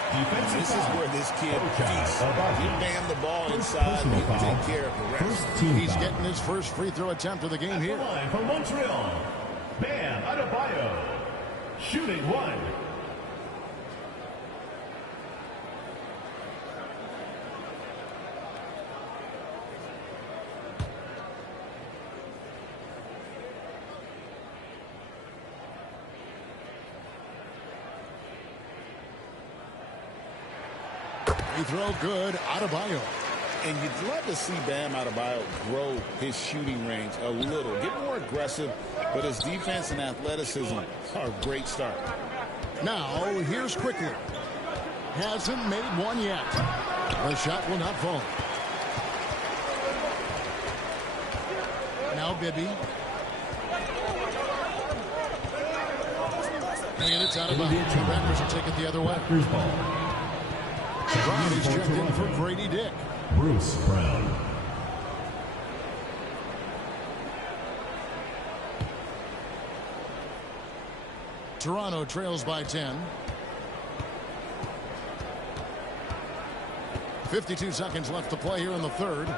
This is where this kid feasts. You bam the ball inside, you take care of the rest. He's getting his first free throw attempt of the game here. From Montreal, Bam Adebayo. Shooting 1. Free throw good, Adebayo. And you'd love to see Bam Adebayo grow his shooting range a little, get more aggressive, but his defense and athleticism are a great start. Now, here's quickly. Hasn't made one yet. The shot will not fall. Now Bibby. And it's out of bounds. The Raptors will take it the other way. Brown is checked in for Grady Dick. Bruce Brown. Toronto trails by 10. 52 seconds left to play here in the third.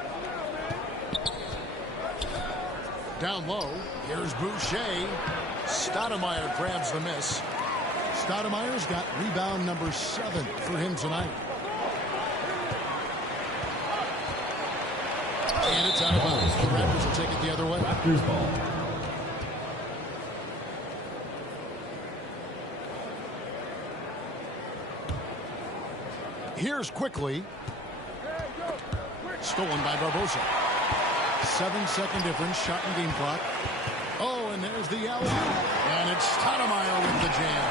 Down low, here's Boucher. Stoudemire grabs the miss. Stoudemire's got rebound number 7 for him tonight. And it's out of bounds. The Raptors will take it the other way. Raptors ball. Here's quickly. Stolen by Barbosa. 7-second difference, shot and game clock. Oh, and there's the alley-oop. And it's Stoudemire with the jam.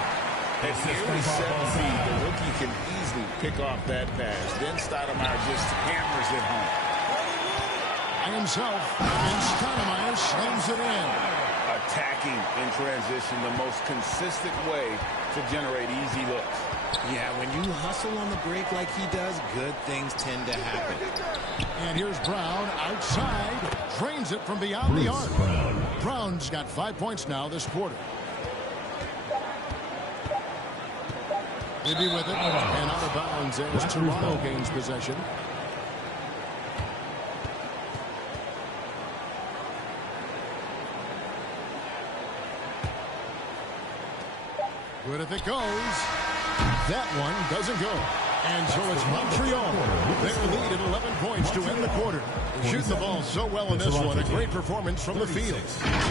At nearly 7 feet, the rookie can easily pick off that pass. Then Stoudemire just hammers it home. By himself, and Stoudemire slams it in. Attacking in transition, the most consistent way to generate easy looks. Yeah, when you hustle on the break like he does, good things tend to happen. And here's Brown outside, drains it from beyond the arc. Brown's got 5 points now this quarter. Maybe with it, and out of bounds as Toronto gains possession. Good if it goes. That one doesn't go. And so it's Montreal. Their lead at 11 points to end the quarter. Shooting the ball so well in this one. A great performance from the field.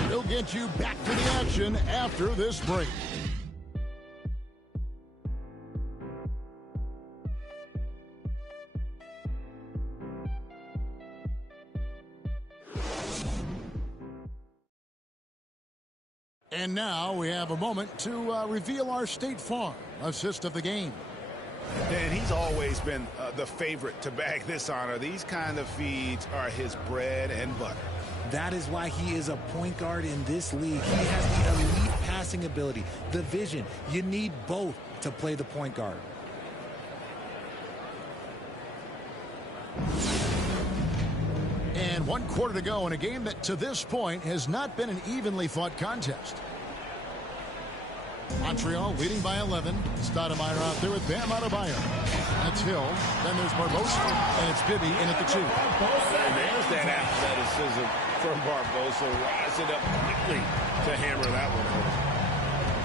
They'll get you back to the action after this break. And now we have a moment to reveal our State Farm assist of the game. And he's always been the favorite to bag this honor. These kind of feeds are his bread and butter. That is why he is a point guard in this league. He has the elite passing ability, the vision. You need both to play the point guard. And 1 quarter to go in a game that to this point has not been an evenly fought contest. Montreal leading by 11. Stoudemire out there with Bam Adebayo. That's Hill. Then there's Barbosa. And it's Bibby in at the 2. And there's that athleticism from Barbosa, rising up quickly to hammer that one home.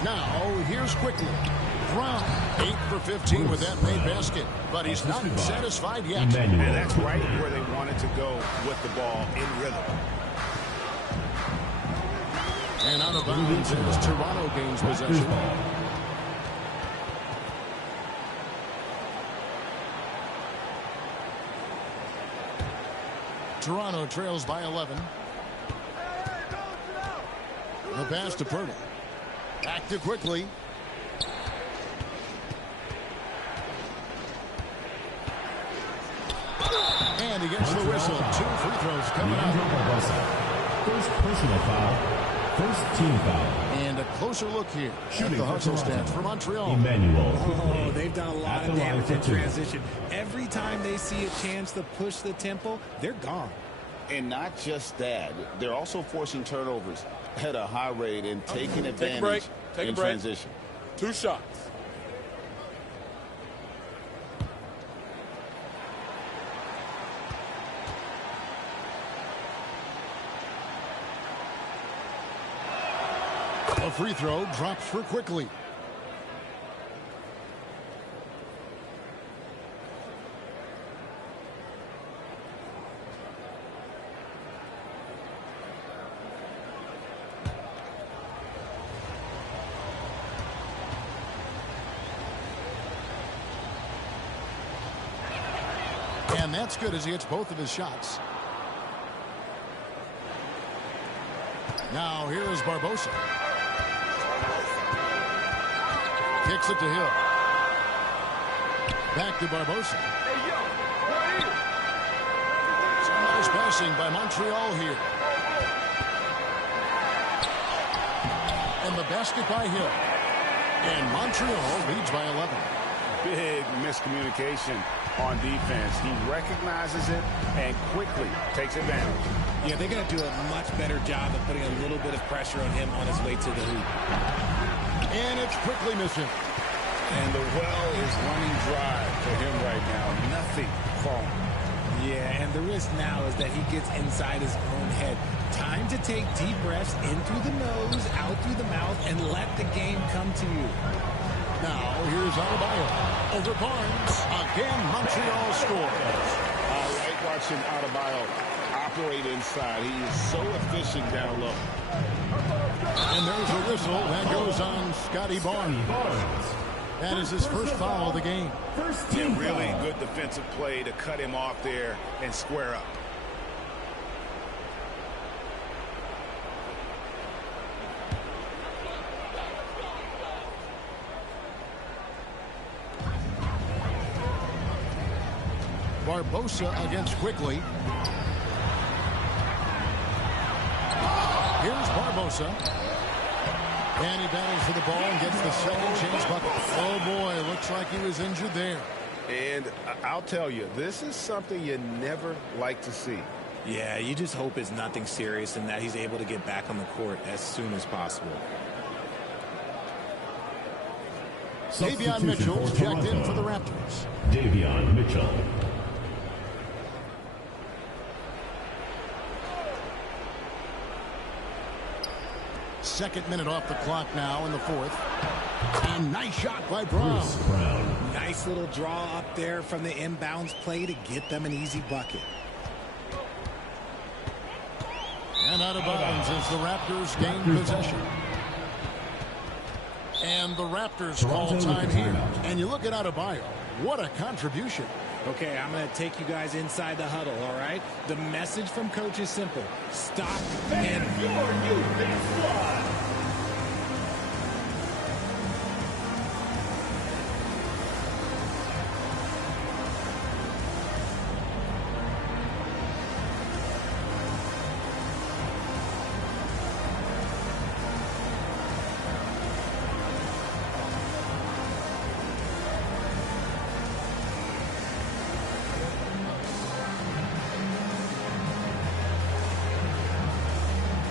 Now, here's quickly. Brown, 8 for 15 with that made basket. But he's not satisfied yet. And that's right where they wanted to go with the ball in rhythm. And out of bounds as Toronto gains possession. Toronto trails by 11. The pass to Purdy. Back to quickly. And he gets the whistle. 2 free throws coming up. First personal foul. First team foul. And a closer look here at the hustle stats for Montreal. Emmanuel. Oh, they've done a lot of damage in transition. Every time they see a chance to push the tempo, they're gone. And not just that, they're also forcing turnovers at a high rate and taking advantage in transition. 2 shots. A free throw drops for quickly. And that's good as he hits both of his shots. Now here is Barbosa. Kicks it to Hill. Back to Barbosa. Some nice passing by Montreal here. And the basket by Hill. And Montreal leads by 11. Big miscommunication on defense. He recognizes it and quickly takes advantage. Yeah, they got to do a much better job of putting a little bit of pressure on him on his way to the hoop. And it's quickly missing. And the well is running dry for him right now. Nothing falling. Yeah, and the risk now is that he gets inside his own head. Time to take deep breaths in through the nose, out through the mouth, and let the game come to you. Now, here's Adebayo. Over Barnes. Again, Montreal scores. I like watching Adebayo operate inside. He is so efficient down low. And there's a whistle that goes on Scotty Barnes. That is his first foul of the game. Really good defensive play to cut him off there and square up. Barbosa against Quigley. Here's Barbosa. And he battles for the ball and gets the second chance bucket. Oh, boy, looks like he was injured there. And I'll tell you, this is something you never like to see. Yeah, you just hope it's nothing serious and that he's able to get back on the court as soon as possible. Davion Mitchell's checked in for the Raptors. Davion Mitchell. Second minute off the clock now in the fourth. And nice shot by Brown. Nice little draw up there from the inbounds play to get them an easy bucket. And out of bounds as the Raptors gain possession. And the Raptors call time here. And you look at Adebayo. What a contribution. Okay, I'm going to take you guys inside the huddle, all right? The message from coach is simple. Stop and... Your youth is one.